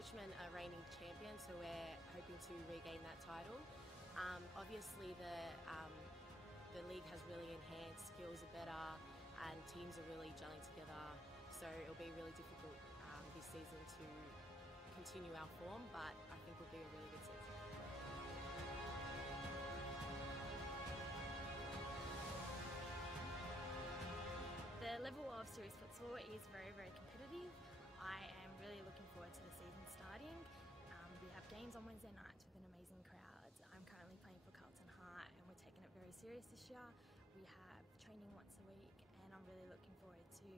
Richmond are reigning champions, so we're hoping to regain that title. Obviously, the league has really enhanced, skills are better, and teams are really gelling together. So it'll be really difficult this season to continue our form, but I think it'll be a really good season. The level of series futsal is very, very competitive. I am really looking forward to the season starting. We have games on Wednesday nights with an amazing crowd. I'm currently playing for Carlton Hart and we're taking it very serious this year. We have training once a week and I'm really looking forward to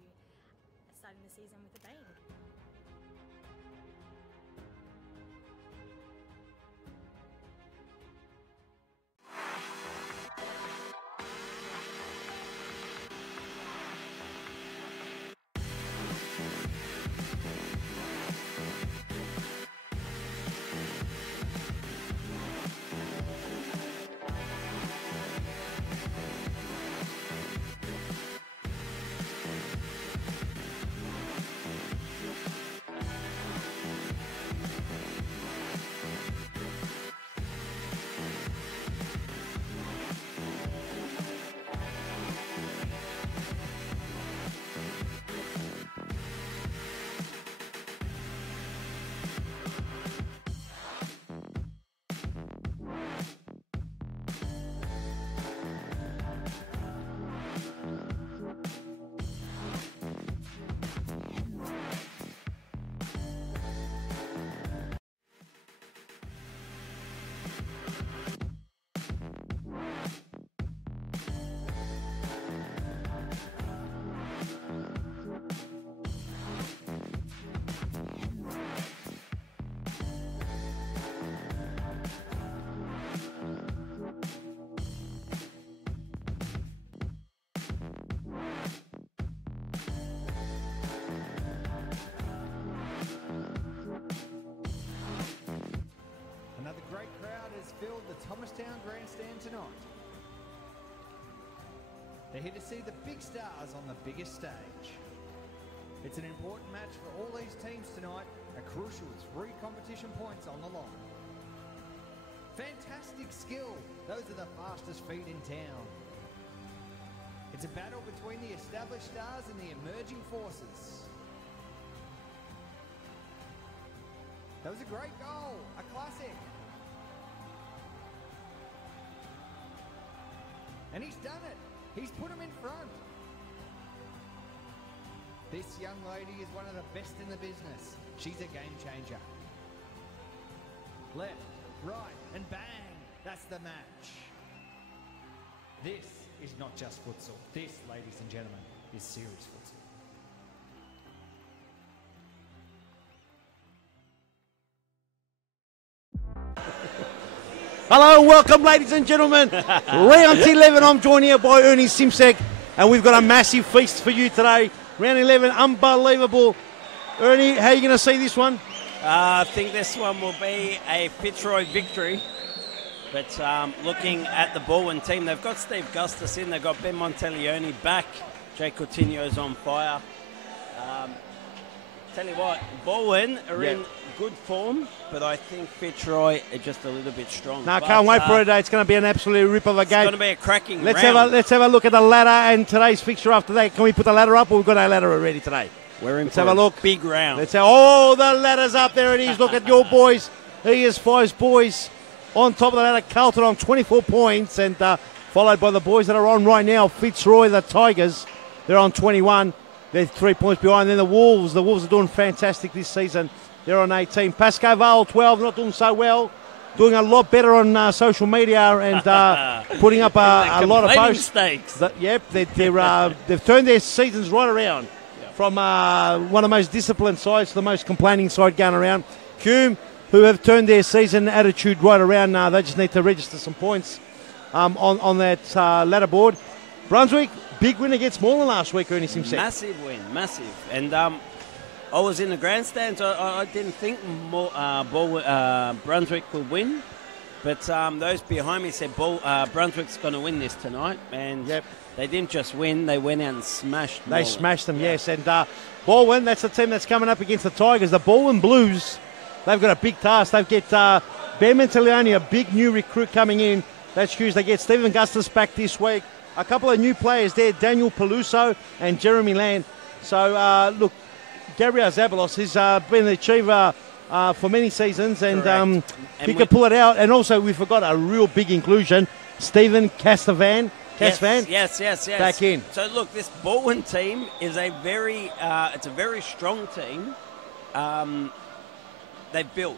starting the season with a bang. Filled the Thomastown Grandstand tonight. They're here to see the big stars on the biggest stage. It's an important match for all these teams tonight, a crucial 3 competition points on the line. Fantastic skill, those are the fastest feet in town. It's a battle between the established stars and the emerging forces. That was a great goal, a classic. And he's done it. He's put him in front. This young lady is one of the best in the business. She's a game changer. Left, right, and bang. That's the match. This is not just futsal. This, ladies and gentlemen, is serious futsal. Hello and welcome, ladies and gentlemen. Round 11, I'm joined here by Ernie Simsek, and we've got a massive feast for you today. Round 11, unbelievable. Ernie, how are you going to see this one? I think this one will be a Fitzroy victory. But looking at the Baldwin team, they've got Steve Gustus in, they've got Ben Monteleone back, Jay Coutinho's on fire. Tell you what, Baldwin are in good form, but I think Fitzroy are just a little bit strong. No, can't wait for it. It's going to be an absolute rip of a game. It's going to be a cracking let's round. Let's have a look at the ladder and today's fixture after that. Can we put the ladder up, or we've got our ladder already today? We're in let's for have a look. Big round. Let's have, oh, the ladder's up. There it is. Look at your boys. Here's 5 boys on top of the ladder. Carlton on 24 points, and followed by the boys that are on right now. Fitzroy, the Tigers, they're on 21. They're 3 points behind. Then the Wolves. The Wolves are doing fantastic this season. They're on 18. Pascoe Vale, 12, not doing so well. Doing a lot better on social media and putting up a lot of posts. They've turned their seasons right around from one of the most disciplined sides to the most complaining side going around. Coombe, who have turned their season attitude right around. They just need to register some points on that ladder board. Brunswick, big win against Moreland last week, Ernie Simpson. Massive win, massive. And I was in the grandstands. I didn't think Brunswick would win. But those behind me said Brunswick's going to win this tonight. And they didn't just win, they went out and smashed Moreland. They smashed them, yes. And Baldwin, that's the team that's coming up against the Tigers. The Baldwin Blues they've got a big task. They've get Ben Menteleone, a big new recruit coming in. That's huge. They get Stephen Augustus back this week. A couple of new players there, Daniel Peluso and Jeremy Land. So, look, Gabriel Zabalos has been the achiever for many seasons, and he could pull it out. And also, we forgot a real big inclusion, Stephen Castavan. Yes. Back in. So look, this Baldwin team is a very strong team. They've built.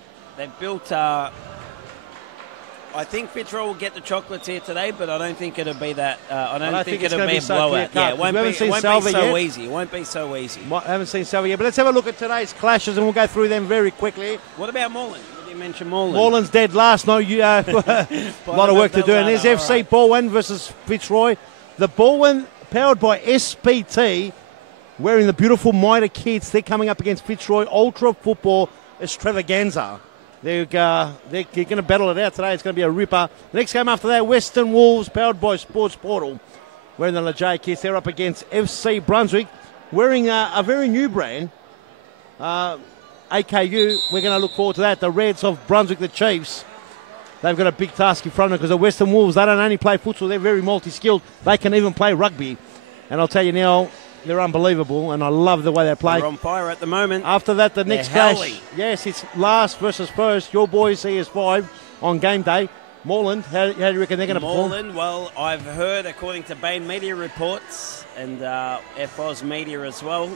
I think Fitzroy will get the chocolates here today, but I don't think it'll be that. I don't think it'll be a blowout. Yeah, it won't be so easy. It won't be so easy. I haven't seen Salva yet, but let's have a look at today's clashes, and we'll go through them very quickly. What about Moreland? You mentioned Moreland. Moreland's dead last. No, a lot of work to do. And there's FC Baldwin versus Fitzroy. The Baldwin, powered by SPT, wearing the beautiful Mitre kits. They're coming up against Fitzroy Ultra Football Extravaganza. They're going to battle it out today. It's going to be a ripper. The next game after that, Western Wolves, powered by Sports Portal, wearing the Lejay kits. They're up against FC Brunswick, wearing a very new brand, AKU. We're going to look forward to that. The Reds of Brunswick, the Chiefs. They've got a big task in front of them because the Western Wolves, they don't only play futsal, they're very multi-skilled. They can even play rugby. And I'll tell you now, they're unbelievable, and I love the way they play. They're on fire at the moment. After that, the next clash. Yes, it's last versus first. Your boys, CS5, on game day. Moreland, how do you reckon they're going to perform? Moreland, well, I've heard, according to Bain Media reports and FOS Media as well,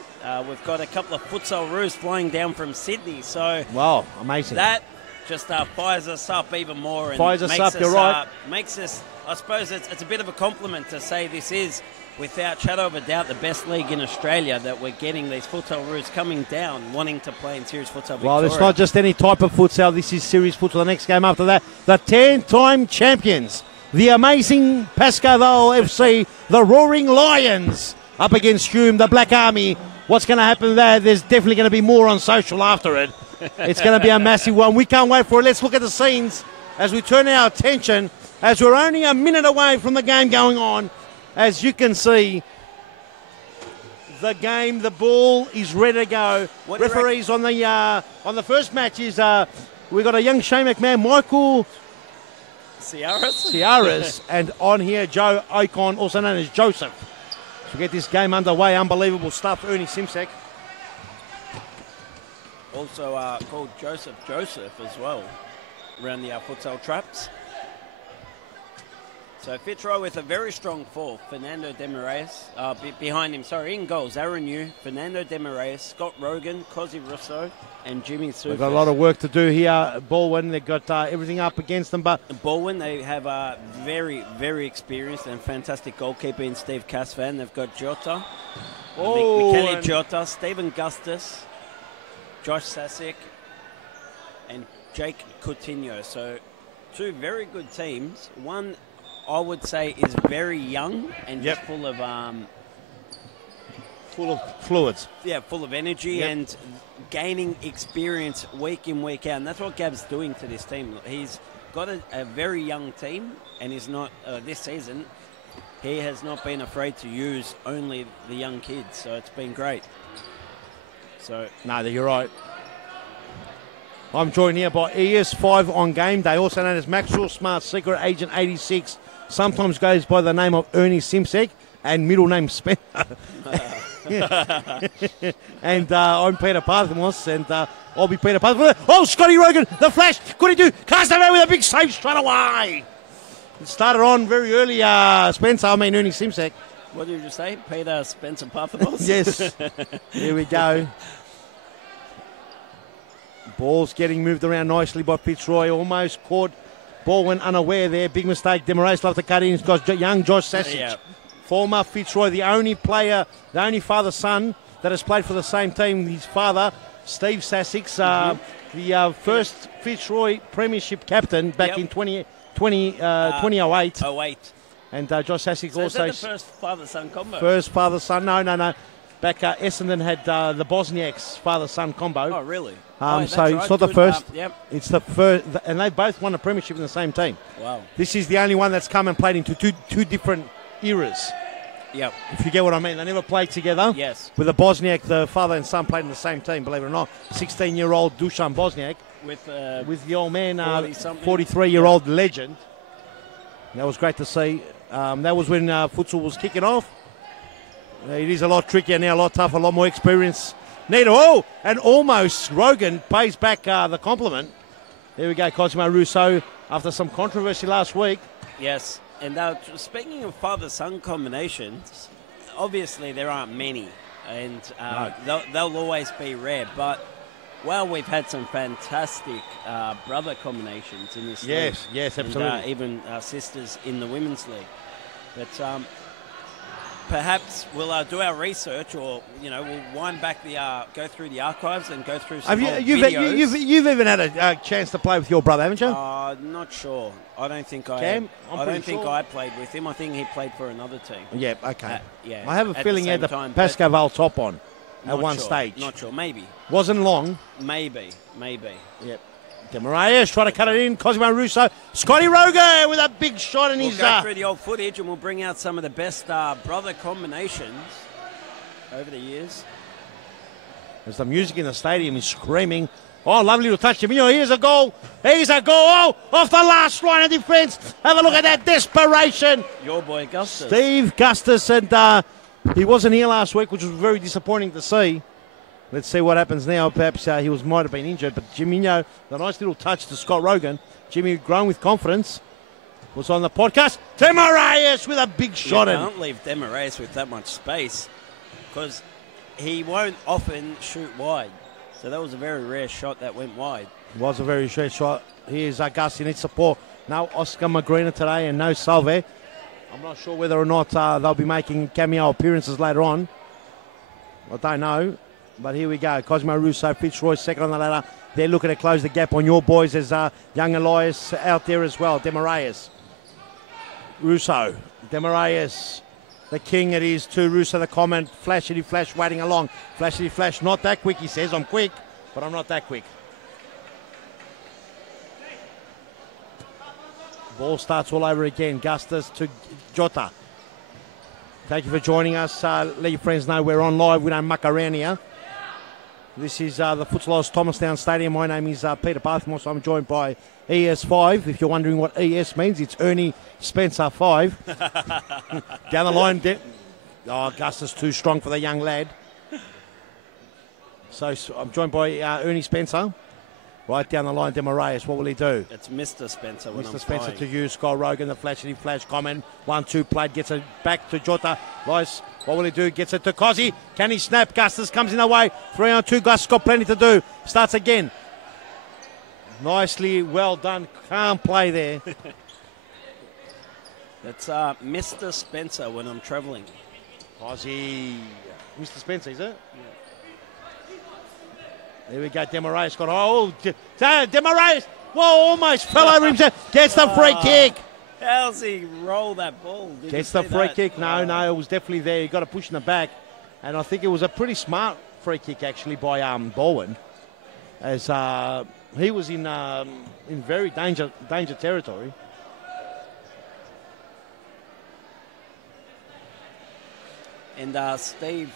we've got a couple of futsal roos flying down from Sydney. So wow, amazing. That just fires us up even more. And fires us up, you're right. Makes us, I suppose it's a bit of a compliment to say this is, without shadow of a doubt, the best league in Australia, that we're getting these futsal roos coming down, wanting to play in Series Futsal Victoria. Well, it's not just any type of futsal. This is Series Futsal. The next game after that, the 10-time champions, the amazing Pascoe Vale FC, the Roaring Lions, up against Hume, the Black Army. What's going to happen there? There's definitely going to be more on social after it. It's going to be a massive one. We can't wait for it. Let's look at the scenes as we turn our attention, as we're only a minute away from the game going on. As you can see, the game, the ball is ready to go. Referees on the first match is we've got a young Shane McMahon, Michael Ciaras, and on here Joe Ocon, also known as Joseph. To get this game underway, unbelievable stuff. Ernie Simsek, also called Joseph as well, around the futsal traps. So Fitzroy with a very strong four, Fernando Demarais. Behind him, in goals, Aaron Yu, Fernando Demarais, Scott Rogan, Cosi Russo, and Jimmy Sufis. They've got a lot of work to do here. Baldwin, they've got everything up against them. But Baldwin, they have a very, very experienced and fantastic goalkeeper in Steve Casvan. They've got Jota, Michele Jota, Stephen Gustus, Josh Sasic, and Jake Coutinho. So two very good teams. One, I would say, is very young and just full of fluids. Yeah, full of energy and gaining experience week in, week out. And that's what Gav's doing to this team. He's got a very young team, and he's not this season. He has not been afraid to use only the young kids, so it's been great. So no, you're right. I'm joined here by ES5 on game day, also known as Maxwell Smart Secret Agent 86. Sometimes goes by the name of Ernie Simsek and middle name Spencer. And I'm Peter Parthamos, and I'll be Peter Parthamos. Oh, Scotty Rogan, the flash. Could he do? Cast away with a big save straight away. It started on very early, Spencer. I mean, Ernie Simsek. What did you just say? Peter Spencer Parthamos? Yes. Here we go. Ball's getting moved around nicely by Fitzroy. Almost caught Baldwin unaware there. Big mistake. Demarais love to cut in. He's got young Josh Sasic. Former Fitzroy, the only player, the only father-son that has played for the same team. His father, Steve Sasic, the first Fitzroy premiership captain back in 2008. 08. And Josh Sasic so also... Is that the first father-son combo? First father-son. No. Back Essendon had the Bosniaks father-son combo. Oh, really? So right. it's not the first. Yep. It's the first, and they both won a premiership in the same team. Wow. This is the only one that's come and played into two different eras. Yep. If you get what I mean. They never played together. Yes. With the Bosniak, the father and son played in the same team, believe it or not. 16-year-old Dusan Bosniak with the old man, 40-something. 43-year-old legend. That was great to see. That was when futsal was kicking off. It is a lot trickier now, a lot tougher, a lot more experience. Oh, and almost Rogan pays back the compliment. There we go, Cosimo Russo, after some controversy last week. Yes, and speaking of father-son combinations, obviously there aren't many, and they'll always be rare, but well, we've had some fantastic brother combinations in this league. Yes, absolutely. And, even sisters in the women's league. But perhaps we'll do our research, or we'll wind back go through the archives and go through some videos. You've even had a chance to play with your brother, haven't you? Not sure. I don't think I. Cam? I don't think I played with him. I think he played for another team. Yeah. Okay. Yeah. I have a feeling he had the Pascaval top on at one stage. Not sure. Maybe. Wasn't long. Maybe. Yep. Demarias trying to cut it in. Cosimo Russo. Scotty Rogan with a big shot in his... We'll go through the old footage and we'll bring out some of the best brother combinations over the years. There's the music in the stadium is screaming. Oh, lovely little touch. Here's a goal. Here's a goal. Oh, off the last line of defence. Have a look at that desperation. Your boy Gustus. Steve Gustus, and he wasn't here last week, which was very disappointing to see. Let's see what happens now. Perhaps he might have been injured, but Jiminho, the nice little touch to Scott Rogan. Jimmy, grown with confidence, was on the podcast. Demarias with a big shot. You can't leave Demarias with that much space because he won't often shoot wide. So that was a very rare shot that went wide. It was a very rare shot. Here's Gus. He needs support. No Oscar Magrina today and no Salve. I'm not sure whether or not they'll be making cameo appearances later on. I don't know. But here we go. Cosimo Russo, Fitzroy second on the ladder. They're looking to close the gap on your boys. There's young Elias out there as well. Demarias. Russo. Demarias. The king it is to Russo, the comment. Flashity flash waiting along. Flashity flash. Not that quick, he says. I'm quick, but I'm not that quick. Ball starts all over again. Gustus to Jota. Thank you for joining us. Let your friends know we're on live. We don't muck around here. This is the Futsalos Thomastown Stadium. My name is Peter Bathmos. I'm joined by ES5. If you're wondering what ES means, it's Ernie Spencer 5. Down the line. Gustus too strong for the young lad. So I'm joined by Ernie Spencer. Right down the line, Demarias. What will he do? It's Mr. Spencer. Mr. Spencer to you, Scott Rogan, the flashity flash comment. 1-2 played, gets it back to Jota. Nice. What will he do? Gets it to Cozzy. Can he snap? Gustus comes in the way. 3-on-2. Gustus got plenty to do. Starts again. Nicely, well done. Calm play there. That's Mr. Spencer when I'm travelling. Cozzy. Mr. Spencer, is it? Yeah. There we go, Demarias got... Oh, Demarias! Whoa, almost fell over himself. Gets the free kick. How's he roll that ball? Gets the free kick. No, it was definitely there. He got a push in the back. And I think it was a pretty smart free kick, actually, by Baldwin. As he was in very danger territory. And Steve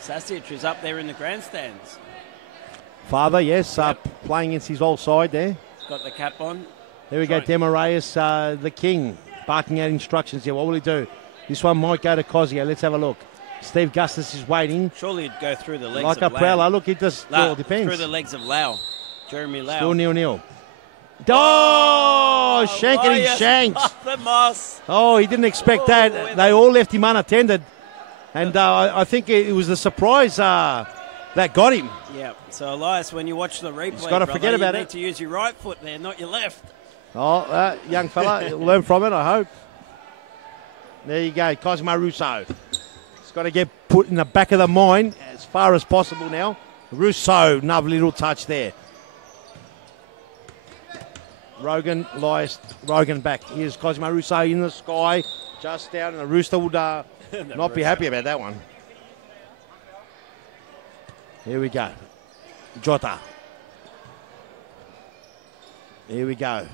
Sasic is up there in the grandstands. Father, yes, playing against his old side there. He's got the cap on. There we go, Demarias, the king, barking out instructions here. What will he do? This one might go to Cozio. Let's have a look. Steve Gustus is waiting. Surely he'd go through the legs like of a prowler. Look, it just depends. Through the legs of Lau. Jeremy Lau. Still 0-0. Oh, shanking his shanks. The Moss. Oh, he didn't expect that. They all left him unattended. And I think it was the surprise that got him. Yeah. So, Elias, when you watch the replay, he's got to forget about you need to use your right foot there, not your left. Oh, young fella, he'll learn from it, I hope. There you go, Cosimo Russo. He's got to get put in the back of the mind as far as possible now. Russo, lovely little touch there. Rogan back. Here's Cosimo Russo in the sky, just down, and the Rooster would not be happy about that one. Here we go. Jota. Here we go.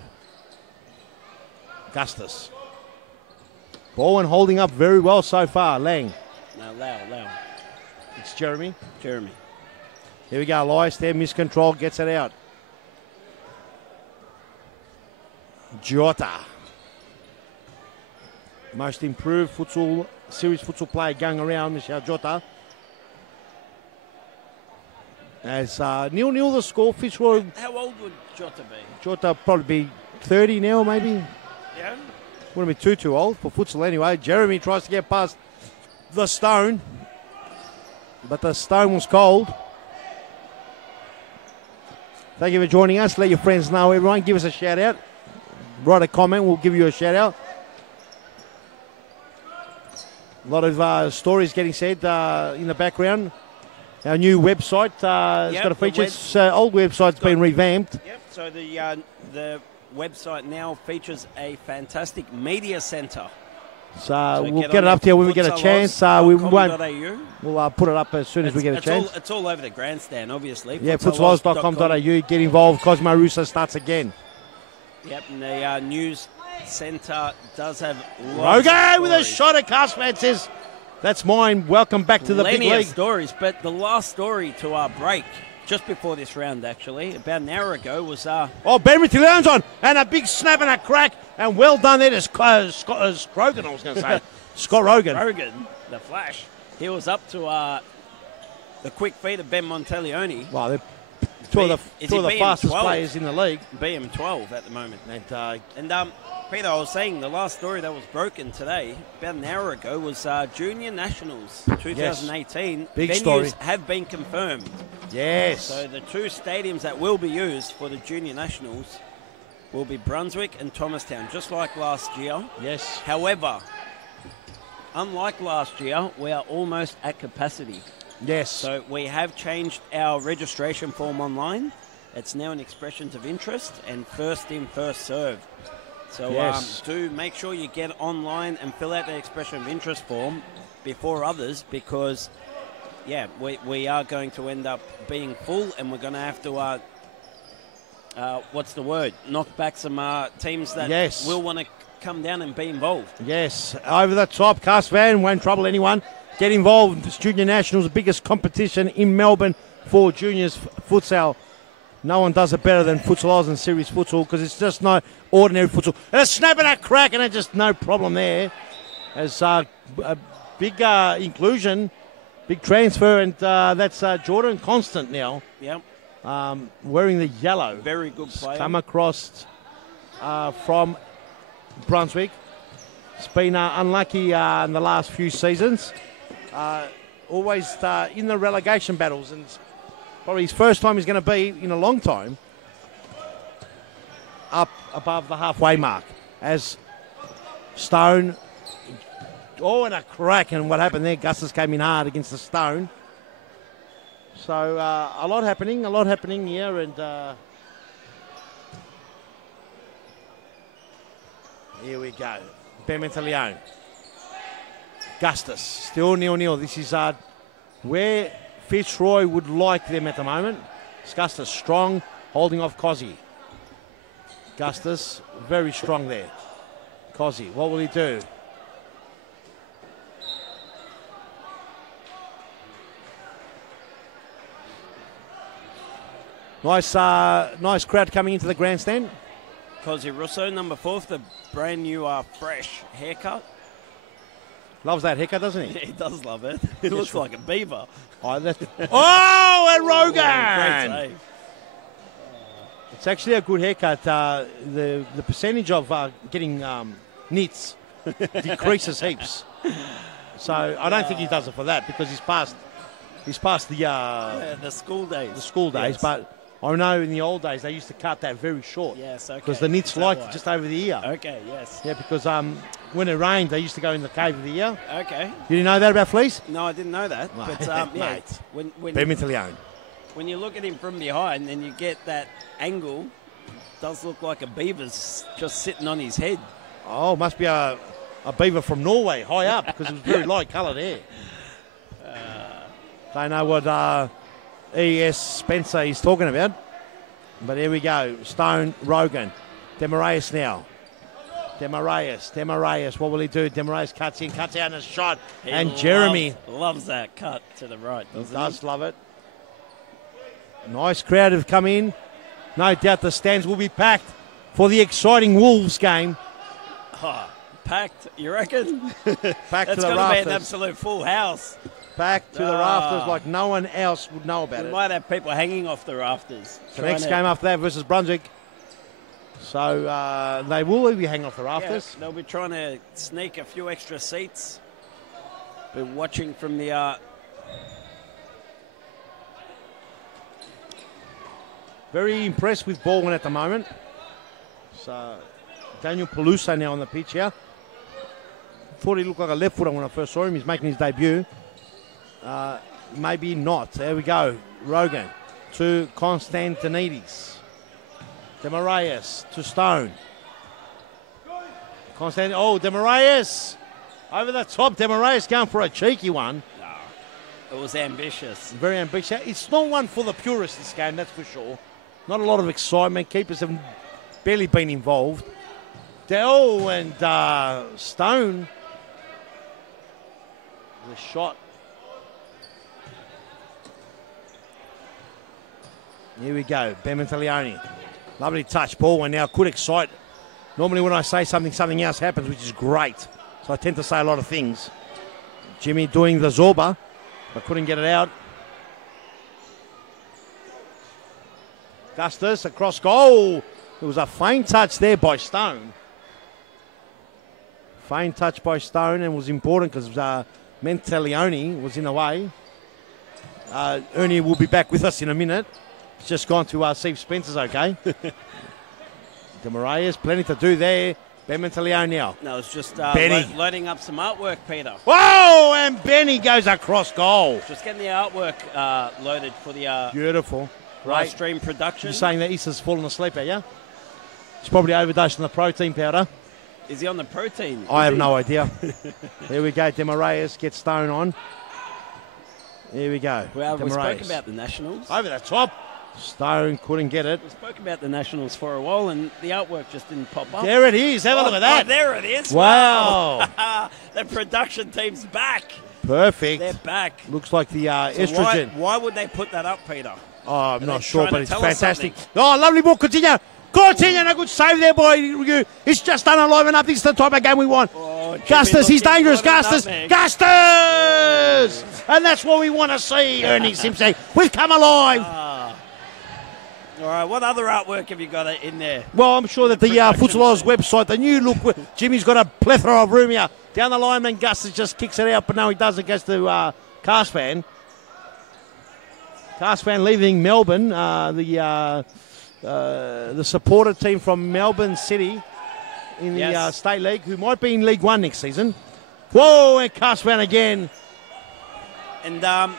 Gustus. Bowen holding up very well so far. Lang. No, Lau. It's Jeremy. Jeremy. Here we go. Elias there, miscontrol, gets it out. Jota. Most improved series futsal player going around, Michelle Jota. As 0-0 the score, Fitzroy. How old would Jota be? Jota probably be 30 now, maybe. Yeah. Wouldn't be too old for futsal anyway. Jeremy tries to get past the stone, but the stone was cold. Thank you for joining us. Let your friends know, everyone. Give us a shout out. Write a comment, we'll give you a shout out. A lot of stories getting said in the background. Our new website has got a feature. Old website's been revamped. Yep, so the website now features a fantastic media centre. So we'll get it up there when we get a chance. We'll put it up as soon as we get a chance. It's all over the grandstand, obviously. Yeah, futsalos.com.au. Get involved. Cosmo Russo starts again. Yep, and the news centre does have Rogan with a shot at Castman says, that's mine. Welcome back to the big league. Stories, but the last story to our break, just before this round actually, about an hour ago, was... Ben Leon's on, and a big snap and a crack, and well done there to Scott Rogan, I was going to say. Scott Rogan. Rogan, the Flash. He was up to the quick feet of Ben Monteleone. Well, they're two of the fastest players in the league. BM12 at the moment. And Peter, I was saying the last story that was broken today, about an hour ago, was Junior Nationals 2018. Yes. Big Venues story. have been confirmed. Yes. So the two stadiums that will be used for the Junior Nationals will be Brunswick and Thomastown, just like last year. Yes. However, unlike last year, we are almost at capacity. Yes. So we have changed our registration form online. It's now an expressions of interest and first in, first served. So do make sure you get online and fill out the expression of interest form before others, because, we are going to end up being full, and we're going to have to, knock back some teams that will want to come down and be involved. Yes, over the top, Cast Van won't trouble anyone. Get involved. This Junior Nationals, the biggest competition in Melbourne for juniors futsal. No one does it better than Futsalos and Series Futsal, because it's just no ordinary futsal. And a snap and a crack, and just no problem there. As a big inclusion, big transfer, and that's Jordan Constant now. Yep. Wearing the yellow. Very good player. Come across from Brunswick. It's been unlucky in the last few seasons. Always in the relegation battles, and probably his first time he's going to be in a long time up above the halfway mark. As Stone, and a crack, and what happened there, Gustus came in hard against the Stone. So a lot happening here, and here we go. Ben Monteleone. Gustus, still 0-0. This is where Fitzroy would like them at the moment. Gustus strong, holding off Cozzy. Gustus very strong there. Cozzy, what will he do? Nice crowd coming into the grandstand. Cozzy Russo, number 4, with the brand new fresh haircut. Loves that haircut, doesn't he? Yeah, he does love it. It looks like a beaver. And Rogan! Great save. It's actually a good haircut. The percentage of getting nits decreases heaps. So I don't think he does it for that, because he's past the school days. The school days, yes. But I know in the old days they used to cut that very short. Yes, okay. Because the nits liked just over the ear. Okay, yes. Yeah, because when it rained, they used to go in the cave of the ear. Okay. You didn't know that about fleece? No, I didn't know that. Right. But Mate. When you look at him from behind and you get that angle, it does look like a beaver's just sitting on his head. Oh, must be a beaver from Norway, high up, because it was very light coloured hair. Don't know what E.S. Spencer is talking about. But here we go. Stone, Rogan. Demarius now. Demarius. What will he do? Demarius cuts in, cuts out in a shot. And Jeremy loves that cut to the right, doesn't he? Does love it. Nice crowd have come in. No doubt the stands will be packed for the exciting Wolves game. Oh, packed, you reckon? Back to That's the going to be rafters. an absolute full house. Back to the rafters like no one else would know about We it. might have people hanging off the rafters. The next game after that versus Brunswick. So they will be hanging off the rafters. Yeah, they'll be trying to sneak a few extra seats. Be watching from the... Very impressed with Baldwin at the moment. So Daniel Peluso now on the pitch here. Thought he looked like a left footer when I first saw him. He's making his debut. Maybe not. There we go. Rogan to Constantinides. Demarius to Stone. Demarius over the top. Demarius going for a cheeky one. It was ambitious. Very ambitious. It's not one for the purists, this game, that's for sure. Not a lot of excitement. Keepers have barely been involved. And Stone. The shot. Here we go. Ben Mentalioni. Lovely touch. Baldwin now could excite. Normally when I say something, something else happens, which is great. So I tend to say a lot of things. Jimmy doing the Zorba, but couldn't get it out. Gustus across goal. It was a feint touch there by Stone. Feint touch by Stone, and was important because Mentalioni was in the way. Ernie will be back with us in a minute. He's just gone to see if Spencer's okay. Demarius, plenty to do there. Ben Mentalioni now. No, it's just Benny. loading up some artwork, Peter. Whoa! And Benny goes across goal. Just getting the artwork loaded for the Beautiful. live Great. stream production. You're saying that Issa's fallen asleep, are you? He's probably overdosed on the protein powder. Is he on the protein? I have no idea. There we go. Demarius gets Stone on. Here we go. Well, we Demarius. spoke about the Nationals. Over the top. Stone couldn't get it. We spoke about the Nationals for a while, and the artwork just didn't pop up. There it is. Have a look at that. Oh, there it is. Wow. The production team's back. Perfect. They're back. Looks like the So estrogen. why would they put that up, Peter? Oh, I'm Are not they sure, trying but to it's tell us fantastic. something? Oh, lovely ball. Continue. A good save there by you. He's just done a liven up. This is the type of game we want. Oh, Jimmy Gustus, he's looking dangerous. for the Gustus. nutmeg. Gustus! And that's what we want to see, Ernie Simpson. We've come alive. All right, what other artwork have you got in there? Well, I'm sure that the Production Futsalers team. website, the new look, Jimmy's got a plethora of room here. Down the line, and Gustus just kicks it out, but no, he doesn't. Goes to Carspan. Carspan leaving Melbourne, the supporter team from Melbourne City in the Yes. State League, who might be in League One next season. Whoa, and Carspan again. And Bama.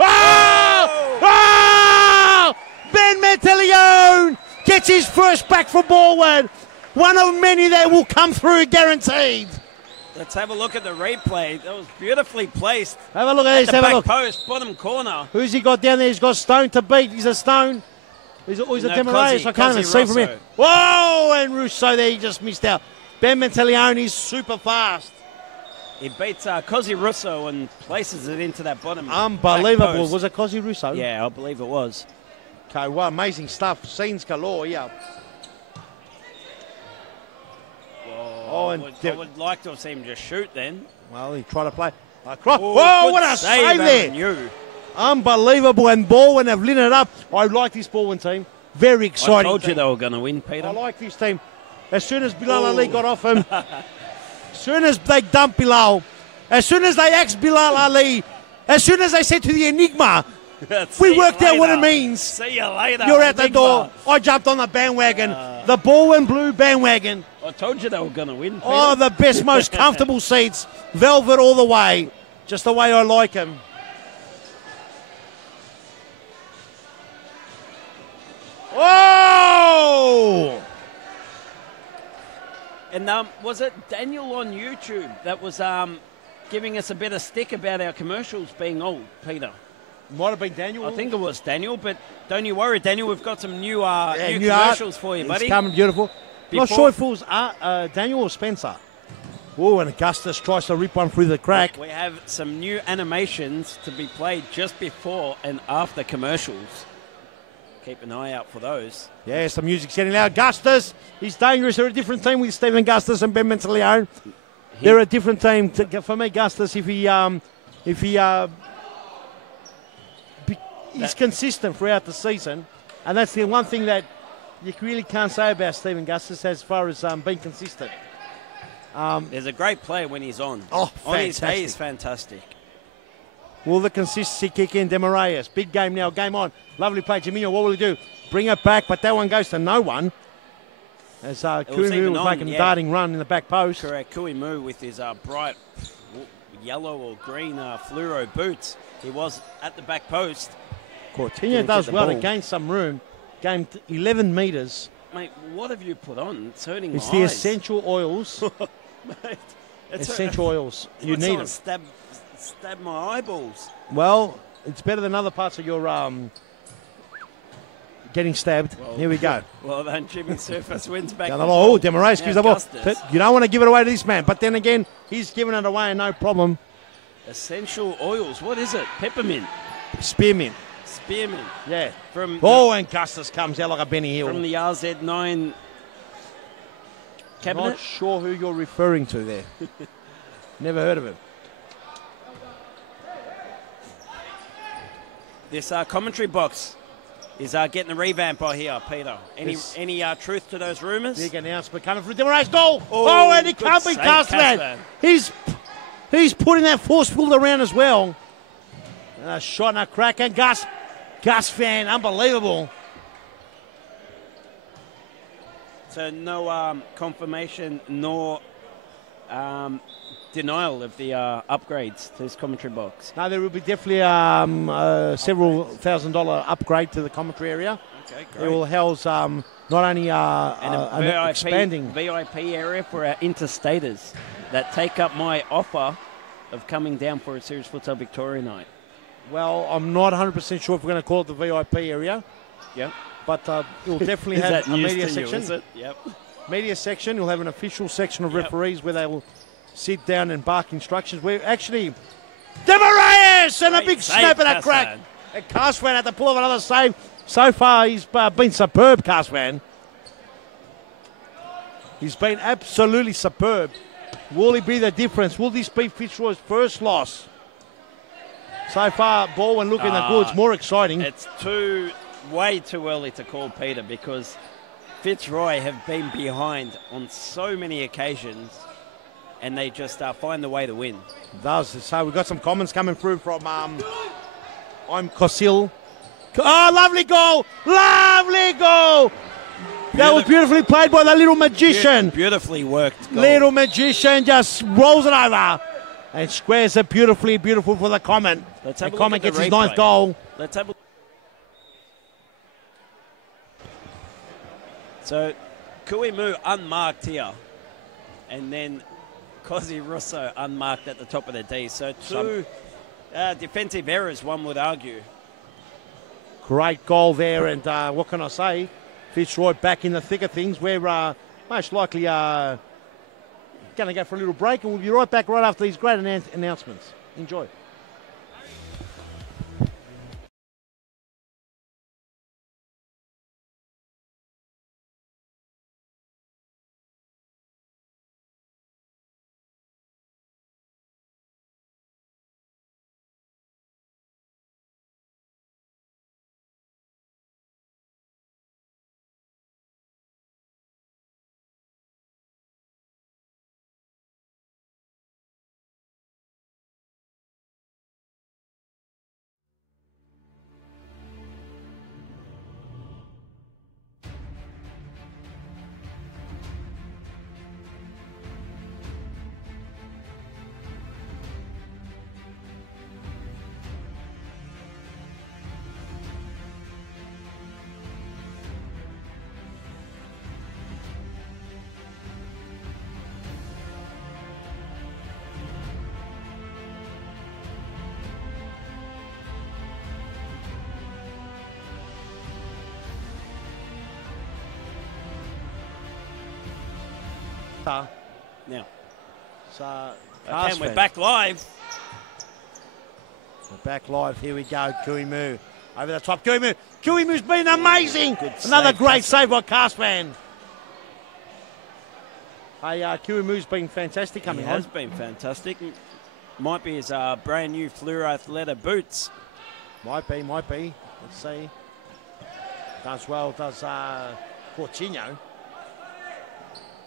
Oh! Oh! Ben Mentalione gets his first back for Baldwin. One of many that will come through, guaranteed. let's have a look at the replay. That was beautifully placed. Have a look at At this. the Have a back look. post, bottom corner. Who's he got down there? He's got Stone to beat. He's a Stone. He's a No, Demarius. I can't even Cozzy see from here. Rosso. Whoa! And Russo there, he just missed out. Ben Mentalione's super fast. He beats Cozzy Russo and places it into that bottom. Unbelievable. back post. Was it Cozzy Russo? Yeah, I believe it was. Okay, well, amazing stuff. Scenes galore, yeah. Oh, and I would like to have seen him just shoot then. well, he tried to play across. Oh, Whoa, good what a save there. Aaron Yu. Unbelievable. And Baldwin have lit it up. I like this Baldwin team. Very I exciting. told you team. they were going to win, Peter. I like this team. As soon as Bilal Oh. Ali got off him, as soon as they dumped Bilal, as soon as they axed Bilal Ali, as soon as they said to the Enigma, See we you worked out what it later. means. See you later. You're at the Enigma. door. I jumped on the bandwagon, the Baldwin Blue bandwagon. I told you they were going to win, Peter. Oh, the best, most comfortable seats. Velvet all the way. Just the way I like them. Whoa! And was it Daniel on YouTube that was giving us a bit of stick about our commercials being old, Peter? Might have been Daniel. I think it was Daniel, but don't you worry, Daniel. We've got some new new commercials for you, buddy. It's coming beautiful. Not Before- sure if it was Daniel or Spencer. Oh, and Augustus tries to rip one through the crack. We have some new animations to be played just before and after commercials. keep an eye out for those. Yeah, some music's getting loud. Gustus, he's dangerous. They're a different team with Stephen Gustus and Ben Monteleone. They're a different team. For me, Gustus, he's consistent throughout the season, and that's the one thing that you really can't say about Stephen Gustus as far as being consistent. There's a great play when he's on. Oh, on his day, fantastic. he's fantastic. Will the consistency kick in? Demarayas, big game now, game on. Lovely play, Jaminho. What will he do? Bring it back, but that one goes to no one. As Kuimu was making a darting run in the back post. Correct. Kuimu with his bright yellow or green fluoro boots. He was at the back post. Coutinho does well to gain some room. Gained 11 metres. Mate, what have you put on? It's hurting my eyes. It's the essential oils. Mate, essential oils. You need them. Stab my eyeballs. Well, it's better than other parts of your getting stabbed. Well, here we go. Well, then Jimmy Surface wins back. Oh, Demarayas gives the ball. You don't want to give it away to this man. But then again, he's giving it away, no problem. Essential oils. What is it? Peppermint. Spearmint. Spearmint. Yeah. And Gustus comes out like a Benny Hill. From the RZ9 cabinet. Not sure who you're referring to there. Never heard of him. This commentary box is getting a revamp here, Peter. Any truth to those rumours? Big announcement coming from Demarayas. Goal! Oh, and he can't beat Casvan. He's putting that force field around as well. A shot and a crack, and Gus Van, unbelievable. So no confirmation nor denial of the upgrades to this commentary box. No, there will be definitely several $1,000 upgrade to the commentary area. Okay, great. It will house not only an expanding VIP area for our interstaters that take up my offer of coming down for a Series Futsal Victoria night. Well, I'm not 100% sure if we're going to call it the VIP area. Yeah. But it will definitely have a media section. Is it? Yep. Media section. You'll have an official section of referees where they will sit down and bark instructions. We're actually Demarayas and a big snap and a crack. And Casvan had to pull off another save. So far, he's been superb, Casvan. He's been absolutely superb. Will he be the difference? Will this be Fitzroy's first loss? So far, Baldwin looking the goods. More exciting. It's way too early to call, Peter, because Fitzroy have been behind on so many occasions, and they just find the way to win. It does. So we've got some comments coming through from I'm Kosil. Oh, lovely goal! Lovely goal! That was beautifully played by the little magician. Beautifully worked goal. Little magician just rolls it over and squares it beautifully, beautiful for the comment. Let's have the a comment look at gets the his ninth goal. Let's have a So, Kuimu unmarked here, and then Cosi Russo unmarked at the top of the D. So two defensive errors, one would argue. Great goal there, and what can I say? Fitzroy back in the thick of things. We're most likely going to go for a little break, and we'll be right back right after these great announcements. Enjoy. Now, so okay, we're back live. We're back live. Here we go. Kuimu over the top. Kuimu Kiwimu's been amazing. Good Another save, great Casper. save by Castman. Hey, Kiwimu's been fantastic coming He on. has been fantastic. Might be his brand new fluoro leather boots. Might be. Let's see. Does well, does Coutinho.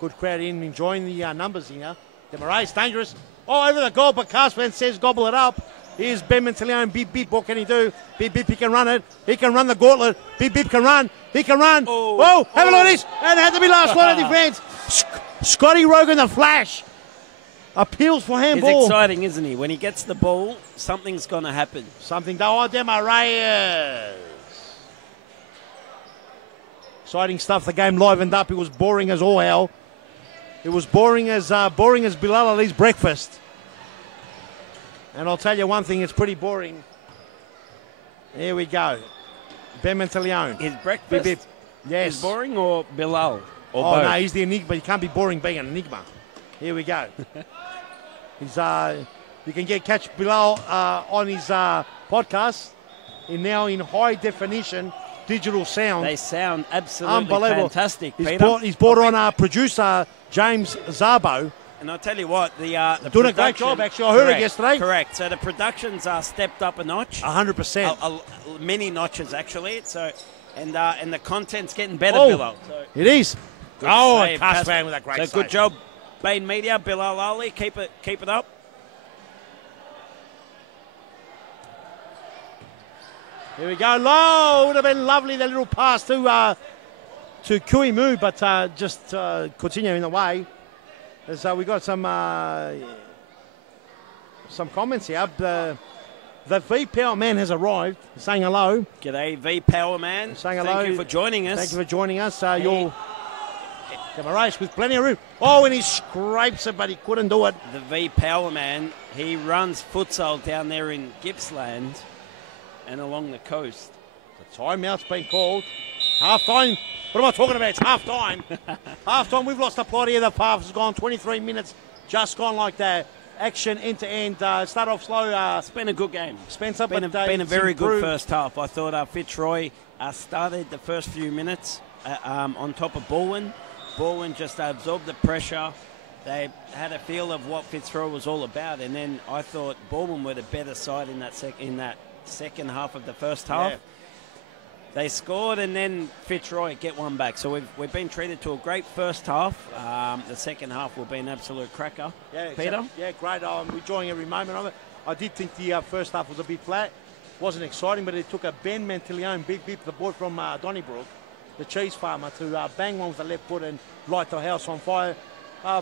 Good crowd in, enjoying the numbers here. Demarais, dangerous. Oh, over the goal, but Castman says gobble it up. Here's Ben Mentilione. Bip, bip, what can he do? Bip, bip, he can run it. He can run the gauntlet. Bip, bip can run. He can run. Oh, have a look at this. And it had to be last one of defence. Scotty Rogan, the flash. Appeals for handball. He's exciting, isn't he? When he gets the ball, something's going to happen. Demarais. Exciting stuff. The game livened up. It was boring as all hell. It was boring as Bilal Ali's breakfast. And I'll tell you one thing, it's pretty boring. Here we go. Ben Mentilione. His breakfast Bip, bip. Yes. is boring, or Bilal? Or Oh, both? no, he's the enigma. You can't be boring being an enigma. Here we go. He's you can catch Bilal on his podcast now in high definition digital sound. They sound absolutely Unbelievable. fantastic, He's Peter. brought on our producer James Zabo. And I'll tell you what, the Doing a great production- job, actually. I heard it Correct, yesterday. Correct. So the productions are stepped up a notch. 100%. Many notches, actually. So, and the content's getting better, Oh, Bilal. So, it is. good Oh, save, Castman Casper. with that great So save. good job, Bain Media, Bilal Ali. Keep it up. Here we go. Low. Would have been lovely, the little pass to Kiwimu, but just continue in the way. As we got some comments here. The V Power Man has arrived, saying hello. G'day, V Power Man. Saying hello. Thank you for joining us. Thank you for joining us. You're Demarais with plenty of room. Oh, and he scrapes it, but he couldn't do it. The V Power Man, he runs futsal down there in Gippsland and along the coast. The timeout's been called. Half time. What am I talking about? It's half time. Half time. We've lost the plot here. The half has gone 23 minutes. Just gone like that. Action end to end. Start off slow. It's been a good game. Spencer, Been a very good first half. I thought Fitzroy started the first few minutes on top of Baldwin. Baldwin just absorbed the pressure. They had a feel of what Fitzroy was all about, and then I thought Baldwin were the better side in that second half of the first half. Yeah. They scored, and then Fitzroy get one back. So we've been treated to a great first half. The second half will be an absolute cracker. Yeah, Peter? Yeah, great. I'm enjoying every moment of it. I did think the first half was a bit flat. Wasn't exciting, but it took a Ben Mentilione, big bip, the boy from Donnybrook, the cheese farmer, to bang one with the left foot and light the house on fire.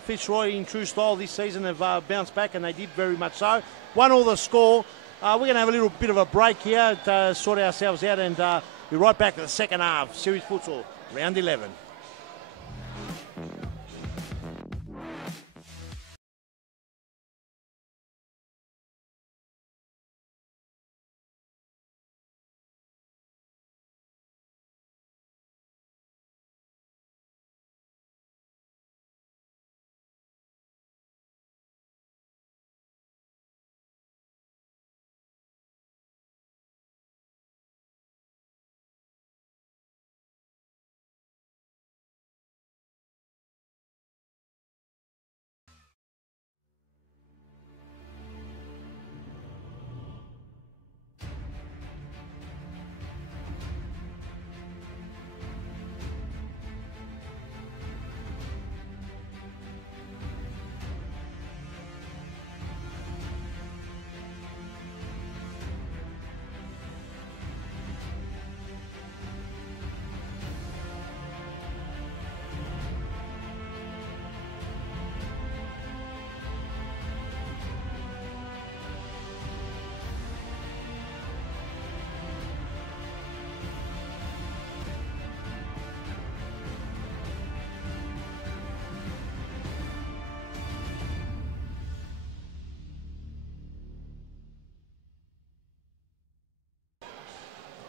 Fitzroy, in true style this season, have bounced back, and they did very much so. 1-1 the score. We're going to have a little bit of a break here to sort ourselves out, and we're right back to the second half. Series futsal, round 11.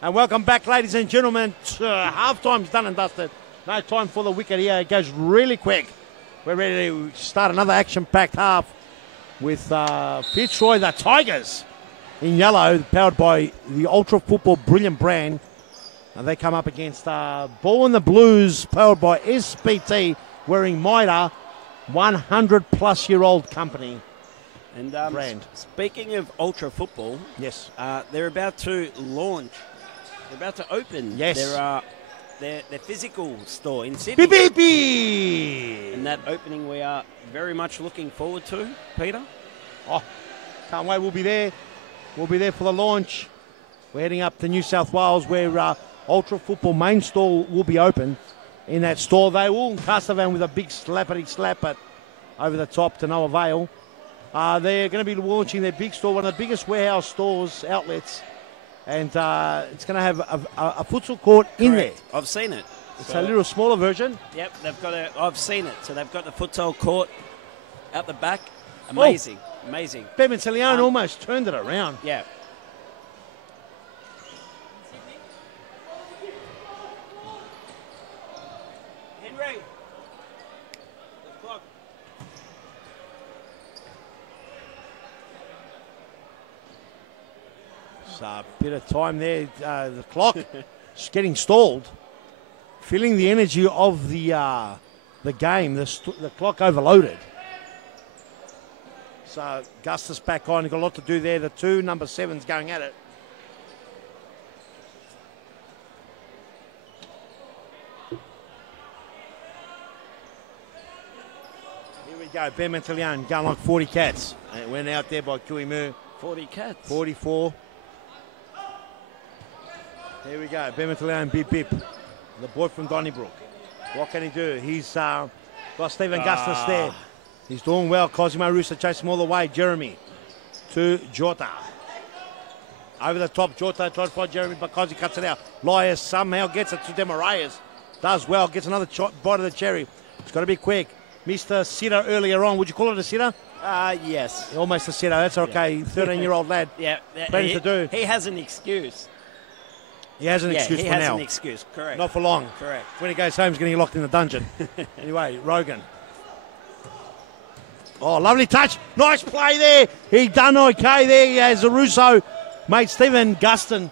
And welcome back, ladies and gentlemen. Half-time's done and dusted. No time for the wicket here. It goes really quick. We're ready to start another action-packed half with Fitzroy, the Tigers, in yellow, powered by the Ultra Football Brilliant brand. And they come up against Ball and the Blues, powered by SPT, wearing MITRE, 100-plus-year-old company. And brand. Speaking of ultra football, yes, they're about to launch. They're about to open. Yes. Their physical store in Sydney. Beep, beep, beep. And that opening we are very much looking forward to, Peter. Oh, can't wait. We'll be there. We'll be there for the launch. We're heading up to New South Wales where Ultra Football main store will be open. In that store, they will Castavan with a big slappity slap it over the top to no avail. They're going to be launching their big store, one of the biggest warehouse stores, outlets. And it's going to have a futsal court in there. I've seen it. It's a little smaller version. Yep, they've got I've seen it. So they've got the futsal court out the back. Amazing, amazing. Ben Leon almost turned it around. Yeah. Henry. The clock. So a bit of time there. The clock is getting stalled. Feeling the energy of the game. The clock overloaded. So Gustus back on. He's got a lot to do there. The two number 7s going at it. Here we go. Ben Mentelian going like 40 cats. And it went out there by Kuimu. 40 cats. 44. Here we go. Ben Mentelian, Bip Bip. The boy from Donnybrook. What can he do? He's got Stephen Gustus there. He's doing well. Cosimo Russo chasing him all the way. Jeremy to Jota. Over the top, Jota tries to find Jeremy, but Cosi cuts it out. Lias somehow gets it to Demarayas. Does well. Gets another bite of the cherry. It's got to be quick. Mr. Sitter earlier on. Would you call it a sitter? Yes. Almost a sitter. That's okay. 13-year-old lad. Yeah. Plenty to do. He has an excuse. He has an excuse for now. He has an excuse, correct. Not for long. Correct. When he goes home, he's going to get locked in the dungeon. Anyway, Rogan. Oh, lovely touch. Nice play there. He done okay there as Russo made Stephen Guston.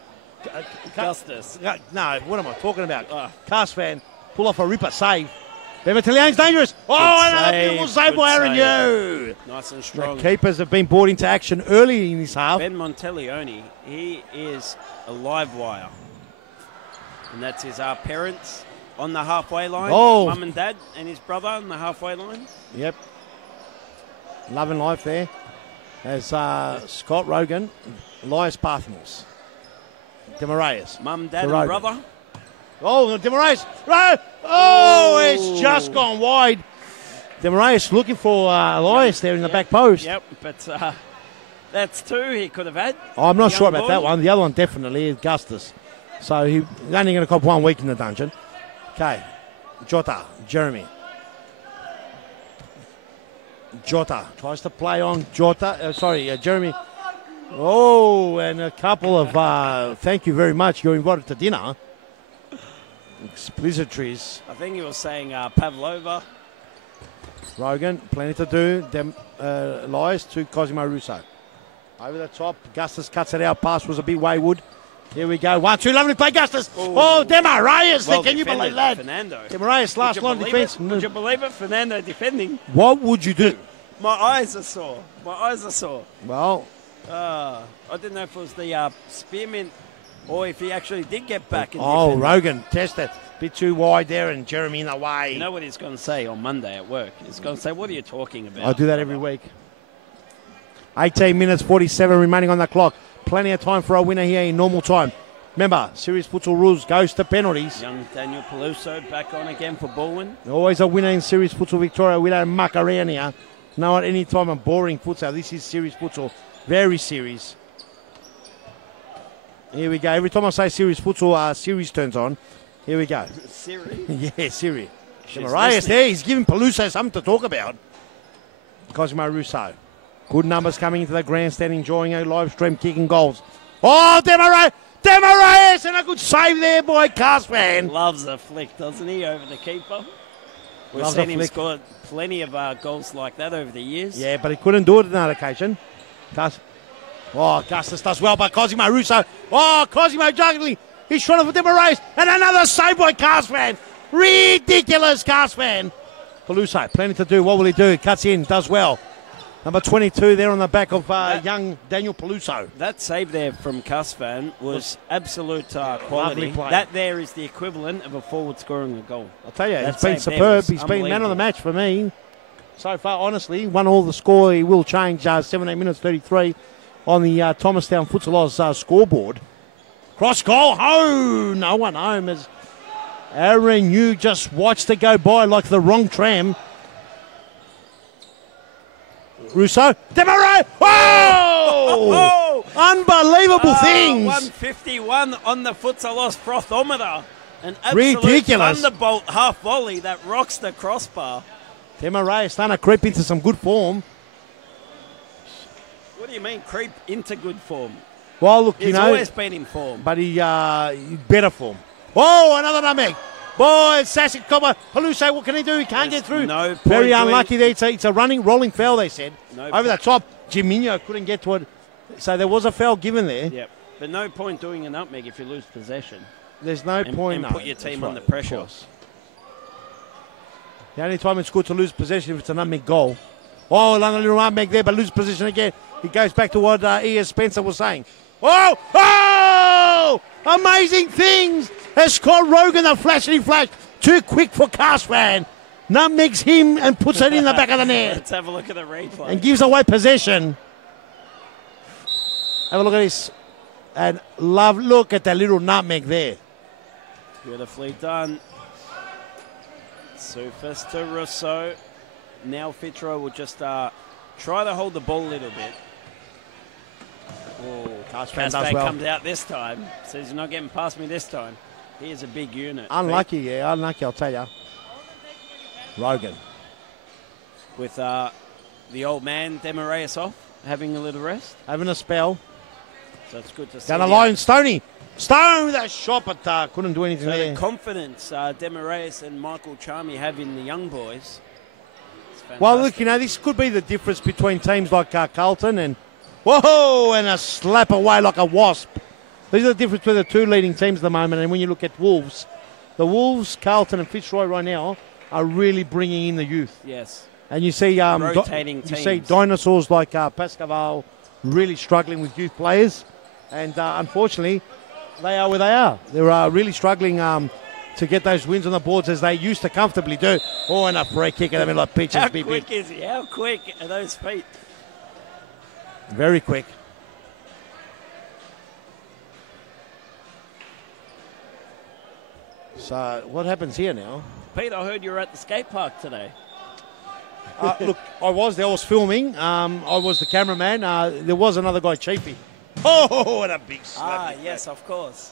Gustus. No, what am I talking about? Carsvan pull off a ripper save. Bevertilian's dangerous. Oh, another beautiful save by Aaron Yu. Nice and strong. The keepers have been brought into action early in this half. Ben Monteleone, he is a live wire. And that's his parents on the halfway line. Oh. Mum and dad and his brother on the halfway line. Yep. Loving life there. As Scott Rogan, Elias Parthmos, Demarayas. Mum, dad, and brother. Oh, Demarayas. Oh, it's just gone wide. Demarayas looking for Elias there in the back post. Yep, but that's two he could have had. Oh, I'm not sure about that one. The other one definitely is Gustus. So he's only going to cop 1 week in the dungeon. Okay. Jota, Jeremy. Jota tries to play on Jeremy. Oh, and a couple of thank you very much. You're invited to dinner. Explicitories. I think he was saying Pavlova. Rogan, plenty to do. Elias to Cosimo Russo. Over the top, Gustus cuts it out. Pass was a bit wayward. Here we go. 1-2, lovely play, Gustus. Oh, Demarayas. Well, can you believe that? Fernando. Demarayas, last line of defence. Would you believe it? Fernando defending. What would you do? My eyes are sore. Well, I didn't know if it was the spearmint or if he actually did get back. Rogan, test it. Bit too wide there and Jeremy in the way. You know what he's going to say on Monday at work? He's going to say, what are you talking about? I do that every week. 18 minutes, 47 remaining on the clock. Plenty of time for a winner here in normal time. Remember, serious futsal rules goes to penalties. Young Daniel Peluso back on again for Baldwin. Always a winner in serious futsal Victoria. We don't muck around here. No, at any time, I'm boring futsal. This is serious futsal. Very serious. Here we go. Every time I say serious futsal, series turns on. Here we go. Siri? Yeah, Siri. Marias there. He's giving Peluso something to talk about. Cosimo Russo. Good numbers coming into the grandstand, enjoying a live stream, kicking goals. Oh, Demarayas, and a good save there by Carsvan. Loves a flick, doesn't he, over the keeper? We've seen him score plenty of goals like that over the years. Yeah, but he couldn't do it on that occasion. Gustus does well by Cosimo Russo. Oh, Cosimo juggling. He's trying to put them a race. And another save by Carsman. Ridiculous, Carsman. Peluso, plenty to do. What will he do? Cuts in, does well. Number 22 there on the back of young Daniel Peluso. That save there from Carsman was absolute quality. Play. That there is the equivalent of a forward scoring a goal. I'll tell you, that it's been superb. He's been man of the match for me. So far, honestly, won all the score. He will change 17 minutes 33 on the Thomastown Futsal Oz scoreboard. Cross goal. Oh, no one home as Aaron Yu just watched it go by like the wrong tram. Russo. Demarais. Oh! Unbelievable things. 151 on the Futsalos frothometer. An absolute ridiculous thunderbolt half volley that rocks the crossbar. Demarais starting to creep into some good form. What do you mean, creep into good form? Well, look, He's always been in form. But he better form. Oh, another nutmeg. Boy, Sasic Copper. Peluso, what can he do? He can't get through. No point Very unlucky there. It's a rolling foul, they said. No Over the top. Jiminho couldn't get to it. So there was a foul given there. Yep. But no point doing a nutmeg if you lose possession. There's no point. And put your team under pressure. The only time it's good to lose possession if it's a nutmeg goal. Oh, another little nutmeg there, but lose possession again. He goes back to what E.S. Spencer was saying. Oh! Oh! Amazing things! As Scott Rogan, the flashing flash. Too quick for Carsman. Nutmegs him and puts it in the back of the net. Let's have a look at the replay. And gives away possession. Have a look at this. And look at that little nutmeg there. Beautifully done. Sufis to Rousseau. Now Fitzroy will just try to hold the ball a little bit. Oh, Carsman does well. Comes out this time. Says he's not getting past me this time. He is a big unit. Unlucky, yeah, unlucky, I'll tell you. Rogan. With the old man, Demarais off, having a little rest. Having a spell. So it's good to see. Down the line, Stoney. Stone with that shot, but couldn't do anything there. The confidence Demarais and Michael Charmy have in the young boys. Well, look, this could be the difference between teams like Carlton and... Whoa! And a slap away like a wasp. These are the difference between the two leading teams at the moment. And when you look at Wolves, the Wolves, Carlton and Fitzroy right now are really bringing in the youth. Yes. And you see rotating teams. You see dinosaurs like Pascaval really struggling with youth players. And unfortunately, they are where they are. They're really struggling to get those wins on the boards as they used to comfortably do. Oh, and a free kick in the middle of pitch. How quick is he? How quick are those feet? Very quick. So, what happens here now? Pete, I heard you were at the skate park today. Look, I was there. I was filming. I was the cameraman. There was another guy, Chiefy. Oh, what a big slap. Yes, of course.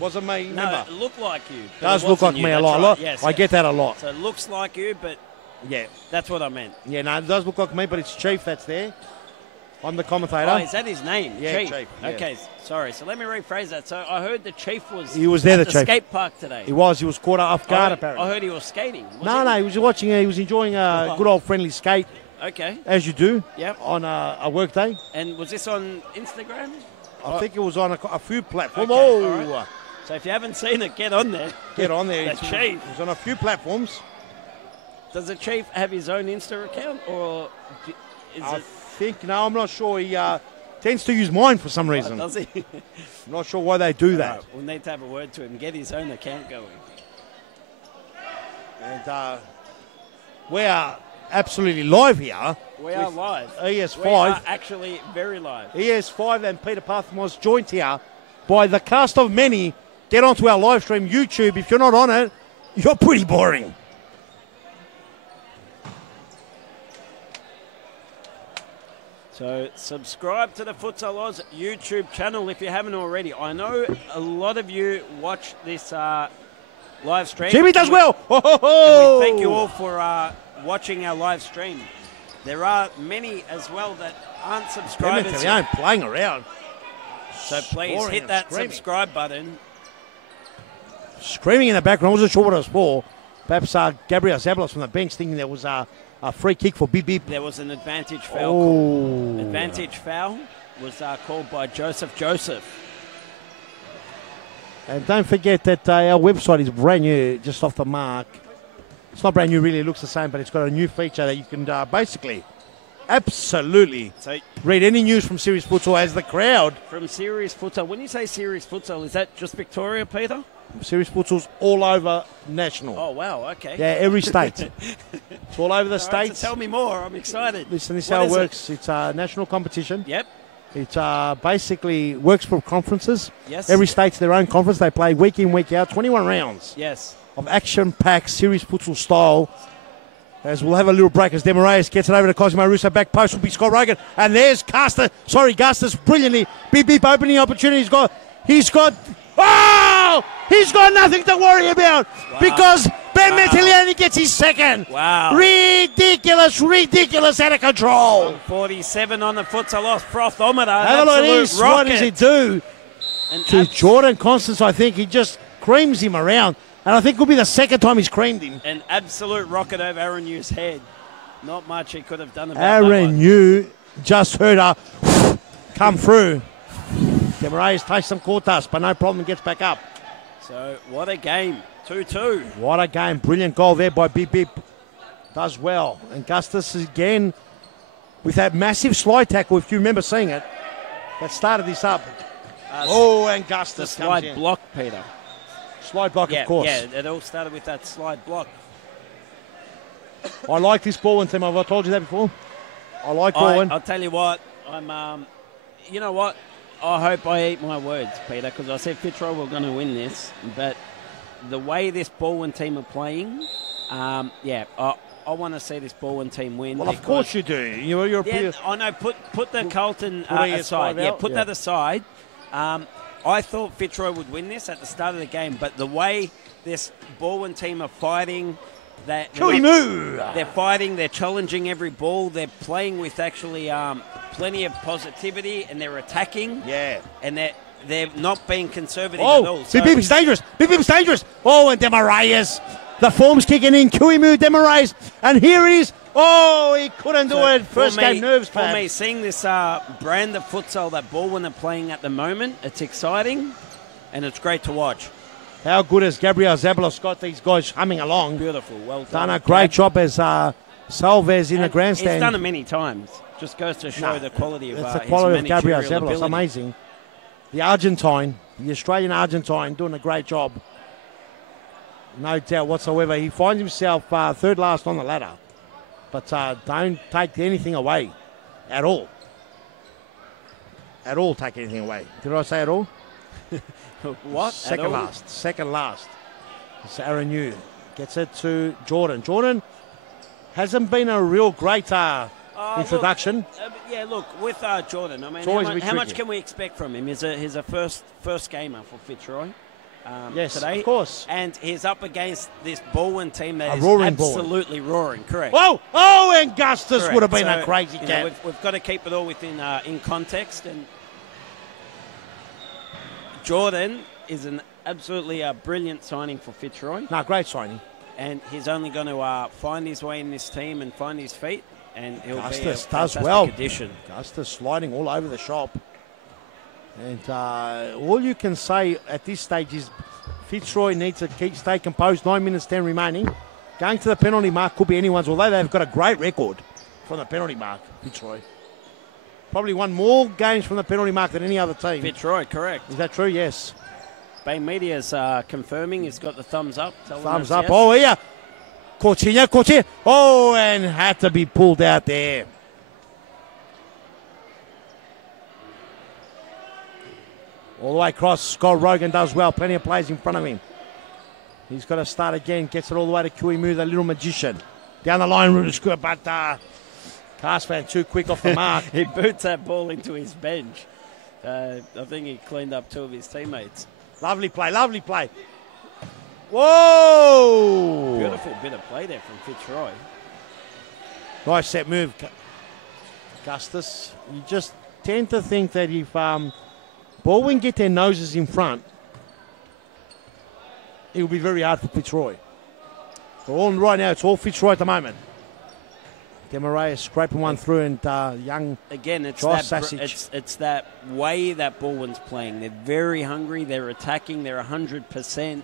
Wasn't me, remember? No, it looked like you. It does look like me a lot. Right. Yes, I get that a lot. So it looks like you, but yeah, that's what I meant. Yeah, no, it does look like me, but it's Chief that's there. I'm the commentator. Oh, is that his name? Yeah, Chief. Yeah. Okay, sorry. So let me rephrase that. So I heard the Chief was he was there, at the skate park today. He was caught off guard, apparently. I heard he was skating. No, he was watching, he was enjoying a good old friendly skate. Okay. As you do. Yep. On a work day. And was this on Instagram? I think it was on a few platforms. Okay, oh! right. So if you haven't seen it, get on there. Get on there. The Chief. It's on a few platforms. Does the Chief have his own Insta account, or is I think, no, I'm not sure. He tends to use mine for some reason. Does he? I'm not sure why they do that. Right, we'll need to have a word to him. Get his own account going. And we are absolutely live here. We are live. ES5. We are actually very live. ES5 and Peter Pathmos joined here by the cast of many. Get onto our live stream, YouTube. If you're not on it, you're pretty boring. So subscribe to the Futsal Oz YouTube channel if you haven't already. I know a lot of you watch this live stream. Jimmy does well. Oh! And we thank you all for watching our live stream. There are many as well that aren't subscribers. They aren't playing around. So please hit that subscribe button. Screaming in the background. I wasn't sure what it was for. Perhaps Gabriel Zabalos from the bench thinking there was a free kick for Bip Bip. There was an advantage foul call. Advantage foul was called by Joseph. And don't forget that our website is brand new, just off the mark. It's not brand new, really. It looks the same, but it's got a new feature that you can basically, absolutely read any news from Series Futsal as the crowd. From Series Futsal. When you say Series Futsal, is that just Victoria, Peter? Series Futsal's all over national. Oh, wow, okay. Yeah, every state. It's all over the All right, states. so tell me more. I'm excited. Listen, this is What how it is works. It's a national competition. Yep. It basically works for conferences. Yes. Every state's their own conference. They play week in, week out, 21 rounds. Yes. Of action-packed Series Futsal style. As we'll have a little break as Demaraeus gets it over to Cosimo Russo. Back post will be Scott Rogan. And there's Gustus brilliantly. Beep opening opportunity. He's got nothing to worry about because Ben Mentiliani gets his second. Wow. Ridiculous, out of control. 47 on the futsal off frothometer. Have a look at this. What does he do to Jordan Constance? I think he just creams him around. And I think it'll be the second time he's creamed him. An absolute rocket over Aaron Yu's head. Not much he could have done about that Aaron Yu just heard her come through. Demaraeus takes some court dust, but no problem, gets back up. So, what a game. 2-2. What a game. Brilliant goal there by Beep. Does well. And Gustus again with that massive slide tackle, if you remember seeing it, that started this up. And Gustus the comes slide in. block, Peter. Slide block, of course. Yeah, it all started with that slide block. I like this Baldwin team. Have I told you that before? I like Baldwin. I'll tell you what. You know what? I hope I eat my words, Peter, because I said Fitzroy were going to win this. But the way this Baldwin team are playing, I want to see this Baldwin team win. Well, of course you do. You're I know. Put the Carlton aside. Yeah, put that aside. I thought Fitzroy would win this at the start of the game, but the way this Baldwin team are fighting, they're fighting, they're challenging every ball, they're playing with actually plenty of positivity, and they're attacking. Yeah. And they're not being conservative at all. So. Beep's dangerous. Beep's dangerous. Oh, and Demaraeus. The form's kicking in. Kuimu, Demaraeus. And here it is. Oh, he couldn't do it. First game nerves, for me, seeing this brand of futsal that Baldwin are playing at the moment, it's exciting and it's great to watch. How good has Gabriel Zabalos got these guys humming along? Beautiful, well done. Done a great job as Salvez in the grandstand. He's done it many times. Just goes to show the quality of it's the quality of Gabriel Zabalos. Ability. Amazing. The Australian Argentine, doing a great job. No doubt whatsoever. He finds himself third last on the ladder. But don't take anything away at all. At all, take anything away. Did I say at all? What? Second last. It's Aaron Yu. Gets it to Jordan. Jordan hasn't been a real great introduction. Look, with Jordan, I mean, how much can we expect from him? He's a first gamer for Fitzroy. Yes, today. Of course. And he's up against this Baldwin team that is absolutely roaring. Correct. Oh, and Gustus would have been a crazy cat. We've got to keep it all within in context. And Jordan is an absolutely brilliant signing for Fitzroy. No, great signing. And he's only going to find his way in this team and find his feet. And he'll Gustus be a fantastic addition. Gustus sliding all over the shop. And all you can say at this stage is Fitzroy needs to stay composed. 9 minutes, 10 remaining. Going to the penalty mark could be anyone's, although they've got a great record from the penalty mark, Fitzroy. Probably won more games from the penalty mark than any other team. Fitzroy, correct. Is that true? Yes. Bay Media's confirming. He's got the thumbs up. Thumbs up. Yes. Oh, yeah. Coutinho. Oh, and had to be pulled out there. All the way across, Scott Rogan does well. Plenty of players in front of him. He's got to start again. Gets it all the way to Kuimu, the little magician. Down the line, but Castvan too quick off the mark. He boots that ball into his bench. I think he cleaned up two of his teammates. Lovely play. Whoa! Beautiful bit of play there from Fitzroy. Nice set move, Gustus. You just tend to think that if Baldwin get their noses in front, it will be very hard for Fitzroy. Right now, it's all Fitzroy at the moment. Demarayus scraping one through, and young again, it's Josh that Sasich. it's that way that Baldwin's playing. They're very hungry. They're attacking. They're 100%,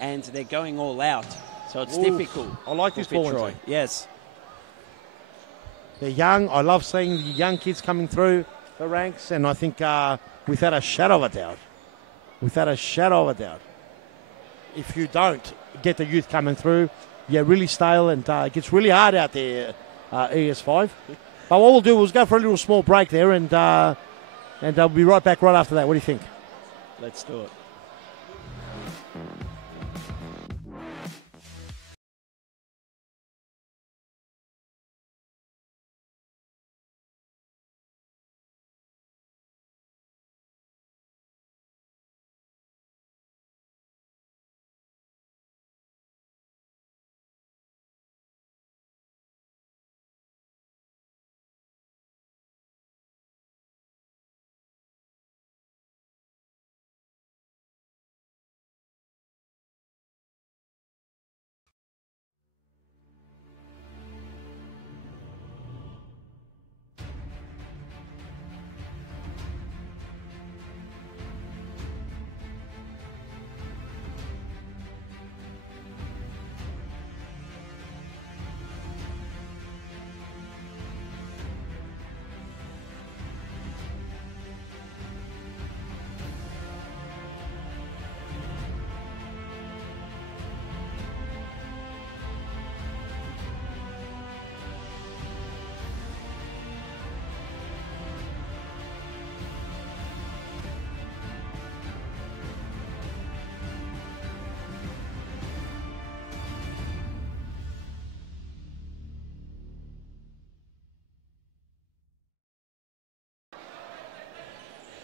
and they're going all out. So it's difficult. I like this Baldwin Fitzroy. team. Yes. They're young. I love seeing the young kids coming through the ranks, and I think without a shadow of a doubt, if you don't get the youth coming through, you're really stale, and it gets really hard out there, ES5. But what we'll do is go for a little small break there, and I'll be right back right after that. What do you think? Let's do it.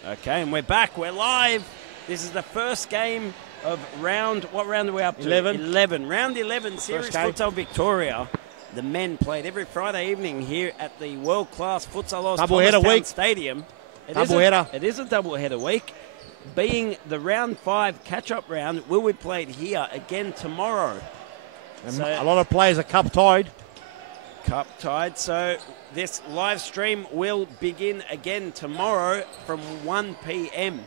Okay, and we're back. We're live. This is the first game of what round are we up to? 11. Round 11, Series Futsal Victoria. The men played every Friday evening here at the world-class Futsal Doubleheader Stadium. Doubleheader. It is a doubleheader week. Being the round 5 catch-up round, will be played here again tomorrow. So, a lot of players are cup-tied. Cup-tied, so this live stream will begin again tomorrow from 1 p.m.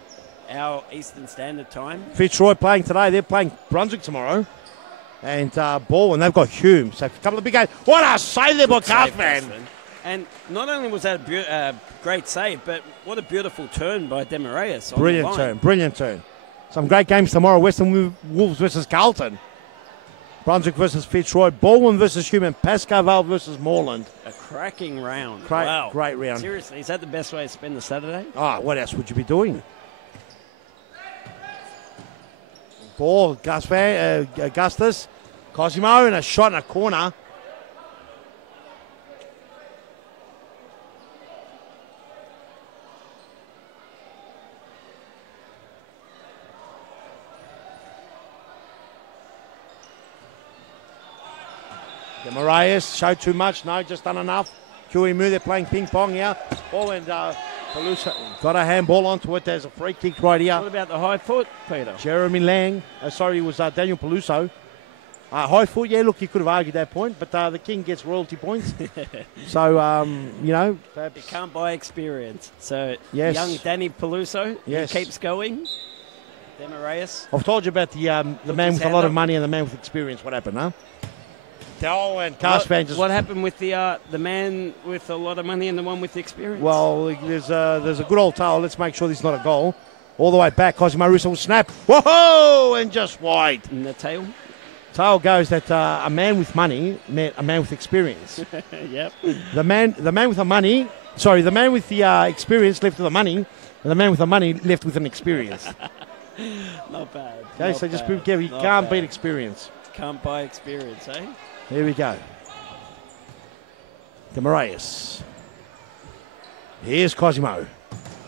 our Eastern Standard Time. Fitzroy playing today. They're playing Brunswick tomorrow. And Baldwin, they've got Hume. So a couple of big games. What a save there by Cartman. And not only was that a great save, but what a beautiful turn by Demarayus. Brilliant turn. Some great games tomorrow. Western Wolves versus Carlton. Brunswick versus Fitzroy. Baldwin versus Hume. And Pascoe versus Moreland. A cracking round. Great round. Seriously, is that the best way to spend the Saturday? What else would you be doing? Ball, Augustus. Cosimo, and a shot in a corner. Demarayus showed too much. No, just done enough. Kiwimu, they're playing ping pong here. Ball and Peluso got a handball onto it. There's a free kick right here. What about the high foot, Peter? Jeremy Lang. It was Daniel Peluso. High foot, yeah, look, you could have argued that point, but the King gets royalty points. So, perhaps. You can't buy experience. So, yes. Young Danny Peluso, yes. He keeps going. Demarayus. I've told you about the man with a lot of money and the man with experience. What happened, huh? Oh, and Carspan just... What happened with the man with a lot of money and the one with experience? Well, there's a good old towel. Let's make sure this is not a goal. All the way back, Cosimo Russo will snap. Whoa! And just wide. And the tail? Tail goes that a man with money met a man with experience. Yep. The man with the money... Sorry, the man with the experience left with the money, and the man with the money left with an experience. Not bad. Okay, so just be careful. You can't beat experience. Can't buy experience, eh? Here we go. Demarayus. Here's Cosimo.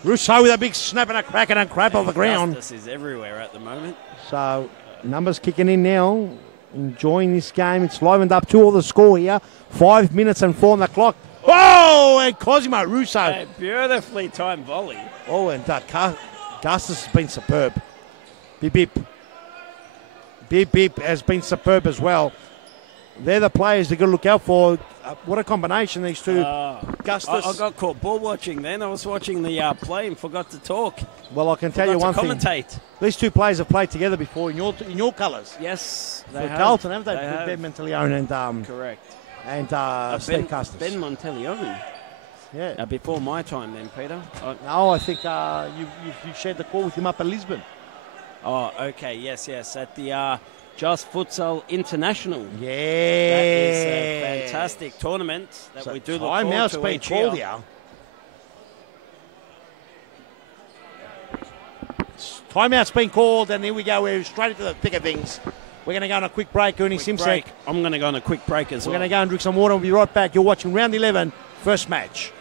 Rousseau with a big snap and a crack and a crap on the ground. This is everywhere at the moment. So, numbers kicking in now. Enjoying this game. It's livened up to all the score here. 5 minutes and 4 on the clock. Oh, and Cosimo Russo. A beautifully timed volley. Oh, and Gustus has been superb. Bip, bip. Bip, bip has been superb as well. they're the players they've got to look out for. What a combination, these two. Gustus. I got caught ball watching then. I was watching the play and forgot to talk. Well, I can tell you one thing. These two players have played together before in your colours. Yes, they have. Carlton, haven't they? Ben Monteleone and correct. And Steve Custis. Ben Monteleone. Yeah. Before my time then, Peter. No, I think you shared the call with him up at Lisbon. Oh, okay. Yes. At the Just Futsal International. Yeah. That is a fantastic tournament that we do look forward to each year. Timeout's been called, and here we go. We're straight into the thick of things. We're going to go on a quick break. Ernie Simsek. I'm going to go on a quick break as well. We're going to go and drink some water. We'll be right back. You're watching Round 11, first match.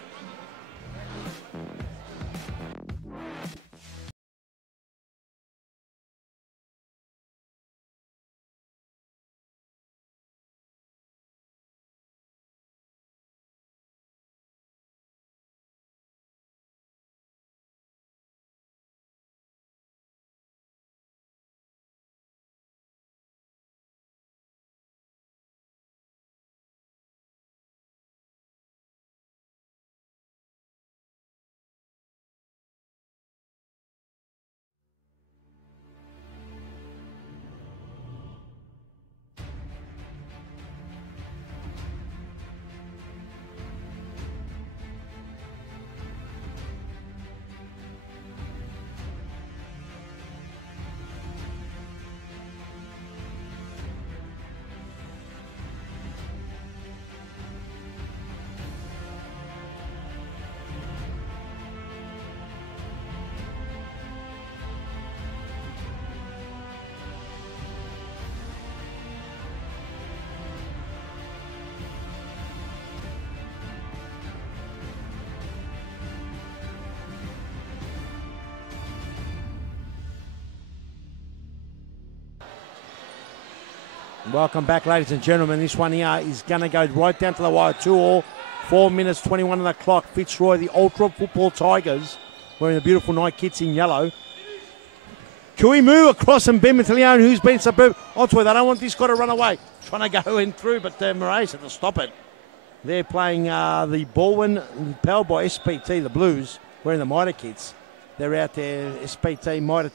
Welcome back, ladies and gentlemen. This one here is going to go right down to the wire. 2-all, 4 minutes, 21 on the clock. Fitzroy, the Ultra Football Tigers, wearing the beautiful night kits in yellow. Can we move across and Ben Monteleone, who's been superb? Onto it. They don't want this guy to run away. Trying to go in through, but Moraes had to stop it. They're playing the Baldwin, powered by SPT, the Blues, wearing the Mitre kits. They're out there, SPT, Mitre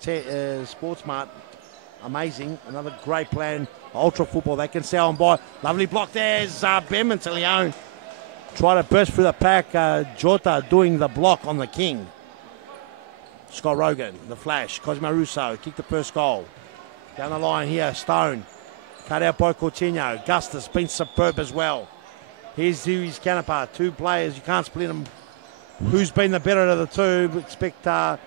Sportsmart. Amazing. Another great plan. Ultra football, they can sell and buy. Lovely block. There's Ben Monteleone. Try to burst through the pack. Jota doing the block on the king. Scott Rogan, the flash. Cosimo Russo, kick the first goal. Down the line here, Stone. Cut out by Coutinho. Gustus been superb as well. Here's his counterpart. Two players, you can't split them. Who's been the better of the two? We expect Ben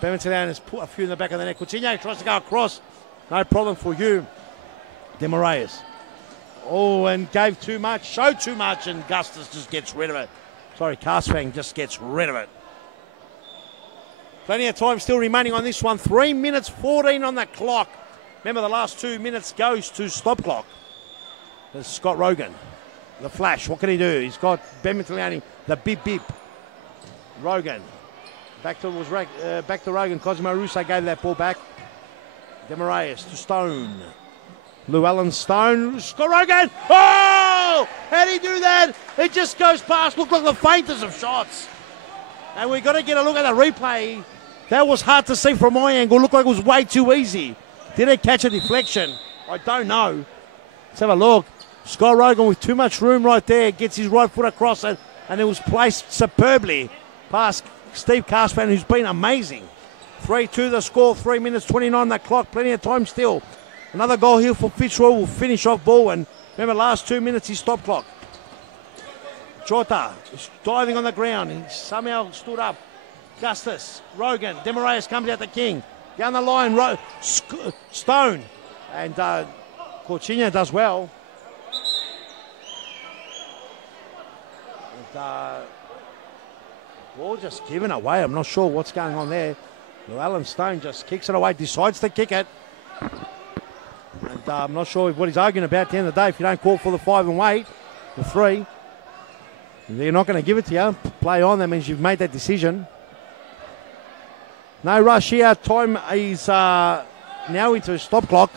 Monteleone has put a few in the back of the net. Coutinho tries to go across. No problem for you. Demoraes. Oh, and gave too much, showed too much, and Gustus just gets rid of it. Sorry, Carsfang just gets rid of it. Plenty of time still remaining on this one. 3 minutes 14 on the clock. Remember, the last 2 minutes goes to stop clock. There's Scott Rogan. The flash, what can he do? He's got Ben Monteleone, the beep beep. Rogan. Back to Rogan. Cosimo Russo gave that ball back. Demoraes to Stone. Llewellyn Stone. Scott Rogan. Oh! How'd he do that? It just goes past. Looked like the faintest of shots. And we've got to get a look at the replay. That was hard to see from my angle. Looked like it was way too easy. Did it catch a deflection? I don't know. Let's have a look. Scott Rogan with too much room right there. Gets his right foot across it. And it was placed superbly past Steve Carspan, who's been amazing. 3-2 the score. 3 minutes 29 on the clock. Plenty of time still. Another goal here for Fitzroy will finish off Baldwin. Remember, last 2 minutes he stopped clock. Jota is diving on the ground. He somehow stood up. Gustus, Rogan, Demoraes comes out the king. Down the line, Stone. And Coutinho does well. And, ball just given away. I'm not sure what's going on there. Llewellyn Stone just kicks it away, decides to kick it. And I'm not sure what he's arguing about at the end of the day. If you don't call for the 5 and wait, the 3, they're not going to give it to you. Play on, that means you've made that decision. No rush here. Time is now into a stop clock.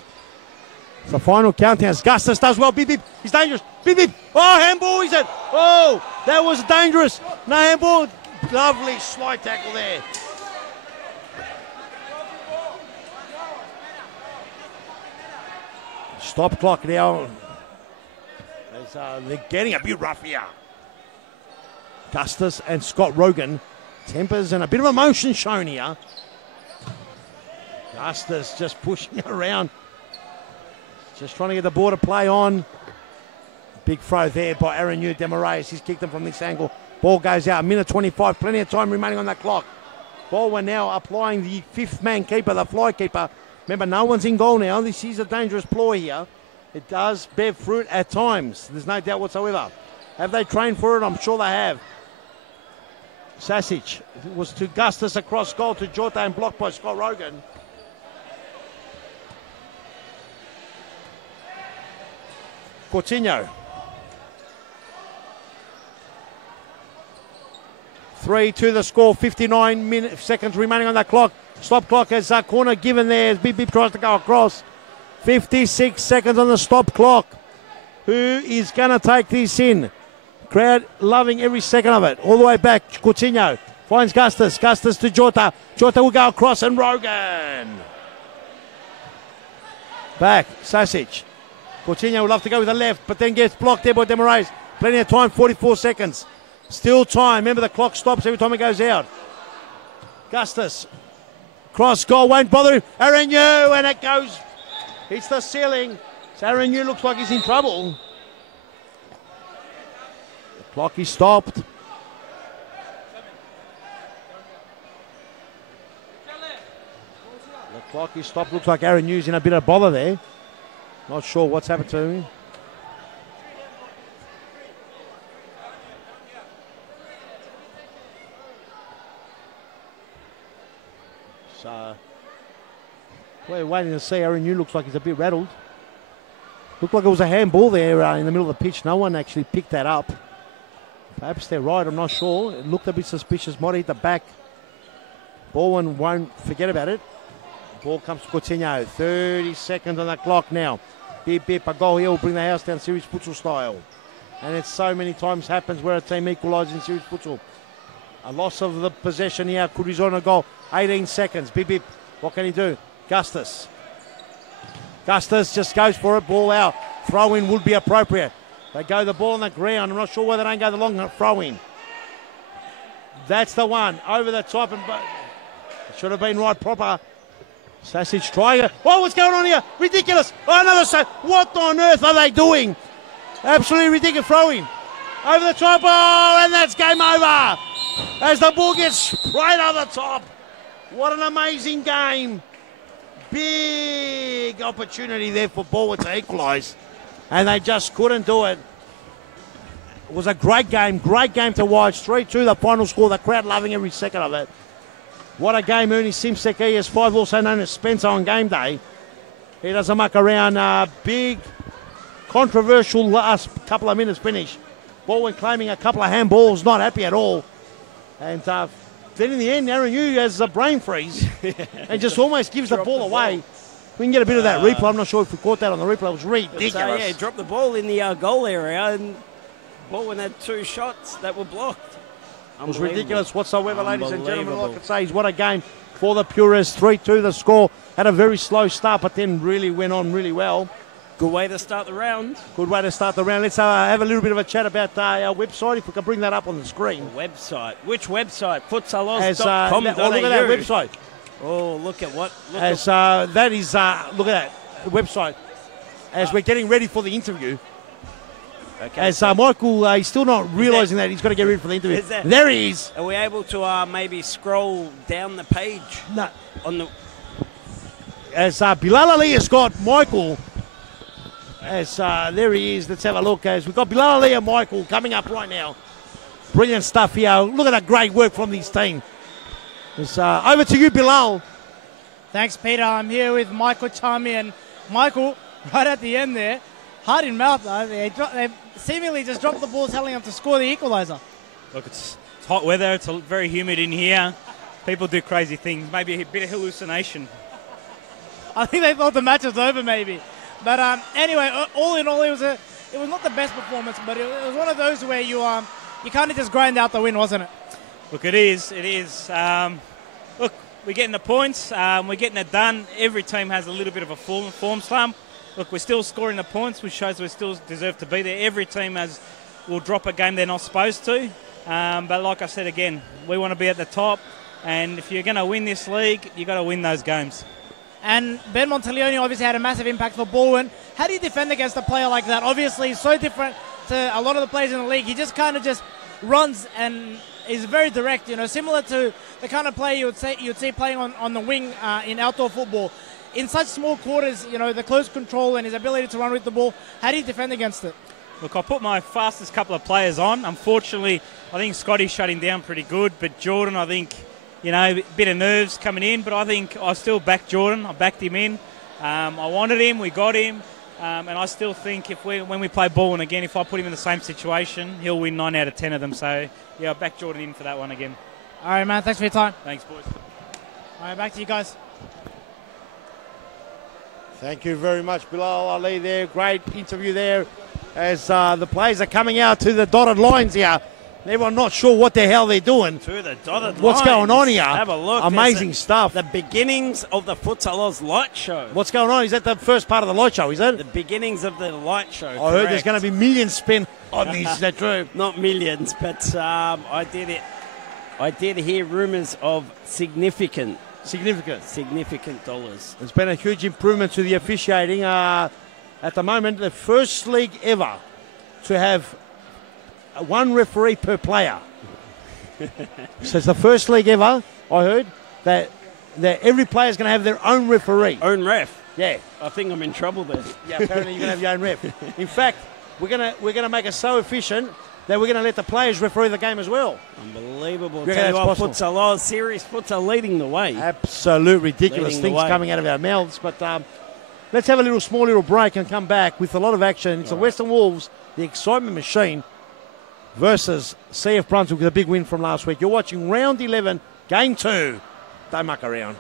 It's the final countdown. Gustus does well. Beep, beep. He's dangerous. Beep, beep. Oh, handball, he said. Oh, that was dangerous. No handball. Lovely slide tackle there. Stop clock now. They're getting a bit rough here. Gustus and Scott Rogan. Tempers and a bit of emotion shown here. Gustus just pushing around. Just trying to get the ball to play on. Big throw there by Aaron Yu. Demaraeus, he's kicked them from this angle. Ball goes out, minute 25, plenty of time remaining on that clock. Baldwin now applying the fifth man keeper, the fly keeper. Remember, no one's in goal now. This is a dangerous ploy here. It does bear fruit at times. There's no doubt whatsoever. Have they trained for it? I'm sure they have. Sasic was to Gustus across goal to Jota and blocked by Scott Rogan. Coutinho. 3-2 the score, 59 seconds remaining on that clock. Stop clock as corner given there as Bip Bip tries to go across. 56 seconds on the stop clock. Who is going to take this in? Crowd loving every second of it. All the way back, Coutinho finds Gustus. Gustus to Jota. Jota will go across and Rogan. Back, Sasic. Coutinho would love to go with the left, but then gets blocked there by Demaraeus. Plenty of time, 44 seconds. Still time. Remember, the clock stops every time it goes out. Gustus. Cross goal, won't bother him. Aaron Yu, and it goes. Hits the ceiling. So Aaron Yu looks like he's in trouble. The clock is stopped. The clock is stopped. Looks like Aaron Yu's in a bit of bother there. Not sure what's happened to him. So we're waiting to see. Aaron Yu looks like he's a bit rattled. Looked like it was a handball there in the middle of the pitch. No one actually picked that up. Perhaps they're right, I'm not sure. It looked a bit suspicious. Might hit the back. Baldwin won't forget about it. Ball comes to Coutinho. 30 seconds on the clock now. Bip, bip, a goal here will bring the house down series futsal style. And it so many times happens where a team equalises in series futsal. A loss of the possession here could result in a goal. 18 seconds. Bip, bip. What can he do? Gustus. Gustus just goes for it. Ball out. Throw in would be appropriate. They go the ball on the ground. I'm not sure why they don't go the long throw in. That's the one. Over the top. And it should have been right proper. Sasic trying it. Oh, what's going on here? Ridiculous. Oh, another save. What on earth are they doing? Absolutely ridiculous throwing. Over the top. Oh, and that's game over. As the ball gets straight over the top. What an amazing game. Big opportunity there for Baldwin to equalise. And they just couldn't do it. It was a great game to watch. 3-2 the final score. The crowd loving every second of it. What a game. Ernie Simsek, ES5, also known as Spencer on game day. He doesn't muck around. Big, controversial last couple of minutes finish. Baldwin claiming a couple of handballs, not happy at all. And then in the end, Aaron Yu has a brain freeze and just almost gives the ball away. We can get a bit of that replay. I'm not sure if we caught that on the replay. It was ridiculous. Yeah, he dropped the ball in the goal area, and Baldwin had two shots that were blocked. It was ridiculous whatsoever, ladies and gentlemen. All I can say is what a game for the Purists. 3-2 the score. Had a very slow start, but then really went on really well. Good way to start the round. Good way to start the round. Let's have a little bit of a chat about our website, if we can bring that up on the screen. Website? Which website? futsalos.com.au. Look at that website. Oh, look at what? Look at that website. As we're getting ready for the interview. Okay. As Michael, he's still not realising that he's got to get ready for the interview. There he is. Are we able to maybe scroll down the page? No. On the. As Bilal Ali has got Michael. As there he is. Let's have a look. As we've got Bilal Ali and Michael coming up right now. Brilliant stuff here. Look at that great work from this team. It's over to you, Bilal. Thanks, Peter. I'm here with Michael Chami, and Michael, right at the end there, heart in mouth, though. They seemingly just dropped the ball, telling them to score the equaliser. Look, it's hot weather. It's very humid in here. People do crazy things. Maybe a bit of hallucination. I think they thought the match was over, maybe. But anyway, all in all, it was not the best performance, but it was one of those where you kind of just grind out the win, wasn't it? Look, it is. Look, we're getting the points. We're getting it done. Every team has a little bit of a form slump. Look, we're still scoring the points, which shows we still deserve to be there. Every team will drop a game they're not supposed to. But like I said again, we want to be at the top. And if you're going to win this league, you've got to win those games. And Ben Monteleone obviously had a massive impact for Baldwin. How do you defend against a player like that? Obviously, he's so different to a lot of the players in the league. He just kind of just runs and is very direct, similar to the kind of player you'd see playing on the wing in outdoor football. In such small quarters, the close control and his ability to run with the ball, how do you defend against it? Look, I put my fastest couple of players on. Unfortunately, I think Scotty shut him down pretty good, but Jordan, I think, a bit of nerves coming in, but I think I still backed Jordan. I backed him in. I wanted him, we got him, and I still think when we play Baldwin again, if I put him in the same situation, he'll win 9 out of 10 of them. So, yeah, I backed Jordan in for that one again. All right, man, thanks for your time. Thanks, boys. All right, back to you guys. Thank you very much, Bilal Ali there. Great interview there as the players are coming out to the dotted lines here. Everyone not sure what the hell they're doing. To the dotted lines. What's going on here? Have a look. Amazing stuff. The beginnings of the Futsal Oz light show. What's going on? Is that the first part of the light show, is it? The beginnings of the light show. I heard there's going to be millions spent on these. Is that true? Not millions, but I did hear rumours of significant dollars. There's been a huge improvement to the officiating. At the moment, the first league ever to have one referee per player. So it's the first league ever, I heard, that every player is going to have their own referee. Own ref? Yeah. I think I'm in trouble there. Yeah, apparently you're going to have your own ref. In fact, we're going to make it so efficient that we're going to let the players referee the game as well. Unbelievable. Yeah, Tell you what, possible. Futsal Oz, serious futsal leading the way. Absolute ridiculous Leading the things way. coming out of our mouths. But let's have a small little break and come back with a lot of action. It's the Western Wolves, the excitement machine, versus CF Brunswick with a big win from last week. You're watching round 11, game 2. Don't muck around.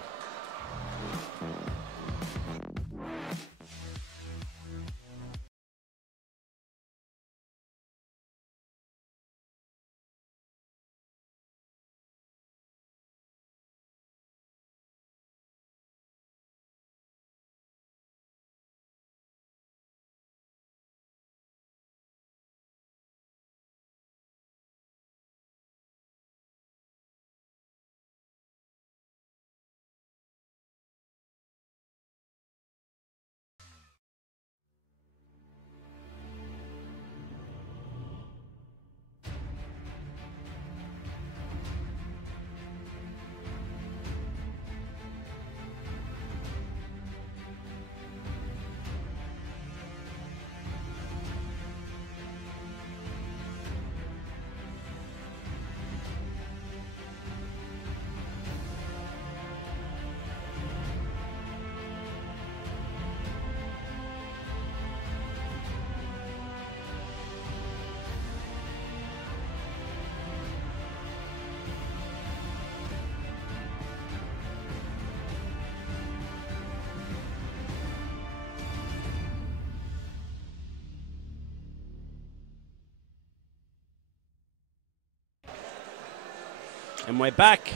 And we're back.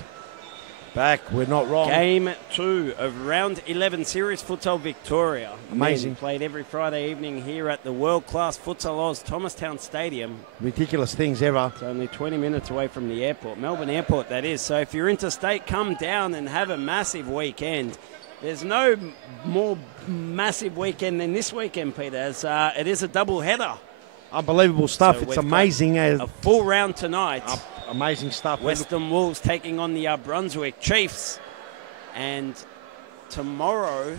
We're not wrong. Game 2 of round 11 Series Futsal Victoria. Amazing. Men played every Friday evening here at the world-class Futsal Oz Thomastown Stadium. Ridiculous things ever. It's only 20 minutes away from the airport, Melbourne Airport that is. So if you're interstate, come down and have a massive weekend. There's no more massive weekend than this weekend, Peter, as it is a double header. Unbelievable stuff. So it's we've amazing. got a full round tonight. Amazing stuff. Western Wolves taking on the Brunswick Chiefs. And tomorrow,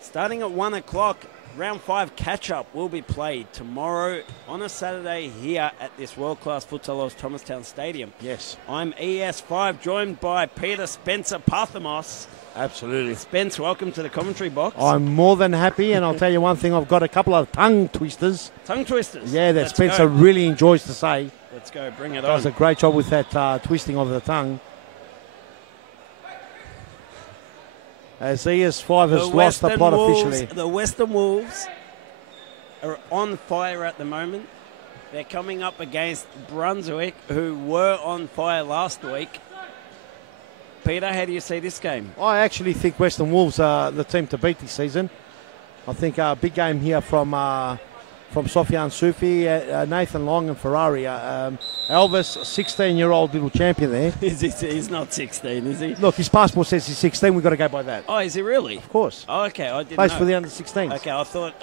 starting at 1 o'clock, round 5 catch-up will be played tomorrow on a Saturday here at this world-class Futsal Oz Thomastown Stadium. Yes. I'm ES5, joined by Peter Spencer Parthamos. Absolutely. Spence, welcome to the commentary box. I'm more than happy, and I'll tell you one thing, I've got a couple of tongue twisters. Tongue twisters? Yeah, that Let's Spencer go. really enjoys to say. Let's go, bring it Does on. a great job with that twisting of the tongue. As ES5 has lost the plot officially. The Western Wolves are on fire at the moment. They're coming up against Brunswick, who were on fire last week. Peter, how do you see this game? I actually think Western Wolves are the team to beat this season. I think a big game here from Sofian Sufi, Nathan Long and Ferrari. Elvis, 16-year-old little champion there. He's not 16, is he? Look, his passport says he's 16. We've got to go by that. Oh, is he really? Of course. Oh, okay, I didn't Plays know. for the under-16s. Okay, I thought.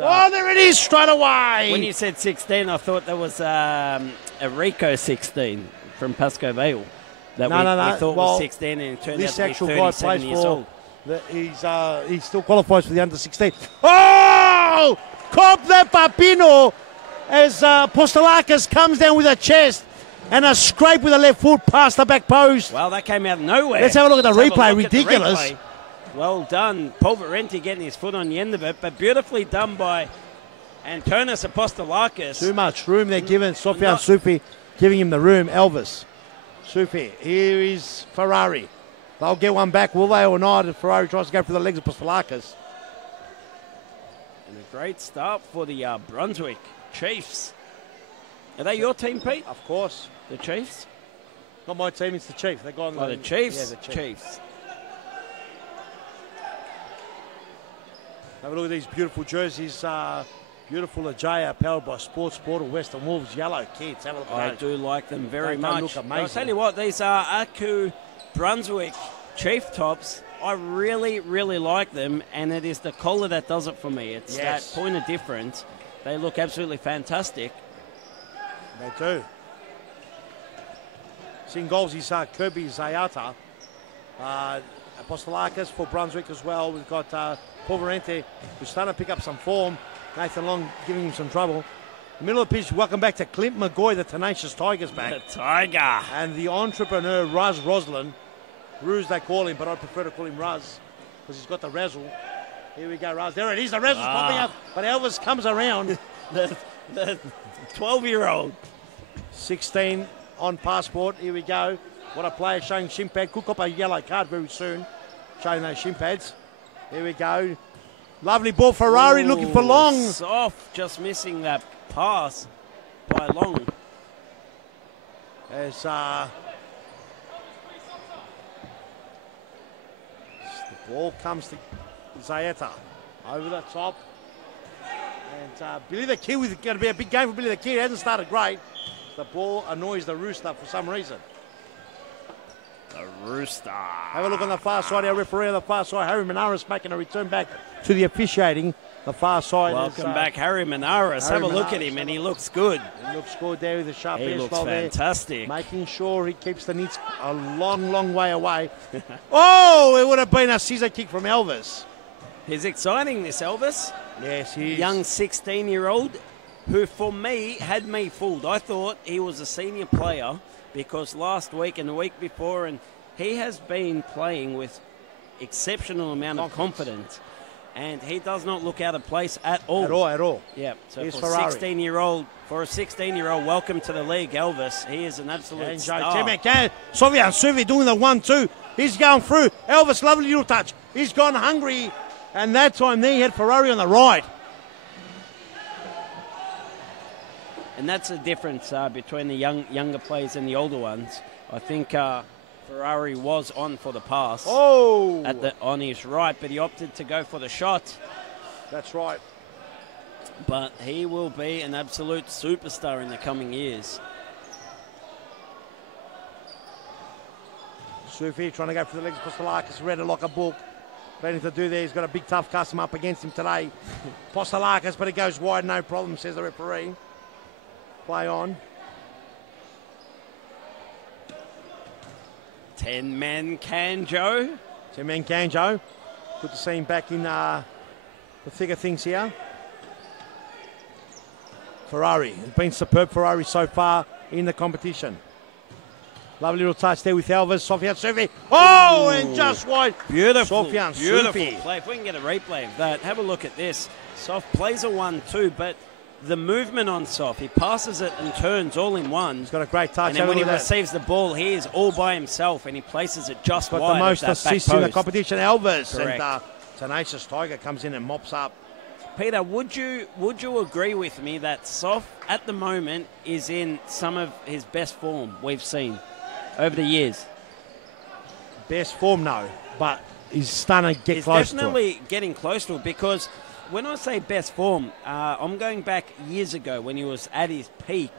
Oh, there it is, straight away. When you said 16, I thought that was a Rico 16 from Pascoe Vale. That we thought was 16 and it turned out to be 37 years old. He still qualifies for the under-16. Oh! Cop that Papino as Postolakis comes down with a chest and a scrape with a left foot past the back post. Well, that came out of nowhere. Let's have a look at the replay. Ridiculous. Well done. Paul Valenti getting his foot on the end of it, but beautifully done by Antonis Apostolakis. Too much room they're giving Sofian Sufi, giving him the room. Elvis. Sufi. Here is Ferrari. They'll get one back, will they or not? If Ferrari tries to go for the legs of Postolakis. And a great start for the Brunswick Chiefs. Are they your team, Pete? Of course. The Chiefs? Not my team, it's the Chiefs. They're gone. Oh, the Chiefs? Yeah, the Chiefs. Have a look at these beautiful jerseys. Beautiful Ajaya, powered by Sports Portal, Western Wolves, yellow kids. Have a look at I those. do like them very They much. look amazing. I'll tell you what, these are Aku Brunswick Chief tops. I really, really like them, and it is the collar that does it for me. It's that point of difference. They look absolutely fantastic. They do. Seeing goals is Kirby Zayata. Apostolakis for Brunswick as well. We've got Paul Valenti, who's starting to pick up some form. Nathan Long giving him some trouble. Middle of the pitch, welcome back to Clint McGoy, the tenacious Tiger's back. The Tiger. And the entrepreneur, Raz Roslin. Ruse they call him, but I prefer to call him Raz because he's got the razzle. Here we go, Raz. There it is. The razzle's popping up, but Elvis comes around. the 12-year-old. 16 on passport. Here we go. What a player showing shin pad. Could cop a yellow card very soon, showing those shin pads. Here we go. Lovely ball, Ferrari looking for Long. Soft, just missing that pass by Long. As the ball comes to Zayeta. Over the top. And Billy the Kid, going to be a big game for Billy the Kid. It hasn't started great. The ball annoys the Rooster for some reason. The Rooster. Have a look on the far side. Our referee on the far side, Harry Manaras, making a return back to the officiating. The far side. Welcome back, Harry Manaras. Have a look at him, and he looks good. He looks good there with the sharp hairstyle. He looks fantastic. There, making sure he keeps the nits a long, long way away. Oh, it would have been a scissor kick from Elvis. He's exciting, this Elvis. Yes, he is. Young 16-year-old who, for me, had me fooled. I thought he was a senior player because last week and the week before, and he has been playing with exceptional amount of confidence. And he does not look out of place at all. At all. Yeah. So Here's for a 16-year-old, welcome to the league, Elvis. He is an absolute star. Sofian Sufi doing the 1-2. He's going through. Elvis, lovely little touch. He's gone hungry. And that time there, he had Ferrari on the right. And that's the difference between the younger players and the older ones. I think Ferrari was on for the pass on his right, but he opted to go for the shot. That's right. But he will be an absolute superstar in the coming years. Sufi trying to go for the legs. Postolakis read it like a book. Plenty to do there. He's got a big tough customer up against him today. Postolakis, but it goes wide, no problem, says the referee. Play on. 10-man Canjo. 10-man Canjo. Good to see him back in the thick of things here. Ferrari has been superb. Ferrari so far in the competition. Lovely little touch there with Elvis. Sofian Sufi. Oh, and just wide. Beautiful. Sofian beautiful Sufi. play. If we can get a replay of that, have a look at this. Soft plays a 1-2, but the movement on Sof. He passes it and turns all in one. He's got a great touch. And then when he receives the ball, he is all by himself, and he places it just got wide. the most at that assists back in the post. competition, Elvis. Correct. And Tenacious Tiger comes in and mops up. Peter, would you agree with me that Sof at the moment is in some of his best form we've seen over the years? Best form, no, but he's starting to get He's close to it. definitely getting close to it, because when I say best form, I'm going back years ago when he was at his peak,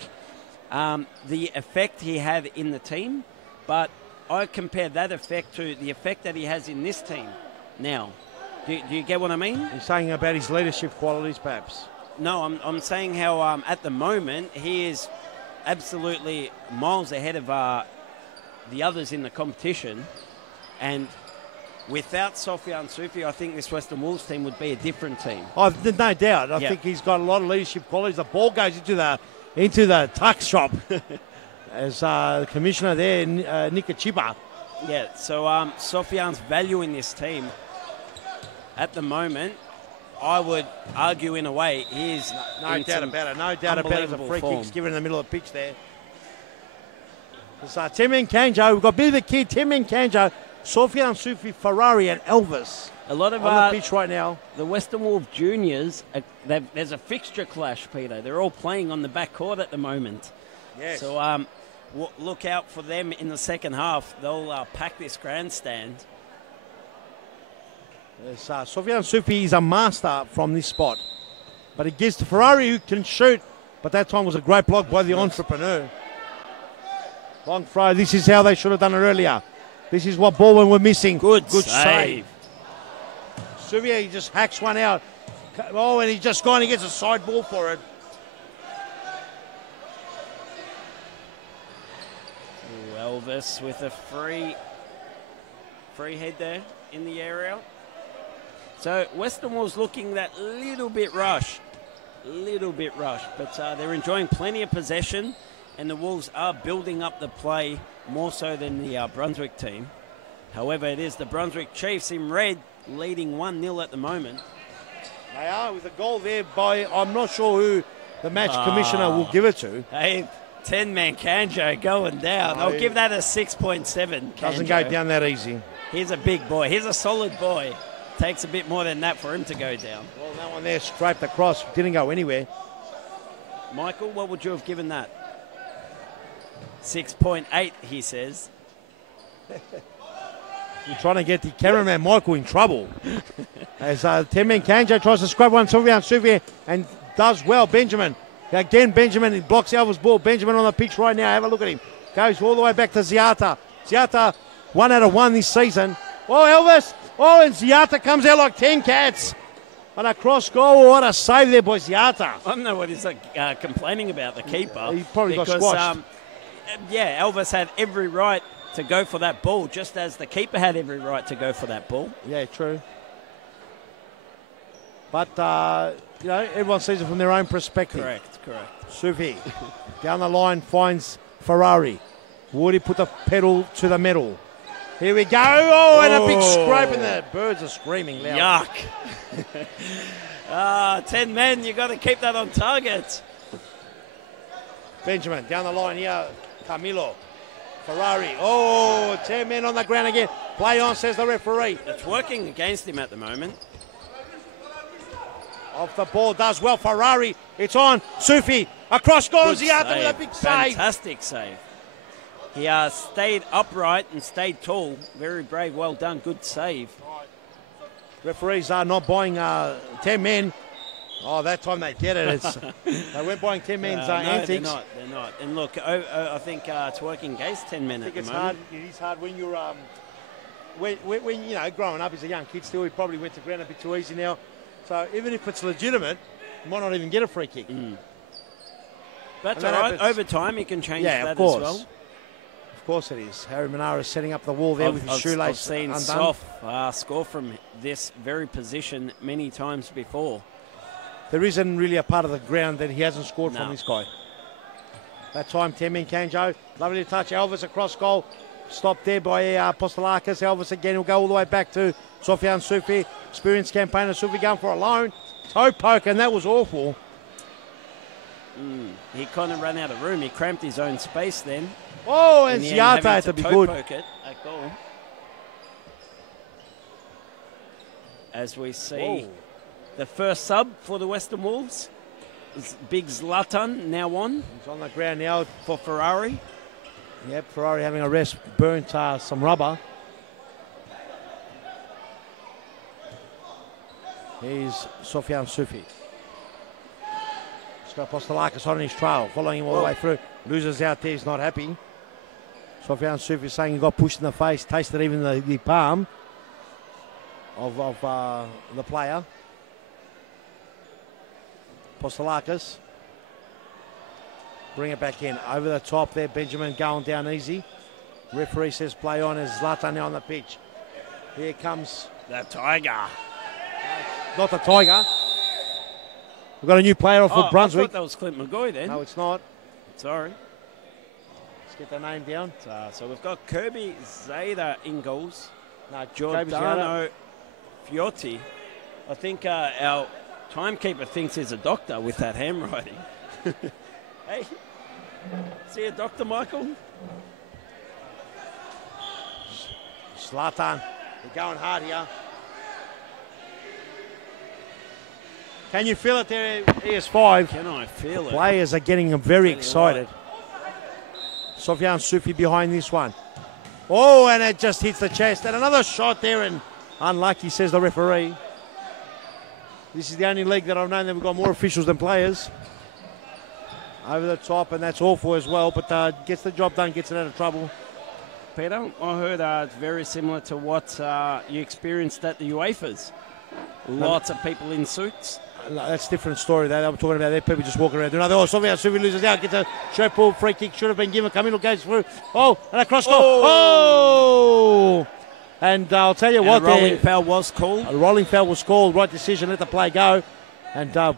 the effect he had in the team, but I compare that effect to the effect that he has in this team now. Do you get what I mean? He's saying about his leadership qualities, perhaps. No, I'm saying how at the moment he is absolutely miles ahead of the others in the competition, and without Sofiane Sufi, I think this Western Wolves team would be a different team. Oh, there's no doubt. I think he's got a lot of leadership qualities. The ball goes into the tuck shop, as commissioner there, Nika Chiba. Yeah, so Sofiane's value in this team at the moment, I would argue in a way, he is no doubt about it. No doubt about it. The free form. kick's given in the middle of the pitch there. It's Timin Kanjo. We've got a bit of a kid. Timin Kanjo, Sofiane Sufi, Ferrari, and Elvis. A lot of on the pitch right now. The Western Wolf juniors, there's a fixture clash, Peter. They're all playing on the back court at the moment. Yes. So look out for them in the second half. They'll pack this grandstand. Sofiane Sufi is a master from this spot. But it gives to Ferrari, who can shoot. But that time was a great block by the entrepreneur. Long throw. This is how they should have done it earlier. This is what Baldwin were missing. Good save. Sufi, he just hacks one out. Oh, and he's just gone. He gets a side ball for it. Ooh, Elvis with a free head there in the area. So Western Wolves looking that little bit rushed, but they're enjoying plenty of possession, and the Wolves are building up the play more so than the Brunswick team. However, it is the Brunswick Chiefs in red leading 1-0 at the moment. They are, with a goal there by, I'm not sure who the match commissioner will give it to. Hey, 10-man Kanjo going down. I'll give that a 6.7. Doesn't go down that easy. He's a big boy. He's a solid boy. Takes a bit more than that for him to go down. Well, that one there scraped across, didn't go anywhere. Michael, what would you have given that? 6.8, he says. You're trying to get the cameraman Michael in trouble. As 10-man Kanjo tries to scrub one Sofiane Sufi and does well. Benjamin. Again, Benjamin, he blocks Elvis' ball. Benjamin on the pitch right now. Have a look at him. Goes all the way back to Ziata. Ziata, 1 out of 1 this season. Oh, Elvis. Oh, and Ziata comes out like 10 cats. On a cross goal. What a save there by Ziata. I don't know what he's complaining about, the keeper. He probably got squashed. Elvis had every right to go for that ball, just as the keeper had every right to go for that ball. Yeah, true. But, everyone sees it from their own perspective. Correct. Sufi down the line finds Ferrari. Would he put the pedal to the metal? Here we go. Oh, and a big scrape, and the birds are screaming loud. Yuck. 10 men, you got to keep that on target. Benjamin down the line here. Camilo. Ferrari. Oh, 10 men on the ground again. Play on, says the referee. It's working against him at the moment. Off the ball, does well. Ferrari. It's on. Sufi. Across goal. Ziata with a big save. Fantastic save. He stayed upright and stayed tall. Very brave. Well done. Good save. Referees are not buying 10 men. Oh, that time they get it. They weren't buying 10 men's antiques. They're not. And look, I think it's working against 10 men at the moment. It is hard when you're, when growing up as a young kid still, he probably went to ground a bit too easy now. So even if it's legitimate, you might not even get a free kick. That's all right. Over time, you can change that as well. Of course it is. Harry Manara setting up the wall there with his shoelace I've seen undone. Sof score from this very position many times before. There isn't really a part of the ground that he hasn't scored from this guy. That time, Temin Kanjo, lovely to touch. Elvis across goal. Stopped there by Apostolakis. Elvis again will go all the way back to Sofiane Sufi. Experienced campaigner Sufi going for a loan. Toe poke, and that was awful. He kind of ran out of room. He cramped his own space then. Oh, and In the end, Ziata having had to be good. poke it at goal. As we see the first sub for the Western Wolves is Big Zlatan now on. He's on the ground now. For Ferrari. Yep, Ferrari having a rest, burnt some rubber. Here's Sofian Sufi. He's got Apostolakis on his trail, following him all the way through. Loses out there, he's not happy. Sofian Sufi saying he got pushed in the face, tasted even the palm of the player. Apostolakis. Bring it back in. Over the top there, Benjamin going down easy. Referee says play on as Zlatan now on the pitch. Here comes the Tiger. Not the Tiger. We've got a new player off for Brunswick. I thought that was Clint McGoy then. No, it's not. Sorry. Let's get the name down. So we've got Kirby Zada in goals. No, Giordano Fiotti. I think our timekeeper thinks he's a doctor with that handwriting. Hey, see a doctor, Michael? Zlatan, they're going hard here. Can you feel it there, ES5? Can I feel it? Players are getting very excited. Sofian Sufi behind this one. Oh, and it just hits the chest. And another shot there, and unlucky, says the referee. This is the only league that I've known that we've got more officials than players. Over the top, and that's awful as well, but gets the job done, gets it out of trouble. Peter, I heard it's very similar to what you experienced at the UEFA's. Lots of people in suits. That's a different story, though. I'm talking about there, people just walking around doing nothing. Oh, Sofian Sufi loses out, gets a short ball, free kick, should have been given. Camilo goes through. Oh, and a cross goal. Oh! And I'll tell you what, a rolling foul was called. A rolling foul was called. Right decision, let the play go. And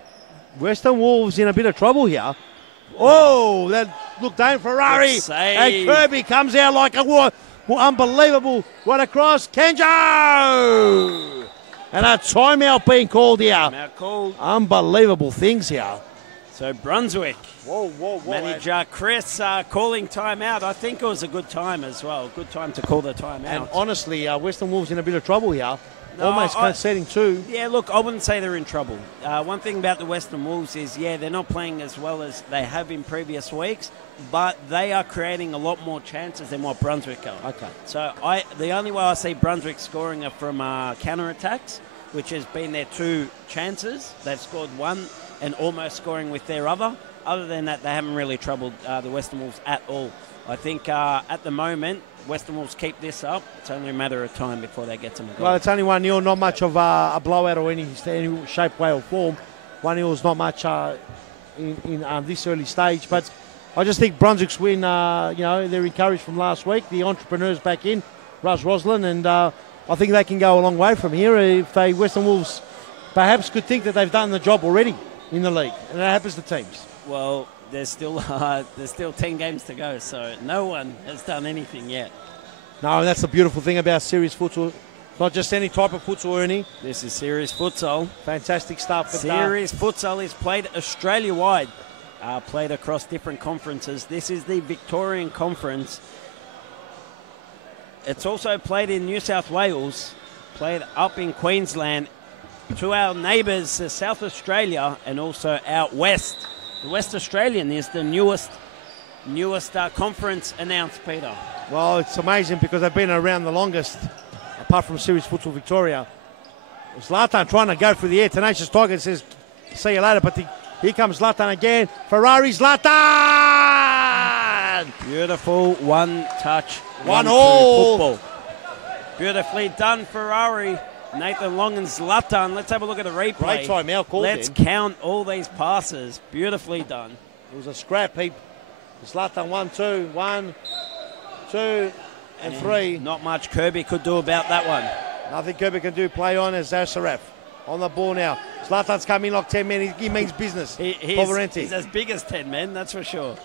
Western Wolves in a bit of trouble here. Oh, that look down Ferrari. And Kirby comes out like a unbelievable right across. Kenjo! And a timeout being called here. Timeout called. Unbelievable things here. So Brunswick. Whoa. Manager Chris calling timeout. I think it was a good time as well. Good time to call the timeout. And honestly, Western Wolves in a bit of trouble here. Almost conceding two. Yeah, look, I wouldn't say they're in trouble. One thing about the Western Wolves is, they're not playing as well as they have in previous weeks, but they are creating a lot more chances than what Brunswick are. Okay. So the only way I see Brunswick scoring are from counter-attacks, which has been their two chances. They've scored one and almost scoring with their other. Other than that, they haven't really troubled the Western Wolves at all. I think at the moment, Western Wolves keep this up. It's only a matter of time before they get some goals. Well, it's only 1-0, not much of a blowout or any shape, way or form. 1-0 is not much in this early stage, but I just think Brunswick's win, they're encouraged from last week. The entrepreneurs back in, Raz Roslin, and I think they can go a long way from here if Western Wolves perhaps could think that they've done the job already in the league, and that happens to teams. Well, there's still 10 games to go, so no one has done anything yet. No, that's the beautiful thing about series futsal. Not just any type of futsal, Ernie. This is series futsal. Fantastic stuff. Series futsal is played Australia-wide, played across different conferences. This is the Victorian Conference. It's also played in New South Wales, played up in Queensland, to our neighbours, South Australia, and also out west. The West Australian is the newest conference announced, Peter. Well, it's amazing because they've been around the longest, apart from Series Futsal Victoria. Zlatan trying to go for the air. Tenacious Tiger says, see you later, but here comes Zlatan again. Ferrari Zlatan! Beautiful one-touch, one-all football. Beautifully done, Ferrari. Nathan Long and Zlatan. Let's have a look at the replay. Great time out called. Let's count all these passes. Beautifully done. It was a scrap heap. Zlatan 1-2, 1, 2, and 3. Not much Kirby could do about that one. Nothing Kirby can do. Play on as Zasaraf. On the ball now. Zlatan's coming like 10 men. He means business. He's as big as 10 men, that's for sure.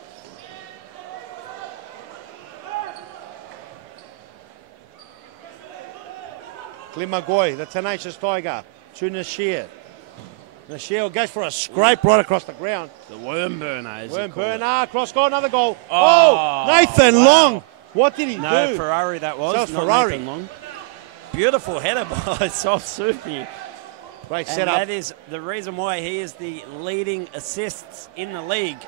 Clint McGoy, the Tenacious Tiger, to Nashir. Nashiel goes for a scrape right across the ground. The worm burner, as you Worm call it. burner, cross goal, another goal. Oh, Nathan wow. Long. What did he No, do? Ferrari that was. So it's not Ferrari. Nathan Long. Beautiful header by Soft Sufi. Great And setup. that is the reason why he is the leading assists in the league.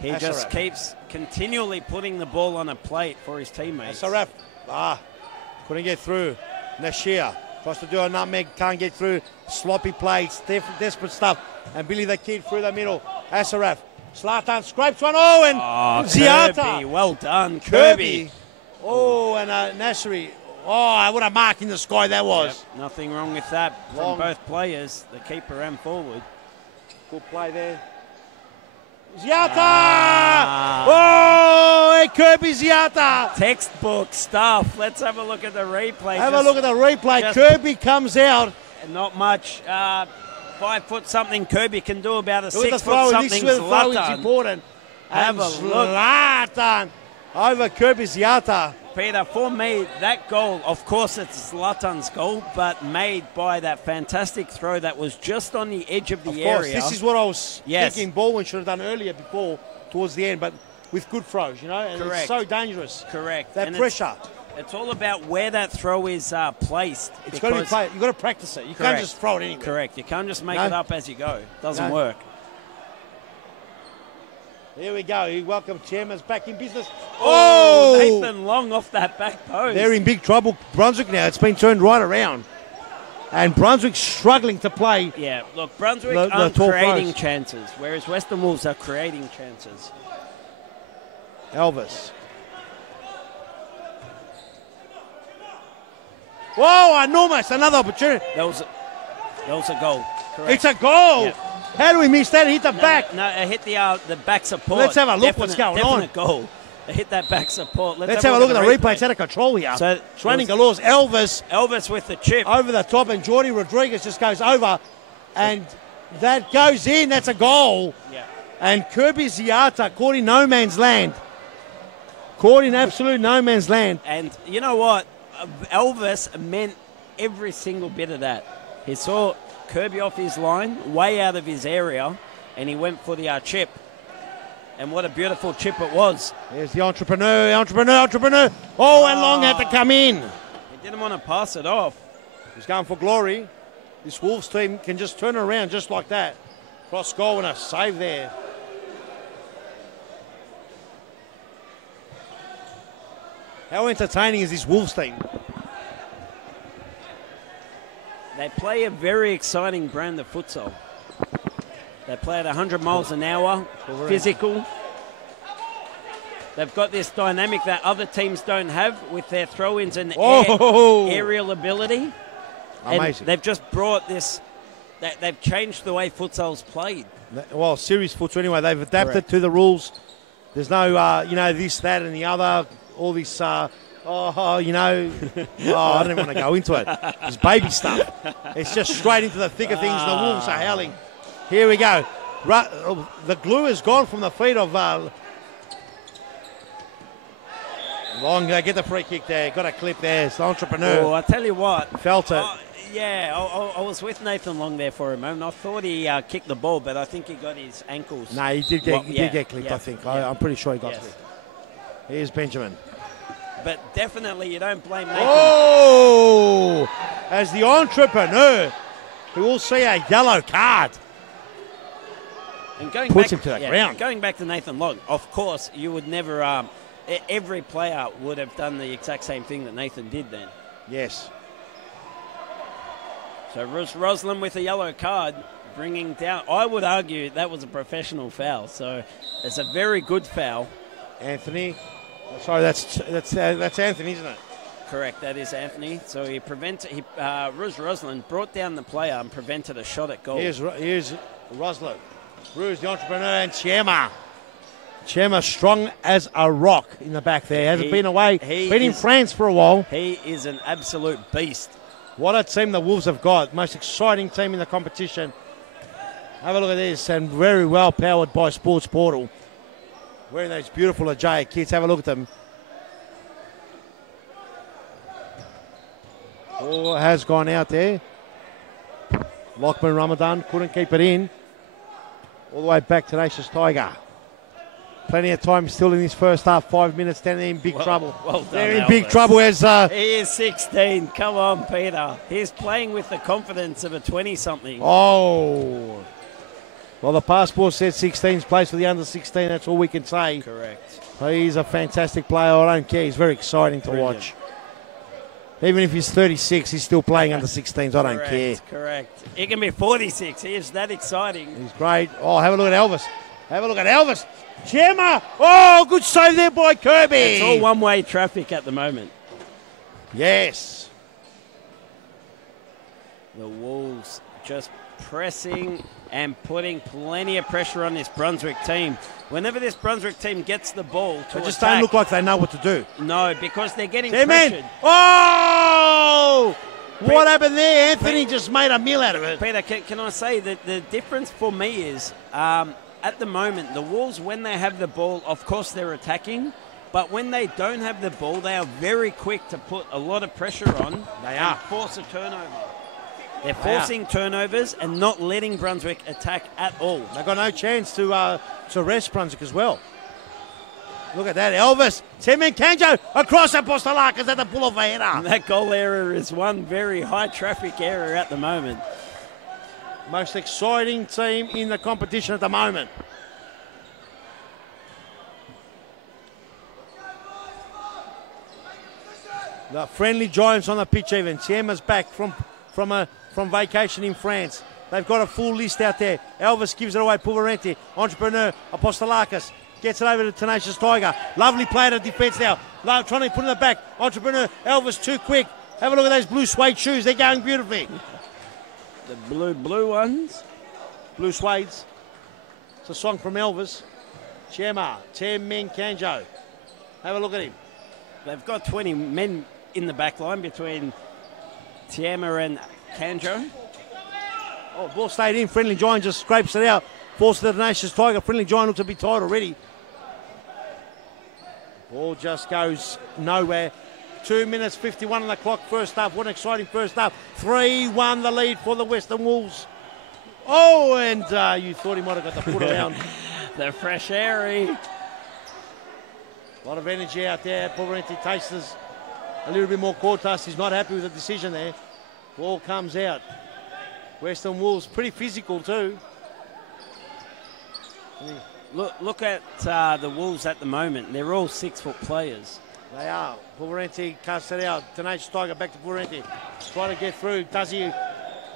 He That's just all right. keeps continually putting the ball on a plate for his teammates. That's a wrap. Couldn't get through. Nashia tries to do a nutmeg, can't get through. Sloppy plays, desperate stuff. And Billy the Kid through the middle. Asaraf. Zlatan scrapes one. Oh, and Ziata. Kirby, well done, Kirby. Oh, and Nasri. Oh, what a mark in the sky that was. Yep, nothing wrong with that Long. from both players, the keeper and forward. Good play there. Ziata! Oh, hey, Kirby Ziata. Textbook stuff. Let's have a look at the replay. Have a look at the replay. just- Kirby comes out. Not much. 5 foot something Kirby can do about a Look at 6 the foot throw. something This is where the throw is Zlatan. important. Have And a look. Zlatan over Kirby Ziata. Peter, for me, that goal, of course it's Zlatan's goal, but made by that fantastic throw that was just on the edge of the Of course, area. this is what I was Yes. thinking Baldwin should have done earlier before, towards the end, but with good throws, you know, and Correct. it's so dangerous. Correct. That And pressure. It's all about where that throw is placed. It's got to be because- played. You've got to practice it. You Correct. can't just throw it anywhere. Correct. You can't just make No. it up as you go. Doesn't No. work. Here we go. You welcome Chairman's back in business. Oh, Nathan Long off that back post. They're in big trouble, Brunswick now. It's been turned right around. And Brunswick's struggling to play. Yeah, look, Brunswick The aren't tall creating throws. chances, whereas Western Wolves are creating chances. Elvis. Whoa, enormous. Another opportunity. That was a goal. Correct. It's a goal. Yep. How do we miss that? It hit the No, back. No, it hit the back support. Let's have a look what's going on. Definite goal. It hit that back support. Let's have a look at the replay. It's out of control here. So It's running galores. Elvis with the chip. over the top, and Jordy Rodriguez just goes over, and that goes in. That's a goal. Yeah. And Kirby Ziata caught in no man's land. Caught in absolute no man's land. And you know what? Elvis meant every single bit of that. He saw Kirby off his line, way out of his area, and he went for the chip. And what a beautiful chip it was. There's the entrepreneur. Oh, and Long had to come in. He didn't want to pass it off. He's going for glory. This Wolves team can just turn it around just like that. Cross goal and a save there. How entertaining is this Wolves team? They play a very exciting brand of futsal. They play at 100 miles an hour, physical. They've got this dynamic that other teams don't have with their throw-ins and aerial ability. And Amazing. they've just brought this, they've changed the way futsal's played. Well, series futsal anyway. They've adapted Correct. to the rules. There's no, this, that, and the other. All this, I don't even want to go into it. It's baby stuff. It's just straight into the thick of things. The Wolves are howling. Here we go. The glue is gone from the feet of Long. They get the free kick there. Got a clip there. It's the entrepreneur. Oh, I tell you what. Felt it. I was with Nathan Long there for a moment. I thought he kicked the ball, but I think he got his ankles. No, he did get clipped, yeah, I think. yeah. I'm pretty sure he got Yes. clipped. Here's Benjamin. But definitely you don't blame Nathan. Oh! As the entrepreneur, who will see a yellow card. And going Puts back, him to the ground. Going back to Nathan Long, of course, you would never, every player would have done the exact same thing that Nathan did then. Yes. So Roslin with a yellow card, bringing down, I would argue that was a professional foul. So it's a very good foul. Anthony. Sorry, that's Anthony, isn't it? Correct, that is Anthony. So Roslin brought down the player and prevented a shot at goal. Here's Roslo. Ruse, the entrepreneur, and Chema. Chema strong as a rock in the back there. Hasn't been away. Been in France for a while. He is an absolute beast. What a team the Wolves have got. Most exciting team in the competition. Have a look at this, and very well powered by Sports Portal. Wearing those beautiful Ajaya kits. Have a look at them. Oh, has gone out there. Lockman Ramadan couldn't keep it in. All the way back, Tenacious Tiger. Plenty of time still in this first half. 5 minutes down. They're in big trouble. Well done, they're in Elvis. big trouble as... He is 16. Come on, Peter. He's playing with the confidence of a 20-something. Oh. Well, the passport says 16's place for the under 16. That's all we can say. Correct. He's a fantastic player. I don't care. He's very exciting to watch. Even if he's 36, he's still playing under 16s. I don't care. Correct. He can be 46. He is that exciting. He's great. Oh, have a look at Elvis. Have a look at Elvis. Gemma. Oh, good save there by Kirby. It's all one-way traffic at the moment. Yes. The Wolves just pressing and putting plenty of pressure on this Brunswick team. Whenever this Brunswick team gets the ball to They just attack, don't look like they know what to do. No, because they're getting Hey, pressured. man. Oh! What happened there? Anthony just made a meal out of it. Peter, can I say that the difference for me is at the moment, the Wolves, when they have the ball, of course they're attacking, but when they don't have the ball, they are very quick to put a lot of pressure on and force a turnover. They're forcing turnovers and not letting Brunswick attack at all. They've got no chance to rest Brunswick as well. Look at that, Elvis. Tim Kanjo across Apostolakis at the pull of a header. And that goal area is one very high traffic area at the moment. Most exciting team in the competition at the moment. The friendly giants on the pitch even. Tiema's back from vacation in France. They've got a full list out there. Elvis gives it away. Pulverenti, Entrepreneur, Apostolakis. Gets it over to Tenacious Tiger. Lovely play to defence now. Trying to put in the back. Entrepreneur, Elvis too quick. Have a look at those blue suede shoes. They're going beautifully. The blue ones. Blue suedes. It's a song from Elvis. Chema, Tem Kanjo. Have a look at him. They've got 20 men in the back line between Tiema and Kanjo. Oh, ball stayed in. Friendly Giant just scrapes it out. Forces the Tenacious Tiger. Friendly Giant looks a bit tired already. Ball just goes nowhere. 2 minutes 51 on the clock. First half. What an exciting first half. 3-1 the lead for the Western Wolves. Oh, and you thought he might have got the foot around. The fresh airy. A lot of energy out there. Pulverenti tastes a little bit more Cortas. He's not happy with the decision there. Ball comes out. Western Wolves pretty physical too. Look at the Wolves at the moment. They're all 6-foot players. They are. Pulverenti cuts it out. Tenacious Tiger back to Pulverenti. Trying to get through. Does he?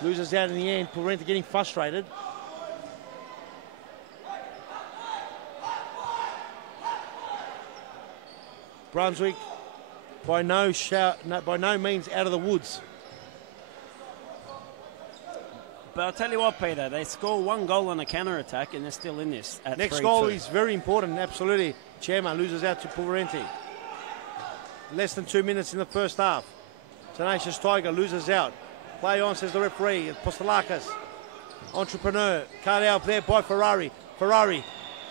Loses out in the end. Pulverenti getting frustrated. Brunswick by no means out of the woods. But I'll tell you what, Peter, they score one goal on a counter-attack and they're still in this at 3-2. Next goal is very important, absolutely. Chema loses out to Pulverenti. Less than 2 minutes in the first half. Tenacious Tiger loses out. Play on, says the referee. Apostolakis. Entrepreneur. Cut out there by Ferrari. Ferrari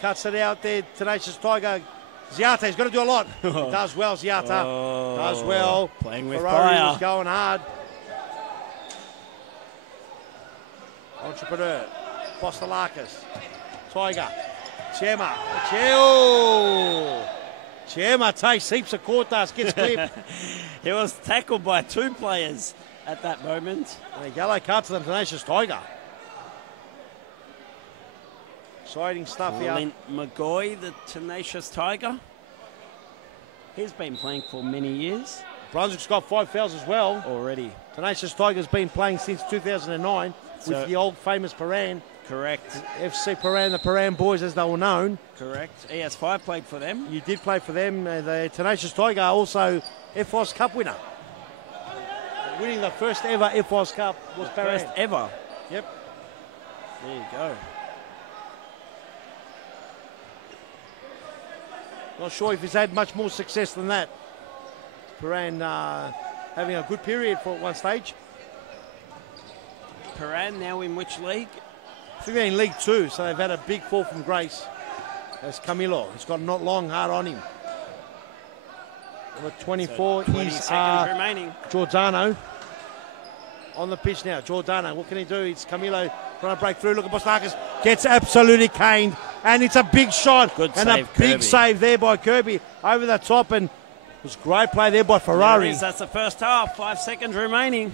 cuts it out there. Tenacious Tiger. Ziata's got to do a lot. Does well, Ziata. Does well. Playing with Ferrari fire. was going hard. Entrepreneur. Apostolakis. Tiger. Chema. Chema takes heaps of Cortas, gets clipped. He was tackled by 2 players at that moment. And a yellow card to the Tenacious Tiger. Exciting stuff here. Clint McGoy, the Tenacious Tiger. He's been playing for many years. Brunswick's got 5 fouls as well. Already. Tenacious Tiger's been playing since 2009 with the old famous Paran. Correct. FC Paran, the Paran boys as they were known. Correct. ES5 played for them. You did play for them. The Tenacious Tiger also FOS Cup winner. Winning the first ever FOS Cup was Paran. First ever. Yep. There you go. Not sure if he's had much more success than that. Paran having a good period for at one stage. Paran now in which league? I think they're in League 2, so they've had a big fall from grace. That's Camilo. He's got not long hard on him. Number 24 20 is seconds remaining. Giordano. on the pitch now. Giordano, what can he do? It's Camilo trying to break through. Look at Bostakis. Gets absolutely caned. And it's a big shot. Good and save, a big Kirby. save there by Kirby over the top. And it was great play there by Ferrari. There it is. That's the first half. 5 seconds remaining.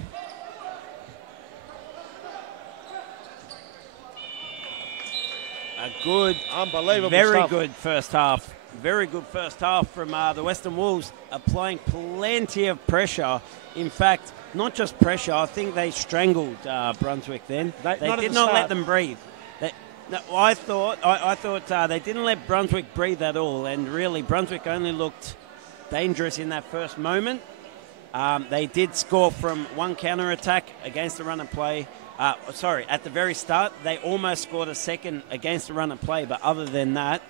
A good, unbelievable very stuff. good first half. Very good first half from the Western Wolves, applying plenty of pressure. In fact, not just pressure, I think they strangled Brunswick then. They did not let them breathe. I thought they didn't let Brunswick breathe at all, and really Brunswick only looked dangerous in that first moment. They did score from one counter-attack against the run and play. At the very start, they almost scored a second against the run and play, but other than that,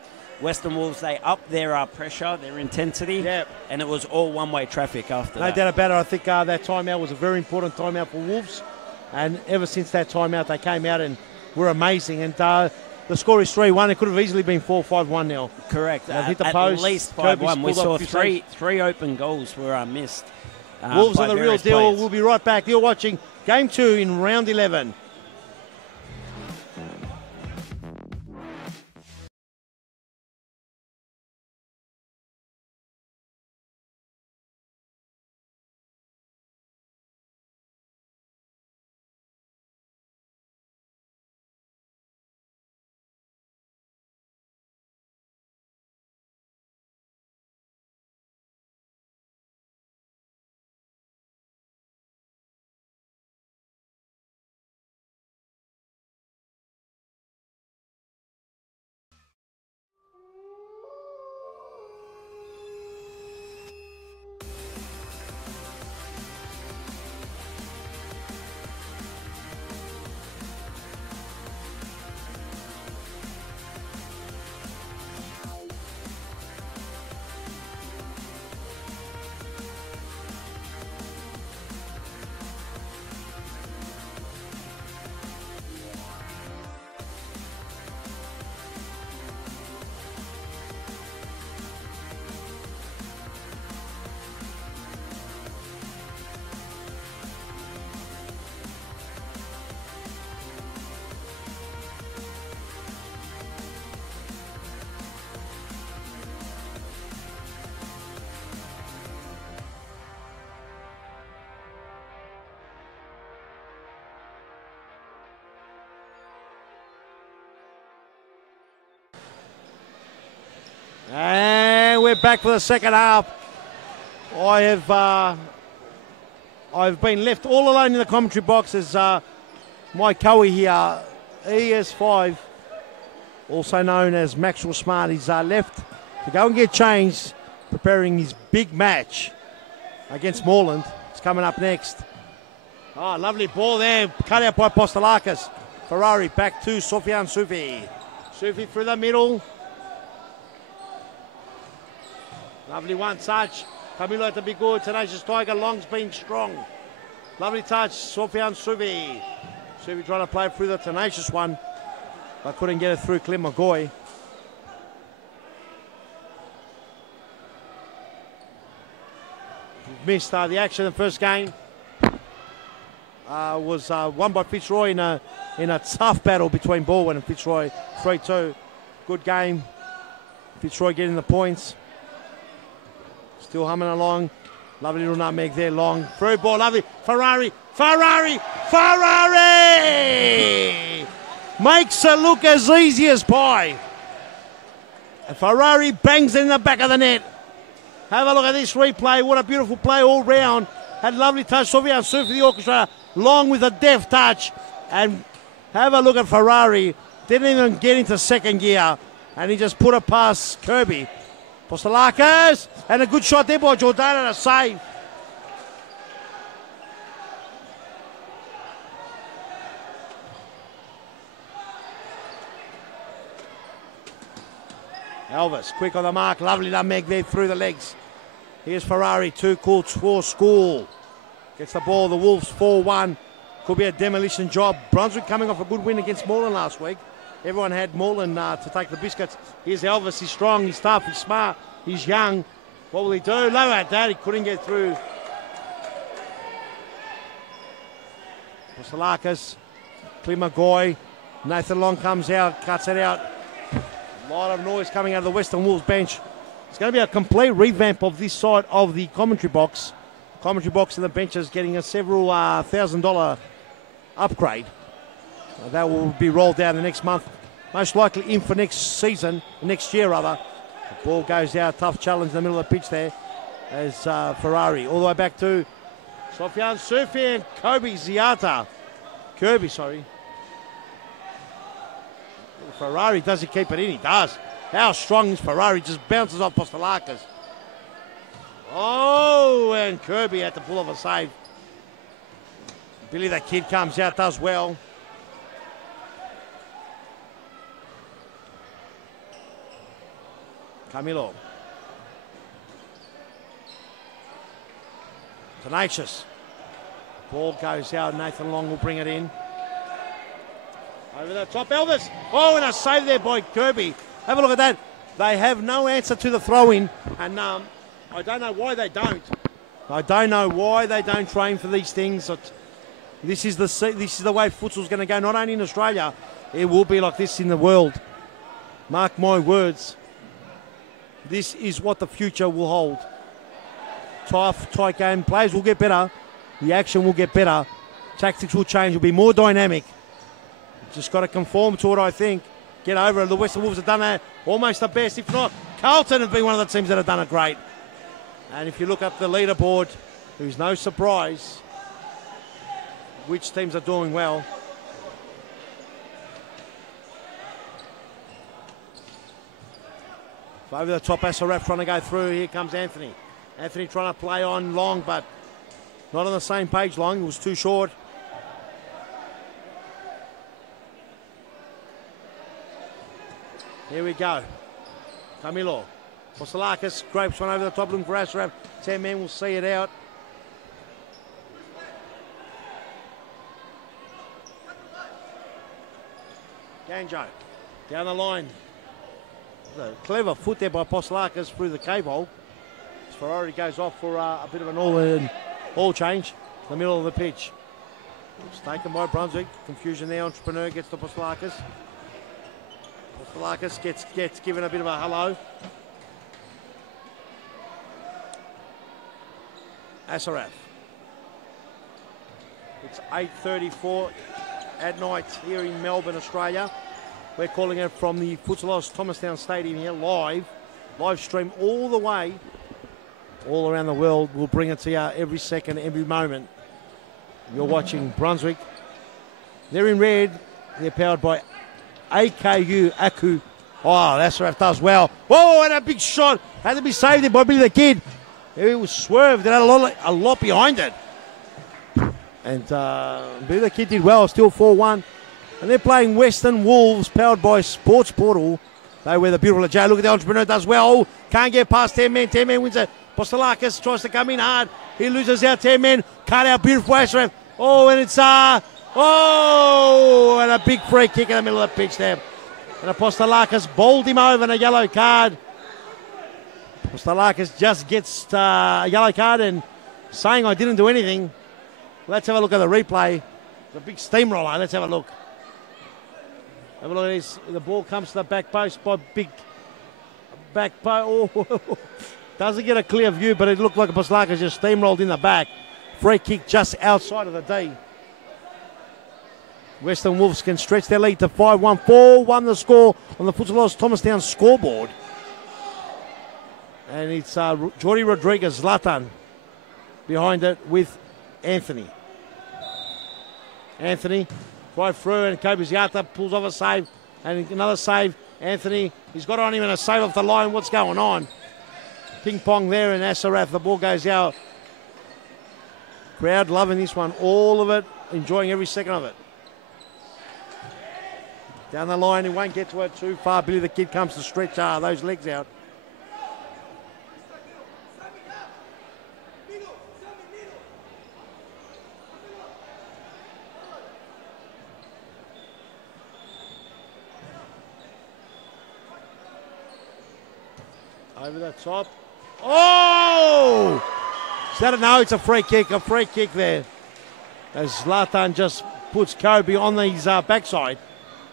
Western Wolves, they upped their pressure, their intensity, and it was all one-way traffic after that. No doubt about it. I think that timeout was a very important timeout for Wolves, and ever since that timeout, they came out and were amazing. And the score is 3-1. It could have easily been 4-5-1 now. Correct. Hit the at post. Least 5-1. We saw three open goals were missed. Wolves are the real deal. Players. We'll be right back. You're watching Game 2 in Round 11. And we're back for the second half. I've been left all alone in the commentary box as my Cowie here, ES5, also known as Maxwell Smart, is left to go and get changed, preparing his big match against Moreland. It's coming up next. Oh, lovely ball there, cut out by Postalakis. Ferrari back to Sofian Sufi. Sufi through the middle. Lovely one touch. Camilo to be good. Tenacious Tiger. Long's been strong. Lovely touch. Sofian Suvi. Suvi trying to play through the Tenacious one, but couldn't get it through Clem McGoy. Missed the action in the first game. Was won by Fitzroy in a tough battle between Baldwin and Fitzroy. 3-2. Good game. Fitzroy getting the points. Still humming along. Lovely little nutmeg there, Long. Through ball, lovely. Ferrari! Makes it look as easy as pie. And Ferrari bangs it in the back of the net. Have a look at this replay. What a beautiful play all round. Had a lovely touch. Sofian Sue for the orchestra. Long with a deft touch. And have a look at Ferrari. Didn't even get into second gear. And he just put it past Kirby. Postalakis, and a good shot there by Giordano, and a save. Elvis, quick on the mark, lovely nutmeg there through the legs. Here's Ferrari, 2 calls for school. Gets the ball, the Wolves 4-1. Could be a demolition job. Brunswick coming off a good win against Moreland last week. Everyone had Moreland to take the biscuits. Here's Elvis. He's strong, he's tough, he's smart, he's young. What will he do? Low at that. He couldn't get through. Pustalakis, Klimagoy, Nathan Long comes out, cuts it out. A lot of noise coming out of the Western Wolves bench. It's going to be a complete revamp of this side of the commentary box. Commentary box and the benches getting a several $1,000 upgrade. That will be rolled out in the next month. Most likely in for next season, next year rather. The ball goes out, tough challenge in the middle of the pitch there as Ferrari. All the way back to Sofian Sufi and Kirby, sorry. Ferrari, does he keep it in? He does. How strong is Ferrari? Just bounces off Pustalakis. Oh, and Kirby had to pull off a save. Billy the Kid comes out, does well. Camilo. Tenacious. Ball goes out. Nathan Long will bring it in. Over the top, Elvis. Oh, and a save there by Kirby. Have a look at that. They have no answer to the throw-in, and I don't know why they don't. I don't know why they don't train for these things. This is the way futsal's going to go. Not only in Australia, it will be like this in the world. Mark my words. This is what the future will hold. Tough, tight game. Players will get better. The action will get better. Tactics will change. Will be more dynamic. Just got to conform to it, I think. Get over it. The Western Wolves have done that almost the best. If not, Carlton have been one of the teams that have done it great. And if you look up the leaderboard, there's no surprise which teams are doing well. Over the top, SRF trying to go through. Here comes Anthony. Anthony trying to play on Long, but not on the same page. Long, it was too short. Here we go. Camilo. Pustalakis, Grapes one over the top, looking for SRF. 10 men will see it out. Ganjo. Down the line. A clever foot there by Pustalakis through the cave hole. Ferrari goes off for a bit of an all change in the middle of the pitch. It's taken by Brunswick. Confusion there. Entrepreneur gets to Pustalakis. Pustalakis gets given a bit of a hello. Asaraf. It's 8:34 at night here in Melbourne, Australia. We're calling it from the Futsalos Thomastown Stadium here, live stream all the way, all around the world. We'll bring it to you every second, every moment. You're watching Brunswick. They're in red. They're powered by AKU Aku. Oh, Asaraf does well. Whoa, and a big shot. Had to be saved there by Billy the Kid. It was swerved. It had a lot behind it. And Billy the Kid did well. Still 4-1. And they're playing Western Wolves, powered by Sports Portal. They wear the beautiful J. Look at the Entrepreneur, does well. Can't get past 10 men. 10 men wins it. Pustalakis tries to come in hard. He loses out 10 men. Cut out beautiful Ashraf. Oh, and it's and a big free kick in the middle of the pitch there. And Pustalakis bowled him over and a yellow card. Pustalakis just gets a yellow card and saying I didn't do anything. Let's have a look at the replay. It's a big steamroller. Let's have a look. Have a look at this. The ball comes to the back post by big back post. Oh, doesn't get a clear view, but it looked like a Pustalakis just steamrolled in the back. Free kick just outside of the D. Western Wolves can stretch their lead to 5-1. 4-1 the score on the Futsalos Thomastown scoreboard. And it's Jordi Rodriguez, Zlatan, behind it with Anthony. Anthony, right through, and Kobiziata pulls off a save, and another save. Anthony, he's got on him and a save off the line. What's going on? Ping pong there, and Asaraf, the ball goes out. Crowd loving this one, all of it, enjoying every second of it. Down the line, he won't get to it too far. Billy the Kid comes to stretch those legs out. Over the top. Oh! Is that no? It's a free kick there. as Zlatan just puts Kirby on his backside.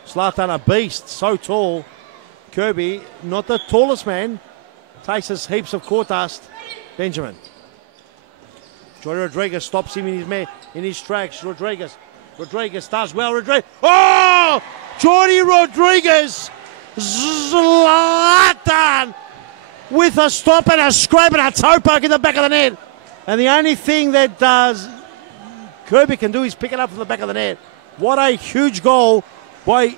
Zlatan a beast, so tall. Kirby, not the tallest man, takes us heaps of court dust. Benjamin. Jordy Rodriguez stops him in his tracks. Rodriguez does well. Oh! Jordy Rodriguez! Zlatan! With a stop and a scrape and a toe poke in the back of the net. And the only thing that Kirby can do is pick it up from the back of the net. What a huge goal by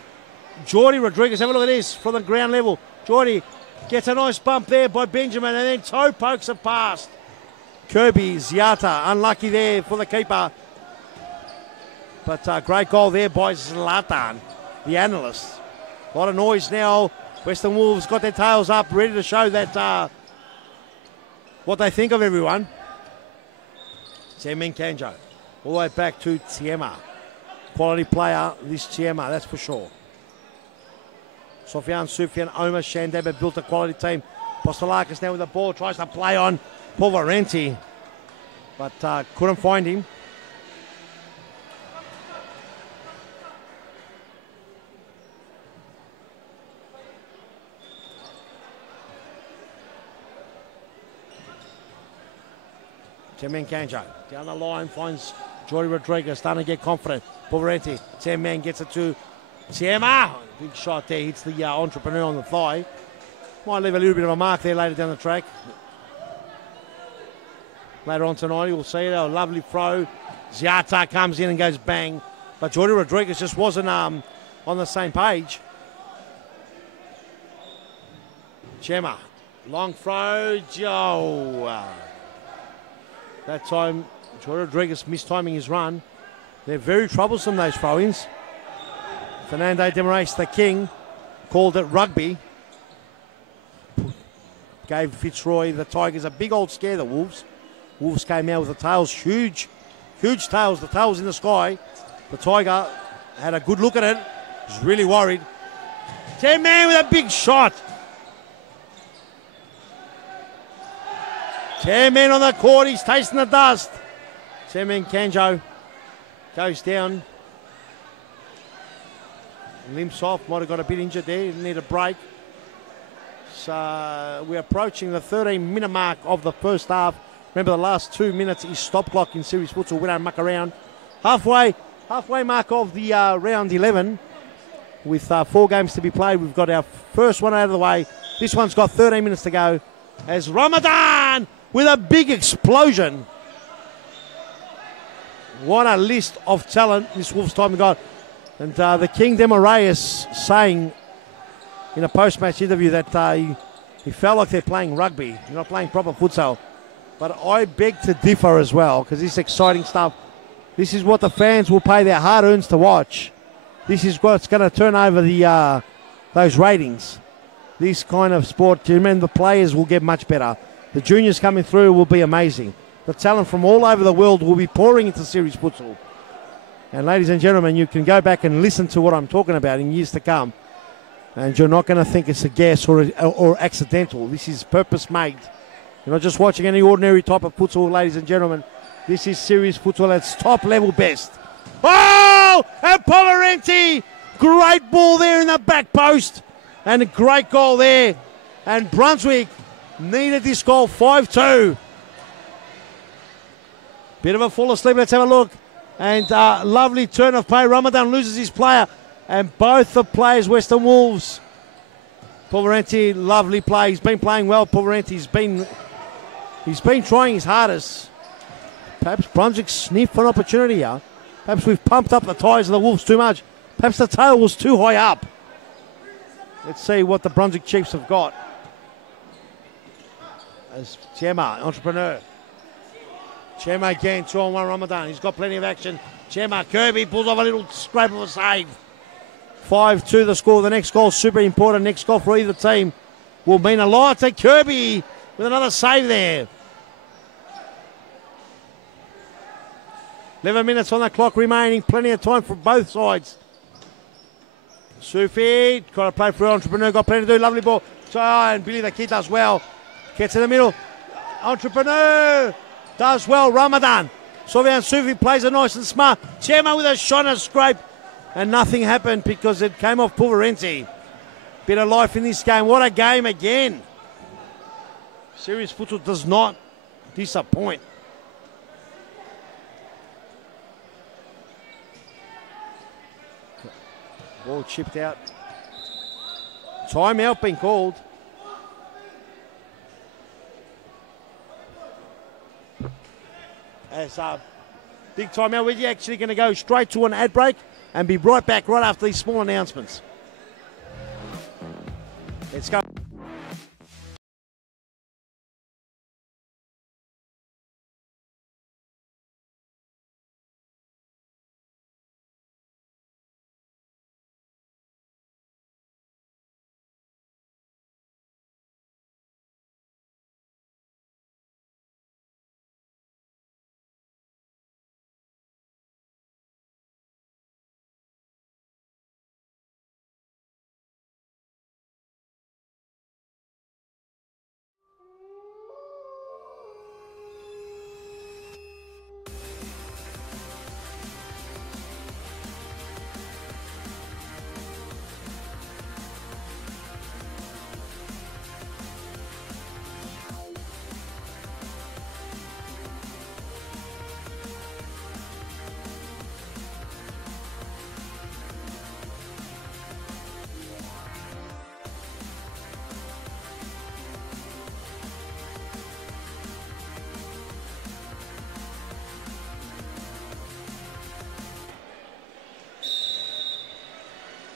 Jordy Rodriguez. Have a look at this from the ground level. Jordy gets a nice bump there by Benjamin and then toe pokes it past. Kirby, Ziata, unlucky there for the keeper. But great goal there by Zlatan, the analyst. A lot of noise now. Western Wolves got their tails up, ready to show that what they think of everyone. Semin Kanjo, all the way back to Tiema. Quality player, this Tiema, that's for sure. Sufyan, Omar, Shandab have built a quality team. Postolakis now with the ball, tries to play on Pulverenti, but couldn't find him. Semin Kanjo down the line finds Jordy Rodriguez, starting to get confident. Pulverenti, Semin gets it to Tiema. Big shot there, hits the entrepreneur on the thigh. Might leave a little bit of a mark there later down the track. Later on tonight, you'll see it. A lovely throw. Ziata comes in and goes bang. But Jordy Rodriguez just wasn't on the same page. Chema, long throw. Joe. That time, Jordy Rodriguez mistiming his run. They're very troublesome, those throw-ins. Fernando de Moraes, the king, called it rugby. Gave Fitzroy, the Tigers, a big old scare, the Wolves. Wolves came out with the tails, huge tails. The tails in the sky. The Tiger had a good look at it. Was really worried. 10-man with a big shot. 10-man on the court. He's tasting the dust. 10-man Kanjo goes down. Limps off. Might have got a bit injured there. Didn't need a break. So we're approaching the 13-minute mark of the first half. Remember, the last 2 minutes is stop clock in series futsal. We don't muck around. Halfway mark of the round 11. With 4 games to be played, we've got our first one out of the way. This one's got 13 minutes to go. As Ramadan with a big explosion. What a list of talent this Wolves time got. And the King Demoraeus saying in a post-match interview that he felt like they're playing rugby. They're not playing proper futsal. But I beg to differ as well, because this is exciting stuff. This is what the fans will pay their hard-earns to watch. This is what's going to turn over the those ratings. This kind of sport, the players will get much better. The juniors coming through will be amazing. The talent from all over the world will be pouring into series futsal. And ladies and gentlemen, you can go back and listen to what I'm talking about in years to come. And you're not going to think it's a guess or accidental. This is purpose-made. You're not just watching any ordinary type of futsal, ladies and gentlemen. This is series futsal at its top level best. Oh! And Pomerenti! Great ball there in the back post. And a great goal there. And Brunswick needed this goal, 5-2. Bit of a fall asleep. Let's have a look. And lovely turn of play. Ramadan loses his player. And both the players, Western Wolves. Pomerenti, lovely play. He's been playing well, Pomerenti. He's been trying his hardest. Perhaps Brunswick sniffed for an opportunity here. Perhaps we've pumped up the tyres of the Wolves too much. Perhaps the tail was too high up. Let's see what the Brunswick Chiefs have got. As Chema, entrepreneur. Chema again, 2-on-1 Ramadan. He's got plenty of action. Chema, Kirby pulls off a little scrape of a save. 5-2 the score. The next goal super important. Next goal for either team will mean a lot to Kirby with another save there. 11 minutes on the clock remaining. Plenty of time for both sides. Sufi, got to play for Entrepreneur. Got plenty to do. Lovely ball. And Billy the kid does well. Gets in the middle. Entrepreneur does well. Ramadan Sofian Sufi plays it nice and smart. Chema with a shot and a scrape. And nothing happened because it came off Pulverenti. Bit of life in this game. What a game again. Serious futsal does not disappoint. Ball chipped out. Timeout being called. As big timeout, we're actually going to go straight to an ad break and be right back right after these small announcements. Let's go.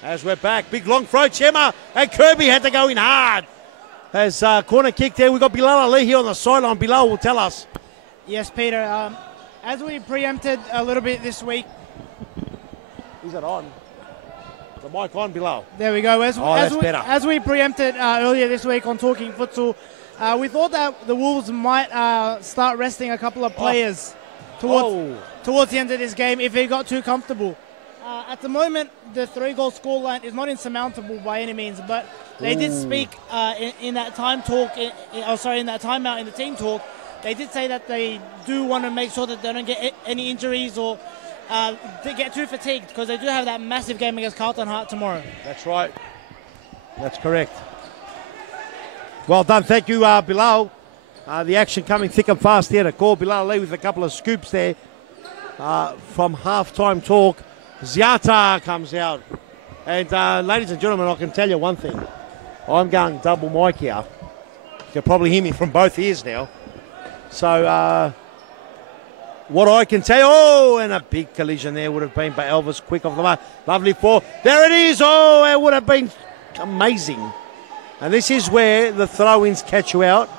As we're back, big long throw, Chema, and Kirby had to go in hard. As corner kick there, we've got Bilal Ali here on the sideline. Bilal will tell us. Yes, Peter. As we preempted a little bit this week. Is it on? The mic on, Bilal? There we go. As we preempted earlier this week on Talking Futsal, we thought that the Wolves might start resting a couple of players towards the end of this game if they got too comfortable. At the moment, the 3-goal scoreline is not insurmountable by any means, but they did speak in that timeout in the team talk. They did say that they do want to make sure that they don't get any injuries or get too fatigued because they do have that massive game against Carlton Heart tomorrow. That's right. That's correct. Well done. Thank you, Bilal. The action coming thick and fast here to call. Bilal Ali with a couple of scoops there from halftime talk. Ziata comes out. And ladies and gentlemen, I can tell you one thing. I'm going double mic here. You can probably hear me from both ears now. So what I can tell you, and a big collision there would have been by Elvis, quick off the mark. Lovely four. There it is. Oh, it would have been amazing. And this is where the throw-ins catch you out.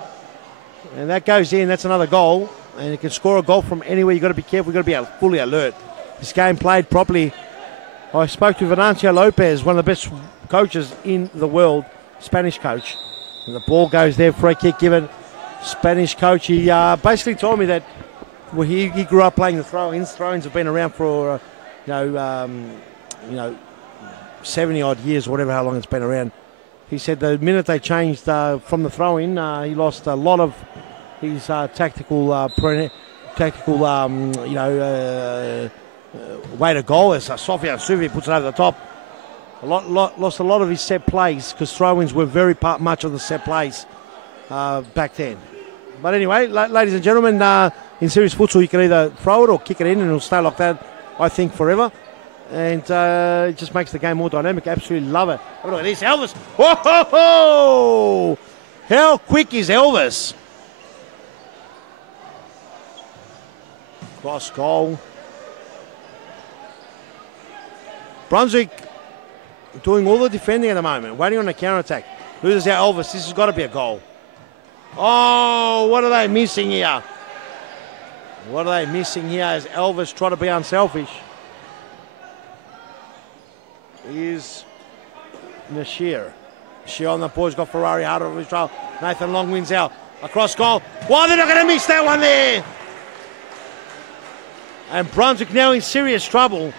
And that goes in. That's another goal. And you can score a goal from anywhere. You've got to be careful. You've got to be fully alert. This game played properly. I spoke to Venancio Lopez, one of the best coaches in the world, Spanish coach. And the ball goes there, free kick given. Spanish coach, he basically told me that he grew up playing the throw-ins. Throw-ins have been around for, 70 odd years or whatever, how long it's been around. He said the minute they changed from the throw-in, he lost a lot of his tactical way to goal as Sofian Sufi puts it over the top. Lost a lot of his set plays because throw-ins were very much of the set plays back then. But anyway, ladies and gentlemen, in serious futsal you can either throw it or kick it in and it'll stay like that, I think, forever. And it just makes the game more dynamic. Absolutely love it. Oh, look at this, Elvis. Whoa! How quick is Elvis? Cross goal. Brunswick doing all the defending at the moment, waiting on a counter-attack. Loses out Elvis. This has got to be a goal. Oh, what are they missing here? What are they missing here as Elvis try to be unselfish? Is Nashir. Nashir on the boys, got Ferrari hard over his trail. Nathan Long wins out. Across goal. Why they're not going to miss that one there? And Brunswick now in serious trouble.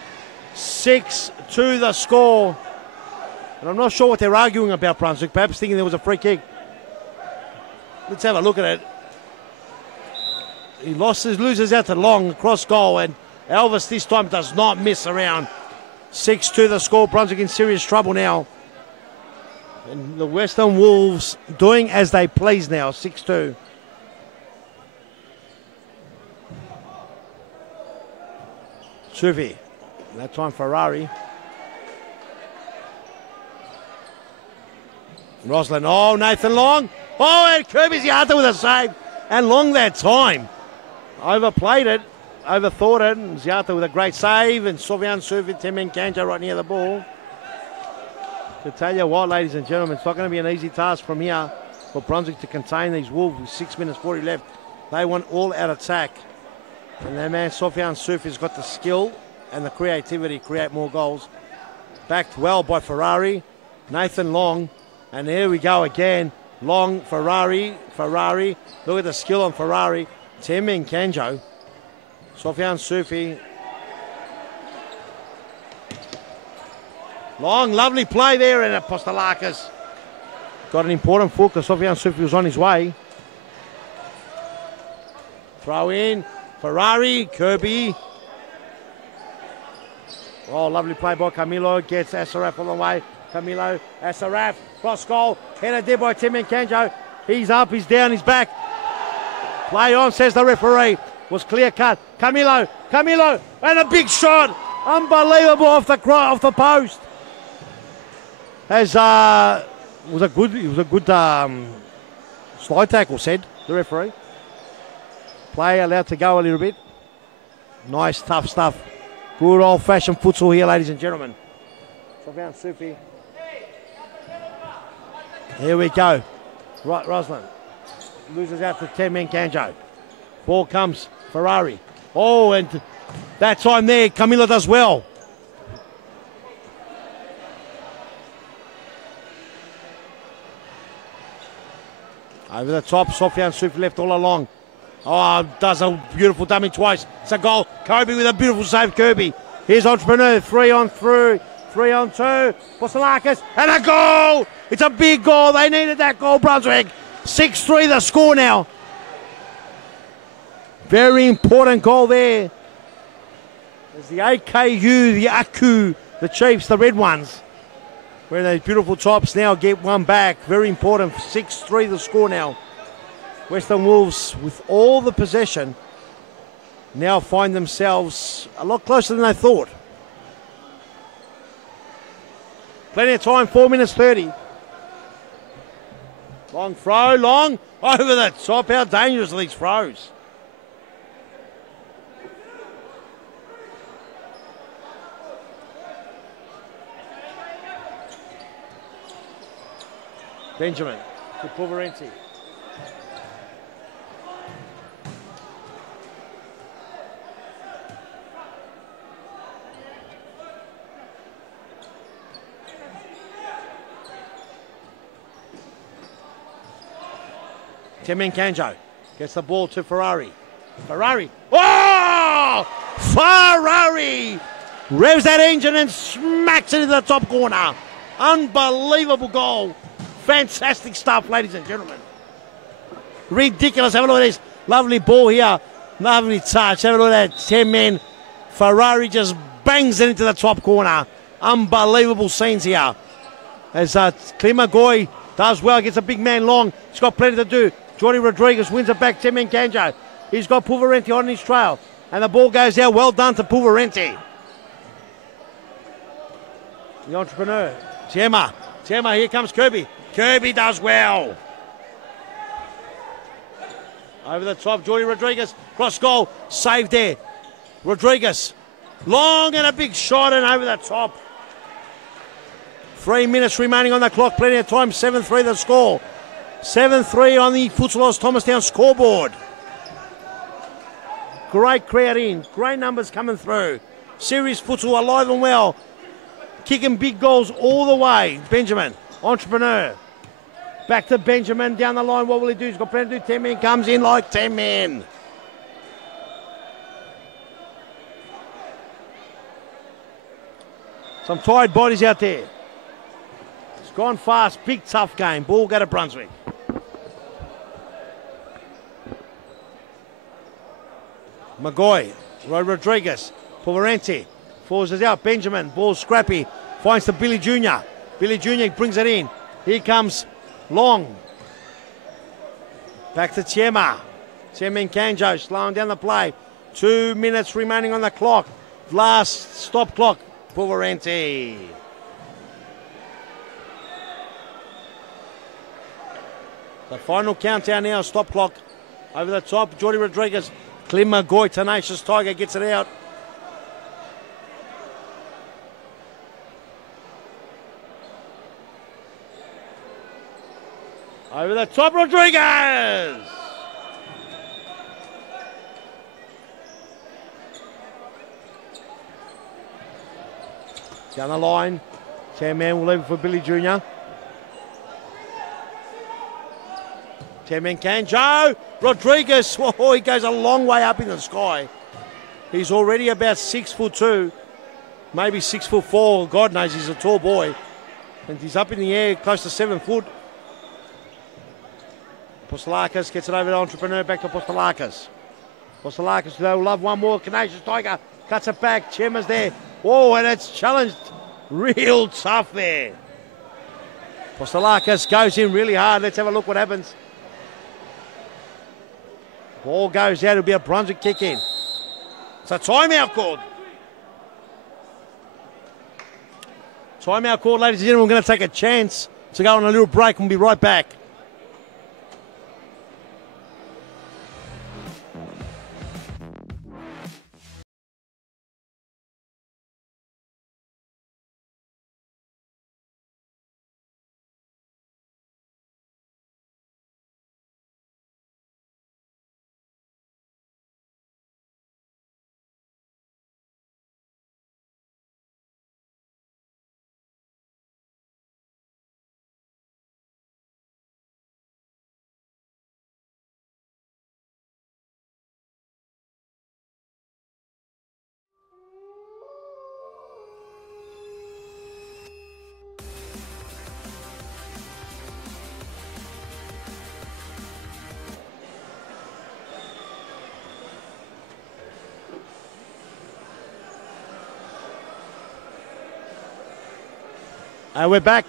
6-2 the score. And I'm not sure what they're arguing about, Brunswick. Perhaps thinking there was a free kick. Let's have a look at it. He loses out to Long, cross goal, and Elvis this time does not miss around. 6-2 the score. Brunswick in serious trouble now. And the Western Wolves doing as they please now. 6-2. Sufi. That time Ferrari. Roslin. Oh, Nathan Long. Oh, and Kirby's Ziata with a save. And Long that time. Overplayed it. Overthought it. And Ziata with a great save. And Sofian Sufi, Temen Kanjo right near the ball. To tell you what, ladies and gentlemen, it's not going to be an easy task from here for Brunswick to contain these Wolves with 6 minutes 40 left. They want all out attack. And their man Sofian Sufi has got the skill and the creativity to create more goals. Backed well by Ferrari. Nathan Long. And here we go again. Long, Ferrari. Look at the skill on Ferrari. Temen Kanjo. Sofian Sufi. Long, lovely play there, and Apostolakis got an important foot because Sofian Sufi was on his way. Throw in, Ferrari, Kirby. Oh, lovely play by Camilo, gets Asaraf on the way. Camilo, Asaraf, cross goal, headed there by Temen Kanjo. He's up, he's down, he's back. Play on, says the referee. Was clear cut. Camilo, and a big shot. Unbelievable off the post. Was a good slide tackle, said the referee. Play allowed to go a little bit. Nice, tough stuff. Good old-fashioned futsal here, ladies and gentlemen. Sofian Sufi. Here we go. Right, Roslin loses out to Temen Kanjo. Ball comes, Ferrari. Oh, and that time there, Camilo does well. Over the top, Sofian Sufi left all along. Oh, does a beautiful dummy twice. It's a goal. Kobe with a beautiful save, Kirby. Here's Entrepreneur, 3 on 3, 3 on 2. Apostolakis, and a goal! It's a big goal. They needed that goal, Brunswick. 6-3 the score now. Very important goal there. There's the AKU, the Aku, the Chiefs, the red ones. Where those beautiful tops now get one back. Very important. 6-3 the score now. Western Wolves, with all the possession, now find themselves a lot closer than they thought. Plenty of time, 4 minutes 30. Long throw, long, over the top. How dangerous are these throws? Benjamin to Pulverenti. Temen Kanjo gets the ball to Ferrari. Oh! Ferrari revs that engine and smacks it into the top corner. Unbelievable goal. Fantastic stuff, ladies and gentlemen. Ridiculous. Have a look at this. Lovely ball here. Lovely touch. Have a look at that. 10 men. Ferrari just bangs it into the top corner. Unbelievable scenes here. As Klimagoy does well. Gets a big man Long. He's got plenty to do. Jordi Rodriguez wins it back. Temen Kanjo. He's got Pulverenti on his trail. And the ball goes out. Well done to Pulverenti. The Entrepreneur. Gemma, here comes Kirby. Kirby does well. Over the top, Jordi Rodriguez. Cross goal. Saved there. Rodriguez. Long and a big shot and over the top. 3 minutes remaining on the clock. Plenty of time. 7-3 the score. 7-3 on the Futsalos Thomastown scoreboard. Great crowd in. Great numbers coming through. Serious futsal alive and well. Kicking big goals all the way. Benjamin, Entrepreneur. Back to Benjamin down the line. What will he do? He's got plenty to do. 10 men comes in like 10 men. Some tired bodies out there. It's gone fast. Big tough game. Ball go to Brunswick. Magoy, Roy Rodriguez, Pulverenti, forces out, Benjamin, ball scrappy, finds to Billy Jr. Billy Jr. brings it in. Here comes Long. Back to Chiema. Chiema Kanjo slowing down the play. 2 minutes remaining on the clock. Last stop clock, Pulverenti. The final countdown now, stop clock. Over the top, Jordy Rodriguez. Clem Magoy, Tenacious Tiger, gets it out. Over the top, Rodriguez! Down the line. 10-man will leave it for Billy Jr. 10-man Kanjo. Rodriguez. Oh, he goes a long way up in the sky. He's already about 6'2", maybe 6'4". God knows he's a tall boy. And he's up in the air close to 7 foot. Apostolakis gets it over to Entrepreneur, back to Apostolakis. Apostolakis, they'll love one more. Tenacious Tiger cuts it back. Chema's there. Oh, and it's challenged real tough there. Apostolakis goes in really hard. Let's have a look what happens. Ball goes out. It'll be a Brunswick kick in. It's a timeout called. Timeout called, ladies and gentlemen. We're going to take a chance to go on a little break and we'll be right back. And we're back.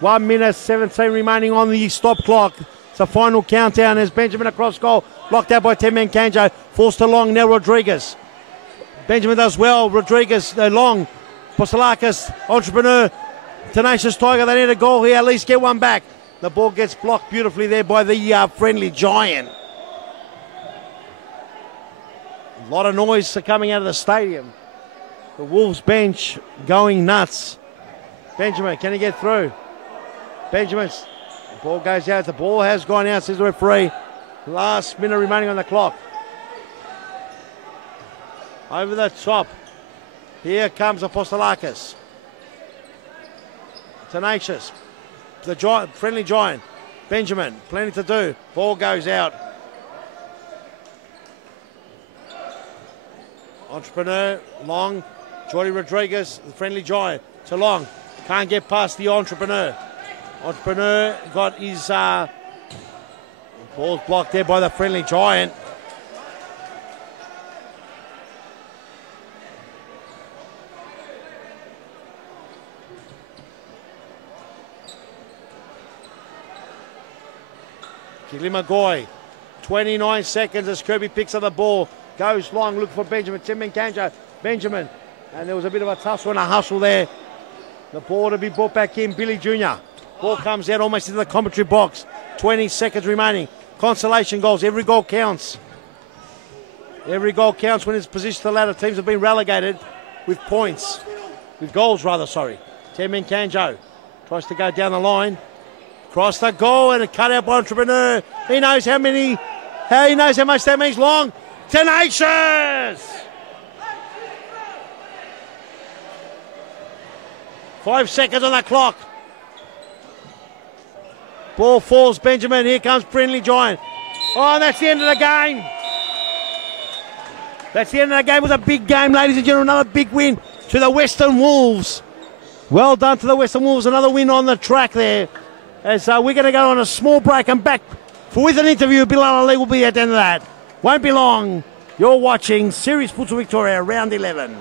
1 minute 17 remaining on the stop clock. It's a final countdown as Benjamin across goal. Blocked out by 10-man Kanjo. Forced along now Rodriguez. Benjamin does well. Rodriguez, long. Apostolakis, Entrepreneur. Tenacious Tiger, they need a goal here. At least get one back. The ball gets blocked beautifully there by the friendly Giant. A lot of noise coming out of the stadium. The Wolves bench going nuts. Benjamin, can he get through? Benjamin's ball goes out. The ball has gone out, says the referee. Last minute remaining on the clock. Over the top. Here comes Apostolakis. Tenacious. The Giant, friendly Giant. Benjamin, plenty to do. Ball goes out. Entrepreneur, Long. Jordy Rodriguez, the friendly Giant. To Long. Can't get past the Entrepreneur. Entrepreneur got his ball's blocked there by the friendly Giant. Magoy, 29 seconds as Kirby picks up the ball. Goes long, look for Benjamin. 10-man Kanjo. Benjamin. And there was a bit of a tussle and a hustle there. The ball to be brought back in. Billy Jr. Ball comes out almost into the commentary box. 20 seconds remaining. Consolation goals. Every goal counts. Every goal counts when it's positioned to the ladder. Teams have been relegated with points. With goals, rather, sorry. 10-man Kanjo tries to go down the line. Cross the goal and a cut out by Entrepreneur. He knows how many. He knows how much that means. Long. Tenacious! 5 seconds on the clock. Ball falls, Benjamin. Here comes Friendly Giant. Oh, and that's the end of the game. That's the end of the game. It was a big game, ladies and gentlemen. Another big win to the Western Wolves. Well done to the Western Wolves. Another win on the track there. As we're going to go on a small break and back with an interview. Bilal Ali will be at the end of that. Won't be long. You're watching Series Futsal Victoria Round 11.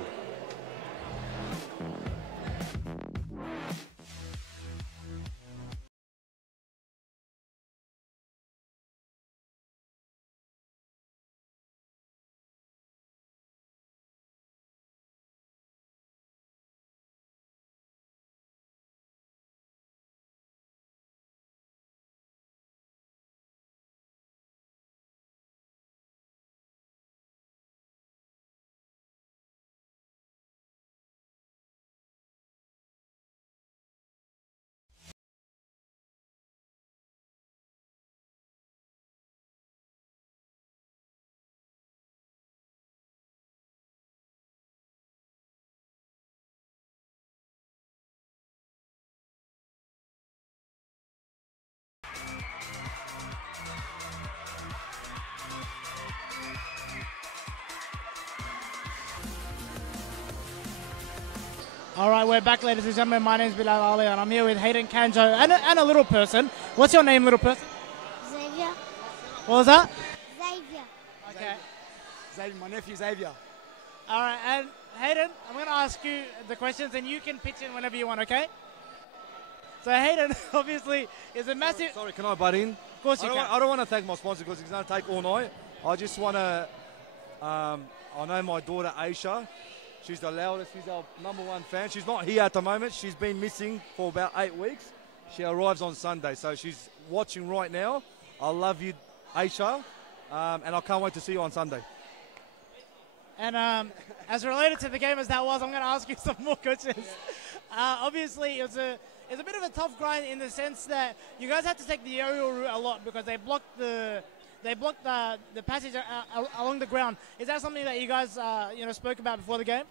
All right, we're back, ladies and gentlemen. My name's Bilal Ali, and I'm here with Hayden Kanjo and a little person. What's your name, little person? Xavier. What was that? Xavier. Okay. Xavier, my nephew Xavier. All right, and Hayden, I'm going to ask you the questions, and you can pitch in whenever you want, okay? So Hayden, obviously, is a massive... Sorry, can I butt in? Of course you can. I don't want to thank my sponsor because it's going to take all night. I just want to... I know my daughter Aisha. She's the loudest. She's our #1 fan. She's not here at the moment. She's been missing for about 8 weeks. She arrives on Sunday, so she's watching right now. I love you, Aisha, and I can't wait to see you on Sunday. And as related to the game as that was, I'm going to ask you some more questions. Obviously, it's a bit of a tough grind in the sense that you guys have to take the aerial route a lot because they blocked the passage along the ground. Is that something that you guys spoke about before the game?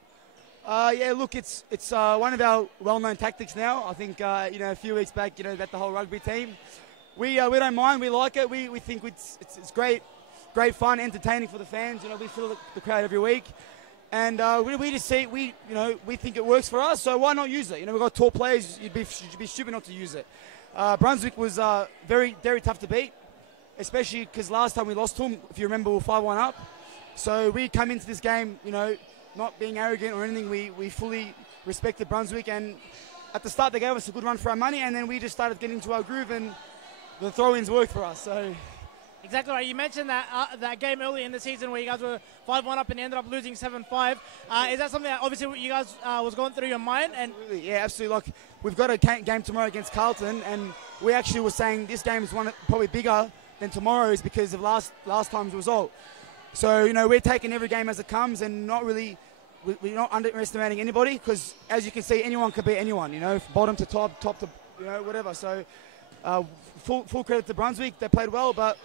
Yeah, look, it's one of our well-known tactics now. I think a few weeks back, that the whole rugby team, we don't mind. We like it. We think it's great fun, entertaining for the fans. We fill the crowd every week, and we just see we think it works for us. So why not use it? We've got tall players. You'd be stupid not to use it. Brunswick was very tough to beat, especially because last time we lost to them, if you remember, we were 5-1 up. So we come into this game, not being arrogant or anything. We fully respected Brunswick, and at the start they gave us a good run for our money, and then we just started getting into our groove, and the throw-ins worked for us. So exactly right. You mentioned that game early in the season where you guys were 5-1 up and ended up losing 7-5. Is that something that obviously you guys was going through your mind? And absolutely, yeah, absolutely. Like we've got a game tomorrow against Carlton, and we actually were saying this game is probably bigger than tomorrow's because of last time's result. So we're taking every game as it comes, and we're not underestimating anybody because as you can see, anyone could beat anyone. Bottom to top to whatever. So full credit to Brunswick. They played well, but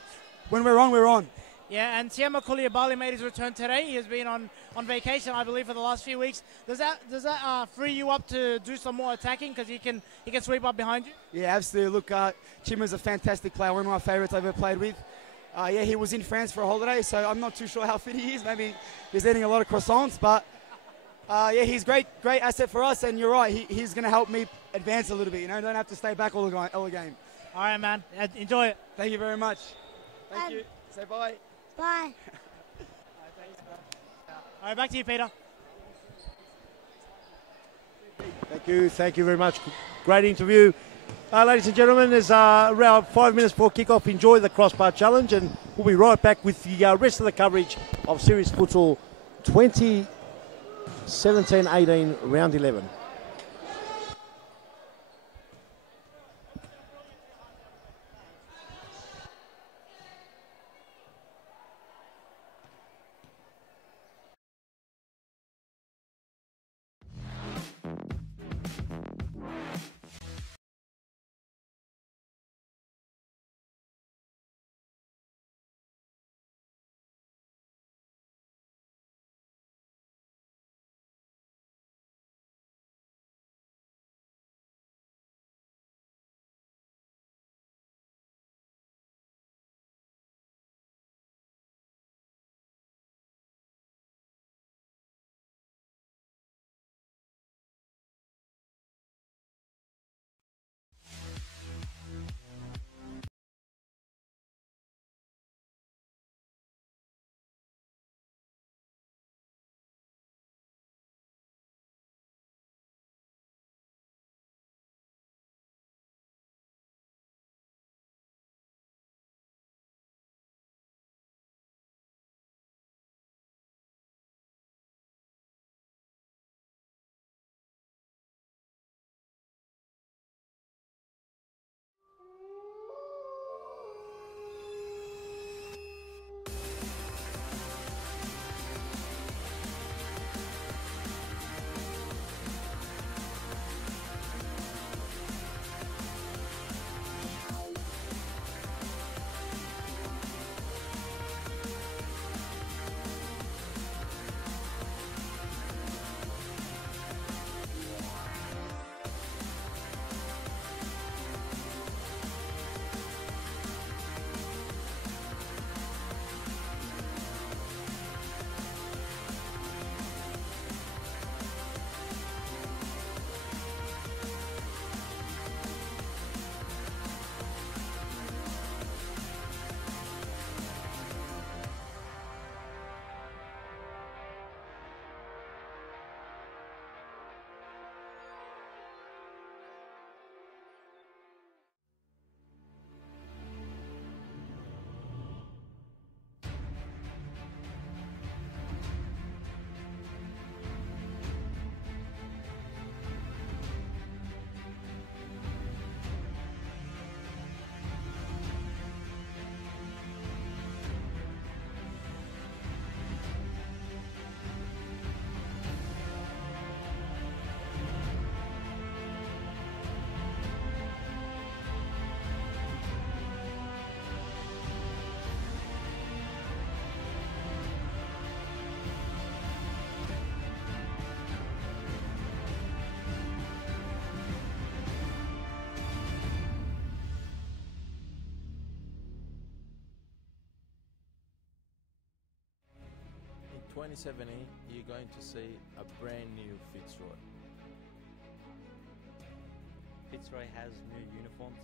when we're on, we're on. Yeah, and Tiama Koulibaly made his return today. He has been on vacation, I believe, for the last few weeks. Does that free you up to do some more attacking because he can sweep up behind you? Yeah, absolutely. Look, Chima's a fantastic player, one of my favourites I've ever played with. He was in France for a holiday, so I'm not too sure how fit he is. Maybe he's eating a lot of croissants, but he's great asset for us. And you're right, he's going to help me advance a little bit. Don't have to stay back all the game. All right, man. Enjoy it. Thank you very much. Thank you. Say bye. Bye. All right, back to you, Peter. Thank you very much. Great interview. Ladies and gentlemen, there's around 5 minutes before kickoff. Enjoy the crossbar challenge, and we'll be right back with the rest of the coverage of Series Futsal 2017-18 Round 11. 2017, you're going to see a brand new Fitzroy. Fitzroy has new uniforms.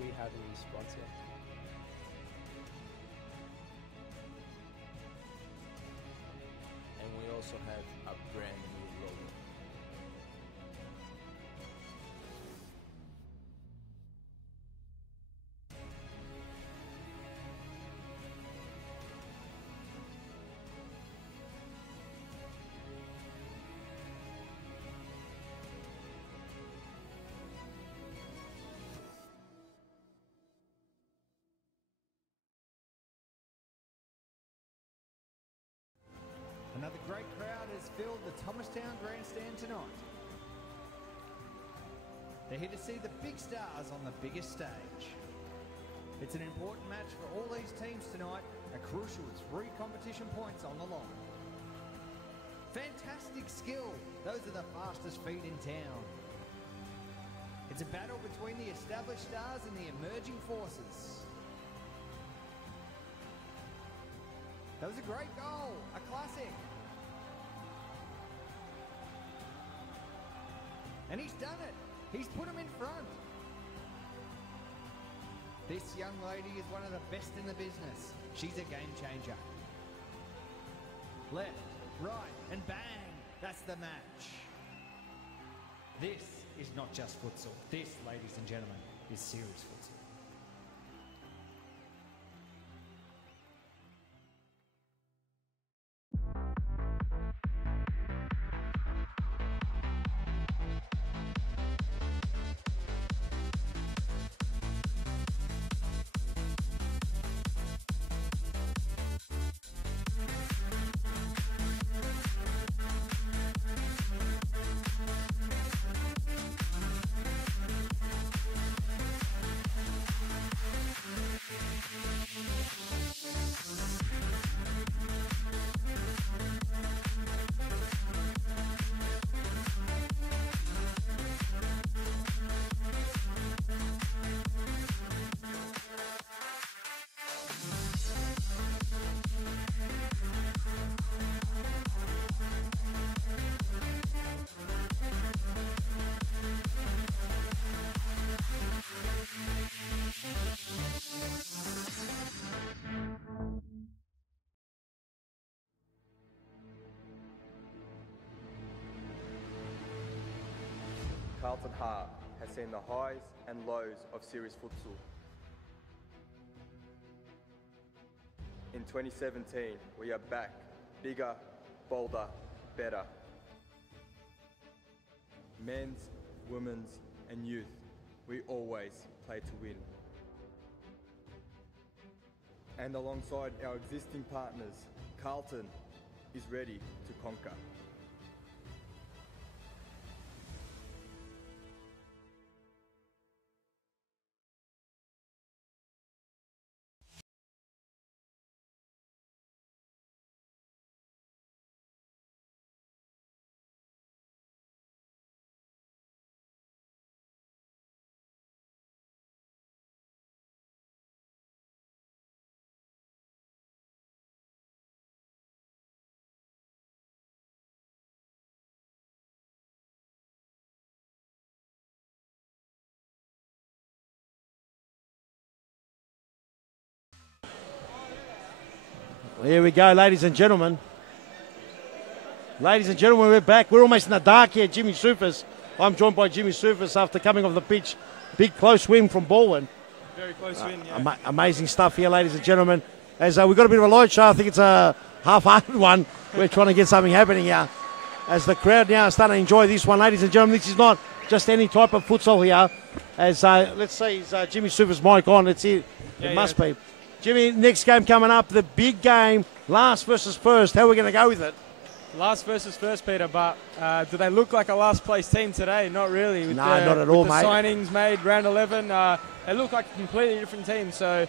We have a new sponsor. And we also have a brand new logo. Another great crowd has filled the Thomastown grandstand tonight. They're here to see the big stars on the biggest stage. It's an important match for all these teams tonight, a crucial 3 competition points on the line. Fantastic skill, those are the fastest feet in town. It's a battle between the established stars and the emerging forces. That was a great goal, a classic. And he's done it. He's put him in front. This young lady is one of the best in the business. She's a game changer. Left, right, and bang. That's the match. This is not just futsal. This, ladies and gentlemen, is serious futsal. Carlton Heart has seen the highs and lows of series futsal. In 2017, we are back, bigger, bolder, better. Men's, women's and youth, we always play to win. And alongside our existing partners, Carlton is ready to conquer. Here we go, ladies and gentlemen. Ladies and gentlemen, we're back. We're almost in the dark here, Jimmy Soufis. I'm joined by Jimmy Soufis after coming off the pitch. Big close win from Baldwin. Very close win, yeah. Amazing stuff here, ladies and gentlemen. As we've got a bit of a light show, I think it's a half-hearted one. We're trying to get something happening here. As the crowd now are starting to enjoy this one, ladies and gentlemen, this is not just any type of futsal here. As let's see, is Jimmy Soufis' mic on? It's here. It must be. Jimmy, next game coming up, the big game, last versus first. How are we going to go with it? Last versus first, Peter, but do they look like a last place team today? Not really. No, not at all, mate. The signings made, round 11, they look like a completely different team, so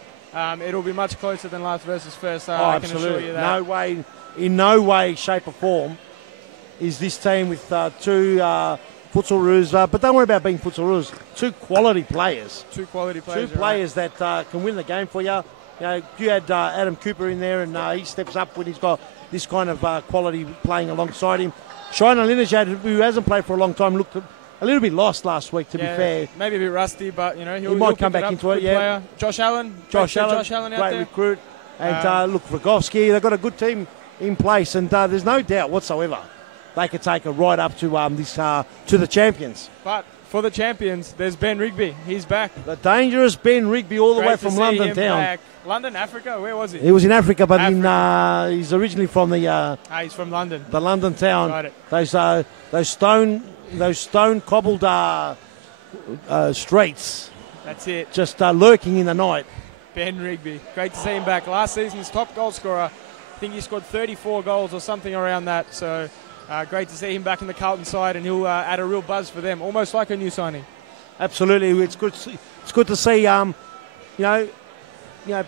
it'll be much closer than last versus first. I can assure you that. No way, in no way, shape or form is this team with two futsalroos, but don't worry about being futsalroos, two quality players. Two quality players. Two players that can win the game for you. you had Adam Cooper in there, and he steps up when he's got this kind of quality playing alongside him. Shiner Lineage, who hasn't played for a long time, looked a little bit lost last week, to be fair. Maybe a bit rusty, but, he might come back into it, player. Josh Allen Josh Allen out great there. recruit. And look, Rogovsky, they've got a good team in place, and there's no doubt whatsoever they could take it right up to to the champions. But for the champions, there's Ben Rigby. He's back. The dangerous Ben Rigby, all the way from London town. Back. London, Africa. Where was he? He was in Africa, but he's originally from the. He's from London. The London town. Got it. Those stone cobbled streets. That's it. Just lurking in the night. Ben Rigby. Great to see him back. Last season's top goal scorer. I think he scored 34 goals or something around that. So great to see him back in the Carlton side, and he'll add a real buzz for them, almost like a new signing. Absolutely, it's good. It's good to see.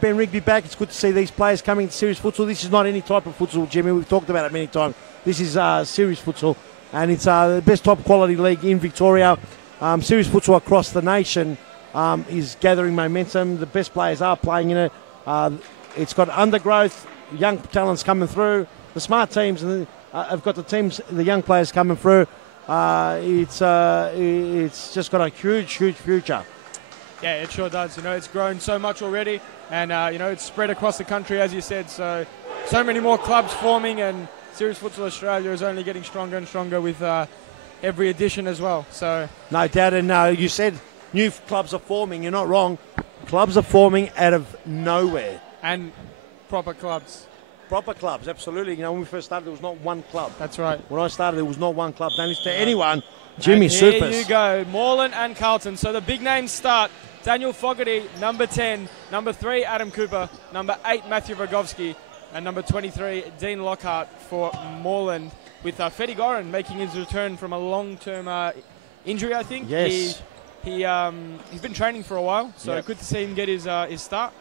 Ben Rigby back. It's good to see these players coming to series futsal. This is not any type of futsal, Jimmy. We've talked about it many times. This is series futsal, and it's the best top quality league in Victoria. Series futsal across the nation is gathering momentum. The best players are playing in it. It's got undergrowth, young talents coming through. The smart teams have got the young players coming through. It's just got a huge future. Yeah, it sure does. It's grown so much already, and it's spread across the country, as you said. So many more clubs forming, and Series Futsal Australia is only getting stronger and stronger with every edition as well. So no doubt, and you said new clubs are forming. You're not wrong. Clubs are forming out of nowhere, and proper clubs. Proper clubs, absolutely. When we first started, there was not one club. That's right. When I started, there was not one club. Don't listen to anyone. Jimmy Supers. Here you go, Moreland and Carlton. So the big names start. Daniel Fogarty, number 10. Number 3, Adam Cooper. Number 8, Matthew Rogovsky. And number 23, Dean Lockhart for Moreland. With Fetty Goran making his return from a long-term injury, I think. Yes. He's been training for a while, so good to see him get his start.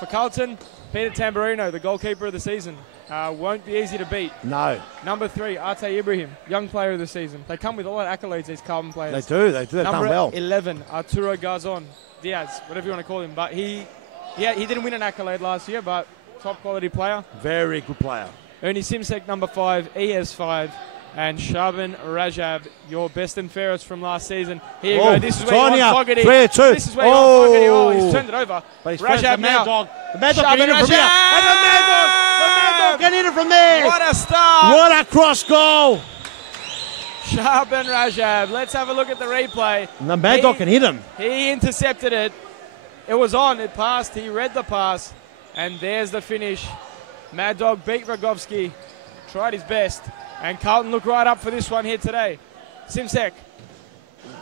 For Carlton, Peter Tamburino, the goalkeeper of the season. Won't be easy to beat. No. Number 3, Arte Ibrahim, young player of the season. They come with a lot of accolades, these Carlton players. They do. They've done well. Number 11, Arturo Garzon Diaz, whatever you want to call him. But he didn't win an accolade last year, but top quality player. Very good player. Ernie Simsek, number 5, ES5. And Shaban Rajab, your best and fairest from last season. Here you go. This is where you want Fogarty. 3-2. This is where you want Fogarty. Oh, he's turned it over. But he's Rajab the Mad Dog. The Mad Dog Shaban can hit it from here. And the Mad Dog can hit it from there. What a start. What a cross goal. Shaban Rajab. Let's have a look at the replay. And the Mad Dog can hit him. He intercepted it. It was on. It passed. He read the pass. And there's the finish. Mad Dog beat Rogovsky. Tried his best. And Carlton look right up for this one here today. Simsek.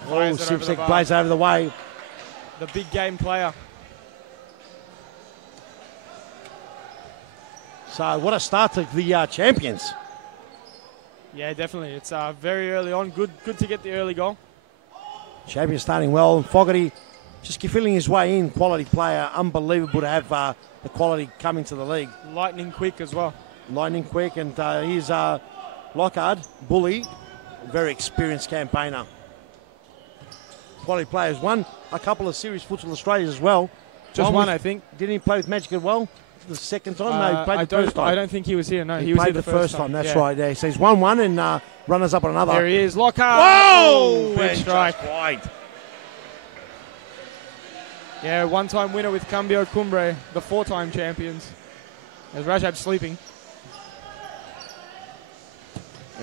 Simsek plays over the way. The big game player. So what a start to the champions. Yeah, definitely. It's very early on. Good to get the early goal. Champions starting well. And Fogarty just feeling his way in. Quality player. Unbelievable to have the quality coming to the league. Lightning quick as well. Lightning quick. And here's Lockhart, bully, very experienced campaigner. Quality players. Won a couple of Series Futsal Australia as well. Just one, I think. Didn't he play with Magic as well? The second time? No, he played the first time. I don't think he was here. No, he was played here the first time. That's right. Yeah. So he's 1-1 and runners up on another. There he is, Lockhart. Whoa! Big strike. Wide. Yeah, one-time winner with Cambio Cumbre, the 4-time champions. There's Rajab sleeping.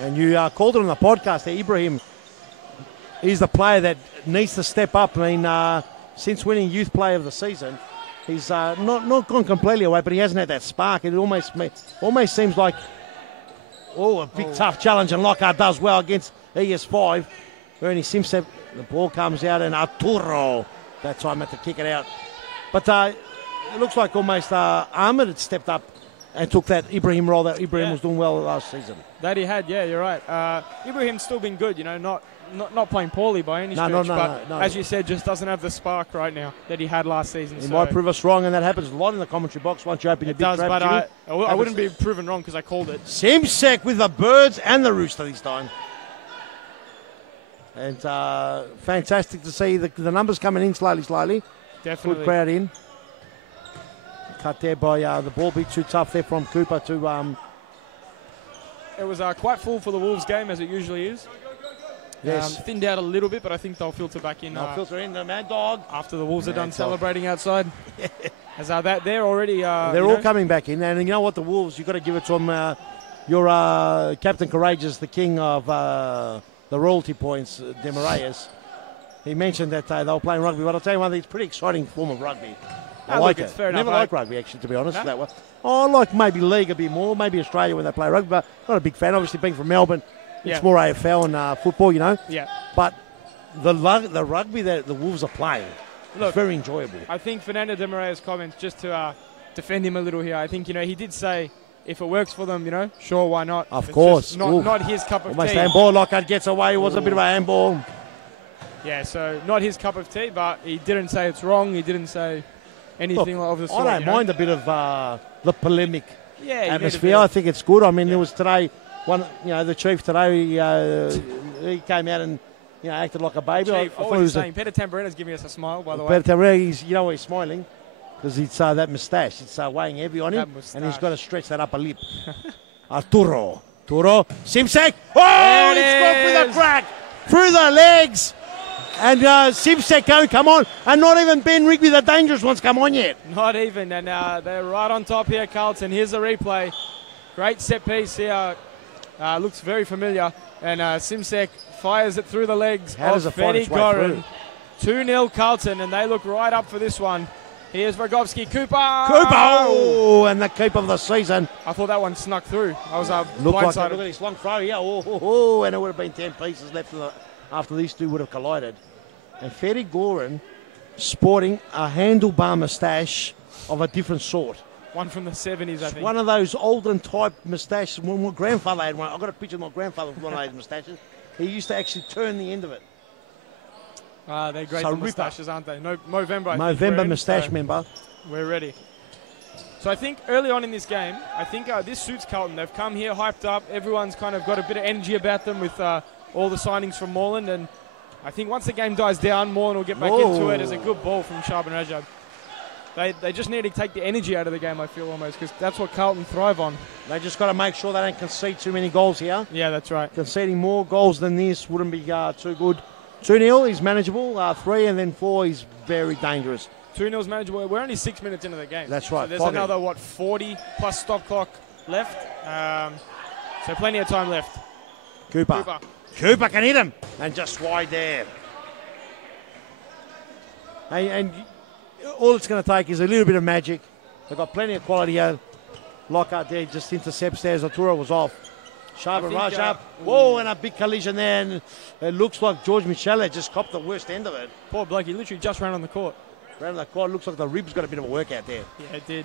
And you called it on the podcast there, Ibrahim. He's the player that needs to step up. I mean, since winning Youth Player of the Season, he's not gone completely away, but he hasn't had that spark. It almost seems like, a big tough challenge, and Lockhart does well against ES5. Ernie Simpson, the ball comes out, and Arturo that time had to kick it out. But it looks like almost Ahmed had stepped up and took that Ibrahim role that Ibrahim was doing well last season. That he had, yeah, you're right. Ibrahim's still been good, not playing poorly by any stretch, but as you said, just doesn't have the spark right now that he had last season. He might prove us wrong, and that happens a lot in the commentary box once you open your big trap. It does, but I wouldn't be proven wrong because I called it. Simsek with the birds and the rooster this time. And fantastic to see the numbers coming in slowly. Definitely. Good crowd in. cut there by the ball. Be too tough there from Cooper to... It was quite full for the Wolves game, as it usually is. Yes. Thinned out a little bit, but I think they'll filter back in. They'll filter in the Mad Dog. After the Wolves are done Dog. celebrating outside. As they're already... They're all coming back in. And you know what, the Wolves, you've got to give it to them. Your Captain Courageous, the king of the royalty points, Demarayas. He mentioned that they were playing rugby, but I'll tell you one thing, it's a pretty exciting form of rugby. I like it. Fair Never enough, liked rugby, actually, to be honest. That way. I like maybe league a bit more, maybe Australia when they play rugby, but not a big fan. Obviously, being from Melbourne, it's more AFL and football, you know. Yeah. But the rugby that the Wolves are playing is very enjoyable. I think Fernando de Moraes' comments, just to defend him a little here, I think, he did say, if it works for them, sure, why not? Of course. Not his cup of Almost tea. handball. Lockhart gets away. It was a bit of a handball. Yeah, so not his cup of tea, but he didn't say it's wrong. He didn't say anything of the sort. I don't mind a bit of the polemic atmosphere. I think it's good. I mean, there was today the chief today. He came out and acted like a baby. Chief, what was he saying? Peter Tamburina's giving us a smile, by the way. Peter Tamburina, he's smiling because it's that moustache. It's weighing heavy on him, and he's got to stretch that upper lip. Arturo, Simsek. Oh, it's gone through the crack, through the legs. And Simsek come on. And not even Ben Rigby, the dangerous ones, come on yet. Not even. And they're right on top here, Carlton. Here's the replay. Great set piece here. Looks very familiar. And Simsek fires it through the legs of Fetty Goran. 2-0 Carlton, and they look right up for this one. Here's Rogovski. Cooper! Oh, and the keep of the season. I thought that one snuck through. I was blindsided. Look at his long throw. Yeah, and it would have been 10 pieces left after these two would have collided. And Fetty Goran sporting a handlebar moustache of a different sort. One from the 70s, I think. One of those olden type moustaches. When my grandfather had one, I've got a picture of my grandfather with one of those moustaches. He used to actually turn the end of it. They're great moustaches, aren't they? November, moustache member. We're ready. So I think early on in this game, I think this suits Carlton. They've come here hyped up. Everyone's kind of got a bit of energy about them with all the signings from Moreland. And I think once the game dies down, Moreland will get back into it. As a good ball from Shaban Rajab. They just need to take the energy out of the game, I feel, almost, because that's what Carlton thrive on. They just got to make sure they don't concede too many goals here. Yeah, that's right. Conceding more goals than this wouldn't be too good. 2-0 is manageable. 3 and then 4 is very dangerous. 2-0 is manageable. We're only 6 minutes into the game. That's right. So there's another, 40 plus stop clock left. So plenty of time left. Cooper can hit him. And just wide there. And all it's going to take is a little bit of magic. They've got plenty of quality here. Lockhart there just intercepts there as Arturo was off. Shaban Rajab. Whoa, and a big collision there. And it looks like George Michele just copped the worst end of it. Poor bloke, he literally just ran on the court. Looks like the ribs got a bit of a workout there. Yeah, it did.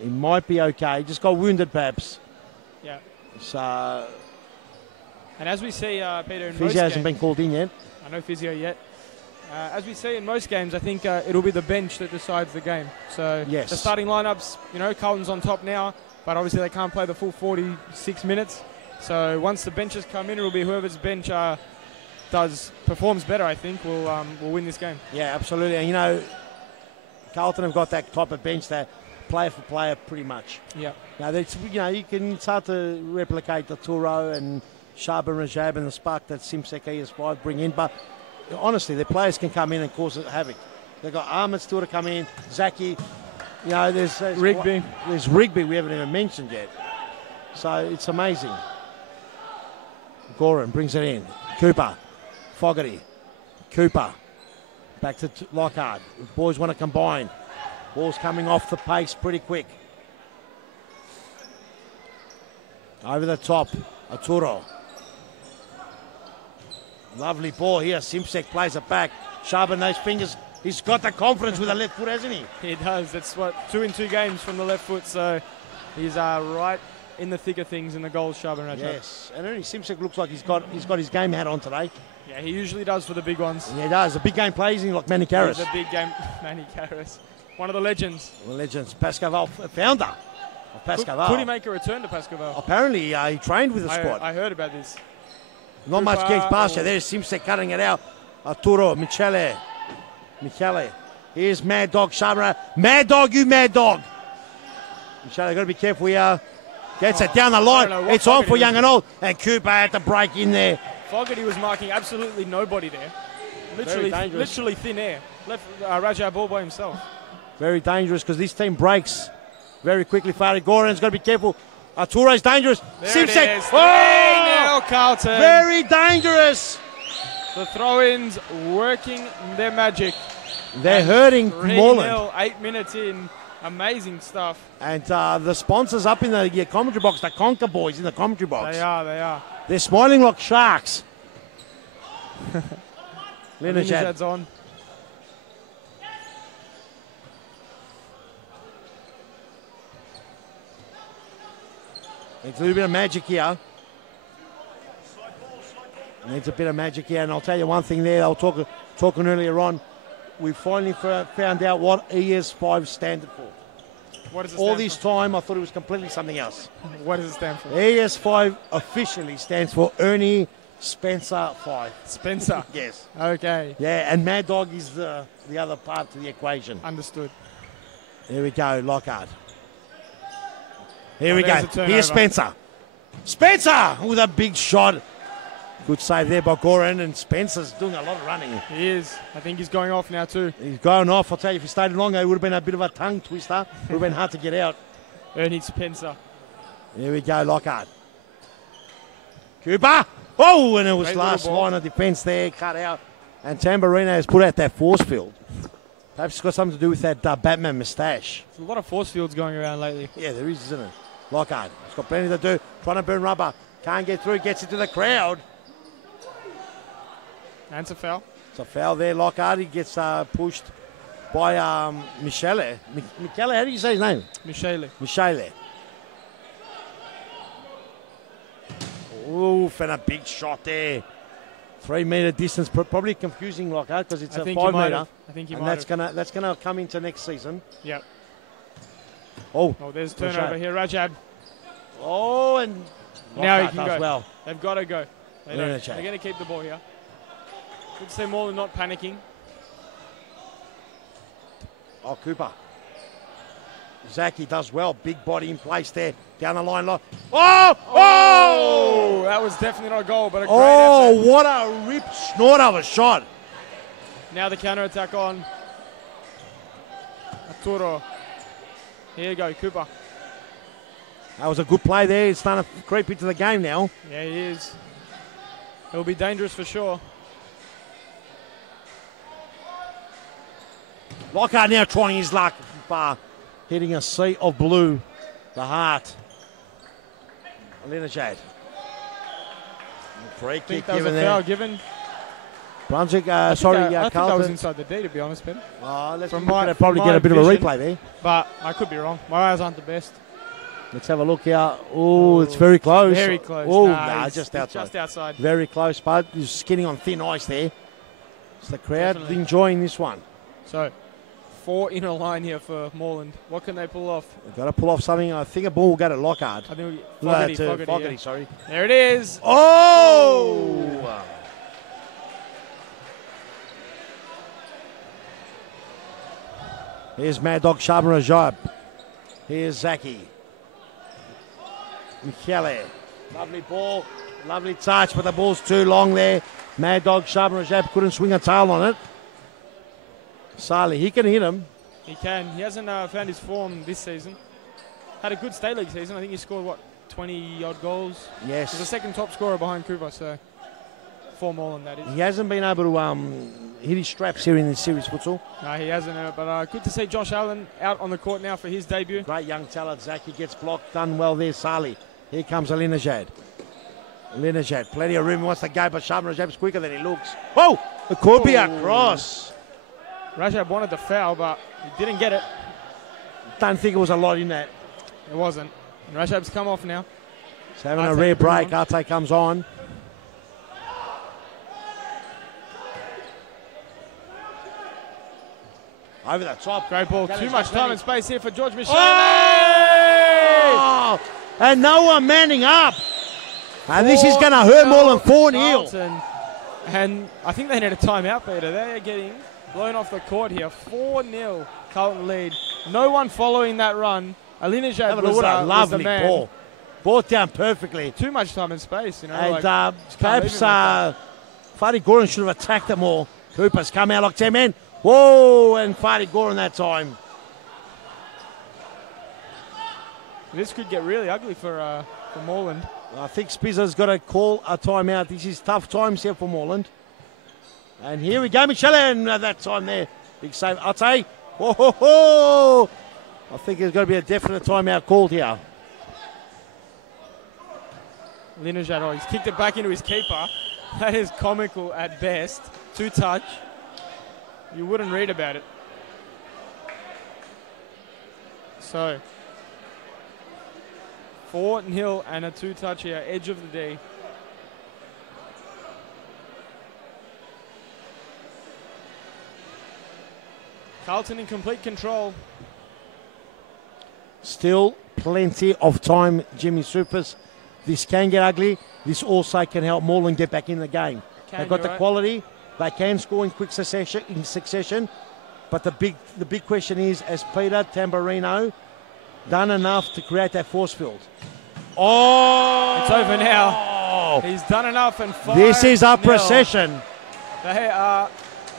He might be okay. He just got wounded, perhaps. Yeah. So. And as we see, Peter, in physio hasn't been called in yet. No physio yet. As we see in most games, I think it'll be the bench that decides the game. So the starting lineups, Carlton's on top now, but obviously they can't play the full 46 minutes. So once the benches come in, it'll be whoever's bench performs better, I think, will win this game. Yeah, absolutely. And, Carlton have got that type of bench that player for player pretty much. Yeah. Now, it's hard to replicate the Turo and Shaban Rajab and the spark that Simsek ES5 bring in, but honestly, their players can come in and cause havoc. They've got Ahmed still to come in, Zaki. There's Rigby. There's Rigby we haven't even mentioned yet. So it's amazing. Goran brings it in. Cooper. Fogarty. Cooper. Back to Lockhart. Boys want to combine. Ball's coming off the pace pretty quick. Over the top. Arturo. Lovely ball here. Simsek plays it back. Shaban, those fingers. He's got the confidence with the left foot, hasn't he? He does. That's 2 in 2 games from the left foot. So he's right in the thick of things in the goals, Shaban Rajab. Yes. And only Simsek looks like he's got his game hat on today. Yeah, he usually does for the big ones. Yeah, he does. The big game plays, isn't he, like Manny Karras? The big game, Manny Karras. One of the legends. The legends. Pascal, founder of Pascal. Could he make a return to Pascal? Apparently, he trained with the squad. I heard about this. Not much gets past you. There's Simsek cutting it out. Arturo, Michele. Here's Mad Dog Sharma. Mad Dog, you mad dog. Michelle, they've got to be careful here. Gets it down the line. It's on for young and old. And Cooper had to break in there. Fogarty was marking absolutely nobody there. Literally thin air. Left Rajab all by himself. Very dangerous because this team breaks very quickly. Farid Goran's got to be careful. Arturo's dangerous. Simpson. Oh! Carlton. Very dangerous. The throw-ins working their magic. They're hurting 3-0, Moreland. 8 minutes in. Amazing stuff. And the sponsors up in the commentary box, the Conker boys in the commentary box. They are. They're smiling like sharks. Linejad's on. Needs a little bit of magic here. Needs a bit of magic here. And I'll tell you one thing there. I was talking earlier on. We finally found out what ES5 stands for. What does it All stand this for? time, I thought it was completely something else. What does it stand for? ES5 officially stands for Ernie Spencer 5. Spencer? Yes. Okay. Yeah, and Mad Dog is the other part to the equation. Understood. Here we go, Lockhart. Here we there's go. a turnover. Here's Spencer. Spencer with a big shot. Good save there by Goran, and Spencer's doing a lot of running. He is. I think he's going off now too. He's going off. I'll tell you, if he stayed longer, it would have been a bit of a tongue twister. It would have been hard to get out. Ernie Spencer. Here we go, Lockhart. Cooper. Oh, and it was Great last little ball. line of defence there, cut out. And Tamburino has put out that force field. Perhaps it's got something to do with that Batman moustache. There's a lot of force fields going around lately. Yeah, there is, isn't it? Lockhart. He's got plenty to do. Trying to burn rubber. Can't get through. Gets into the crowd. And it's a foul. It's a foul there. Lockhart. He gets pushed by Michele. Michele, how do you say his name? Michele. Oof, and a big shot there. 3 metre distance, probably confusing Lockhart because it's a 5 metre. I think he and might that's gonna come into next season. Yep. Oh, there's turnover here. Rajab. Oh, and now he Lockhart can does go. well. They've got to go. They're going Linejad. to keep the ball here. Good to see Moreland not panicking. Oh, Cooper. Zaki does well. Big body in place there. Down the line. Oh! That was definitely not a goal, but a great Oh, effort. what a rip snort of a shot. Now the counter-attack on. Arturo. Here you go, Cooper. That was a good play there. He's starting to creep into the game now. Yeah, he is. It'll be dangerous for sure. Lockhart now trying his luck. Hitting a sea of blue. The heart. Linejad. Free I kick think that was given a foul there. given. Brunswick, I think that was Carlton. inside the D, to be honest, Ben. Let's From probably my get a bit of a vision, replay there. But I could be wrong. My eyes aren't the best. Let's have a look here. Oh, it's very close. Very close. Oh, Nah, he's just outside. just outside. Very close, but he's skinning on thin ice there. It's the crowd Definitely. enjoying this one. So, 4 in a line here for Moreland. What can they pull off? They've got to pull off something. I think a ball will go to Lockhart. I think Fogarty, yeah. sorry. There it is. Oh! Here's Mad Dog Sharma Rajab. Here's Zaki. Michele. Lovely ball. Lovely touch, but the ball's too long there. Mad Dog Sharma Rajab couldn't swing a tail on it. Salih, he can hit him. He can. He hasn't found his form this season. Had a good state league season. I think he scored, 20-odd goals? Yes. He's the second top scorer behind Cooper, so for Moreland, that is. He hasn't been able to hit his straps here in this series futsal. No, he hasn't, but good to see Josh Allen out on the court now for his debut. Great young talent. Zaki gets blocked. Done well there, Salih. Here comes Linejad. Linejad, plenty of room. He wants to go, but Sharma Rajab's quicker than he looks. Oh, it could be a cross. Rajab wanted the foul, but he didn't get it. Don't think it was a lot in that. It wasn't. And Rajab's come off now. He's having a Arte rare coming break. on. Arte comes on. Over the top. Great ball. Kelly's Too much got time plenty. and space here for George Michelle. Oh! And no one manning up. And this is going to hurt more than 4-0. And I think they need a timeout, Peter. They are getting blown off the court here. 4-0 Carlton lead. No one following that run. Alinejad was, what a was lovely the man. ball. Brought down perfectly. Too much time and space, you know. And just can't leave perhaps him like that. Fadi Goran should have attacked it more. Cooper's come out like 10 men. Whoa, and Fadi Goran that time. This could get really ugly for Moreland. I think Spizzer's got to call a timeout. This is tough times here for Moreland. And here we go, Michelin. That time there. Big save. Ate. Whoa, ho, ho. I think there's got to be a definite timeout called here. Alinejad, he's kicked it back into his keeper. That is comical at best. 2-touch. You wouldn't read about it. So, 4-0 and a 2-touch here. Edge of the D. Carlton in complete control. Still plenty of time, Jimmy Supers. This can get ugly. This also can help Moreland get back in the game. They've got the quality. They can score in quick succession. But the big question is, has Peter Tamburino done enough to create that force field? Oh! It's over now. He's done enough and 5-0. This is a procession. They are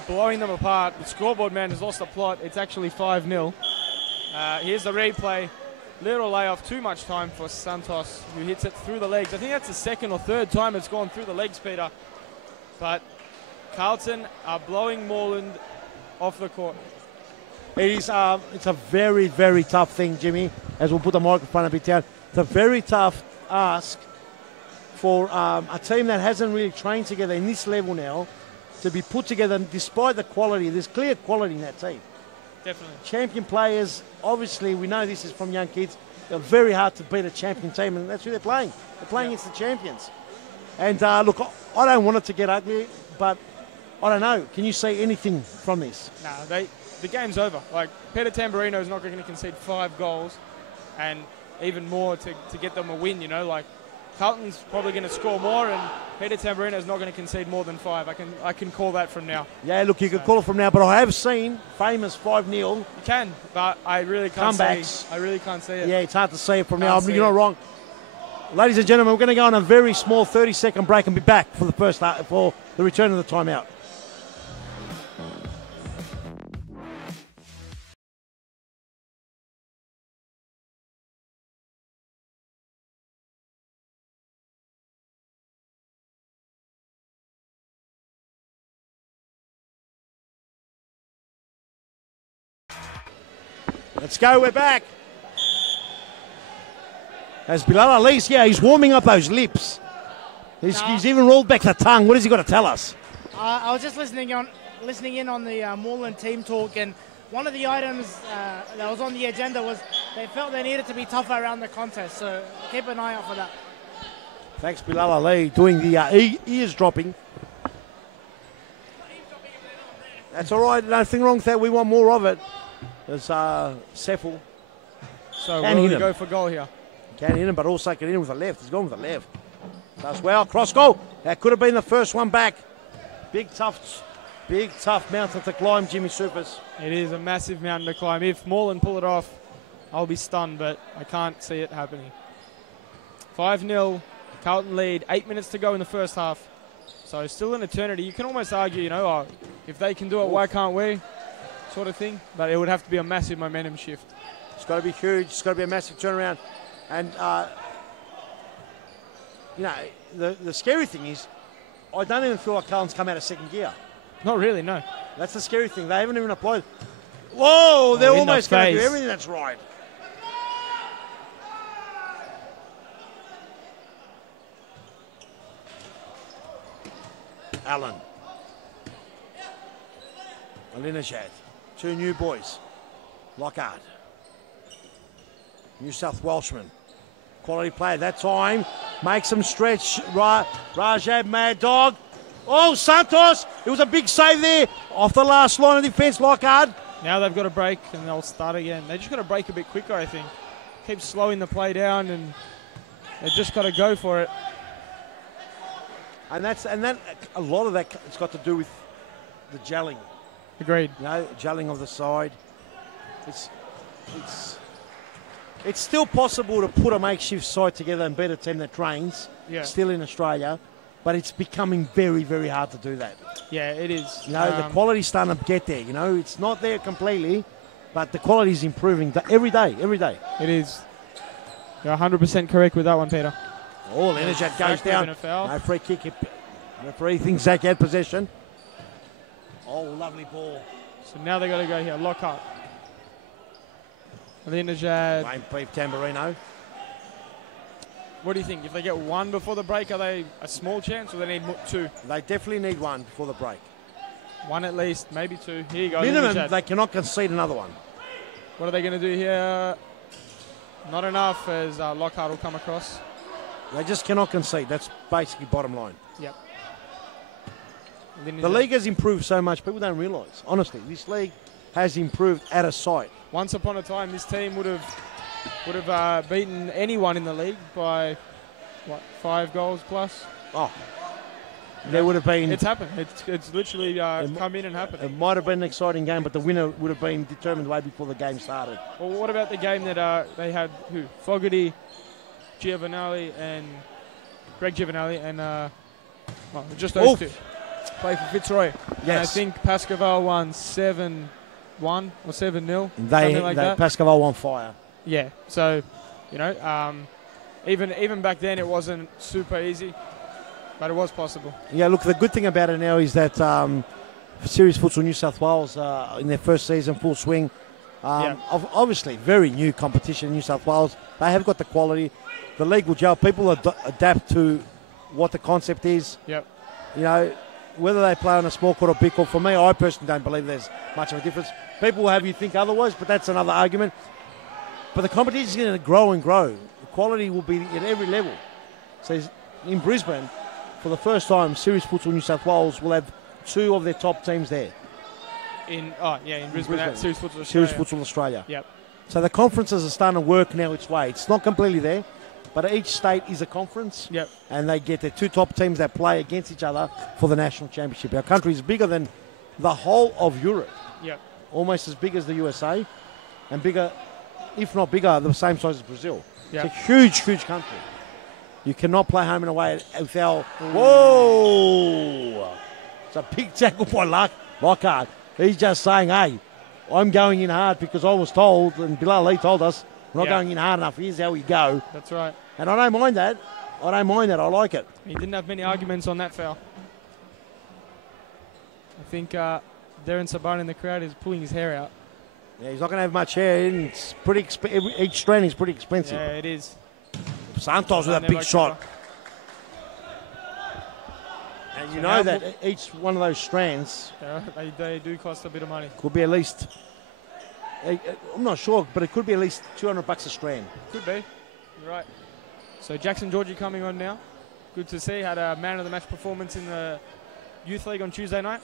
blowing them apart. The scoreboard man has lost the plot. It's actually 5-0. Here's the replay. Little layoff, too much time for Santos, who hits it through the legs. I think that's the second or third time it's gone through the legs, Peter. But Carlton are blowing Moreland off the court. It's a very, very tough thing, Jimmy, as we'll put the microphone a bit down. It's a very tough ask for a team that hasn't really trained together in this level now to be put together despite the quality. There's clear quality in that team. Definitely. Champion players, obviously, we know this is from young kids. They're very hard to beat a champion team, and that's who they're playing. They're playing against the champions. And look, I don't want it to get ugly, but I don't know. Can you say anything from this? No, the game's over. Like, Peter Tamburino is not going to concede 5 goals and even more to get them a win, you know. Like, Carlton's probably going to score more, and Peter Tamburino is not going to concede more than 5. I can call that from now. Yeah, look, you can call it from now, but I have seen famous 5-0. You can, but I really can't comebacks. I really can't see it. Yeah, it's hard to see it from now. You're not wrong. Ladies and gentlemen, we're going to go on a very small 30-second break and be back for for the return of the timeout. Let's go, we're back. As Bilal Ali's, he's warming up those lips. He's even rolled back the tongue. What has he got to tell us? I was just listening in on the Moreland team talk, and one of the items that was on the agenda was they felt they needed to be tougher around the contest, so keep an eye out for that. Thanks, Bilal Ali, doing the ears dropping. That's all right, nothing wrong with that. We want more of it. There's Seffel. So we're going to go for goal here. Can hit him, but also can hit him with the left. He's gone with the left. Does well. Cross goal. That could have been the first one back. Big, tough mountain to climb, Jimmy Supers. It is a massive mountain to climb. If Moreland pull it off, I'll be stunned, but I can't see it happening. 5-0, Carlton lead. 8 minutes to go in the first half. So still an eternity. You can almost argue, if they can do it, why can't we? Sort of thing. But it would have to be a massive momentum shift. It's got to be huge. It's got to be a massive turnaround. And, the scary thing is, I don't even feel like Carlton's come out of second gear. Not really, no. That's the scary thing. They haven't even applied. Whoa, they're almost going to do everything that's right. Allen. Alinejad. 2 new boys. Lockhart. New South Welshman. Quality player that time. Makes them stretch. Rajab, Mad Dog. Oh, Santos. It was a big save there. Off the last line of defence, Lockhart. Now they've got to break and they'll start again. They just got to break a bit quicker, I think. Keep slowing the play down and they've just got to go for it. And that a lot of that has got to do with the gelling. Agreed. You know, gelling of the side. It's still possible to put a makeshift side together and beat a team that trains. Yeah. Still in Australia, but it's becoming very, very hard to do that. Yeah, it is. You know, the quality's starting to get there. You know, it's not there completely, but the quality's improving every day. Every day. It is. You're 100% correct with that one, Peter. Oh, Lenajad goes down. No free kick. Referee thinks Zach had possession. Oh, lovely ball. So now they got to go here. Lockhart. Lenajad. Wayne Beef Tamburino. What do you think? If they get one before the break, are they a small chance or they need two? They definitely need one before the break. One at least, maybe two. Here you go. Minimum, Lenajad. they cannot concede another one. What are they going to do here? Not enough as Lockhart will come across. They just cannot concede. That's basically bottom line. Yep. The league has improved so much, people don't realise. Honestly, this league has improved at a sight. Once upon a time, this team would have beaten anyone in the league by, 5 goals plus? Oh. There would have been... It's happened. It's literally come in and happened. It might have been an exciting game, but the winner would have been determined way before the game started. Well, what about the game that they had, who? Fogarty, Giovanelli, and Greg Giovanelli, and just those two play for Fitzroy. Yes. And I think Pascaval won 7-1 or 7-0, They like that. Pascaval won fire. Yeah, so, you know, even back then it wasn't super easy, but it was possible. Yeah, look, the good thing about it now is that Series Futsal New South Wales, in their first season, full swing, obviously very new competition in New South Wales. They have got the quality. The league will gel. People adapt to what the concept is. Yep. You know, whether they play on a small court or big court, for me, I personally don't believe there's much of a difference. People will have you think otherwise, but that's another argument. But the competition is going to grow and grow. The quality will be at every level. So in Brisbane, for the first time, Series Futsal New South Wales will have 2 of their top teams there. In Brisbane. At Series Futsal Australia. Series Futsal Australia. Yep. So the conferences are starting to work now its way. It's not completely there, but each state is a conference. Yep. And they get their 2 top teams that play against each other for the national championship. Our country is bigger than the whole of Europe. Yep. Almost as big as the USA, and bigger, if not bigger, the same size as Brazil. Yep. It's a huge, huge country. You cannot play home and away without... Whoa! It's a big tackle by Lockhart. He's just saying, hey, I'm going in hard because I was told, and Bilal Lee told us, we're not going in hard enough. Here's how we go. That's right. And I don't mind that. I like it. He didn't have many arguments on that foul. I think Darren Saban in the crowd is pulling his hair out. Yeah, he's not going to have much hair. It's pretty each strand is pretty expensive. Yeah, it is. Santos with a big shot. And you know that each one of those strands... They do cost a bit of money. Could be at least... I'm not sure, but it could be at least $200 a strand. Could be. You're right. So Jackson Georgie coming on now. Good to see. Had a man of the match performance in the Youth League on Tuesday night.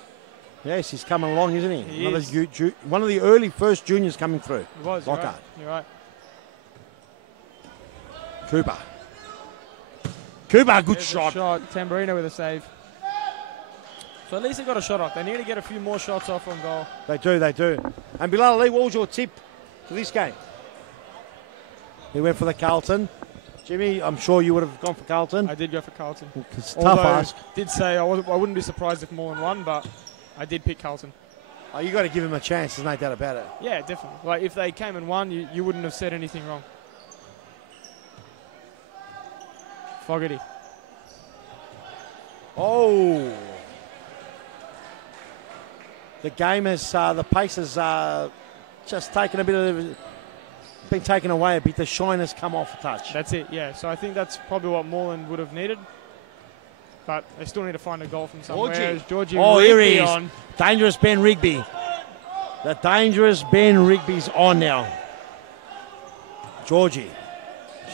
Yes, he's coming along, isn't he? He is. One of the early first juniors coming through. He was. Lockhart. You're right. Cooper, good There's shot. Tamburino with a save. So at least they got a shot off. They need to get a few more shots off on goal. They do. And Bilal Ali, what was your tip for this game? He went for the Carlton. Jimmy, I'm sure you would have gone for Carlton. I did go for Carlton. It's a tough ask. Did say I wouldn't be surprised if more than one, but I did pick Carlton. Oh, you got to give him a chance. There's no doubt about it. Yeah, definitely. Like if they came and won, you wouldn't have said anything wrong. Fogarty. Oh. The game has, the pace has just taken a bit of, been taken away a bit. The shine has come off a touch. That's it, yeah. So I think that's probably what Moreland would have needed. But they still need to find a goal from somewhere. Georgie here he is. On. Dangerous Ben Rigby. The dangerous Ben Rigby's on now. Georgie.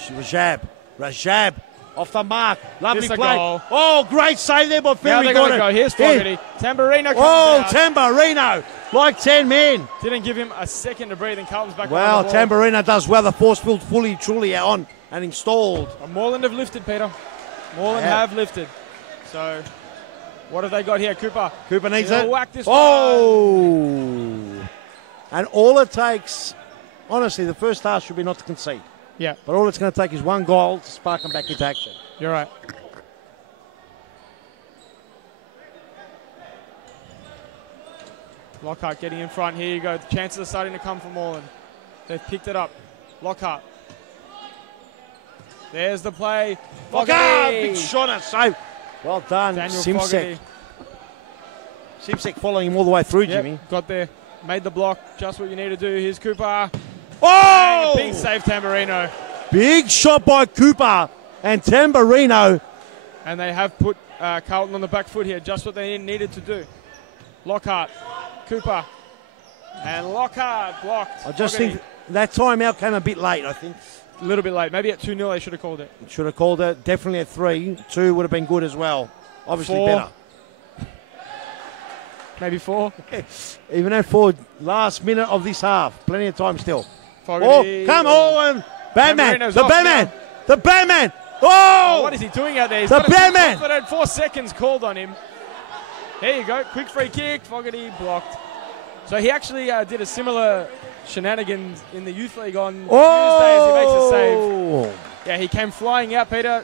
Rajab. Off the mark. Lovely play. Goal. Oh, great save there by Ferry. Now they got to go. Here's Fogarty. Tamburino comes out. Tamburino. Like 10 men. Didn't give him a second to breathe and Carlton's back well, on the ball. Tamburino does well. The force field fully, truly on and installed. Moreland have lifted, Peter. Moreland have lifted. So What have they got here, Cooper? Cooper needs He'll it. whack this Oh! And all it takes, honestly, the first half should be not to concede. Yeah. But all it's going to take is one goal to spark them back into action. You're right. Lockhart getting in front. Here you go. The chances are starting to come from Moreland. They've picked it up. Lockhart. There's the play. Lockhart! Big shot and save. Well done, Daniel Simsek. Fogarty. Simsek following him all the way through, Yep, Jimmy. got there. Made the block. Just what you need to do. Here's Cooper. Oh! Big save, Tamburino. Big shot by Cooper and Tamburino. And they have put Carlton on the back foot here. Just what they needed to do. Lockhart. Cooper. And Lockhart blocked. I just Fogarty. think that timeout came a bit late, I think. A little bit late. Maybe at 2-0 they should have called it. Should have called it. Definitely at 3. 2 would have been good as well. Obviously 4. better. Maybe 4. Even at 4, last minute of this half. Plenty of time still. Fogarty. Oh, come on. Batman. Tamburino's The off Batman. now. The Batman. Oh, Oh! what is he doing out there? He's The got a Batman. confident 4 seconds called on him. There you go. Quick free kick. Fogarty blocked. So he actually did a similar shenanigans in the youth league on Tuesday as he makes a save. Yeah, he came flying out, Peter,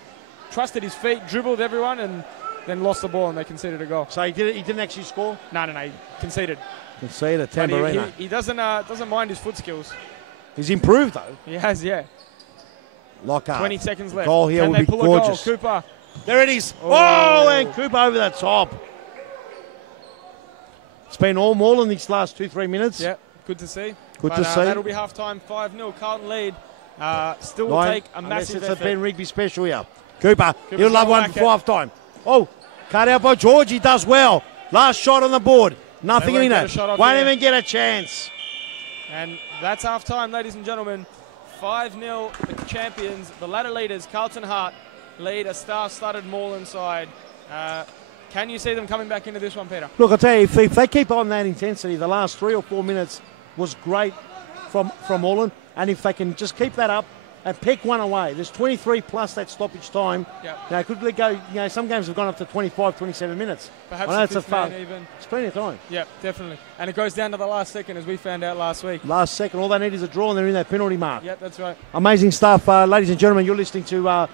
trusted his feet, dribbled everyone, and then lost the ball, and they conceded a goal. So he didn't actually score? No, he conceded. Conceded, But Tamburino. he doesn't mind his foot skills. He's improved, though. He has, yeah. Lockhart. 20 seconds left. Goal here Can would they be pull gorgeous. a goal? Cooper. There it is. Oh. Oh, and Cooper over the top. It's been all Moreland these last 2-3 minutes. Yeah, good to see. Good to see. That'll be half-time, 5-0. Carlton lead. Still will take a massive Unless effort. it's a Ben Rigby special here. Cooper, Cooper's he'll love gonna one whack before half-time. Oh, cut out by George. He does well. Last shot on the board. Nothing won't in get a it. shot off Won't here. even get a chance. And that's half-time, ladies and gentlemen. 5-0, the champions, the ladder leaders, Carlton Hart, lead a star-studded Moreland side. Can you see them coming back into this one, Peter? Look, I'll tell you, if they keep on that intensity, the last 3 or 4 minutes was great from Moreland. And if they can just keep that up and pick one away, there's 23 plus that stoppage time. Yep. Now, could they go, some games have gone up to 25, 27 minutes. Perhaps I know the it's a fifth man fun. even. It's plenty of time. Yeah, definitely. And it goes down to the last second, as we found out last week. Last second, all they need is a draw and they're in that penalty mark. Yep, that's right. Amazing stuff, ladies and gentlemen. You're listening to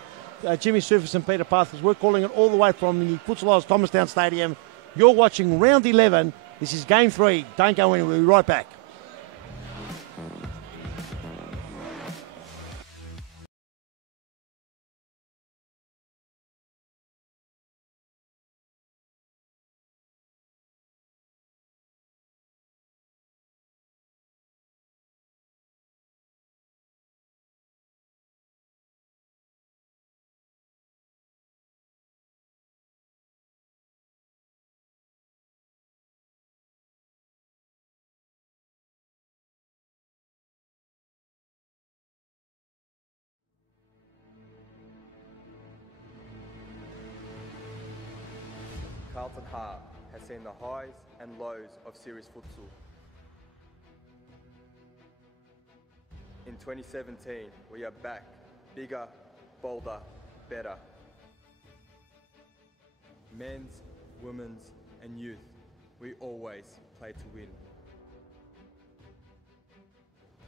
Jimmy Surface and Peter Pathers. We're calling it all the way from the Futsal Thomastown Stadium. You're watching round 11. This is game 3. Don't go anywhere. We'll be right back. Carlton Hart has seen the highs and lows of series futsal. In 2017, we are back, bigger, bolder, better. Men's, women's and youth, we always play to win.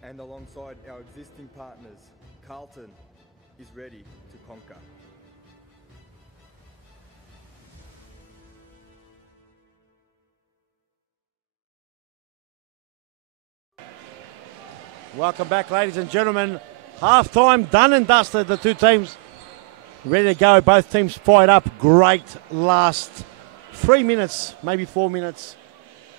And alongside our existing partners, Carlton is ready to conquer. Welcome back, ladies and gentlemen. Half-time done and dusted. The two teams ready to go. Both teams fired up. Great last 3 minutes, maybe 4 minutes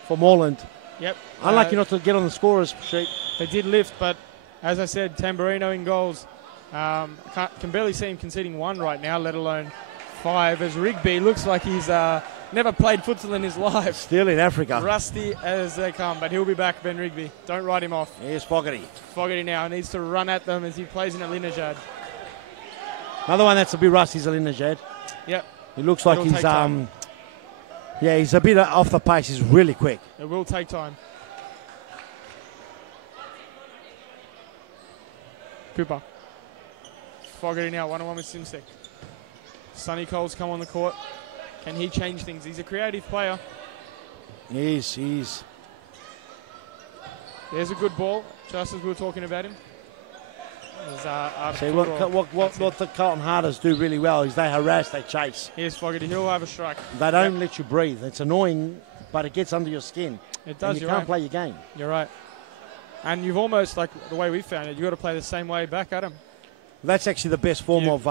for Moreland. Yep. Unlucky not to get on the scorer's sheet. They did lift, but as I said, Tamburino in goals. Can barely see him conceding 1 right now, let alone 5, as Rigby looks like he's never played futsal in his life. Still in Africa. Rusty as they come, but he'll be back, Ben Rigby. Don't write him off. Here's Fogarty. Fogarty now needs to run at them as he plays in Alinajad. Another one that's a bit rusty is Alinajad. Yep. He looks like It'll he's take time. yeah, he's a bit off the pace. He's really quick. It will take time. Cooper. Fogarty now, 1-on-1 with Simsek. Sonny Cole's come on the court. Can he change things? He's a creative player. He is. There's a good ball, just as we were talking about him. See, what the Carlton Harders do really well is they harass, they chase. Here's Fogarty. He'll have a strike. They don't let you breathe. It's annoying, but it gets under your skin. It does. And you can't play your game. You're right. And you've almost, like the way we found it, you've got to play the same way back at him. That's actually the best form of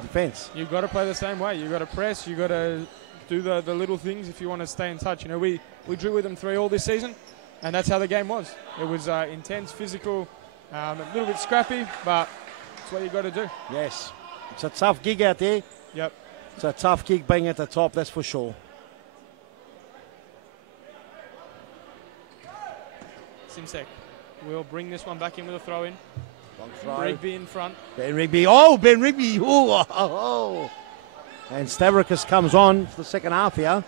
defence. You've got to play the same way. You've got to press. You've got to do the little things if you want to stay in touch. You know, we drew with them 3 all this season, and that's how the game was. It was intense, physical, a little bit scrappy, but it's what you got to do. Yes. It's a tough gig out there. Yep. It's a tough gig being at the top, that's for sure. Simsek will bring this one back in with a throw in. Long throw. Rigby in front. Ben Rigby. Oh, Ben Rigby. Oh. And Stavrakis comes on for the second half here.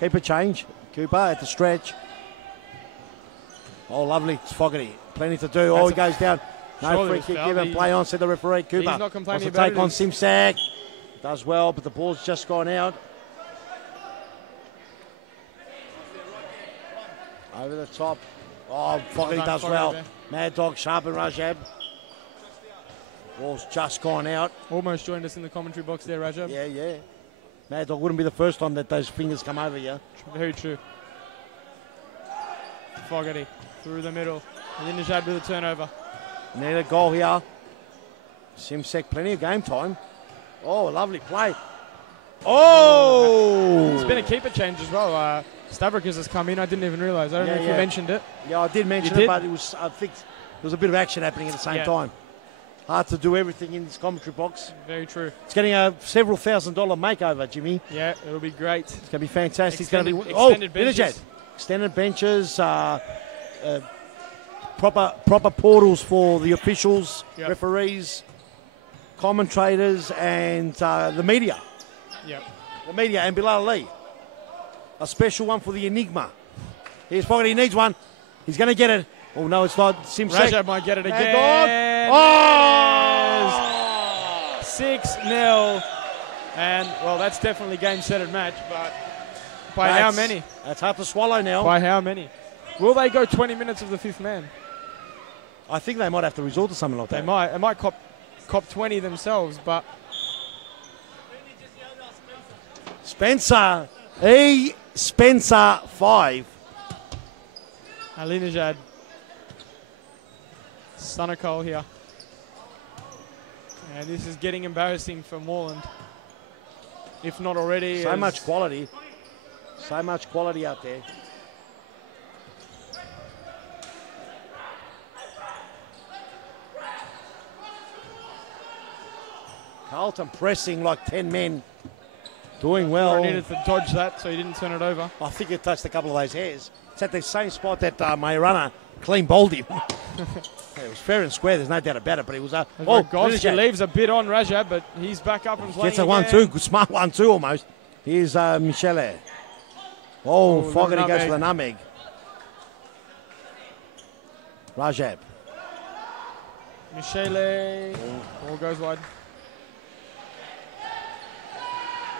Keeper change. Cooper at the stretch. Oh, lovely. It's Fogarty. Plenty to do. He goes down. No free kick given. Play on, said the referee. Cooper He's not complaining wants to about take it. on Simsak. Does well, but the ball's just gone out. Over the top. Oh, Fogarty does well. Mad Dog, Sharp and Rajab. Ball's just gone out. Almost joined us in the commentary box there, Rajab. Yeah. Mad Dog wouldn't be the first time that those fingers come over you. Very true. Fogarty through the middle. Linejad with a turnover. Need a goal here. Simsek, plenty of game time. Oh, lovely play. Oh! There's been a keeper change as well. Stavrakis has come in. I didn't even realise. I don't know if you mentioned it. Yeah, I did mention it, but I think there was a bit of action happening at the same time. Hard to do everything in this commentary box. Very true. It's getting a several $1,000 makeover, Jimmy. Yeah, it'll be great. It's going to be fantastic. Extended benches. Extended benches. Proper portals for the officials, referees, commentators, and the media. Yep. The media and Bilal Ali. A special one for the Enigma. Here's Fogarty. He needs one. He's going to get it. Oh, no, it's not. Simsek. Rajab might get it again. Oh! 6-0. And, well, that's definitely game, set, and match. But by how many? That's hard to swallow now. By how many? Will they go 20 minutes of the 5th man? I think they might have to resort to something like that. They might. They might cop 20 themselves, but... Spencer 5. Alinejad. Sunnicole here. And this is getting embarrassing for Moreland. If not already. So much quality. So much quality out there. Carlton pressing like 10 men. Doing well. I needed to dodge that so he didn't turn it over. I think it touched a couple of those hairs. It's at the same spot that Mayorana clean bowled him. It was fair and square, there's no doubt about it, but it was Govsky leaves a bit on Rajab, but he's back up and playing. Gets a 1-2, smart 1-2 almost. Here's Michele. Oh, Fogarty goes for the nutmeg. Rajab. Michele. All goes wide.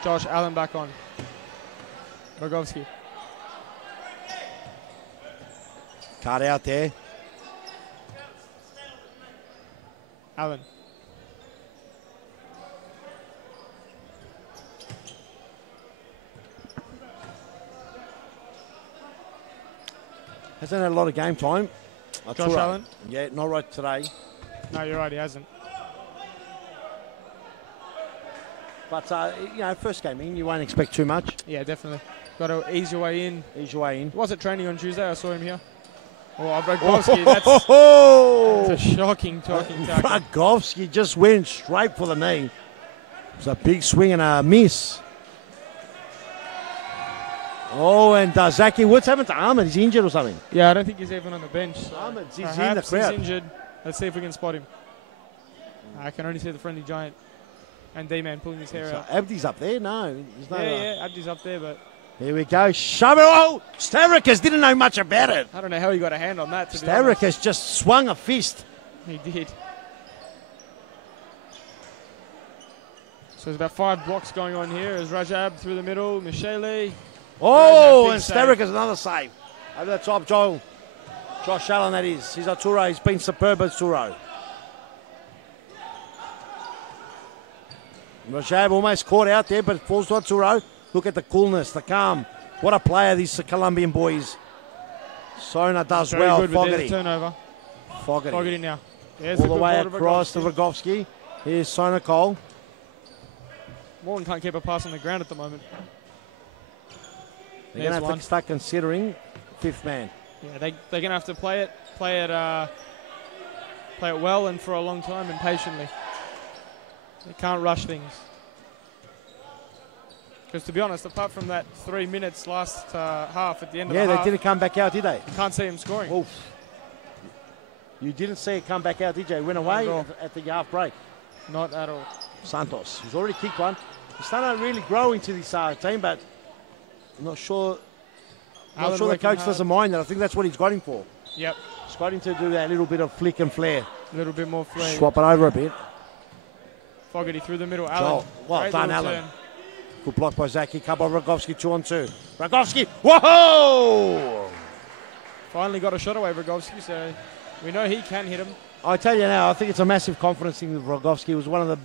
Josh Allen back on. Rogovski. Card out there. Allen. Hasn't had a lot of game time. Josh Allen? Yeah, not right today. No, you're right, he hasn't. But, first game in, you won't expect too much. Yeah, definitely. Got to ease your way in. Ease your way in. Was it training on Tuesday? I saw him here. Oh, Rogovski, that's a shocking tackle. Rogovski just went straight for the knee. It was a big swing and a miss. Oh, and Zaki, what's happened to Ahmed? He's injured or something? Yeah, I don't think he's even on the bench. So Ahmed's in the crowd. He's injured. Let's see if we can spot him. I can only see the friendly giant and D-Man pulling his hair out. Abdi's up there? No. Yeah, Abdi's up there, but... Here we go. Shove it. Oh, Stavrakis didn't know much about it. I don't know how he got a hand on that, to be Stavrakis honest. just swung a fist. He did. So there's about 5 blocks going on here as Rajab through the middle, Michele. Oh, and Steric is another save. Over the top, Josh Allen, that is. He's Arturo. He's been superb, Arturo. Rajab almost caught out there, but it falls to Arturo. Look at the coolness, the calm. What a player these Colombian boys. Sona does Very well. good, but there's a Fogarty. turnover. Fogarty now. There's All the good way ball to across to Rogovski. Here's Sona Cole. Morton can't keep a pass on the ground at the moment. They're going to have to start considering fifth man. Yeah, they're going to have to play it well and for a long time and patiently. They can't rush things. Because to be honest, apart from that 3 minutes last half at the end of the half. Yeah, they didn't come back out, did they? You can't see him scoring. Oof. You didn't see it come back out, did you? Went away at the half break. Not at all. Santos, he's already kicked one. He's starting to really grow into this team, but I'm not sure. Not sure the coach doesn't mind that. I think that's what he's got him for. Yep. He's got him to do that little bit of flick and flare. A little bit more flare. Swap it over a bit. Fogarty through the middle. Allen. Well Great done, little Allen. turn. Good block by Zaki. Couple of Rogovski, 2-on-2. Rogovski, whoa! Finally got a shot away, Rogovski, so we know he can hit him. I tell you now, I think it's a massive confidence thing with Rogovski. He was one of the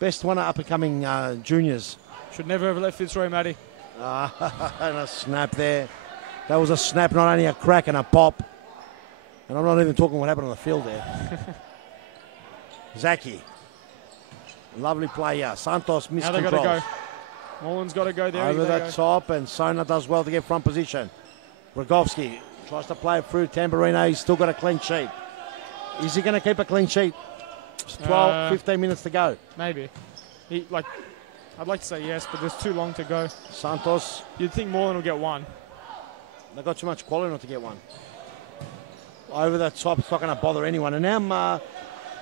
best up-and-coming juniors. Should never have let Fitzroy, Matty. And a snap there. That was a snap, not only a crack and a pop. And I'm not even talking what happened on the field there. Zaki. Lovely play here. Santos missed Now control. they got to go. Mullen's got to go there. Over the top, and Sona does well to get front position. Rogovski tries to play it through. Tamburino, he's still got a clean sheet. Is he going to keep a clean sheet? It's 15 minutes to go. Maybe. I'd like to say yes, but there's too long to go. Santos. You'd think Mullen will get one. They've got too much quality not to get one. Over the top, it's not going to bother anyone. And now,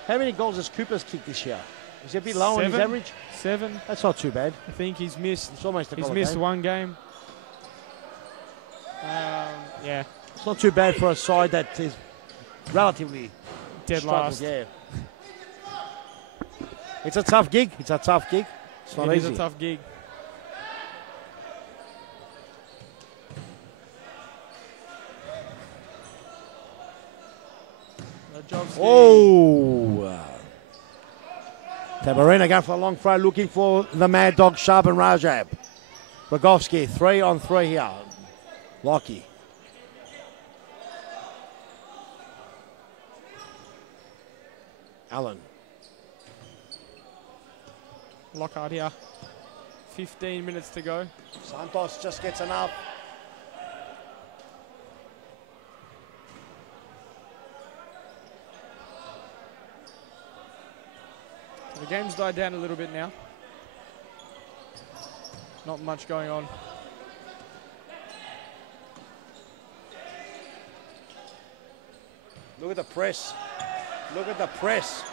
how many goals has Cooper's kicked this year? Is he a bit low on his average? 7. That's not too bad. I think he's missed. It's almost a He's missed game. one game. Yeah. It's not too bad for a side that is relatively dead struggled, last. Yeah. It's a tough gig. It's not easy. It is a tough gig. Oh! Tabarina going for a long throw, looking for the mad dog, Sharp and Rajab. Rogovski, 3-on-3 here. Lockie. Allen. Lockhart here. 15 minutes to go. Santos just gets enough. The game's died down a little bit now. Not much going on. Look at the press. Look at the press.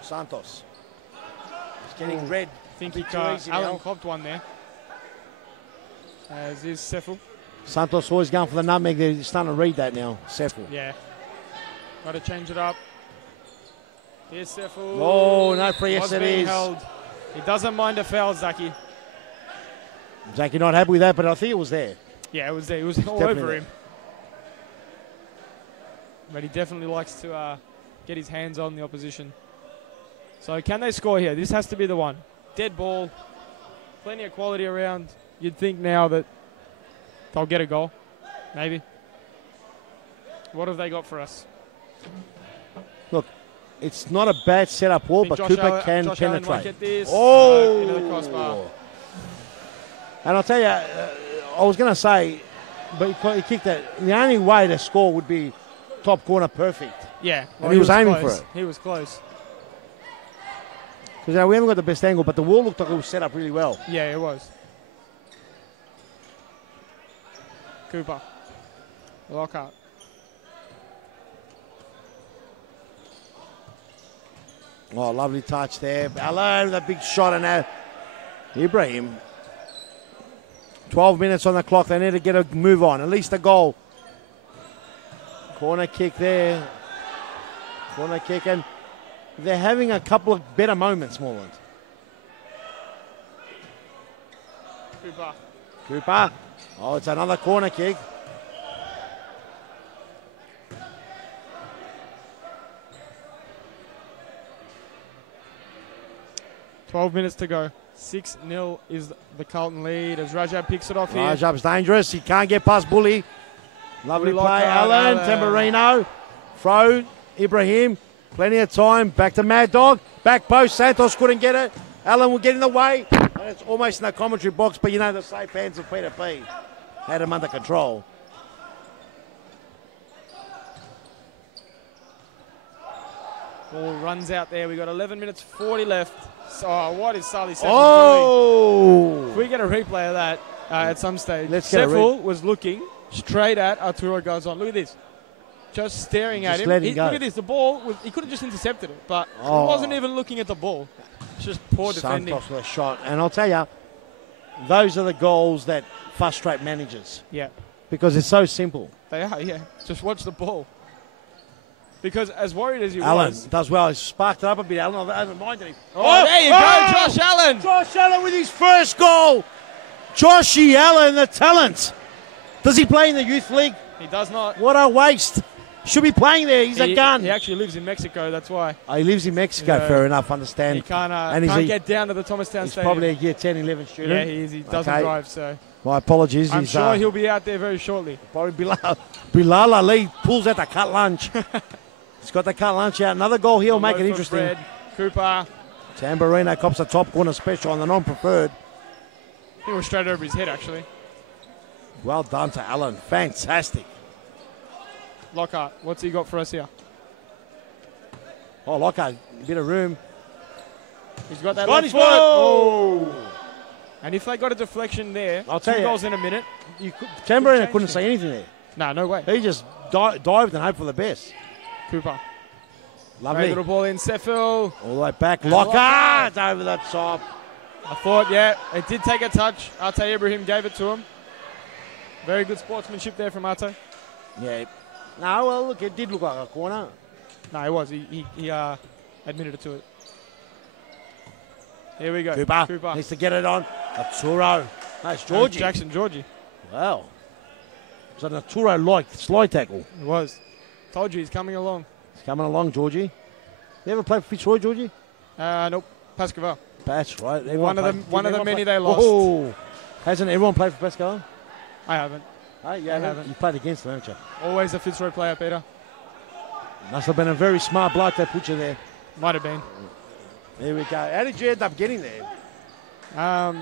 Santos. He's getting red. I think Allen copped one there. As is Seffel. Santos always going for the nutmeg. They're starting to read that now. Seffel. Yeah. Got to change it up. Here's Seffel. Oh, no free. Yes, Was it being is. held. He doesn't mind a foul, Zaki. Zaki not happy with that, but I think it was there. Yeah, it was there. It was all definitely over there. him. But he definitely likes to get his hands on the opposition. So can they score here? This has to be the one. Dead ball. Plenty of quality around. You'd think now that they'll get a goal. Maybe. What have they got for us? Look, it's not a bad setup wall, but Cooper Josh can Allen penetrate. might get this. Oh! Into the crossbar. And I'll tell you, I was going to say, but he kicked it. The only way to score would be top corner perfect. Yeah. And he was aiming close. for it. He was close. Because we haven't got the best angle, but the wall looked like it was set up really well. Yeah, it was. Cooper. Lockhart. Oh, lovely touch there. Hello, that big shot and now Ibrahim. 12 minutes on the clock. They need to get a move on. At least a goal. Corner kick there. Corner kick and they're having a couple of better moments, Moreland. Cooper. Oh, it's another corner kick. $12 minutes to go. 6-0 is the Carlton lead as Rajab picks it off here. Rajab's dangerous. He can't get past Bully. Lovely Bully play, Lockhart, Allen. Tamburino. Throw, Ibrahim. Plenty of time. Back to Mad Dog. Back post. Santos couldn't get it. Allen will get in the way. And it's almost in the commentary box, but you know the safe hands of Peter P. Had him under control. Ball runs out there. We've got 11 minutes 40 left. So, what is Salih Seffel doing? If we get a replay of that at some stage. Seffel was looking straight at Arturo Garzon. Look at this. Just staring at him. Let him go. Look at this. The ball, he could have just intercepted it, but he wasn't even looking at the ball. It's just poor defending. Santos with a shot. And I'll tell you, those are the goals that frustrate managers. Yeah. Because it's so simple. They are, yeah. Just watch the ball. Because as worried as he Allen was... does well. He sparked it up a bit, Allen. I haven't minded him. Oh, there you go, Josh Allen. Josh Allen with his first goal. Joshy Allen, the talent. Does he play in the youth league? He does not. What a waste. Should be playing there. He's a gun. He actually lives in Mexico, that's why. Oh, he lives in Mexico, fair enough, understand. He can't get down to the Thomastown He's Stadium. probably a year 10, 11 student. Yeah, he is. He doesn't drive, so... My apologies. I'm sure he'll be out there very shortly. Probably Bilal Ali pulls out the cut lunch. He's got the cut lunch out. Another goal here will make it interesting. Fred. Cooper. Tamburino cops a top corner special on the non-preferred. I think it was straight over his head, actually. Well done to Allen. Fantastic. Lockhart, what's he got for us here? Oh, Lockhart, a bit of room. He's got that Scott, left foot. Oh! And if they got a deflection there, I'll tell 2 you, goals in a minute. Tamburino couldn't say anything there. No, no way. He just dived and hoped for the best. Cooper. Lovely. Great little ball in Seffel. All the way back. Lockhart over the top. I thought, yeah, it did take a touch. Arte Ibrahim gave it to him. Very good sportsmanship there from Arte. Yeah. No, well, look, it did look like a corner. No, it was. He admitted it to it. Here we go. Cooper needs to get it on. Arturo. That's Georgie. Jackson Georgie. Wow. It was an Arturo-like slide tackle. It was. Told you he's coming along. He's coming along, Georgie. You ever played for Fitzroy, Georgie? Nope. Pascal. That's right. One of the many they lost. Oh, hasn't everyone played for Pascal? I haven't. Hey, you haven't? You played against them, haven't you? Always a Fitzroy player, Peter. Must have been a very smart bloke that put you there. Might have been. There we go. How did you end up getting there?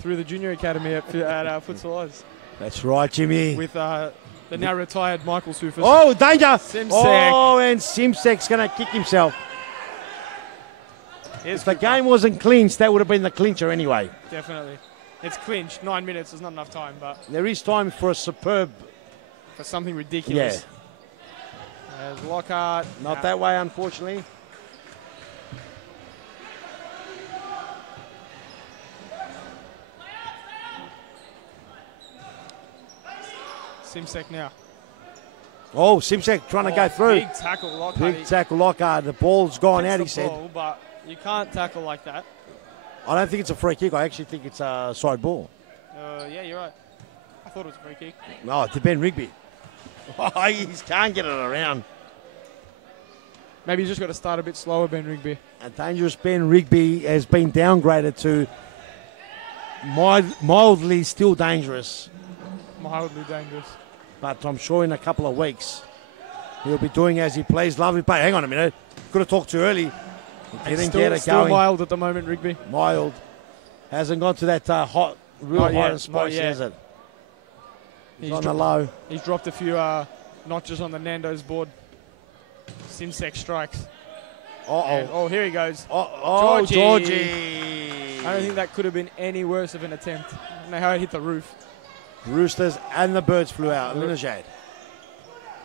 Through the junior academy at Futsal Oz. That's right, Jimmy. With the now retired Michael Sufis. Oh, danger! Simsek. Oh, and Simsek's going to kick himself. If the game wasn't clinched, that would have been the clincher anyway. Definitely. It's clinched. 9 minutes is not enough time, but... There is time for a superb... For something ridiculous. Yeah. There's Lockhart. Not that way, unfortunately. Simsek now. Oh, Simsek trying to go through. Big tackle, Lockhart. Big tackle, Lockhart. The ball's gone out, he said. But you can't tackle like that. I don't think it's a free kick. I actually think it's a side ball. Yeah, you're right. I thought it was a free kick. No, to Ben Rigby. Oh, he can't get it around. Maybe he's just got to start a bit slower, Ben Rigby. And dangerous Ben Rigby has been downgraded to mildly still dangerous. Mildly dangerous. But I'm sure in a couple of weeks he'll be doing as he plays. Lovely play. Hang on a minute. Could have talked too early. He didn't get it still going. mild at the moment, Rigby. Mild. Hasn't gone to that hot, real hot and spicy, has it? He's on the low. He's dropped a few notches on the Nando's board. Simsek strikes. Uh-oh. Oh, here he goes. Georgie. I don't think that could have been any worse of an attempt. I don't know how it hit the roof. Roosters and the birds flew out. Linajade.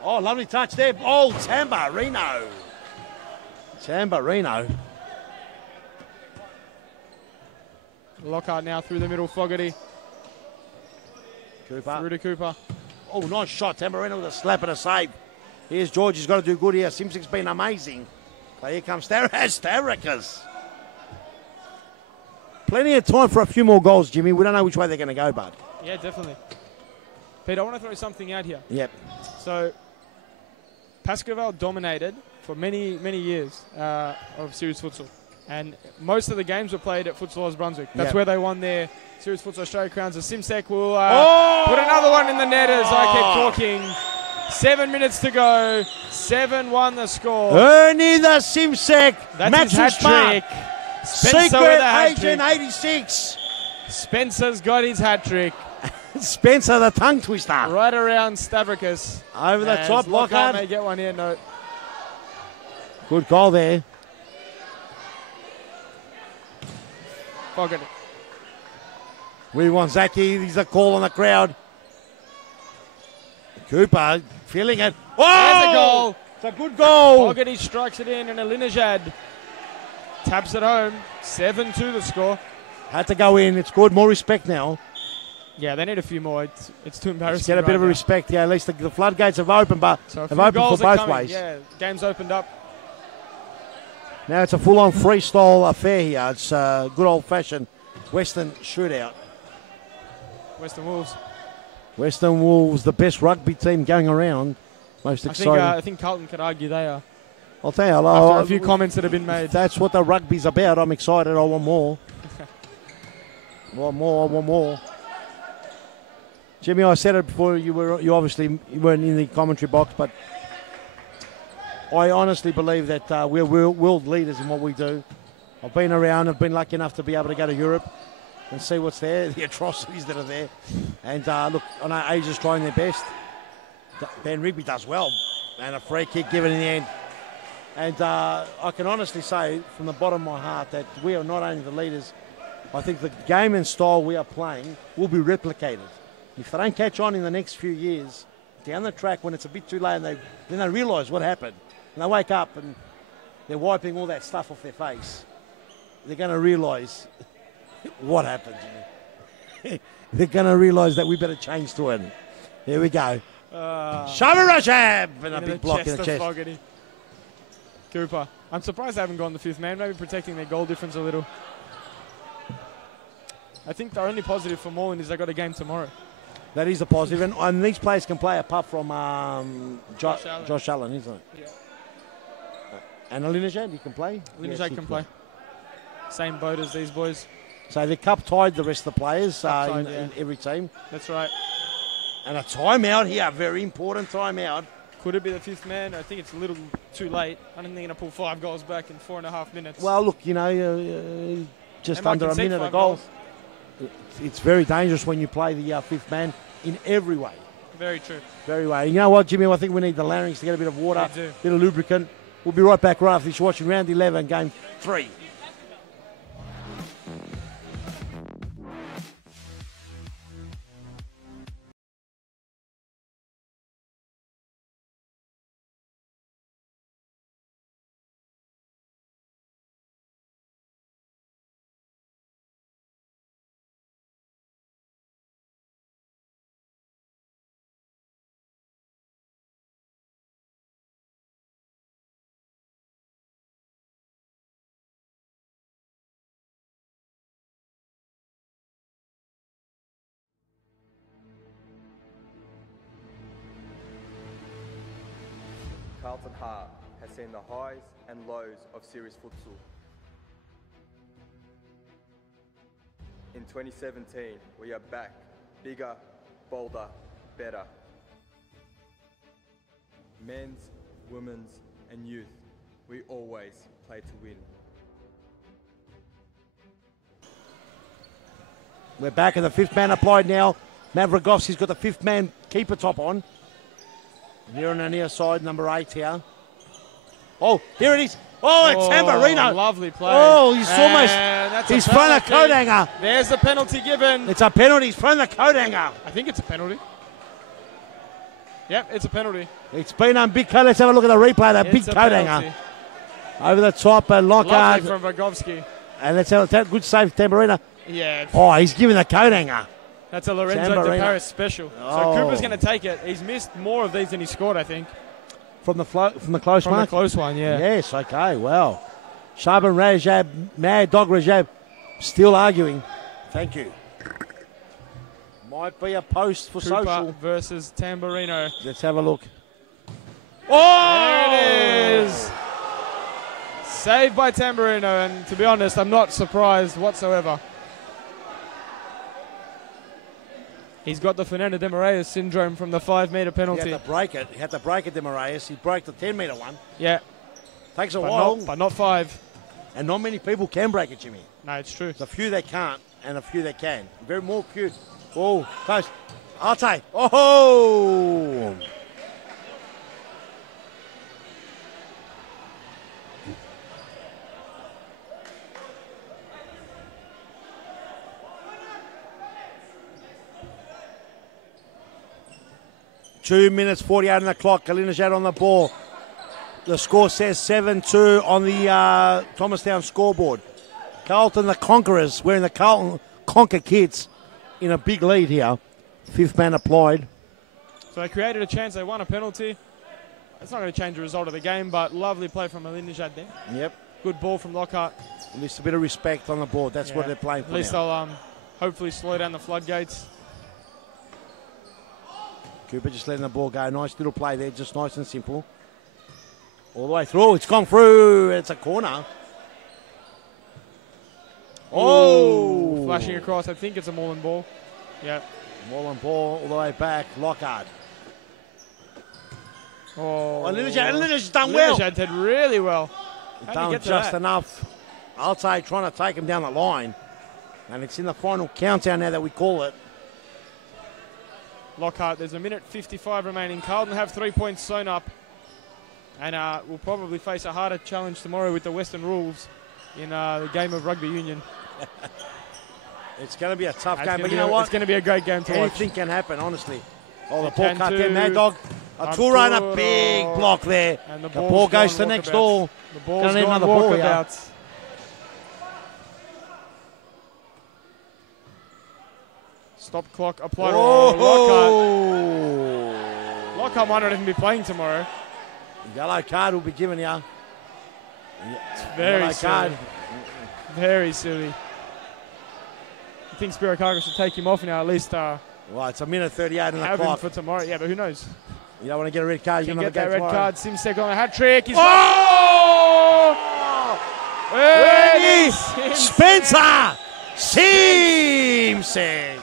Oh, lovely touch there. Oh, Tamburino. Tamburino. Lockhart now through the middle. Fogarty. Cooper. Through to Cooper. Oh, nice shot. Tamburino with a slap and a save. Here's George. He's got to do good here. Simpson's been amazing. So here comes Stavrakis. Plenty of time for a few more goals, Jimmy. We don't know which way they're going to go, bud. Yeah, definitely. Pete, I want to throw something out here. Yep. So, Pascoval dominated for many, many years of Series Futsal. And most of the games were played at Futsal Brunswick. That's where they won their Series Futsal Australia crowns. So Simsek will put another one in the net as I keep talking. 7 minutes to go. 7-1 the score. Ernie the Simsek. That's his hat-trick. Secret Agent 86. Spencer's got his hat-trick. Spencer the tongue twister. Right around Stavrakis. Over the top, Lockhart. May get one here, no. Good goal there. Fogarty. We want Zaki. He's a call on the crowd. Cooper feeling it. Oh! There's a goal. It's a good goal. Fogarty strikes it in, and Alinejad taps it home. 7-2 the score. Had to go in. It's good. More respect now. Yeah, they need a few more. It's too embarrassing. Let's get a bit of a respect. Yeah, at least the floodgates have opened, but so have opened for both coming. ways. Yeah, game's opened up. Now it's a full-on freestyle affair here. It's a good old-fashioned Western shootout. Western Wolves. Western Wolves, the best rugby team going around. Most exciting. I think Carlton could argue they are. I'll tell you. After a few comments that have been made. That's what the rugby's about. I'm excited. I want more. I want more. Jimmy, I said it before. You obviously weren't in the commentary box, but I honestly believe that we're world leaders in what we do. I've been around. I've been lucky enough to be able to go to Europe and see what's there, the atrocities that are there. And look, I know Asia's trying their best. Ben Rigby does well, and a free kick given in the end. And I can honestly say from the bottom of my heart that we are not only the leaders, I think the game and style we are playing will be replicated. If they don't catch on in the next few years, down the track when it's a bit too late, and then they realise what happened, and they wake up and they're wiping all that stuff off their face, they're going to realise what happened. They're going to realise that we better change to it. Here we go. Shava Rajab! And a big block in the chest. Fogarty. Cooper. I'm surprised they haven't gone the fifth man, maybe protecting their goal difference a little. I think the only positive for Moreland is they got a game tomorrow. That is a positive, and these players can play apart from Josh Allen, isn't it? Yeah. And Alinejad, he can play? Alinejad can play. Same boat as these boys. So they're cup-tied, the rest of the players in every team. That's right. And a timeout here, very important timeout. Could it be the fifth man? I think it's a little too late. I don't think they're going to pull 5 goals back in 4.5 minutes. Well, look, just under a minute a goal. It's very dangerous when you play the fifth man in every way. Very true. Very way. You know what, Jimmy? I think we need the larynx to get a bit of water, a bit of lubricant. We'll be right back right after this. You're watching round 11, game 3. Carlton Heart has seen the highs and lows of series futsal. In 2017, we are back, bigger, bolder, better. Men's, women's and youth, we always play to win. We're back and the fifth man applied now. Mavrogovsky's got the fifth man keeper top on. Here on the near side, number 8 here. Oh, here it is. Oh, it's Tamburino. Lovely play. Oh, he's thrown a coat hanger. There's the penalty given. It's a penalty. He's thrown the coat hanger. I think it's a penalty. Yep, it's a penalty. It's been on big coat. Let's have a look at the replay. That big coat hanger. Over the top, Lockhart. Lovely from Vagovsky. And let's have a good save, Tamburino. Yeah. Oh, he's giving the coat hanger. That's a Lorenzo De Paris special. Oh. So Cooper's going to take it. He's missed more of these than he scored, I think. From the close From mark? the close one, yeah. Yes, okay, well. Shaban Rajab, Mad Dog Rajab, still arguing. Thank you. Might be a post for Cooper social. versus Tamburino. Let's have a look. Oh! There it is! Saved by Tamburino, and to be honest, I'm not surprised whatsoever. He's got the Fernando de Moraes syndrome from the 5-metre penalty. He had to break it. He had to break it, de Moraes. He broke the 10-metre one. Yeah. Takes a while. But not 5. And not many people can break it, Jimmy. No, it's true. There's a few that can't and a few that can. Very more few. Oh, close. Arte. Oh! Two minutes 48 on the clock. Kalinajad on the ball. The score says 7-2 on the Thomastown scoreboard. Carlton, the Conquerors, wearing the Carlton Conquer kits, in a big lead here. 5th man applied. So they created a chance. They won a penalty. It's not going to change the result of the game, but lovely play from Alinajad there. Yep. Good ball from Lockhart. At least a bit of respect on the board. That's what they're playing for. At least now. they'll hopefully slow down the floodgates. Cooper just letting the ball go. Nice little play there, just nice and simple. All the way through. It's gone through. It's a corner. Oh! Flashing across. I think it's a Moreland ball. Yeah. Moreland ball all the way back. Lockhart. Oh. Alinajad's done well. Alinajad did really well. How'd he Done get to just that? enough. I'll say trying to take him down the line. And it's in the final countdown now that we call it. Lockhart, there's a minute 55 remaining. Carlton have 3 points sewn up. And will probably face a harder challenge tomorrow with the Western rules in the game of rugby union. It's going to be a tough It's game, gonna but be you know what? It's going to be a great game to watch. Anything can happen, honestly. Oh, the It ball can cut there. too. Mad Dog. A tour and a big block there. And the ball goes to next door. The ball's Gonna need gone another ball here. walkabouts. Stop clock applied. Oh, Lockhart might not even be playing tomorrow. Yellow card will be given you. It's very Yellow silly. card. Very silly. I think Spirokaga should take him off now, at least. Well, it's a minute 38 on the have him clock. for tomorrow. Yeah, but who knows? You don't want to get a red card. You You're can going get to that red card. Simsek on a hat trick. He's Ready? Spencer Simsek.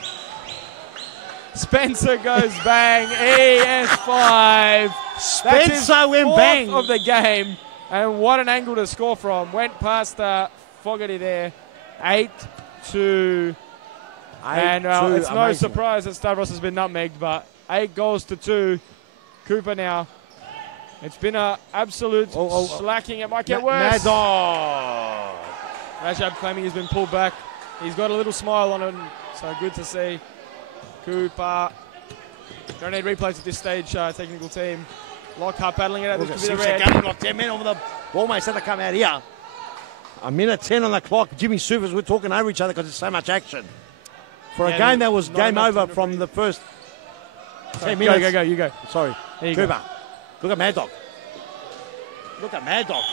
Spencer goes bang. ES5. Spencer went bang of the game. And what an angle to score from. Went past Fogarty there. 8-2. And it's no surprise that Stavros has been nutmegged, but 8 goals to 2. Cooper now. It's been an absolute slacking. It might get worse. Mad Dog. Rajab claiming he's been pulled back. He's got a little smile on him, so good to see. Cooper. Don't need replays at this stage, technical team. Lockhart battling it out. This could be the red. Like 10 men over the almost had to come out here. A minute 10 on the clock. Jimmy Supers, we're talking over each other because there's so much action. For a game that was game over from the first 10 minutes. Go, you go. Sorry. There you Cooper. go. Look at Mad Dog. Look at Mad Dog.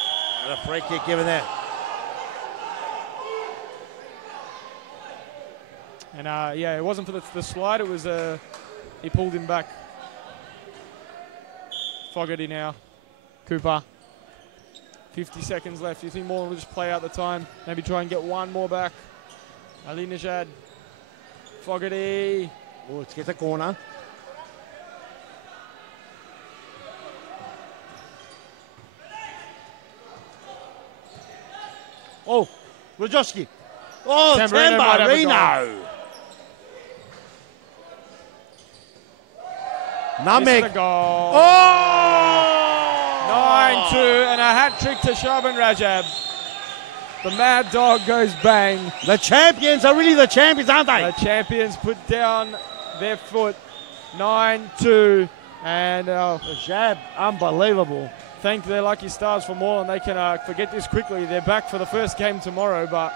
And a free kick given there. And yeah, it wasn't for the slide. It was he pulled him back. Fogarty now. Cooper. 50 seconds left. You think Moreland will just play out the time? Maybe try and get one more back. Alinajad. Fogarty. Oh, let's get the corner. Oh, Rajowski. Oh, Tamburino. Nutmeg. Goal. Oh! 9-2 and a hat trick to Shaban Rajab. The Mad Dog goes bang. The champions are really the champions, aren't they? The champions put down their foot. 9-2 and Rajab, unbelievable. Thank their lucky stars for Moreland. They can forget this quickly. They're back for the first game tomorrow, but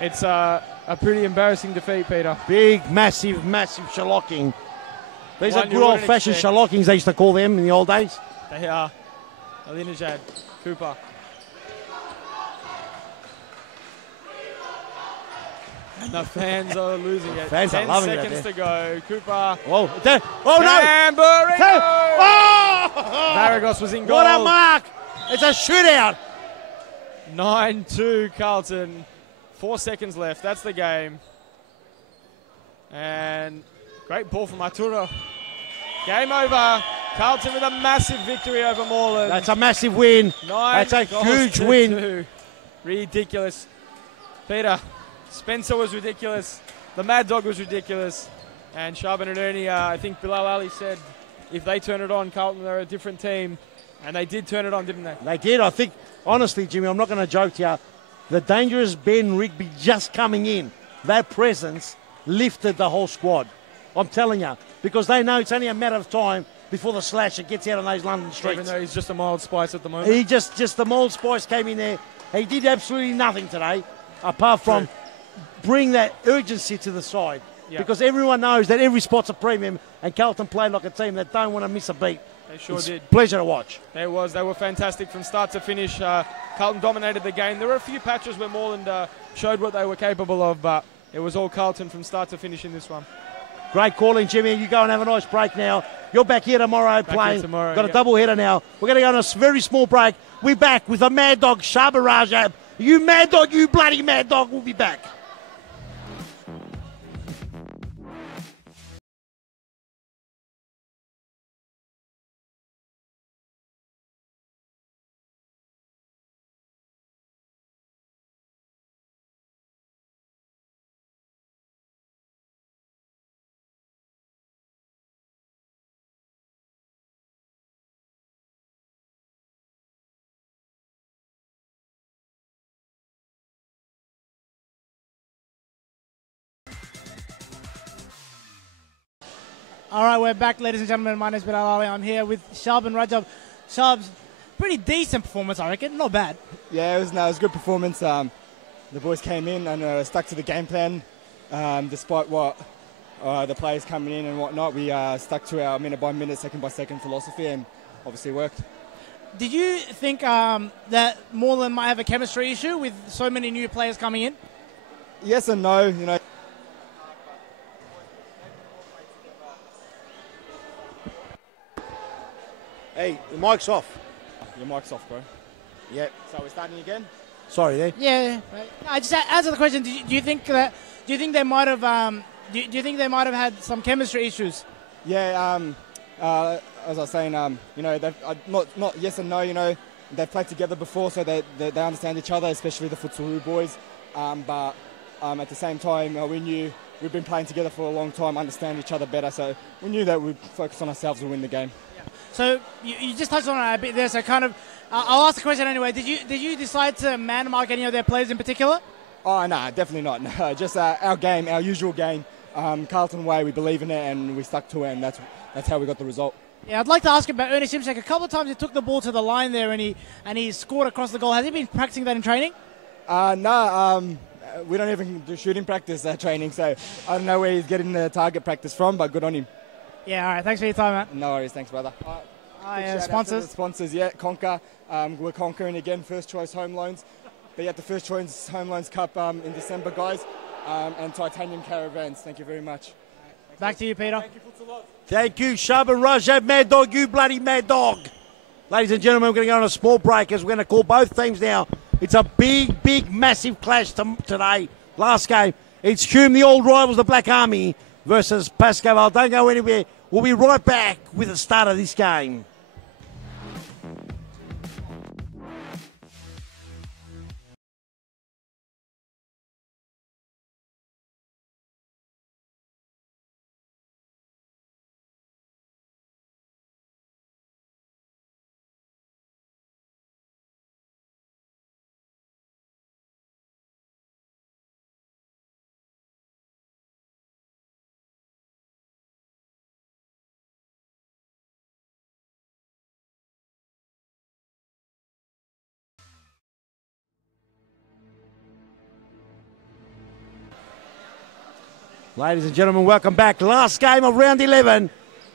it's a pretty embarrassing defeat, Peter. Big, massive shellacking. These One are you good old-fashioned wouldn't shellackings, they used to call them in the old days. They are. Alinejad, Cooper. And the fans are losing it. Fans are 10 loving it seconds there. to go. Cooper. Oh, no! Tamburino! Oh! Varagos was in goal. What a mark! It's a shootout. 9-2 Carlton. 4 seconds left. That's the game. And great ball from Arturo. Game over. Carlton with a massive victory over Moreland. That's a massive win. That's a huge win. 9-2. Ridiculous. Peter, Spencer was ridiculous. The Mad Dog was ridiculous. And Shaban and Ernie, I think Bilal Ali said if they turn it on, Carlton are a different team. And they did turn it on, didn't they? They did. I think, honestly, Jimmy, I'm not going to joke to you. The dangerous Ben Rigby just coming in, that presence lifted the whole squad. I'm telling you. Because they know it's only a matter of time before the slasher gets out on those London streets. Even though he's just a mild spice at the moment. He just the mild spice came in there. He did absolutely nothing today, apart from bring that urgency to the side. Yeah. Because everyone knows that every spot's a premium, and Carlton played like a team that don't want to miss a beat. They sure it's did. Pleasure to watch. They were fantastic from start to finish. Carlton dominated the game. There were a few patches where Moreland showed what they were capable of, but it was all Carlton from start to finish in this one. Great calling, Jimmy. You go and have a nice break now. You're back here tomorrow playing. Got a double header now. We're going to go on a very small break. We're back with the Mad Dog, Shaba Rajab. You Mad Dog, you bloody Mad Dog. We'll be back. All right, we're back, ladies and gentlemen. My name is Bilal Ali. I'm here with Shab and Rajab. Shab's pretty decent performance, I reckon. Not bad. Yeah, it was a good performance. The boys came in and stuck to the game plan. Despite what the players coming in and whatnot, we stuck to our minute by minute, second by second philosophy, and obviously worked. Did you think that Moreland might have a chemistry issue with so many new players coming in? Yes and no. You know. Hey, the mic's off. Your mic's off, bro. Yep. So we're starting again. Sorry there. Yeah. Right. I just answer the question. Do you think they might have do you think they might have had some chemistry issues? Yeah. As I was saying, you know, they've not yes and no. You know, they've played together before, so they understand each other, especially the Futsal boys. But at the same time, we knew we've been playing together for a long time, understand each other better. So we knew that we'd focus on ourselves and win the game. So you just touched on it a bit there. So kind of, I'll ask the question anyway. Did you decide to man mark any of their players in particular? Oh no, definitely not. No, just our game, our usual game, Carlton way. We believe in it and we stuck to it, and that's how we got the result. Yeah, I'd like to ask about Ernie Simchek. A couple of times he took the ball to the line there and he scored across the goal. Has he been practicing that in training? No, we don't even do shooting practice training, so I don't know where he's getting the target practice from, but good on him. Yeah, all right. Thanks for your time, man. No worries. Thanks, brother. Sponsors. Sponsors, yeah. Conquer. We're conquering again. First Choice Home Loans. Be at the First Choice Home Loans Cup in December, guys. And Titanium Caravans. Thank you very much. Back to you, Peter. Thank you, Futsal. Thank you, Shab and Rajab. Mad Dog, you bloody Mad Dog. Ladies and gentlemen, we're going to go on a small break as we're going to call both teams now. It's a big, massive clash today. Last game. It's Hume, the old rivals, the Black Army, versus Pascal. Don't go anywhere. We'll be right back with the start of this game. Ladies and gentlemen, welcome back. Last game of round 11.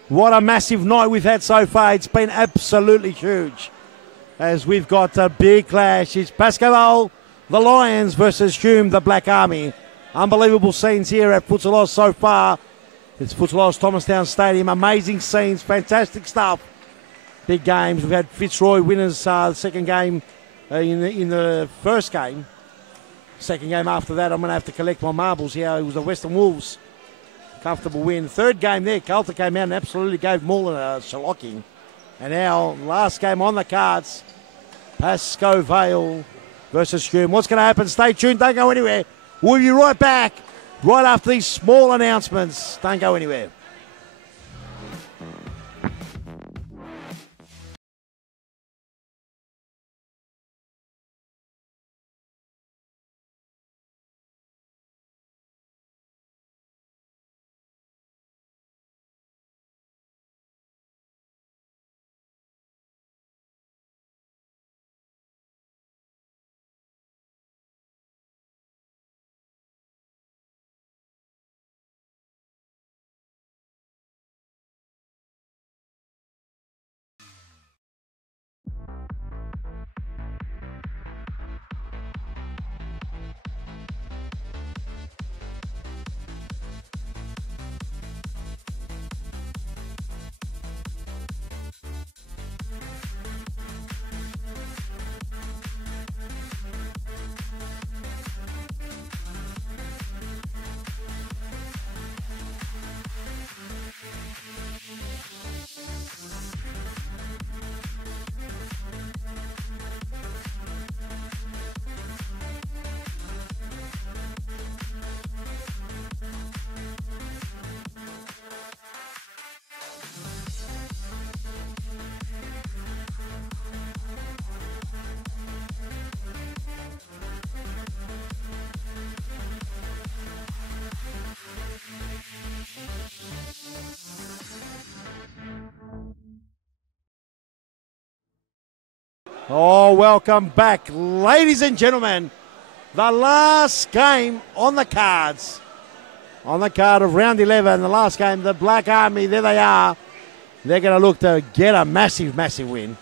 What a massive night we've had so far. It's been absolutely huge. as we've got a big clash. It's Pascoe, the Lions, versus Hume, the Black Army. Unbelievable scenes here at Futsalos so far. It's Futsalos Thomastown Stadium. Amazing scenes, fantastic stuff. Big games. We've had Fitzroy winners the second game in the first game. Second game after that, I'm going to have to collect my marbles here. It was the Western Wolves. Comfortable win. Third game there, Carlton came out and absolutely gave Moreland a shellacking. And now, last game on the cards, Pascoe Vale versus Hume. What's going to happen? Stay tuned. Don't go anywhere. We'll be right back right after these small announcements. Don't go anywhere. Oh, welcome back, ladies and gentlemen. The last game on the cards. On the card of round 11, the last game, the Black Army, there they are. They're going to look to get a massive, massive win.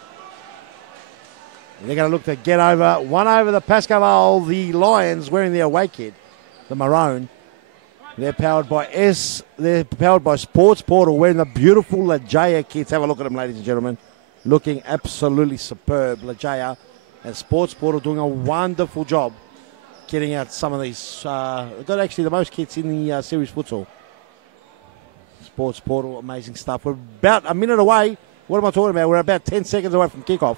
They're going to look to get one over the Pascoe, the Lions, wearing their away kit, the maroon. They're powered by Sports Portal, wearing the beautiful Lajaya kits. Have a look at them, ladies and gentlemen. Looking absolutely superb. Lajaya and Sports Portal doing a wonderful job getting out some of these. They've got actually the most kits in the series futsal. Sports Portal, amazing stuff. We're about a minute away. What am I talking about? We're about 10 seconds away from kickoff.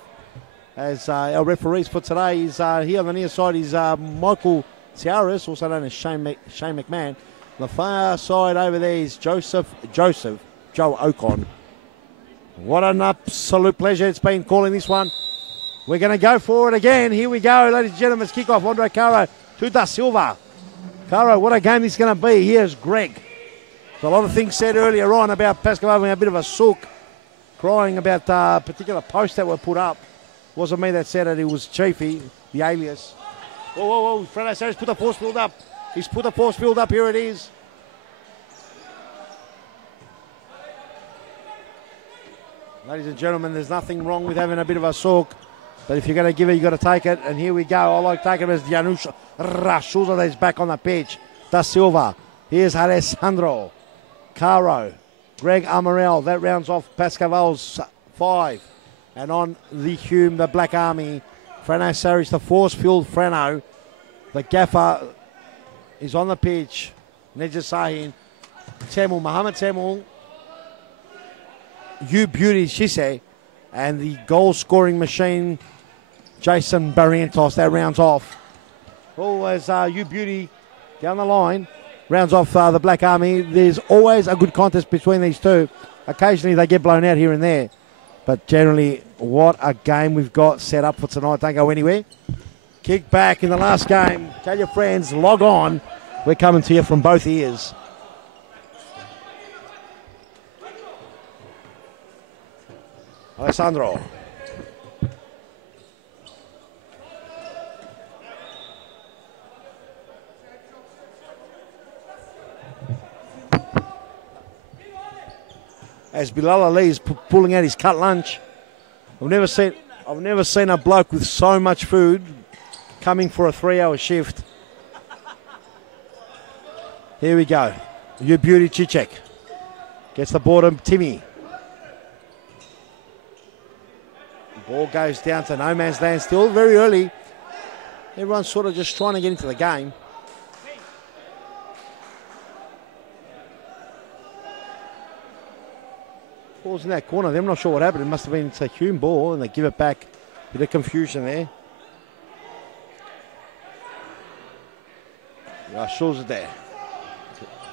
As our referees for today is here on the near side is Michael Ciaris, also known as Shane McMahon. On the far side over there is Joe Ocon. What an absolute pleasure it's been calling this one. We're going to go for it again. Here we go, ladies and gentlemen. It's kickoff. Andre Caro to Da Silva. Caro, what a game this is going to be. Here's Greg. There's a lot of things said earlier on about Pascoe having a bit of a sook, crying about particular posts that were put up. Wasn't me that said it. It was Chiefy, the alias. Whoa. Fredo Saris put the force field up. He's put the force field up. Here it is. Ladies and gentlemen, there's nothing wrong with having a bit of a soak, but if you're going to give it, you've got to take it. And here we go. I like taking it as Janusz Rashuza that's back on the pitch. Da Silva. Here's Alessandro. Caro. Greg Amarel. That rounds off Pascoe's 5. And on the Hume, the Black Army, Frano Saris, the force-fueled Frano. The gaffer is on the pitch. Nedja Sahin. Temul, Mohammed Temul. You Beauty Shise, and the goal-scoring machine, Jason Barrientos. That rounds off. As You Beauty down the line rounds off the Black Army. There's always a good contest between these two. Occasionally they get blown out here and there, but generally, what a game we've got set up for tonight. Don't go anywhere. Kick back in the last game. Tell your friends, log on. We're coming to you from both ears. Alessandro. As Bilal Ali is pulling out his cut lunch. I've I've never seen a bloke with so much food coming for a 3-hour shift. Here we go. You Beauty Chichek gets the ball to Timmy. Ball goes down to no man's land still, very early. Everyone's sort of just trying to get into the game. Ball's in that corner. I'm not sure what happened. It must have been a Hume ball, and they give it back. Bit of confusion there. Schulz is there.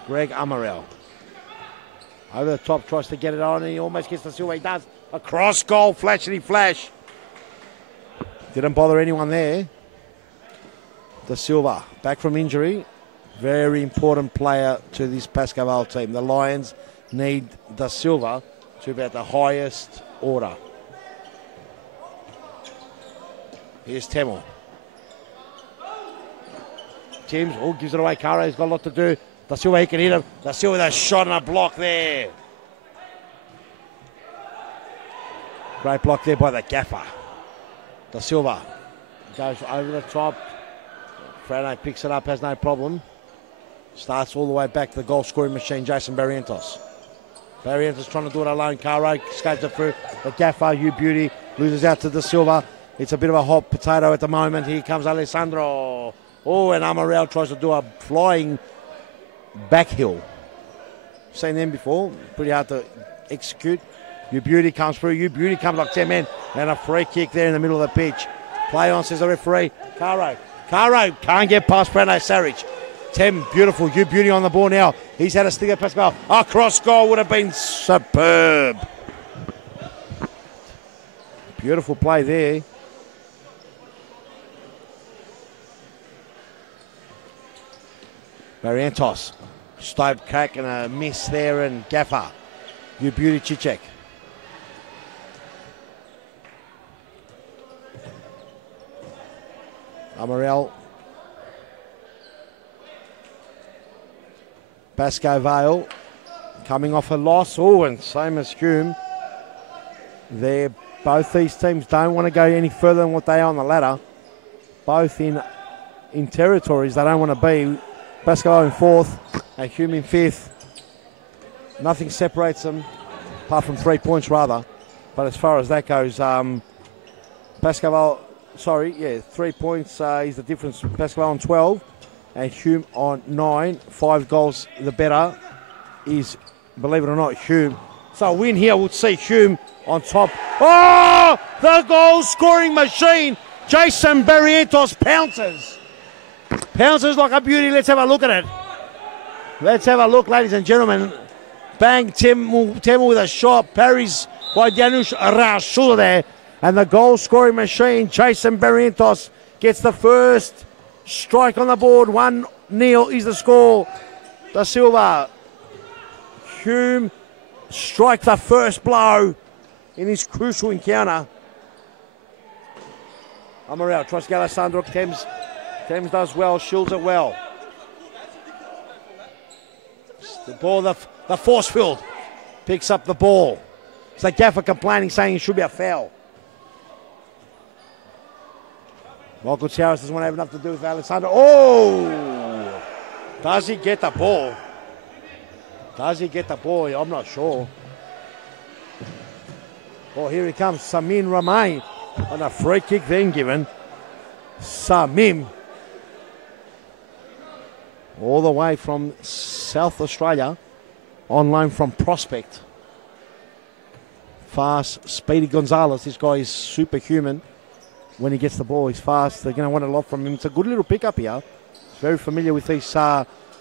Greg Amaral. Over the top, tries to get it on, and he almost gets the silver. He does. A cross goal, flashity flash. Didn't bother anyone there. Da Silva, back from injury. Very important player to this Pascoval team. The Lions need Da Silva to be at the highest order. Here's Temel. James, gives it away. Caro, he's got a lot to do. Da Silva, he can hit him. Da Silva with a shot and a block there. Great block there by the gaffer. Da Silva goes over the top. Frano picks it up, has no problem. Starts all the way back to the goal scoring machine, Jason Barrientos. Barrientos trying to do it alone. Caro skates it through. The gaffer, You Beauty, loses out to Da Silva. It's a bit of a hot potato at the moment. Here comes Alessandro. Oh, and Amaral tries to do a flying back hill. Seen them before. Pretty hard to execute. You Beauty comes through. You Beauty comes like 10 men. And a free kick there in the middle of the pitch. Play on, says the referee. Caro can't get past Frano Saric. 10, beautiful. You Beauty on the ball now. He's had a stick at Pascal. A cross goal would have been superb. Beautiful play there. Barrientos. Stope crack and a miss there, and Gaffer. You Beauty Chichek. Amaral. Basco Vale coming off a loss. Oh, and same as Hume. Both these teams don't want to go any further than what they are on the ladder. Both in territories they don't want to be. Basco in 4th and Hume in 5th. Nothing separates them, apart from 3 points rather. But as far as that goes, Pascoval, 3 points is the difference. Pascoval on 12 and Hume on 9. 5 goals the better is, believe it or not, Hume. So a win here would see Hume on top. Oh, the goal scoring machine. Jason Barrientos pounces. Pounces like a beauty. Let's have a look at it. Let's have a look, ladies and gentlemen. Bang, Temel with a shot. Parries by Janusz Rashula there. And the goal scoring machine, Jason Barrientos, gets the first strike on the board. 1-0 is the score. Da Silva. Hume strike the first blow in this crucial encounter. Amaral tries to get Alessandro. Thames does well, shields it well. The ball, the force field picks up the ball. It's the gaffer complaining, saying it should be a foul. Michael Charis doesn't want to have enough to do with Alessandro. Oh! Does he get the ball? Does he get the ball? I'm not sure. Oh, here he comes, Samim Ramain. And a free kick then given. Samim. All the way from South Australia. On loan from Prospect. Fast, speedy Gonzalez. This guy is superhuman. When he gets the ball, he's fast. They're going to want a lot from him. It's a good little pickup here. He's very familiar with this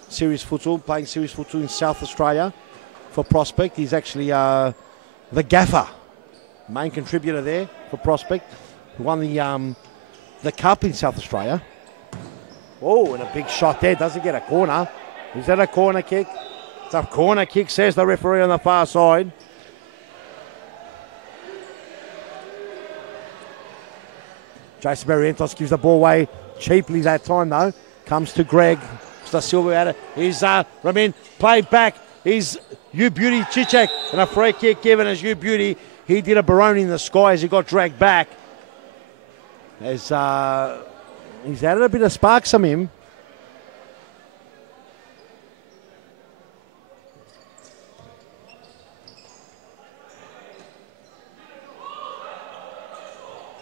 series futsal, playing series futsal in South Australia for Prospect. He's actually the gaffer, main contributor there for Prospect. He won the cup in South Australia. Oh, and a big shot there. Does he get a corner? Is that a corner kick? It's a corner kick, says the referee on the far side. Jason Barrientos gives the ball away cheaply that time, though. Comes to Greg. Da Silva at it. Here's Ramin. Played back. Here's You Beauty Chichek. And a free kick given as You Beauty. He did a Baroni in the sky as he got dragged back. As he's added a bit of sparks on him.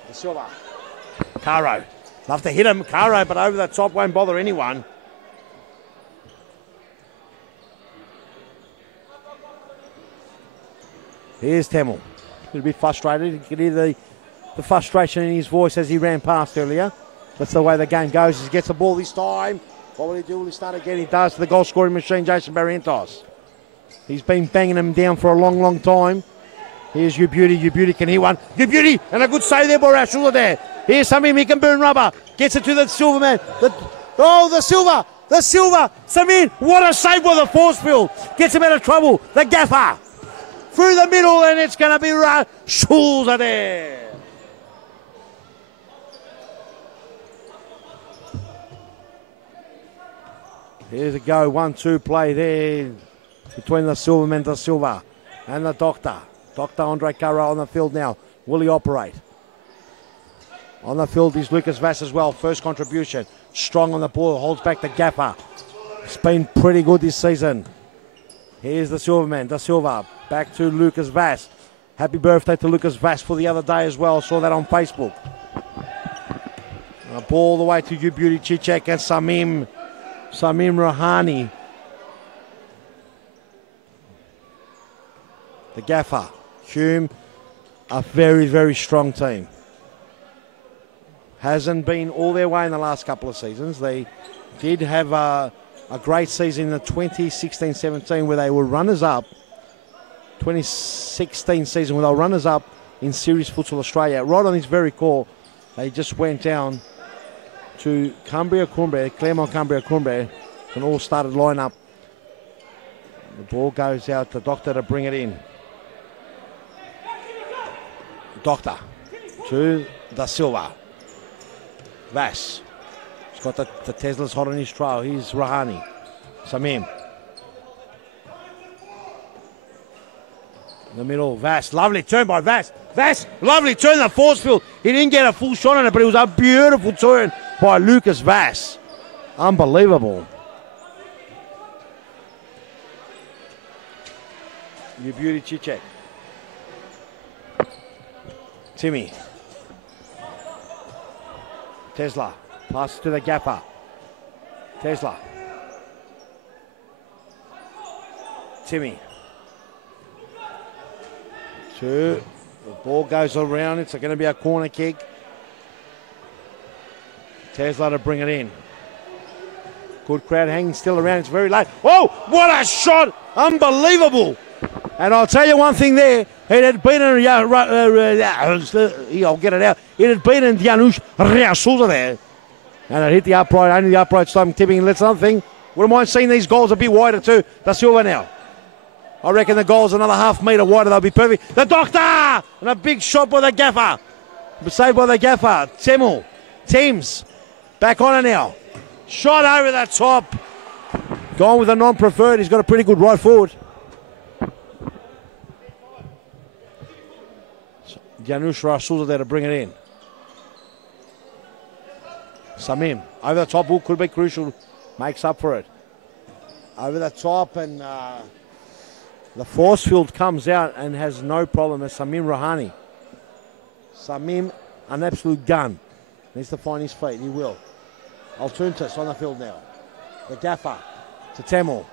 De Silva. Caro. Love to hit him, Caro, but over the top won't bother anyone. Here's Temel. A bit frustrated. You can hear the frustration in his voice as he ran past earlier. That's the way the game goes. He gets the ball this time. What will he do? Will he start again? He does to the goal scoring machine, Jason Barrientos. He's been banging him down for a long, long time. Here's You Beauty. You Beauty can hit one. You Beauty! And a good save there by Rashula there. Here's Samim. He can burn rubber. Gets it to the Silverman. The Silver! The Silver! Samim! What a save by the force field. Gets him out of trouble. The Gaffer. Through the middle, and it's going to be Schulze there. Here's a go, 1-2 play there between the Silverman, De Silva, and the Doctor. Dr. Andre Caro on the field now. Will he operate? On the field is Lucas Vass as well. First contribution. Strong on the ball, holds back the Gaffer. It's been pretty good this season. Here's the Silverman, De Silva. Back to Lucas Vass. Happy birthday to Lucas Vass for the other day as well. Saw that on Facebook. A ball all the way to You Beauty Chichek and Samim Rahani. The Gaffer. Hume, a very, very strong team. Hasn't been all their way in the last couple of seasons. They did have a great season in the 2016-17 where they were runners-up. 2016 season where they were runners-up in Series Futsal Australia. Right on this very call, they just went down to Claremont Cumbria, an all-started lineup. The ball goes out to Doctor to bring it in. Doctor to Da Silva. Vass. He's got the Teslas hot on his trail. Here's Rahani. Samim. In the middle, Vass. Lovely turn by Vass. Vass, lovely turn in the force field. He didn't get a full shot on it, but it was a beautiful turn by Lucas Vass. Unbelievable. You Beauty Chichek. Timmy. Tesla. Passes to the Gaffer. Tesla. Timmy. Two. The ball goes around. It's going to be a corner kick. Tesla to bring it in. Good crowd hanging still around. It's very late. Oh, what a shot. Unbelievable. And I'll tell you one thing there. It had beaten, I'll get it out. It had beaten Janusz Riasuza there. And it hit the upright, only the upright stopping tipping. And that's another thing. Wouldn't mind seeing these goals a bit wider too. Da Silva now. I reckon the goal's another half metre wider. They'll be perfect. The Doctor! And a big shot by the Gaffer. Saved by the Gaffer. Temel. Teams. Back on it now. Shot over the top. Gone with a non-preferred. He's got a pretty good right forward. Janusz Rasuza there to bring it in. Samim. Over the top. Could be crucial. Makes up for it. Over the top and the force field comes out and has no problem. That's Samim Rahani. Samim, an absolute gun. Needs to find his feet. He will. Altuntas on the field now. The Gaffer to Temel.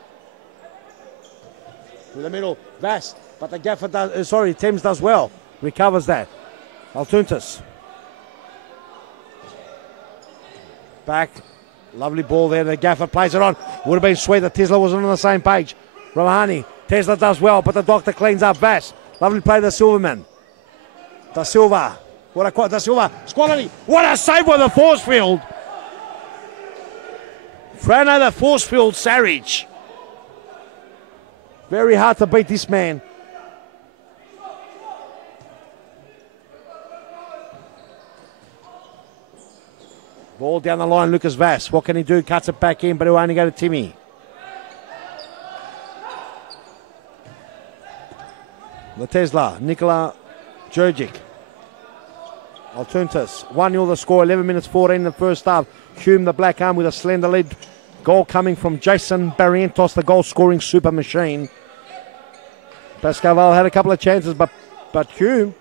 Through the middle. Vast. But the Gaffer does, Thames does well. Recovers that. Altuntas. Back. Lovely ball there. The Gaffer plays it on. Would have been sweet that Tesla wasn't on the same page. Rahani. Tesla does well, but the Doctor cleans up Vass. Lovely play to the Silverman. Da Silva. Da Silva. Quality. What a save by the force field. Frano the force field Sarich. Very hard to beat this man. Ball down the line, Lucas Vass. What can he do? Cuts it back in, but he'll only go to Timmy. The Tesla, Nikola Djurgic. Altuntas, 1-0 the score, 11 minutes 14 in the first half. Hume, the black arm, with a slender lead. Goal coming from Jason Barrientos, the goal-scoring super machine. Pascal had a couple of chances, but Hume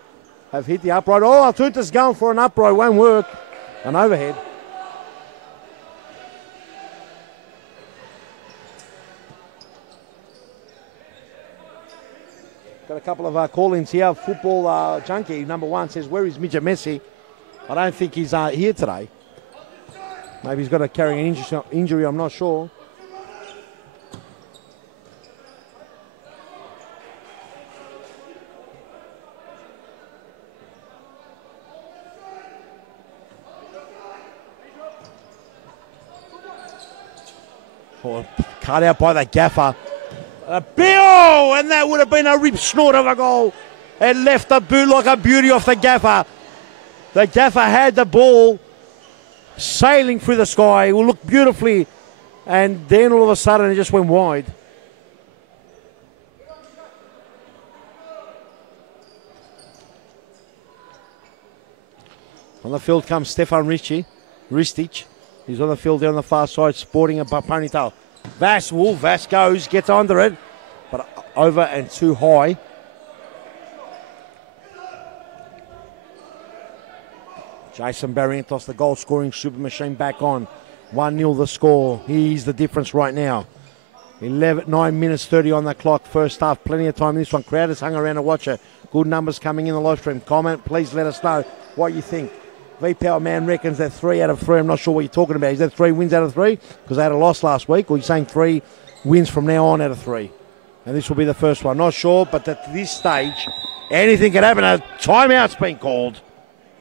have hit the upright. Oh, Altuntas going for an upright, won't work. An overhead. Got a couple of call-ins here. Football Junkie, number 1, says, where is Midget Messi? I don't think he's here today. Maybe he's got to carry an injury, I'm not sure. Oh, cut out by the gaffer. Bill! And that would have been a rip snort of a goal. It left the boot like a beauty off the gaffer. The gaffer had the ball sailing through the sky. It will look beautifully. And then all of a sudden it just went wide. On the field comes Stefan Ristic. He's on the field down the far side, sporting a ponytail. Vass goes, gets under it, but over and too high. Jason Barrientos, the goal-scoring super machine, back on. 1-0 the score. He's the difference right now. 9 minutes 30 on the clock, first half. Plenty of time in this one. Crowd has hung around to watch it. Good numbers coming in the live stream. Comment, please let us know what you think. V-Power Man reckons they're 3 out of 3. I'm not sure what you're talking about. Is that 3 wins out of 3? Because they had a loss last week. Or are you saying 3 wins from now on out of 3? And this will be the first one. Not sure, but at this stage, anything can happen. A timeout's been called.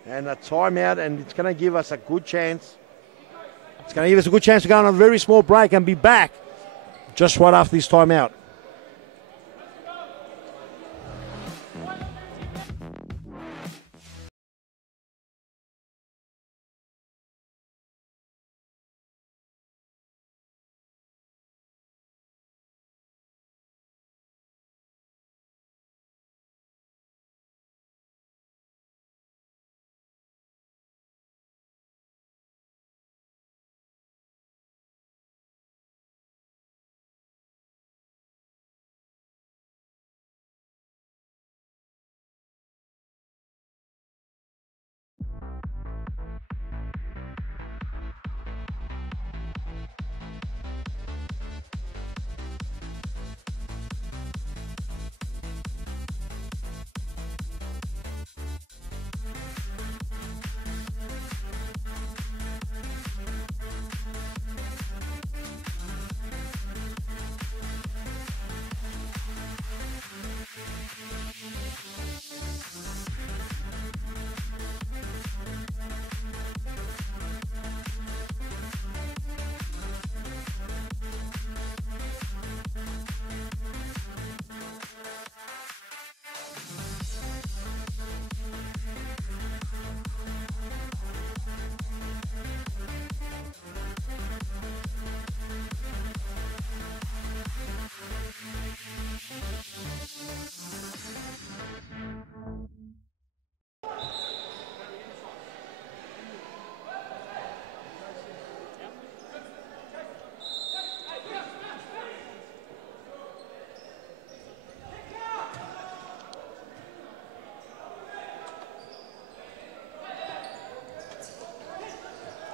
And a timeout, and it's going to give us a good chance. It's going to give us a good chance to go on a very small break and be back just right after this timeout.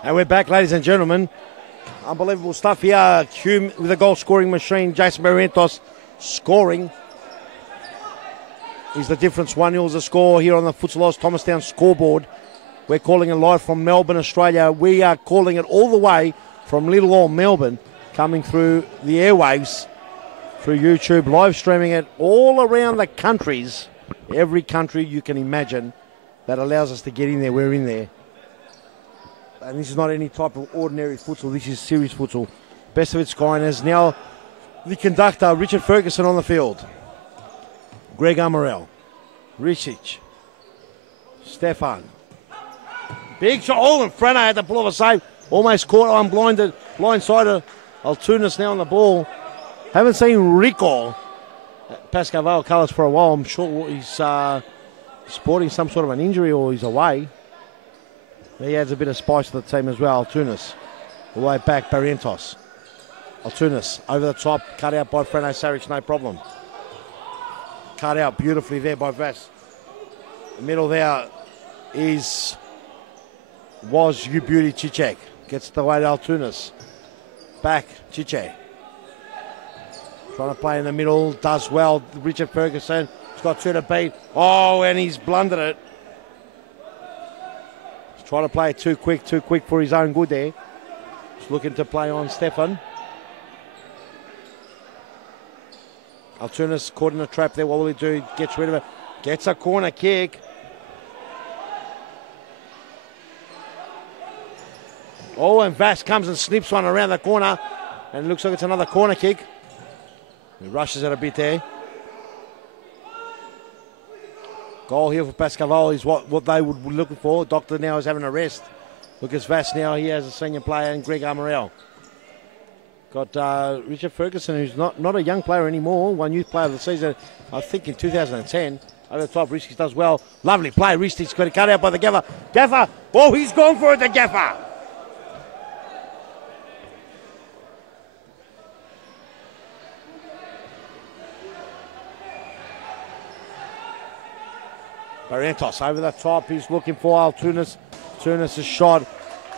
And we're back, ladies and gentlemen. Unbelievable stuff here. Hume with a goal-scoring machine. Jason Barrientos scoring. Is the difference. 1-0 is the score here on the Futsal Oz Thomastown scoreboard. We're calling it live from Melbourne, Australia. We are calling it all the way from Little Old Melbourne, coming through the airwaves, through YouTube, live streaming it all around the countries. Every country you can imagine that allows us to get in there, we're in there. And this is not any type of ordinary futsal. This is serious futsal. Best of its kind. As now the conductor, Richard Ferguson, on the field. Greg Amarell. Ricic. Stefan. Big shot. All in front. I had to pull off a save. Almost caught on blindsided. Altunas now on the ball. Haven't seen Rico Pascal Vale colours for a while. I'm sure he's sporting some sort of an injury or he's away. He adds a bit of spice to the team as well. Altunas, the way back, Barrientos. Altunas, over the top, cut out by Freno Saric, no problem. Cut out beautifully there by Vass. The middle there was You Beauty Chichek. Gets the way to Altunas. Back, Chiche. Trying to play in the middle, does well. Richard Ferguson, he's got two to beat. Oh, and he's blundered it. He's trying to play it too quick for his own good there. He's looking to play on Stefan. Altunas caught in a trap there. What will he do? Gets rid of it. Gets a corner kick. Oh, and Vass comes and snips one around the corner. And it looks like it's another corner kick. He rushes it a bit there. Goal here for Pascaval is what they would be looking for. Doctor now is having a rest. Lucas Vass now, he has a senior player, and Greg Amarell. Got Richard Ferguson, who's not a young player anymore. One youth player of the season, I think in 2010. Over the top, Ristis does well. Lovely play. Ristis got it cut out by the Gaffer. Gaffer! Oh, he's gone for it, the Gaffer! Barrientos over the top. He's looking for Altunas. Altunas' shot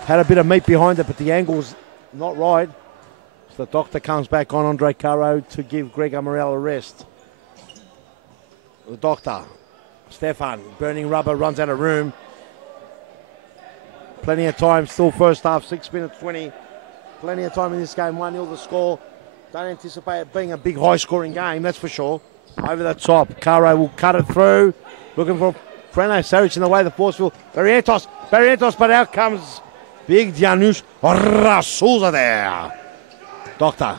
had a bit of meat behind it, but the angle's not right. So the doctor comes back on Andre Caro to give Greg Amarell a rest. The doctor, Stefan, burning rubber, runs out of room. Plenty of time, still first half, 6 minutes 20. Plenty of time in this game, 1-0 the score. Don't anticipate it being a big high-scoring game, that's for sure. Over the top, Caro will cut it through. Looking for Freno Saric in the way of the force field. Barrientos, but out comes big Janusz Rasuza there. Doctor,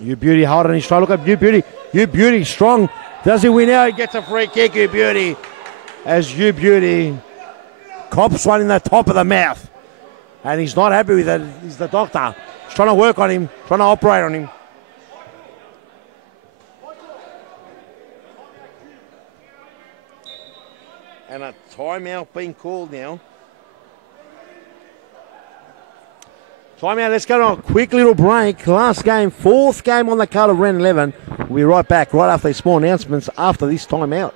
You Beauty hard on his try. Look at You Beauty. You Beauty strong. Does he win out? He gets a free kick, You Beauty. As You Beauty cops one in the top of the mouth. And he's not happy with it. He's the doctor. He's trying to work on him, trying to operate on him. And a timeout being called now. Timeout, let's go on a quick little break. Last game, fourth game on the card of round 11. We'll be right back right after these small announcements after this timeout.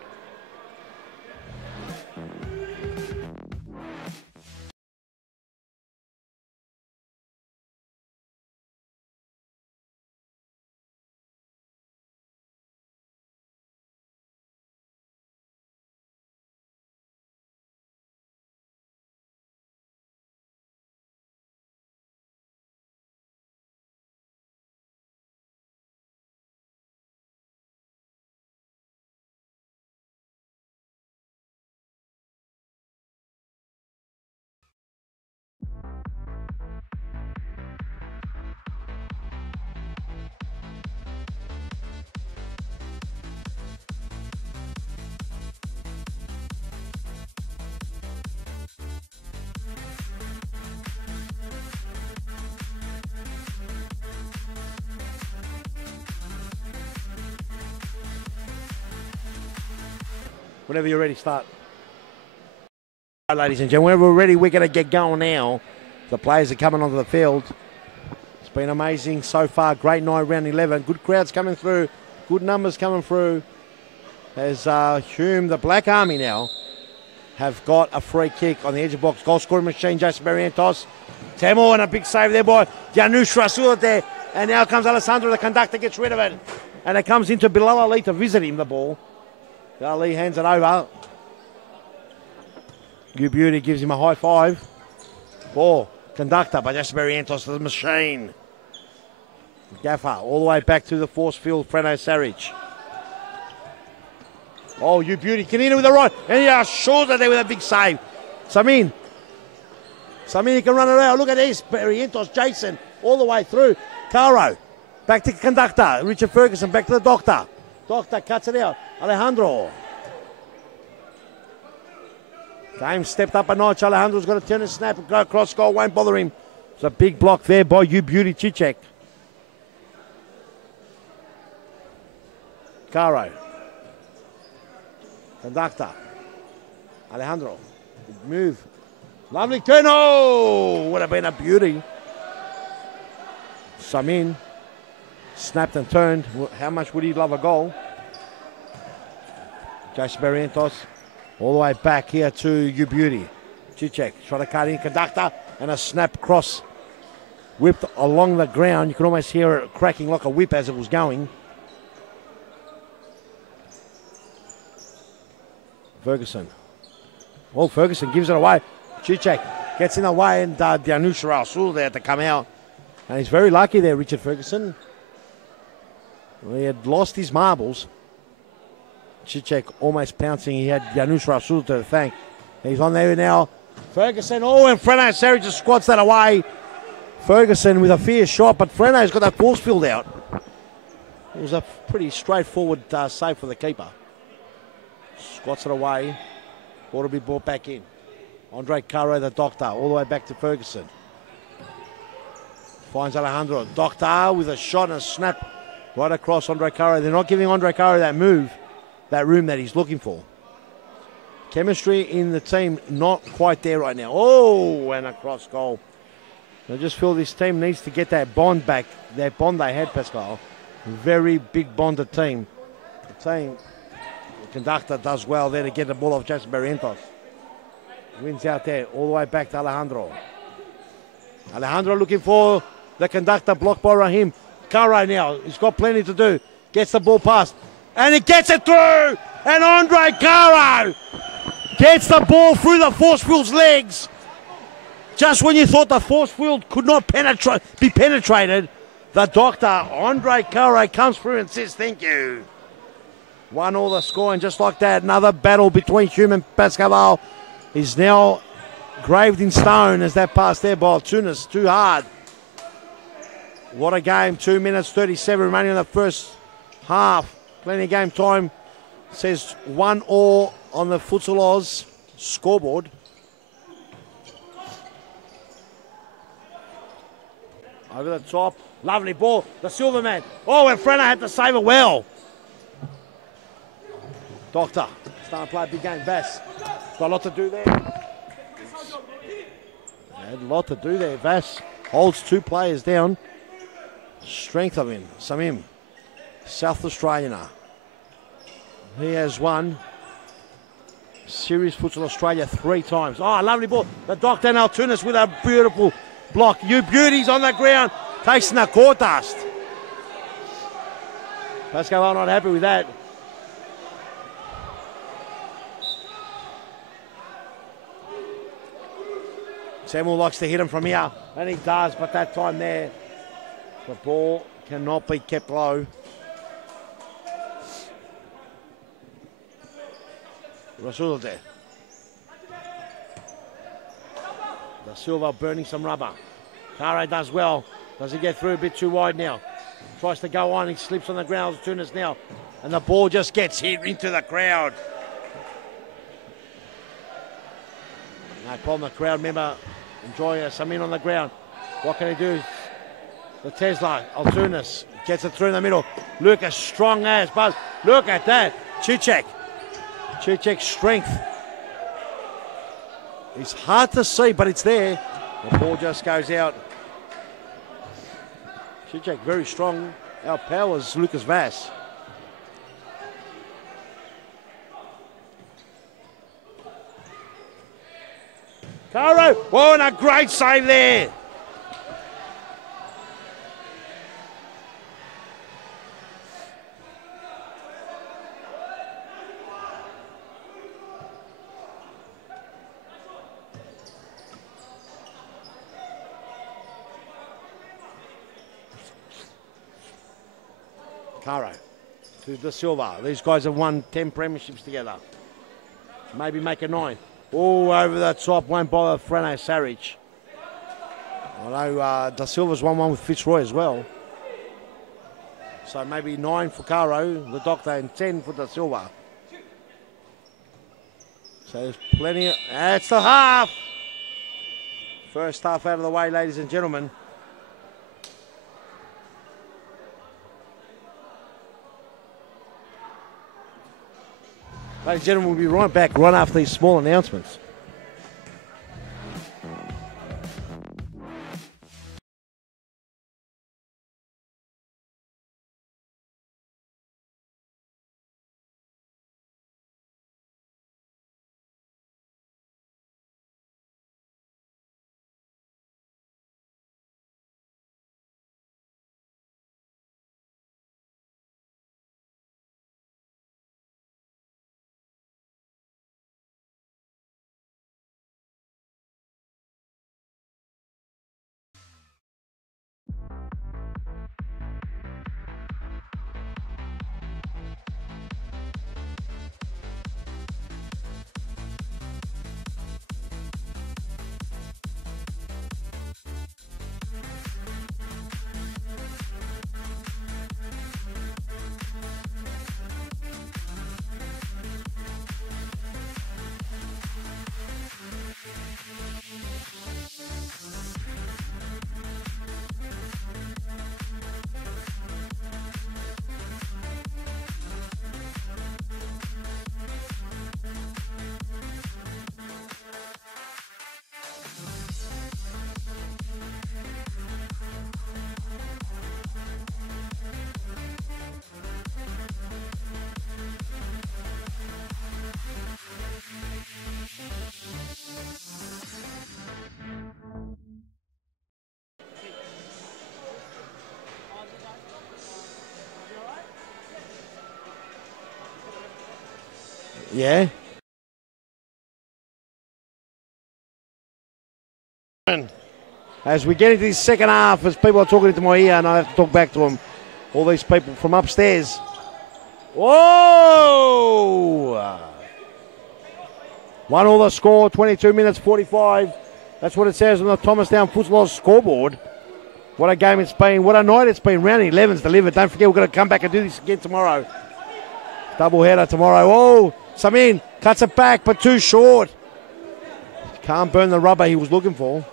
Whenever you're ready, start. Right, ladies and gentlemen, whenever we're ready, we're going to get going now. The players are coming onto the field. It's been amazing so far. Great night, round 11. Good crowds coming through. Good numbers coming through. As Hume, the Black Army now, have got a free kick on the edge of the box. Goal scoring machine, Jason Barrientos. Temo and a big save there by Janusz Rasuza there. And now comes Alessandro, the conductor, gets rid of it. And it comes into Bilal Ali to visit him, the ball. Ali hands it over. You Beauty gives him a high five. Ball, conductor by Jason Barrientos to the machine. Gaffer all the way back to the force field, Freno Saric. Oh, You Beauty, can he do with the right? And he assures it there with a big save. Samin, he can run it out. Look at this, Barrientos, Jason, all the way through. Caro, back to conductor. Richard Ferguson, back to the doctor. Doctor cuts it out. Alejandro. Game stepped up a notch. Alejandro's got to turn and snap and go across goal. Won't bother him. It's a big block there by You Beauty Chichek. Caro. Conductor. Alejandro. Move. Lovely turn. Oh, would have been a beauty. Samin snapped and turned. How much would he love a goal? Jason Barrientos all the way back here to You Beauty. Cicek try to cut in, conductor, and a snap cross whipped along the ground. You can almost hear it cracking like a whip as it was going. Ferguson. Oh, Ferguson gives it away. Cicek gets in the way, and Dianusha Rasul there to come out. And he's very lucky there, Richard Ferguson. Well, he had lost his marbles. Cicek almost pouncing. He had Janusz Rasul to thank. He's on there now. Ferguson, oh, and Freno Sari just squats that away. Ferguson with a fierce shot, but Freno's got that force field out. It was a pretty straightforward save for the keeper. Squats it away. Ball to be brought back in. Andre Caro, the doctor, all the way back to Ferguson. Finds Alejandro. Doctor with a shot and a snap right across Andre Caro. They're not giving Andre Caro that move, that room that he's looking for. Chemistry in the team not quite there right now. Oh, and a cross goal. I just feel this team needs to get that bond back, that bond they had, Pascal. Very big bonded team. The conductor does well there to get the ball off Jason Barrientos. Wins out there, all the way back to Alejandro. Alejandro looking for the conductor, blocked by Rahim. Caro now, he's got plenty to do. Gets the ball past, and he gets it through! And Andre Caro gets the ball through the force field's legs. Just when you thought the force field could not be penetrated, the doctor, Andre Caro, comes through and says, thank you. 1-1 the score, and just like that, another battle between Hume and Pascal is now graved in stone as that pass there by Tunis, too hard. What a game, 2 minutes 37 remaining in the first half. Plenty of game time. It says 1-1 on the Futsal Oz scoreboard. Over the top, lovely ball, the Silverman. Oh, and Freno had to save it well. Doctor, starting to play a big game. Vass, got a lot to do there. Had a lot to do there. Vass holds two players down. Strength of him, Samim, South Australian. He has won Series Futsal Australia 3 times. Oh, lovely ball. The Doctor and Altunis with a beautiful block. You Beauties on the ground, tasting the court dust. Pascal not happy with that. Samuel likes to hit him from here, and he does, but that time there, the ball cannot be kept low. Rasul there. Da Silva burning some rubber. Caro does well. Does he get through a bit too wide now? Tries to go on. He slips on the ground. Tunis now. And the ball just gets hit into the crowd. No problem. The crowd member enjoying some in on the ground. What can he do? The Tesla, Altunis gets it through in the middle. Lucas, strong as Buzz. Look at that. Cicek. Cicek's strength. It's hard to see, but it's there. The ball just goes out. Cicek very strong. Outpowers Lucas Vass. Caro, oh, and a great save there. Caro to Da Silva. These guys have won 10 premierships together. Maybe make a 9. Oh, over the top, won't bother Freno Saric. I know Da Silva's won one with Fitzroy as well. So maybe 9 for Caro, the Doctor, and 10 for Da Silva. So there's plenty of... That's the half! First half out of the way, ladies and gentlemen. Ladies and gentlemen, we'll be right back right after these small announcements. Yeah. As we get into this second half, as people are talking into my ear and I have to talk back to them, all these people from upstairs. Whoa! 1 all the score, 22 minutes 45. That's what it says on the Thomastown Futsal scoreboard. What a game it's been. What a night it's been. Round 11's delivered. Don't forget we're going to come back and do this again tomorrow. Double header tomorrow. Oh, Samin cuts it back, but too short. Can't burn the rubber he was looking for.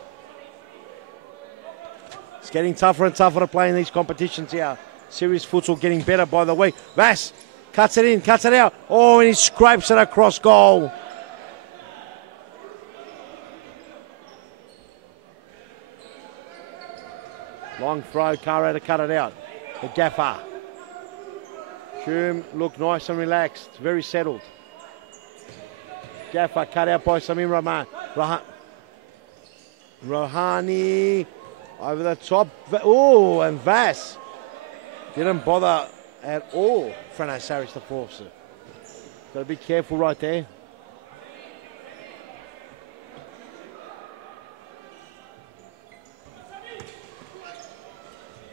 It's getting tougher and tougher to play in these competitions here. Serious futsal getting better by the week. Vass cuts it in, cuts it out. Oh, and he scrapes it across goal. Long throw, Cara to cut it out. The gaffer. Hume looked nice and relaxed, very settled. Gaffer cut out by Samim Rohani over the top. Oh, and Vass didn't bother at all. Frano Saris, the forcer. Got to be careful right there.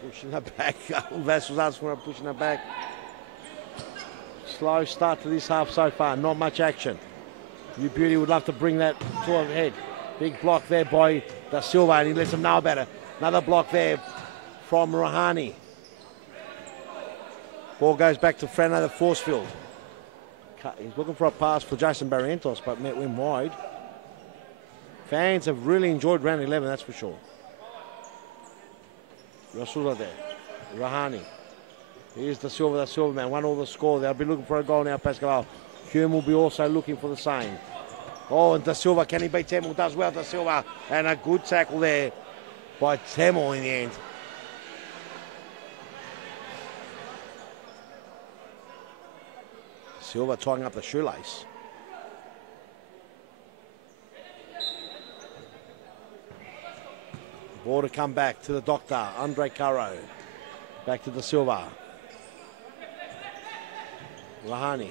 Pushing her back. Vass was asking for pushing her back. Slow start to this half so far. Not much action. You Beauty would love to bring that to a head. Big block there by Da Silva, and he lets him know about it. Another block there from Rohani. Ball goes back to Frano, the force field. He's looking for a pass for Jason Barrientos, but went wide. Fans have really enjoyed round 11, that's for sure. Rasula there. Rohani. Here's Da Silva man. 1 all the score. They'll be looking for a goal now, Pascal. Hume will be also looking for the same. Oh, and Da Silva, can he beat Temel? Does well, Da Silva. And a good tackle there by Temel in the end. Silva tying up the shoelace. Ball to come back to the doctor, Andre Caro. Back to Da Silva. Rahani.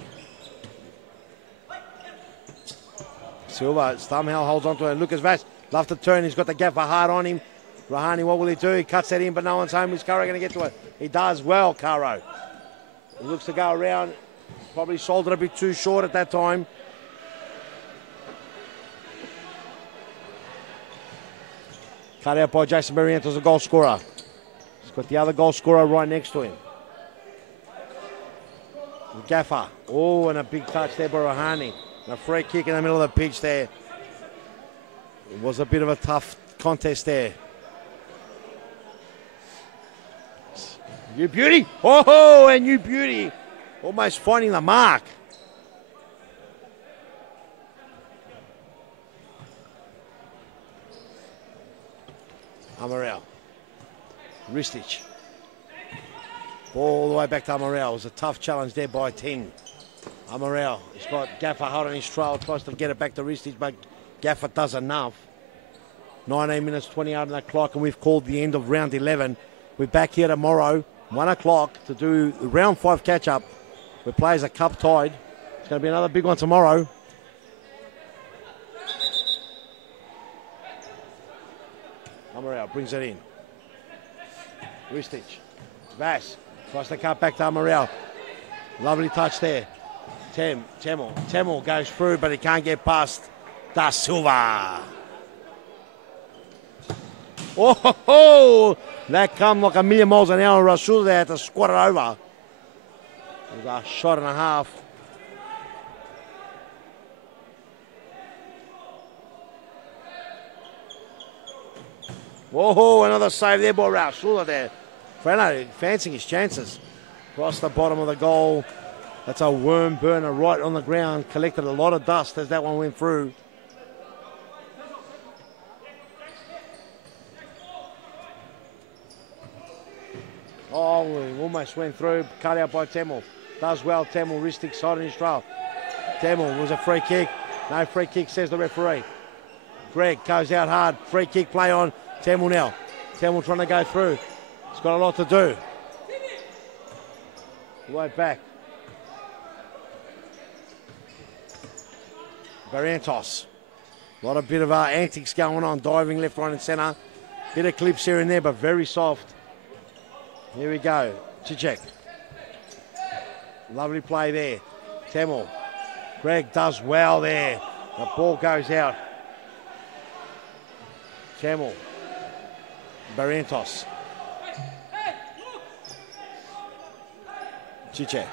Silva somehow holds on to it. Lucas Vass, love to turn. He's got the gaffer hard on him. Rahani, what will he do? He cuts that in, but no one's home. Is Caro going to get to it? He does well, Caro. He looks to go around. Probably sold it a bit too short at that time. Cut out by Jason Barrientos, a goal scorer. He's got the other goal scorer right next to him. Gaffer. Oh, and a big touch there by Rahani. A free kick in the middle of the pitch there. It was a bit of a tough contest there. You Beauty. Oh, and You Beauty almost finding the mark. Amaral. Ristich. Ball all the way back to Amaral. It was a tough challenge there by 10. Amaral. He's got Gaffer hard on his trail. Tries to get it back to Ristich, but Gaffer does enough. 19 minutes, 28 on the clock, and we've called the end of round 11. We're back here tomorrow, 1 o'clock, to do the round 5 catch-up. Where players are cup tied. It's going to be another big one tomorrow. Amaral brings it in. Ristich. Vass tries to cut back to Amaral. Lovely touch there. Temel goes through, but he can't get past Da Silva. Oh, that come like a million miles an hour. Rasul there had to squat it over. It was a shot and a half. Whoa, another save there by Rasul there. Frano fancying his chances. Across the bottom of the goal. That's a worm burner right on the ground. Collected a lot of dust as that one went through. Oh, he almost went through. Cut out by Temel. Does well, Temel. Ristic side on his trail. Temel was a free kick. No free kick, says the referee. Greg goes out hard. Free kick play on. Temel now. Temel trying to go through. He's got a lot to do. Right back. Barrientos. A lot of bit of antics going on, diving left, right and centre. Bit of clips here and there, but very soft. Here we go. Cicek. Lovely play there. Temel. Greg does well there. The ball goes out. Temel. Barrientos. Cicek.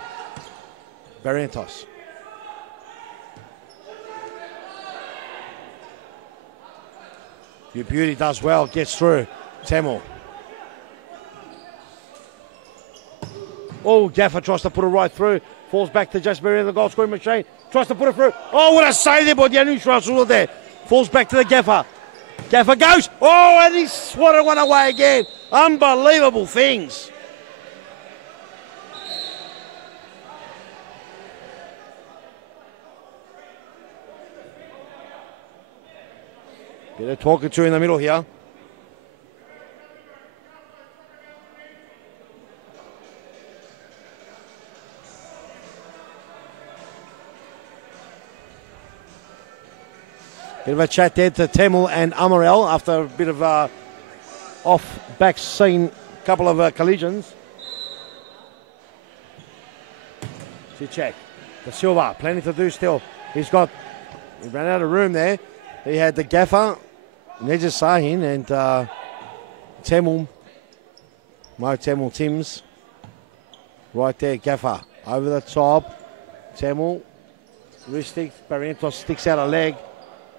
Barrientos. Your beauty does well, gets through. Temel. Oh, Gaffer tries to put it right through. Falls back to just Berry in the goal scoring machine. Tries to put it through. Oh, what a save there by Janusz Rasul there. Falls back to the Gaffer. Gaffer goes. Oh, and he swatted one away again. Unbelievable things. Bit of talking to in the middle here. Bit of a chat there to Temel and Amarel after a bit of off-back scene, couple of collisions. Cicek, the Silva, plenty to do still. He ran out of room there. He had the Gaffer, Neja Sahin and Temel, Mo Temel Tims. Right there, Gaffer over the top. Temel, wrist stick, Barrientos sticks out a leg.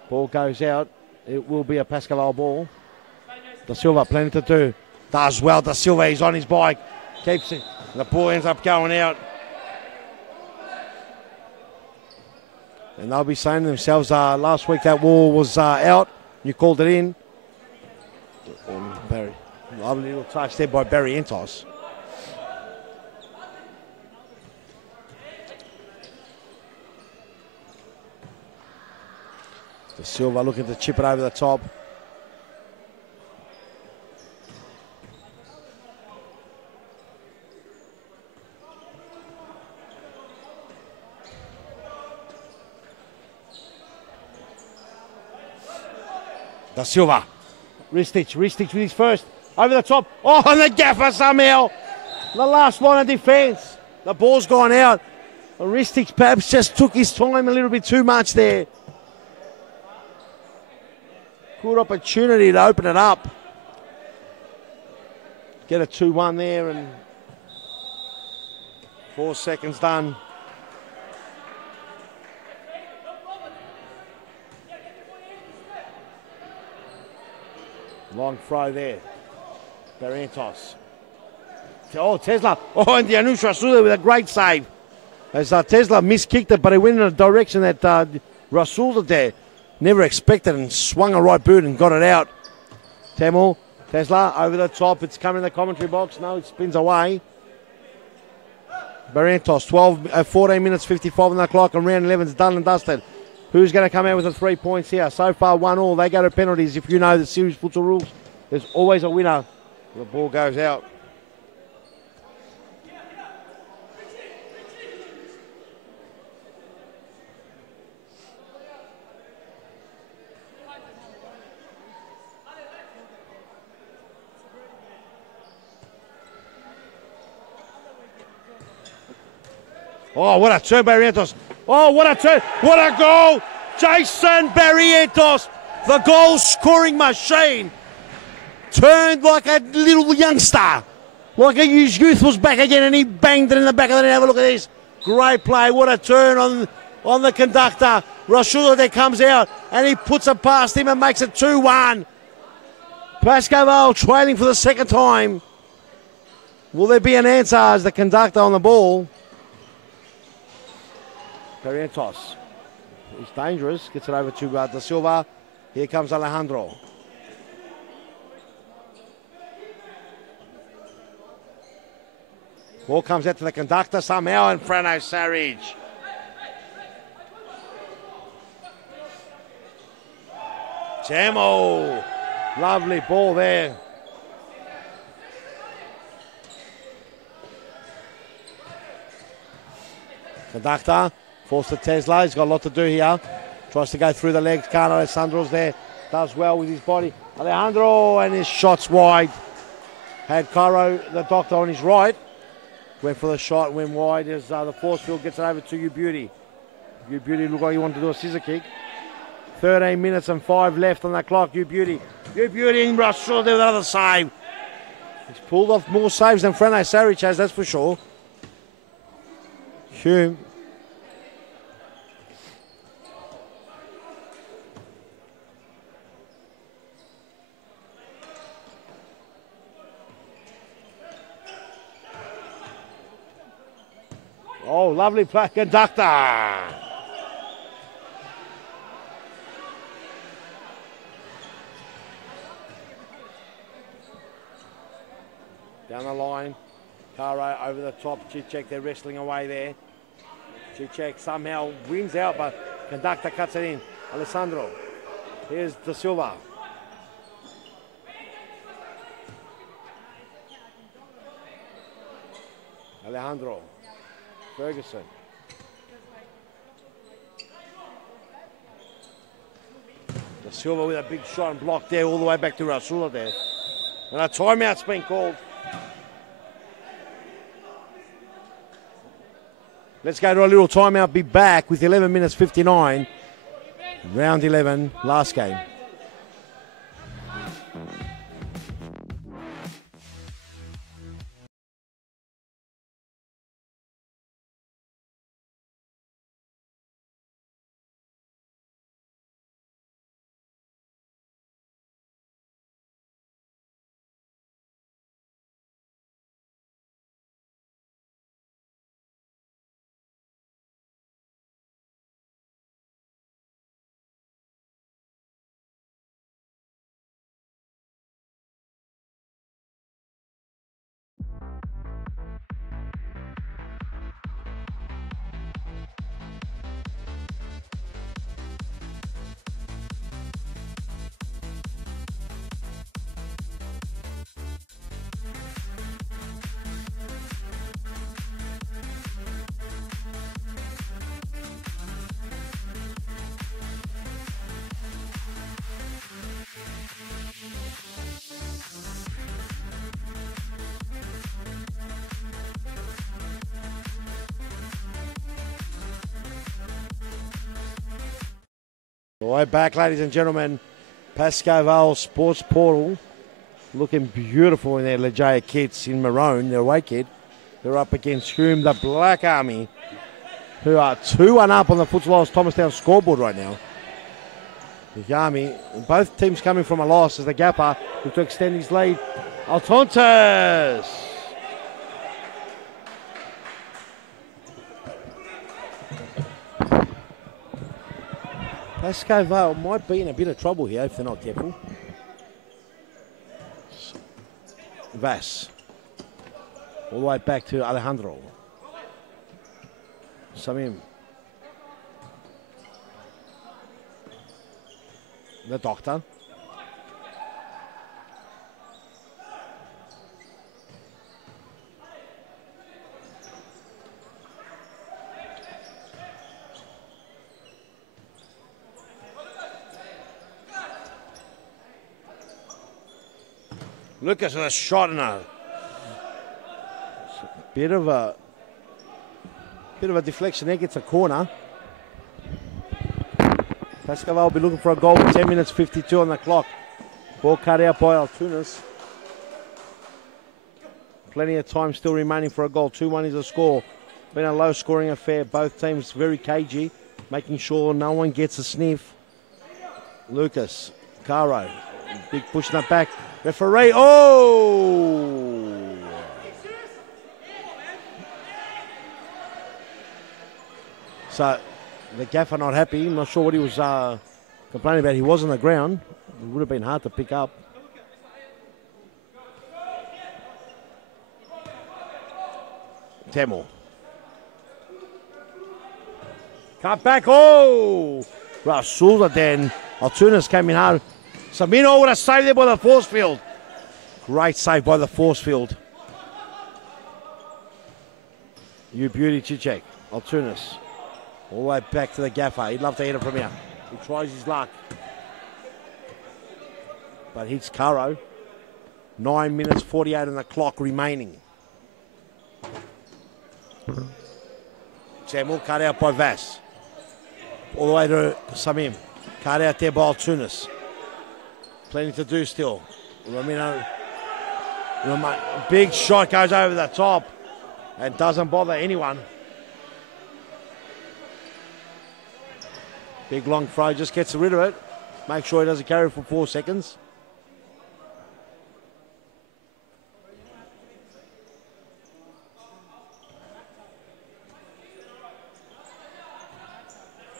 Ball goes out. It will be a Pascal ball. Da Silva, plenty to do. Does well. Da Silva, he's on his bike. Keeps it. The ball ends up going out. And they'll be saying to themselves, last week that wall was out. You called it in. Barry, lovely little touch there by Barrientos. Da Silva looking to chip it over the top. Da Silva, wrist stitch with his first, over the top. Oh, and the Gaffer somehow. The last line of defence. The ball's gone out. The wrist stitch perhaps just took his time a little bit too much there. Good opportunity to open it up. Get a 2-1 there and 4 seconds done. Long throw there. Barrientos. Oh, Tesla. Oh, and Janusz Rasul with a great save. As Tesla miskicked it, but he went in a direction that Rasul did there. Never expected and swung a right boot and got it out. Temel, Tesla over the top. It's coming in the commentary box. No, it spins away. Barrientos, 14 minutes 55 on the clock and round 11's done and dusted. Who's going to come out with the 3 points here? So far, 1-1. They go to penalties. If you know the series futsal rules, there's always a winner. The ball goes out. Oh, what a turn, Barrientos. Oh, what a turn. What a goal. Jason Barrientos, the goal scoring machine. Turned like a little youngster. Like his youth was back again and he banged it in the back of the net. Have a look at this. Great play. What a turn on the conductor. Rasul there comes out and he puts it past him and makes it 2-1. Pascal trailing for the second time. Will there be an answer as the conductor on the ball? Barrientos. He's dangerous. Gets it over to Da Silva. Here comes Alejandro. Ball comes out to the conductor somehow and Frano Saric. Jamo. Lovely ball there. Conductor. Forced to Tesla. He's got a lot to do here. Tries to go through the legs. Can't. Alessandro's there. Does well with his body. Alejandro, and his shot's wide. Had Cairo, the doctor, on his right. Went for the shot, went wide as the force field gets it over to You Beauty. You Beauty looked like he wanted to do a scissor kick. 13 minutes and 5 left on that clock. You Beauty. You Beauty and Russell there with another save. He's pulled off more saves than Frene Saric has, that's for sure. Hume. Oh, lovely play, conductor. Down the line, Caro over the top, Chichek, they're wrestling away there. Chichek somehow wins out, but conductor cuts it in. Alessandro, here's Da Silva. Alejandro, Ferguson. Da Silva with a big shot and block there all the way back to Rasula there. And a timeout's been called. Let's go to a little timeout, be back with 11 minutes 59. Round 11, last game. All right, back, ladies and gentlemen. Pascoe Vale Sports Portal looking beautiful in their Legia kits in maroon, their away kit. They're up against whom? The Black Army, who are 2-1 up on the Footsalaws Thomastown scoreboard right now. The Army, both teams coming from a loss as the Gapper look to extend his lead. Altontes! Pascoe Vale might be in a bit of trouble here if they're not careful. Vass. All the way back to Alejandro. Samim. The doctor. Lucas with a shot and a bit of a deflection there, gets a corner. Pascoe will be looking for a goal with 10 minutes 52 on the clock. Ball cut out by Altunas. Plenty of time still remaining for a goal. 2-1 is the score. Been a low scoring affair. Both teams very cagey, making sure no one gets a sniff. Lucas, Caro, big push in the back. Referee, oh! So, the gaffer not happy. I'm not sure what he was complaining about. He was on the ground. It would have been hard to pick up. Temel. Cut back, oh! Rasula then. Altunas came in hard. Samino with a save there by the force field. Great save by the force field. You beauty, Chichek. Altunas. All the way back to the gaffer. He'd love to hit it from here. He tries his luck. But hits Caro. 9 minutes 48 on the clock remaining. Jamul cut out by Vass. All the way to Samim. Cut out there by Altunis. Plenty to do still. Ramiro. Big shot goes over the top and doesn't bother anyone. Big long throw, just gets rid of it. Make sure he doesn't carry it for 4 seconds.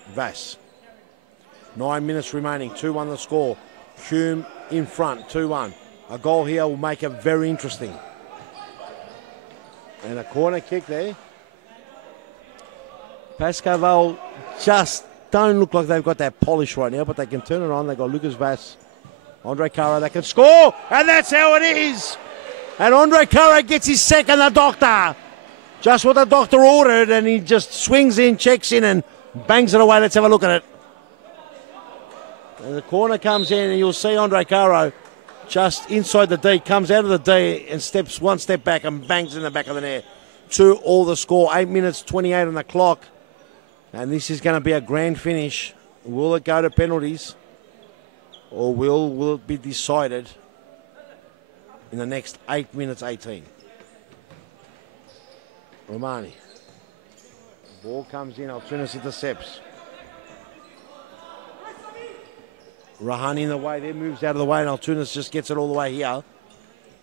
Vass. 9 minutes remaining, 2-1 the score. Hume in front, 2-1. A goal here will make it very interesting. And a corner kick there. Pascal just don't look like they've got that polish right now, but they can turn it on. They've got Lucas Vass, Andre Cara, they can score, and that's how it is. And Andre Cara gets his second, the doctor. Just what the doctor ordered, and he just swings in, checks in, and bangs it away. Let's have a look at it. And the corner comes in, and you'll see Andre Caro just inside the D, comes out of the D and steps one step back and bangs in the back of the net. 2-2 the score, 8 minutes 28 on the clock. And this is going to be a grand finish. Will it go to penalties? Or will it be decided in the next 8 minutes 18? Romani. Ball comes in, Altunis intercepts. Rahani in the way there, moves out of the way, and Altunis just gets it all the way here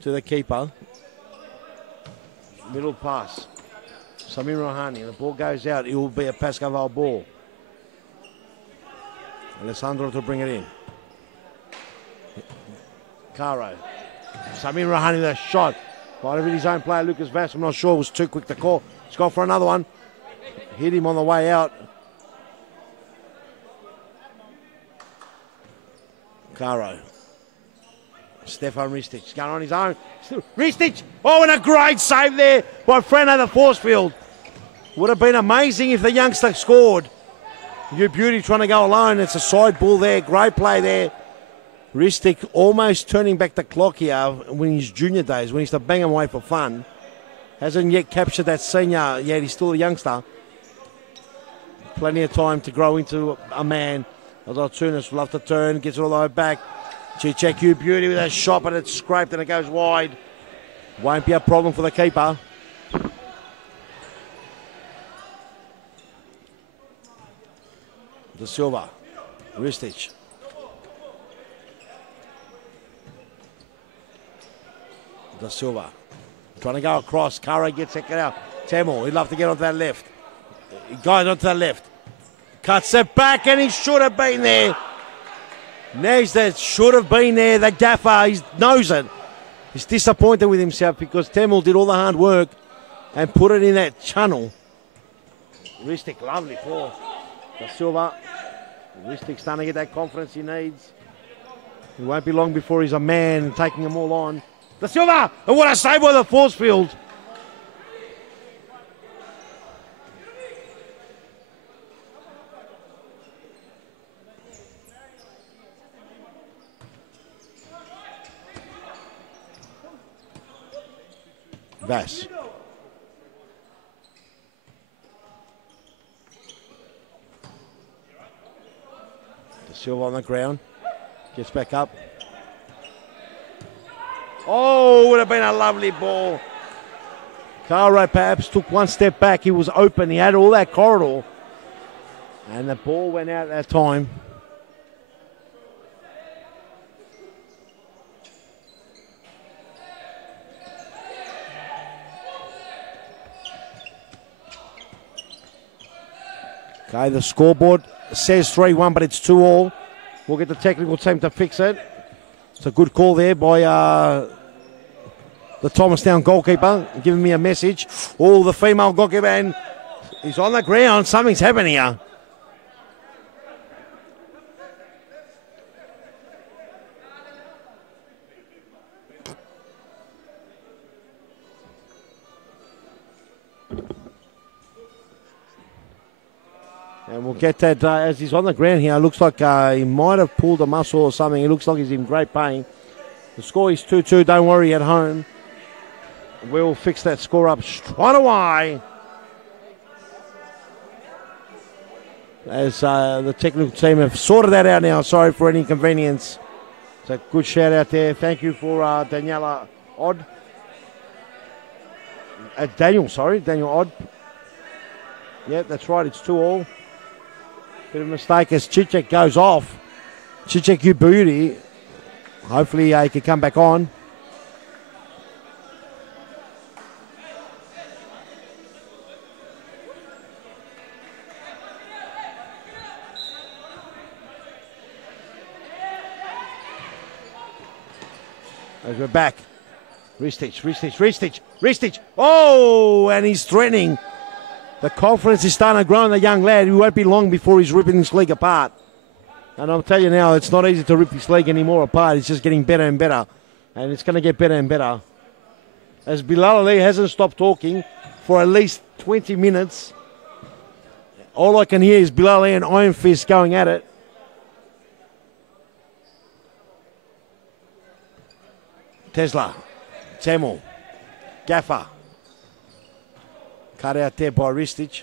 to the keeper. Middle pass. Samir Rahani, the ball goes out. It will be a Pascal ball. Alessandro to bring it in. Caro. Samir Rahani, the shot. Might have been his own player, Lucas Vass. I'm not sure, it was too quick to call. He's gone for another one. Hit him on the way out. Caro. Stefan Ristic going on his own. Ristic, oh, and a great save there by Freno the force field. Would have been amazing if the youngster scored. You Beauty trying to go alone. It's a side ball there. Great play there. Ristic almost turning back the clock here when his junior days, when he used to bang him away for fun. Hasn't yet captured that senior yet. He's still a youngster. Plenty of time to grow into a man. Altunis will have to turn, gets it all the way back. Check you Beauty with a shot, but it's scraped and it goes wide. Won't be a problem for the keeper. De Silva, Ristic. De Silva trying to go across. Cara gets it out. Tamil, he'd love to get onto that left. He goes onto that left. Cuts it back, and he should have been there. Nezda should have been there. The gaffer, he knows it. He's disappointed with himself because Tamil did all the hard work and put it in that channel. Ristic, lovely ball. Da Silva. Ristic's starting to get that confidence he needs. It won't be long before he's a man taking them all on. Da Silva! And what a save by the force field. Vass. De Silva on the ground. Gets back up. Oh, would have been a lovely ball. Caro perhaps took one step back. He was open. He had all that corridor. And the ball went out at that time. Okay, the scoreboard says 3-1, but it's 2-2. We'll get the technical team to fix it. It's a good call there by the Thomastown goalkeeper, giving me a message. Oh, the female goalkeeper, and he's on the ground. Something's happening here. And we'll get that as he's on the ground here. It looks like he might have pulled a muscle or something. It looks like he's in great pain. The score is 2-2. Don't worry at home. We'll fix that score up straight away. As the technical team have sorted that out now. Sorry for any inconvenience. It's a good shout out there. Thank you for Daniela Odd. Daniel Odd. Yeah, that's right. It's 2-2. Bit of a mistake as Chichek goes off. Chichek, you beauty. Hopefully he can come back on. As we're back. Ristich. Oh, and he's threatening. The confidence is starting to grow in the young lad. He won't be long before he's ripping this league apart. And I'll tell you now, it's not easy to rip this league anymore apart. It's just getting better and better. And it's going to get better and better. As Bilal Ali hasn't stopped talking for at least 20 minutes. All I can hear is Bilal Ali and Iron Fist going at it. Tesla, Temel, Gaffer. Cut out there by Ristich.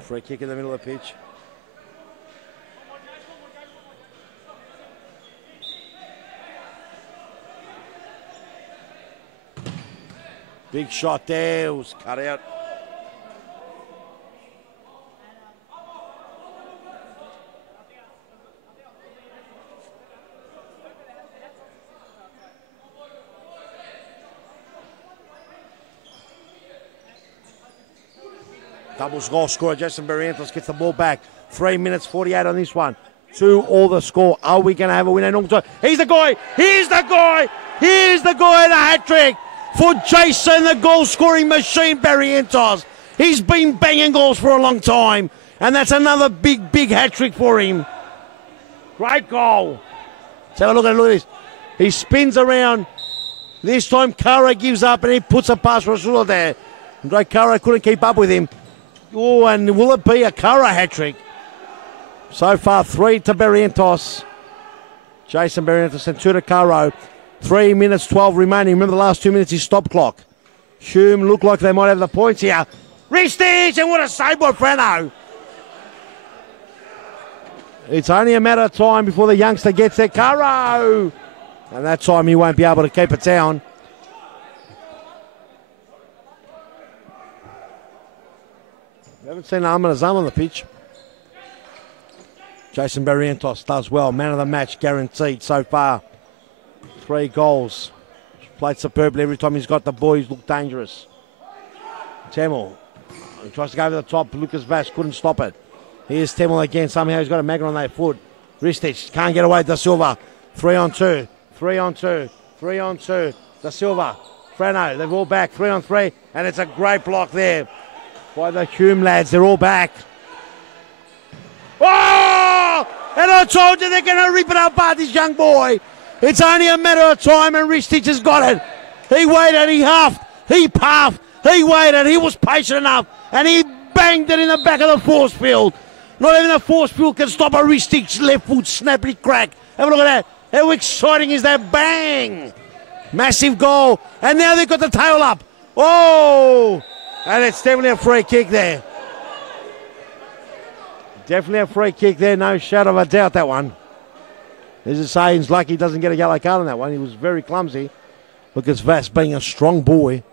Free kick in the middle of the pitch. Big shot there, it was cut out. Double goal scorer, Jason Barrientos gets the ball back. 3 minutes 48 on this one. 2-2 the score. Are we going to have a winner? He's the guy. Here's the guy. Here's the guy in a hat-trick for Jason, the goal-scoring machine, Barrientos. He's been banging goals for a long time, and that's another big hat-trick for him. Great goal. Let's have a look at this. He spins around. This time, Kara gives up, and he puts a pass for Rasula there. Andre Kara couldn't keep up with him. Oh, and will it be a Kara hat-trick? So far, 3 to Barrientos. Jason Barrientos and 2 to Caro. 3 minutes 12 remaining. Remember the last 2 minutes is stop clock. Hume look like they might have the points here. Ristich, and what a save by Frano. It's only a matter of time before the youngster gets there. Caro! And that time he won't be able to keep it down. We haven't seen Ahmed Azam on the pitch. Jason Barrientos does well. Man of the match guaranteed so far. 3 goals. Played superbly every time he's got the ball. He's looked dangerous. Temel. He tries to go over the top. Lucas Vass couldn't stop it. Here's Temel again. Somehow he's got a magnet on that foot. Ristich can't get away. Da Silva. 3 on 2. 3 on 2. 3 on 2. Da Silva. Frano. They're all back. 3 on 3. And it's a great block there by the Hume lads. They're all back. Oh! And I told you they're going to rip it apart, this young boy. It's only a matter of time, and Ristich has got it. He waited, he huffed, he puffed, he waited, he was patient enough, and he banged it in the back of the force field. Not even the force field can stop a Ristich left foot snappy crack. Have a look at that. How exciting is that? Bang! Massive goal, and now they've got the tail up. Oh! And it's definitely a free kick there. Definitely a free kick there, no shadow of a doubt, that one. As I say, he's lucky he doesn't get a yellow card on that one. He was very clumsy. Lucas Vass being a strong boy.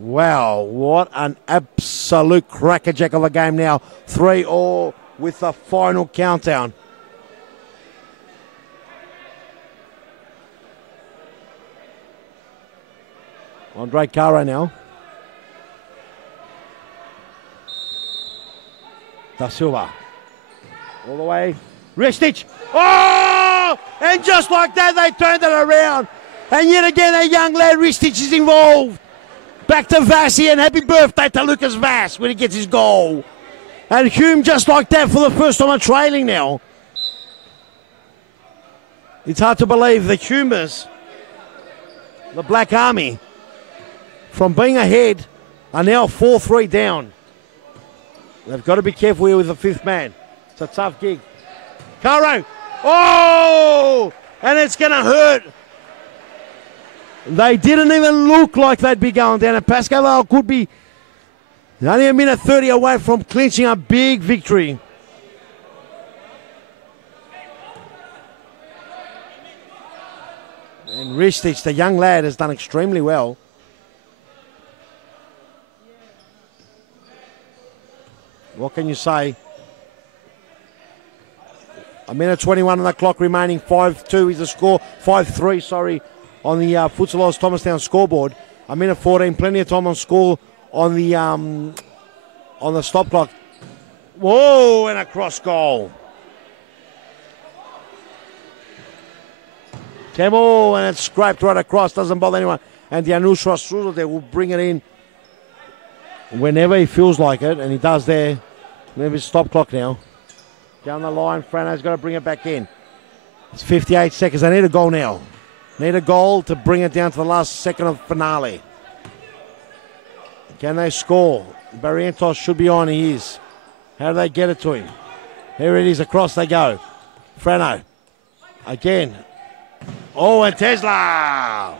Wow, what an absolute crackerjack of a game now. 3-3 with the final countdown. Andre Caro now. Da Silva. All the way. Ristich. Oh! And just like that, they turned it around. And yet again, a young lad, Ristich, is involved. Back to Vassi, and happy birthday to Lucas Vass when he gets his goal. And Hume just like that for the first time are trailing now. It's hard to believe the Humers the Black Army, from being ahead, are now 4-3 down. They've got to be careful here with the fifth man. It's a tough gig. Caro! Oh! And it's going to hurt. They didn't even look like they'd be going down. And Pascal could be only a minute 30 away from clinching a big victory. And Ristich, the young lad, has done extremely well. What can you say? A minute 21 on the clock remaining. 5-2 is the score. 5-3, sorry, on the Futsal Oz Thomastown scoreboard. A minute 14, plenty of time on score on the stop clock. Whoa, and a cross goal. Temo, and it's scraped right across. Doesn't bother anyone. And the Anushra Strudel there will bring it in whenever he feels like it, and he does there. Maybe stop clock now. Down the line, Frano's got to bring it back in. It's 58 seconds. They need a goal now. Need a goal to bring it down to the last second of finale. Can they score? Barrientos should be on. He is. How do they get it to him? Here it is. Across they go. Frano. Again. Oh, and Tesla.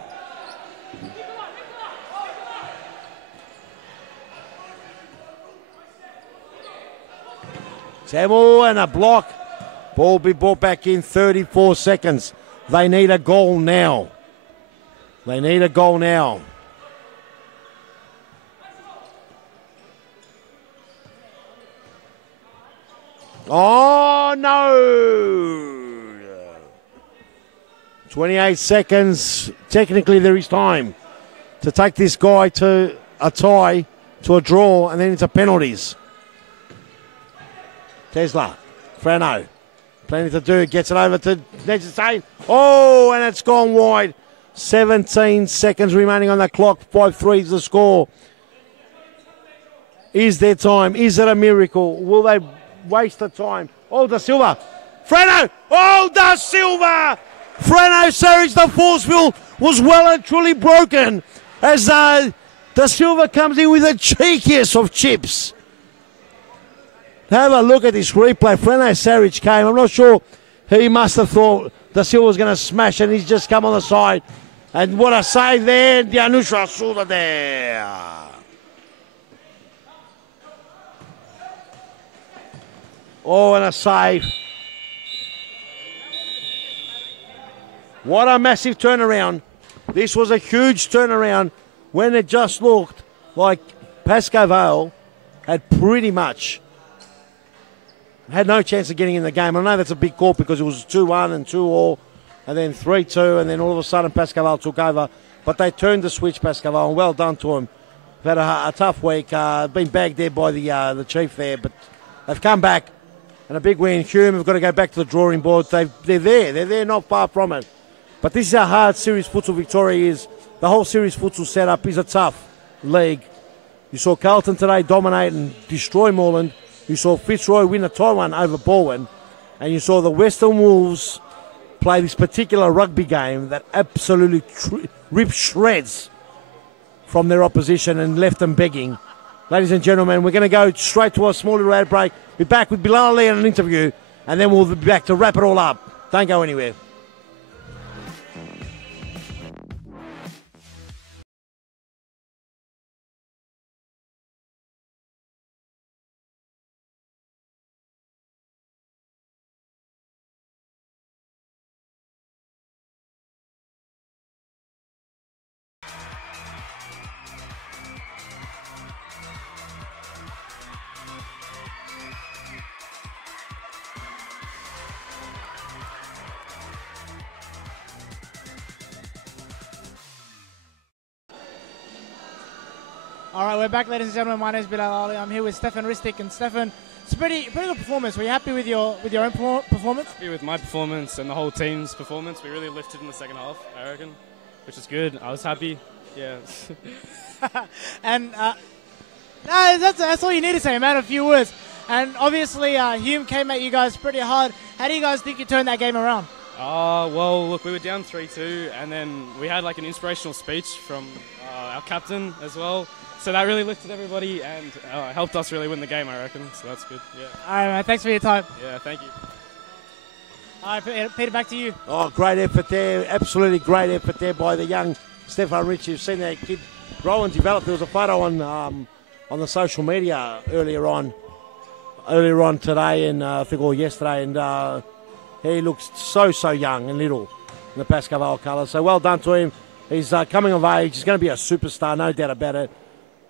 Samuel and a block. Ball be brought back in 34 seconds. They need a goal now. They need a goal now. Oh, no. 28 seconds. Technically, there is time to take this guy to a tie, to a draw, and then into penalties. Tesla, Frano, plenty to do, gets it over to Nedjitsane. Oh, and it's gone wide. 17 seconds remaining on the clock. 5-3 is the score. Is there time? Is it a miracle? Will they waste the time? Oh, Da Silva. Frano! Oh, Da Silva! Frano Sarich, the force field was well and truly broken as Da Silva comes in with the cheekiest of chips. Have a look at this replay. Frano Sarich came. I'm not sure. He must have thought Da Silva was going to smash, and he's just come on the side. And what a save there. Dianusha Sula there. Oh, and a save. What a massive turnaround. This was a huge turnaround when it just looked like Pascoe Vale had pretty much had no chance of getting in the game. I know that's a big call because it was 2-1 and 2-all and then 3-2 and then all of a sudden Pascoe Vale took over. But they turned the switch, Pascoe Vale, and well done to them. They've had a tough week. Been bagged there by the chief there, but they've come back and a big win. Hume have got to go back to the drawing board. They're there. They're there, not far from it. But this is how hard Series Futsal Victoria is. The whole Series Futsal setup is a tough league. You saw Carlton today dominate and destroy Moreland. You saw Fitzroy win a tie one over Baldwin. And you saw the Western Wolves play this particular rugby game that absolutely ripped shreds from their opposition and left them begging. Ladies and gentlemen, we're going to go straight to a small little ad break. Be back with Bilal Ali and an interview, and then we'll be back to wrap it all up. Don't go anywhere. All right, we're back, ladies and gentlemen. My name is Bilal Ali. I'm here with Stefan Ristic. And Stefan, it's a pretty good performance. Were you happy with your own performance? Happy with my performance and the whole team's performance. We really lifted in the second half, I reckon, which is good. I was happy. Yeah. And that's all you need to say, man. A few words. And obviously, Hume came at you guys pretty hard. How do you guys think you turned that game around? Well, look, we were down 3-2, and then we had like an inspirational speech from our captain as well. So that really lifted everybody and helped us really win the game, I reckon. So that's good. Yeah. All right, mate. Thanks for your time. Yeah, thank you. All right, Peter, back to you. Oh, great effort there. Absolutely great effort there by the young Stefan Rich. You've seen that kid grow and develop. There was a photo on the social media earlier on today and I think or yesterday, and he looks so young and little in the Pascal colours. So well done to him. He's coming of age. He's going to be a superstar, no doubt about it.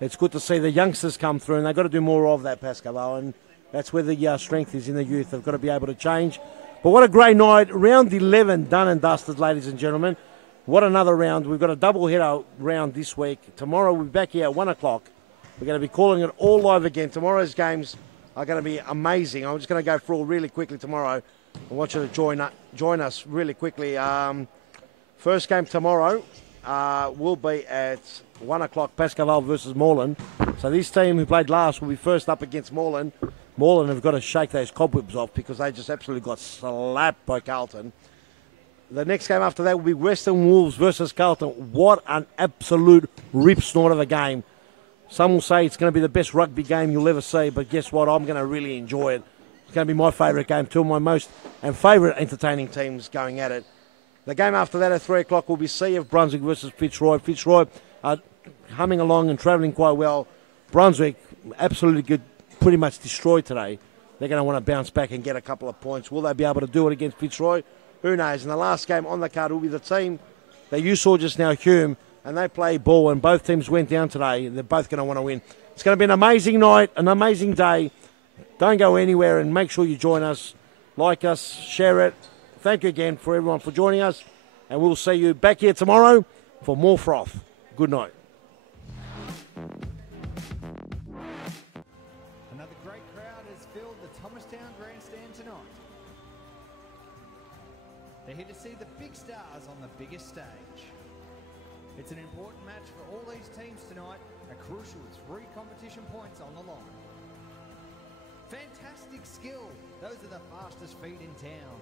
It's good to see the youngsters come through, and they've got to do more of that, Pascal, and that's where the strength is in the youth. They've got to be able to change. But what a great night. Round 11 done and dusted, ladies and gentlemen. What another round. We've got a double-header round this week. Tomorrow we'll be back here at 1 o'clock. We're going to be calling it all live again. Tomorrow's games are going to be amazing. I'm just going to go through really quickly tomorrow. I want you to join us really quickly. First game tomorrow will be at 1 o'clock, Pascal versus Moreland. So this team who played last will be first up against Moreland. Moreland have got to shake those cobwebs off because they just absolutely got slapped by Carlton. The next game after that will be Western Wolves versus Carlton. What an absolute rip snort of a game. Some will say it's going to be the best rugby game you'll ever see, but guess what? I'm going to really enjoy it. It's going to be my favourite game, two of my most and favourite entertaining teams going at it. The game after that at 3 o'clock will be CF Brunswick versus Fitzroy. Fitzroy are humming along and travelling quite well. Brunswick, absolutely good, pretty much destroyed today. They're going to want to bounce back and get a couple of points. Will they be able to do it against Fitzroy? Who knows? And the last game on the card will be the team that you saw just now, Hume, and they play ball, and both teams went down today. They're both going to want to win. It's going to be an amazing night, an amazing day. Don't go anywhere and make sure you join us, like us, share it. Thank you again for everyone for joining us, and we'll see you back here tomorrow for more froth. Good night. Another great crowd has filled the Thomastown Grandstand tonight. They're here to see the big stars on the biggest stage. It's an important match for all these teams tonight, a crucial 3 competition points on the line. Fantastic skill, those are the fastest feet in town.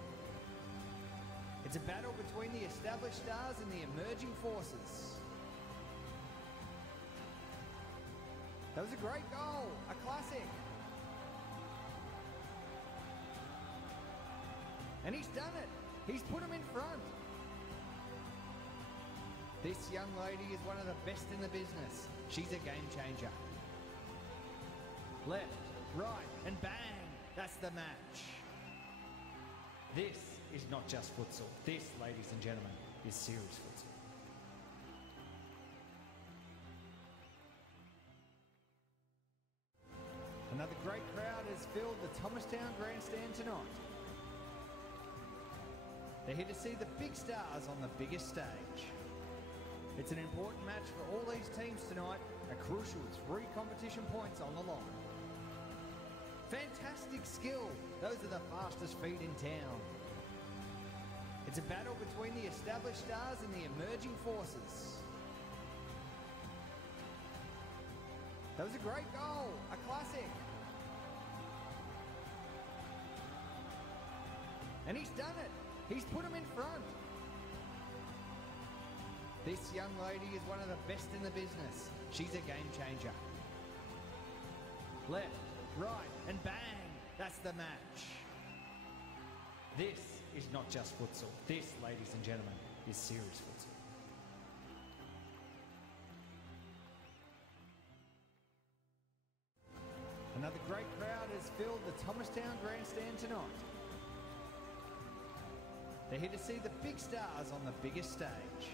It's a battle between the established stars and the emerging forces. That was a great goal, a classic. And he's done it. He's put him in front. This young lady is one of the best in the business. She's a game changer. Left, right, and bang. That's the match. This is not just futsal. This, ladies and gentlemen, is serious futsal. Another great crowd has filled the Thomastown Grandstand tonight. They're here to see the big stars on the biggest stage. It's an important match for all these teams tonight, a crucial 3 competition points on the line. Fantastic skill, those are the fastest feet in town. It's a battle between the established stars and the emerging forces. That was a great goal, a classic. And he's done it. He's put him in front. This young lady is one of the best in the business. She's a game changer. Left, right, and bang. That's the match. This is not just futsal. This, ladies and gentlemen, is serious futsal. Another great crowd has filled the Thomastown Grandstand tonight. They're here to see the big stars on the biggest stage.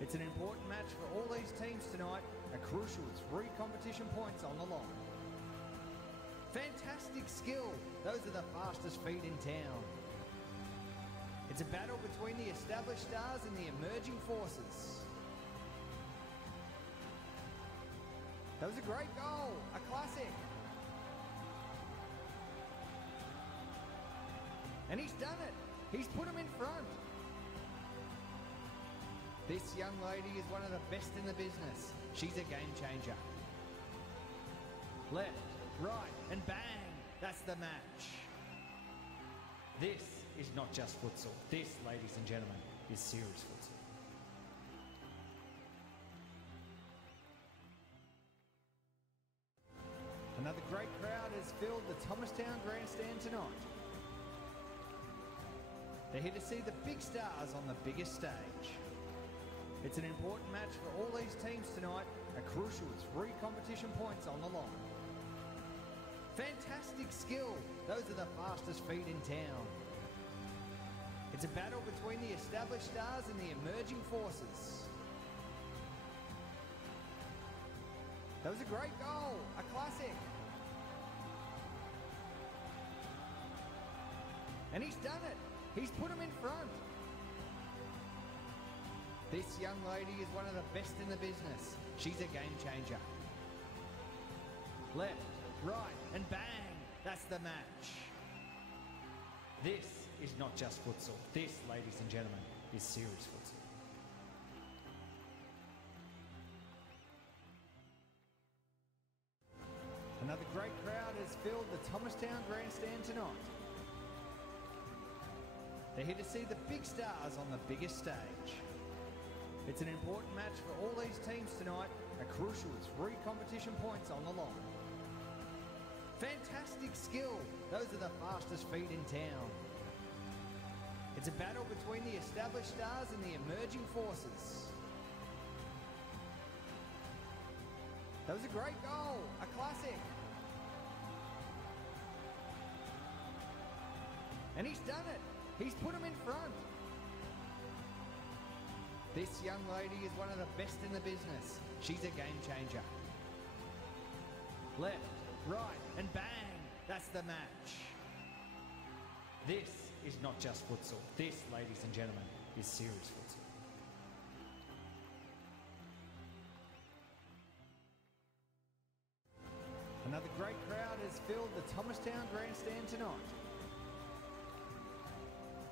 It's an important match for all these teams tonight, a crucial 3 competition points on the line. Fantastic skill, those are the fastest feet in town. It's a battle between the established stars and the emerging forces. That was a great goal, a classic. And he's done it. He's put him in front. This young lady is one of the best in the business. She's a game changer. Left, right, and bang. That's the match. This is not just futsal. This, ladies and gentlemen, is serious futsal. Another great crowd has filled the Thomastown Grandstand tonight. They're here to see the big stars on the biggest stage. It's an important match for all these teams tonight, a crucial 3 competition points on the line. Fantastic skill, those are the fastest feet in town. It's a battle between the established stars and the emerging forces. That was a great goal, a classic. And he's done it. He's put him in front. This young lady is one of the best in the business. She's a game changer. Left, right, and bang. That's the match. This is not just futsal. This, ladies and gentlemen, is serious futsal. Another great crowd has filled the Thomastown Grandstand tonight. They're here to see the big stars on the biggest stage. It's an important match for all these teams tonight, a crucial 3 competition points on the line. Fantastic skill, those are the fastest feet in town. It's a battle between the established stars and the emerging forces. That was a great goal, a classic. And he's done it. He's put him in front. This young lady is one of the best in the business. She's a game changer. Left, right, and bang. That's the match. This is not just futsal. This, ladies and gentlemen, is serious futsal. Another great crowd has filled the Thomastown Grandstand tonight.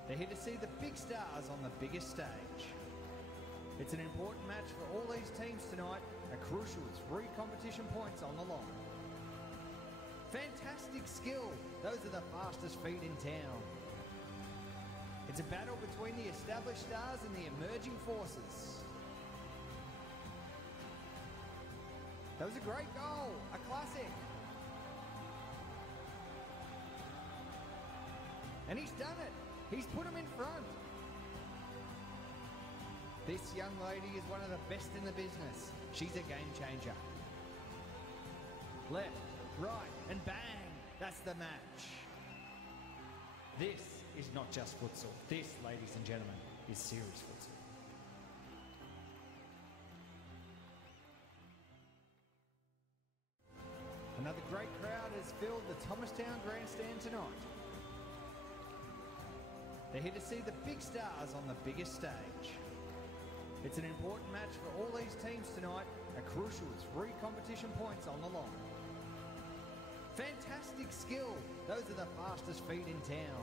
They're here to see the big stars on the biggest stage. It's an important match for all these teams tonight, a crucial 3 competition points on the line. Fantastic skill, those are the fastest feet in town. It's a battle between the established stars and the emerging forces. That was a great goal, a classic. And he's done it. He's put him in front. This young lady is one of the best in the business. She's a game changer. Left, right, and bang. That's the match. This is not just futsal. This, ladies and gentlemen, is serious futsal. Another great crowd has filled the Thomastown Grandstand tonight. They're here to see the big stars on the biggest stage. It's an important match for all these teams tonight, a crucial 3 competition points on the line. Fantastic skill, those are the fastest feet in town.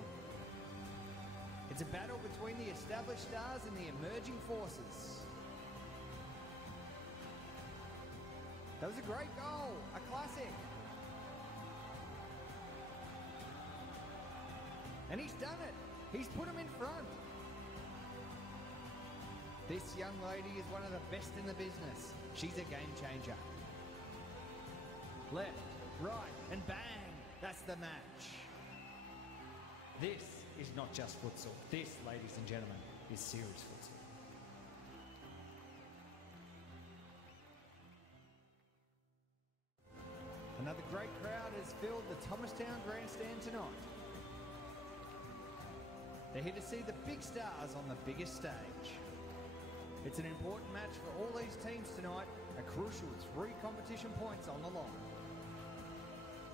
It's a battle between the established stars and the emerging forces. That was a great goal, a classic. And he's done it. He's put him in front. This young lady is one of the best in the business. She's a game changer. Left, right, and bang. That's the match. This is not just futsal. This, ladies and gentlemen, is serious futsal. Another great crowd has filled the Thomastown Grandstand tonight. They're here to see the big stars on the biggest stage. It's an important match for all these teams tonight, a crucial 3 competition points on the line.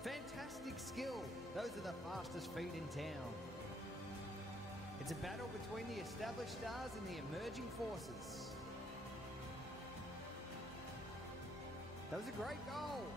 Fantastic skill, those are the fastest feet in town. It's a battle between the established stars and the emerging forces. That was a great goal.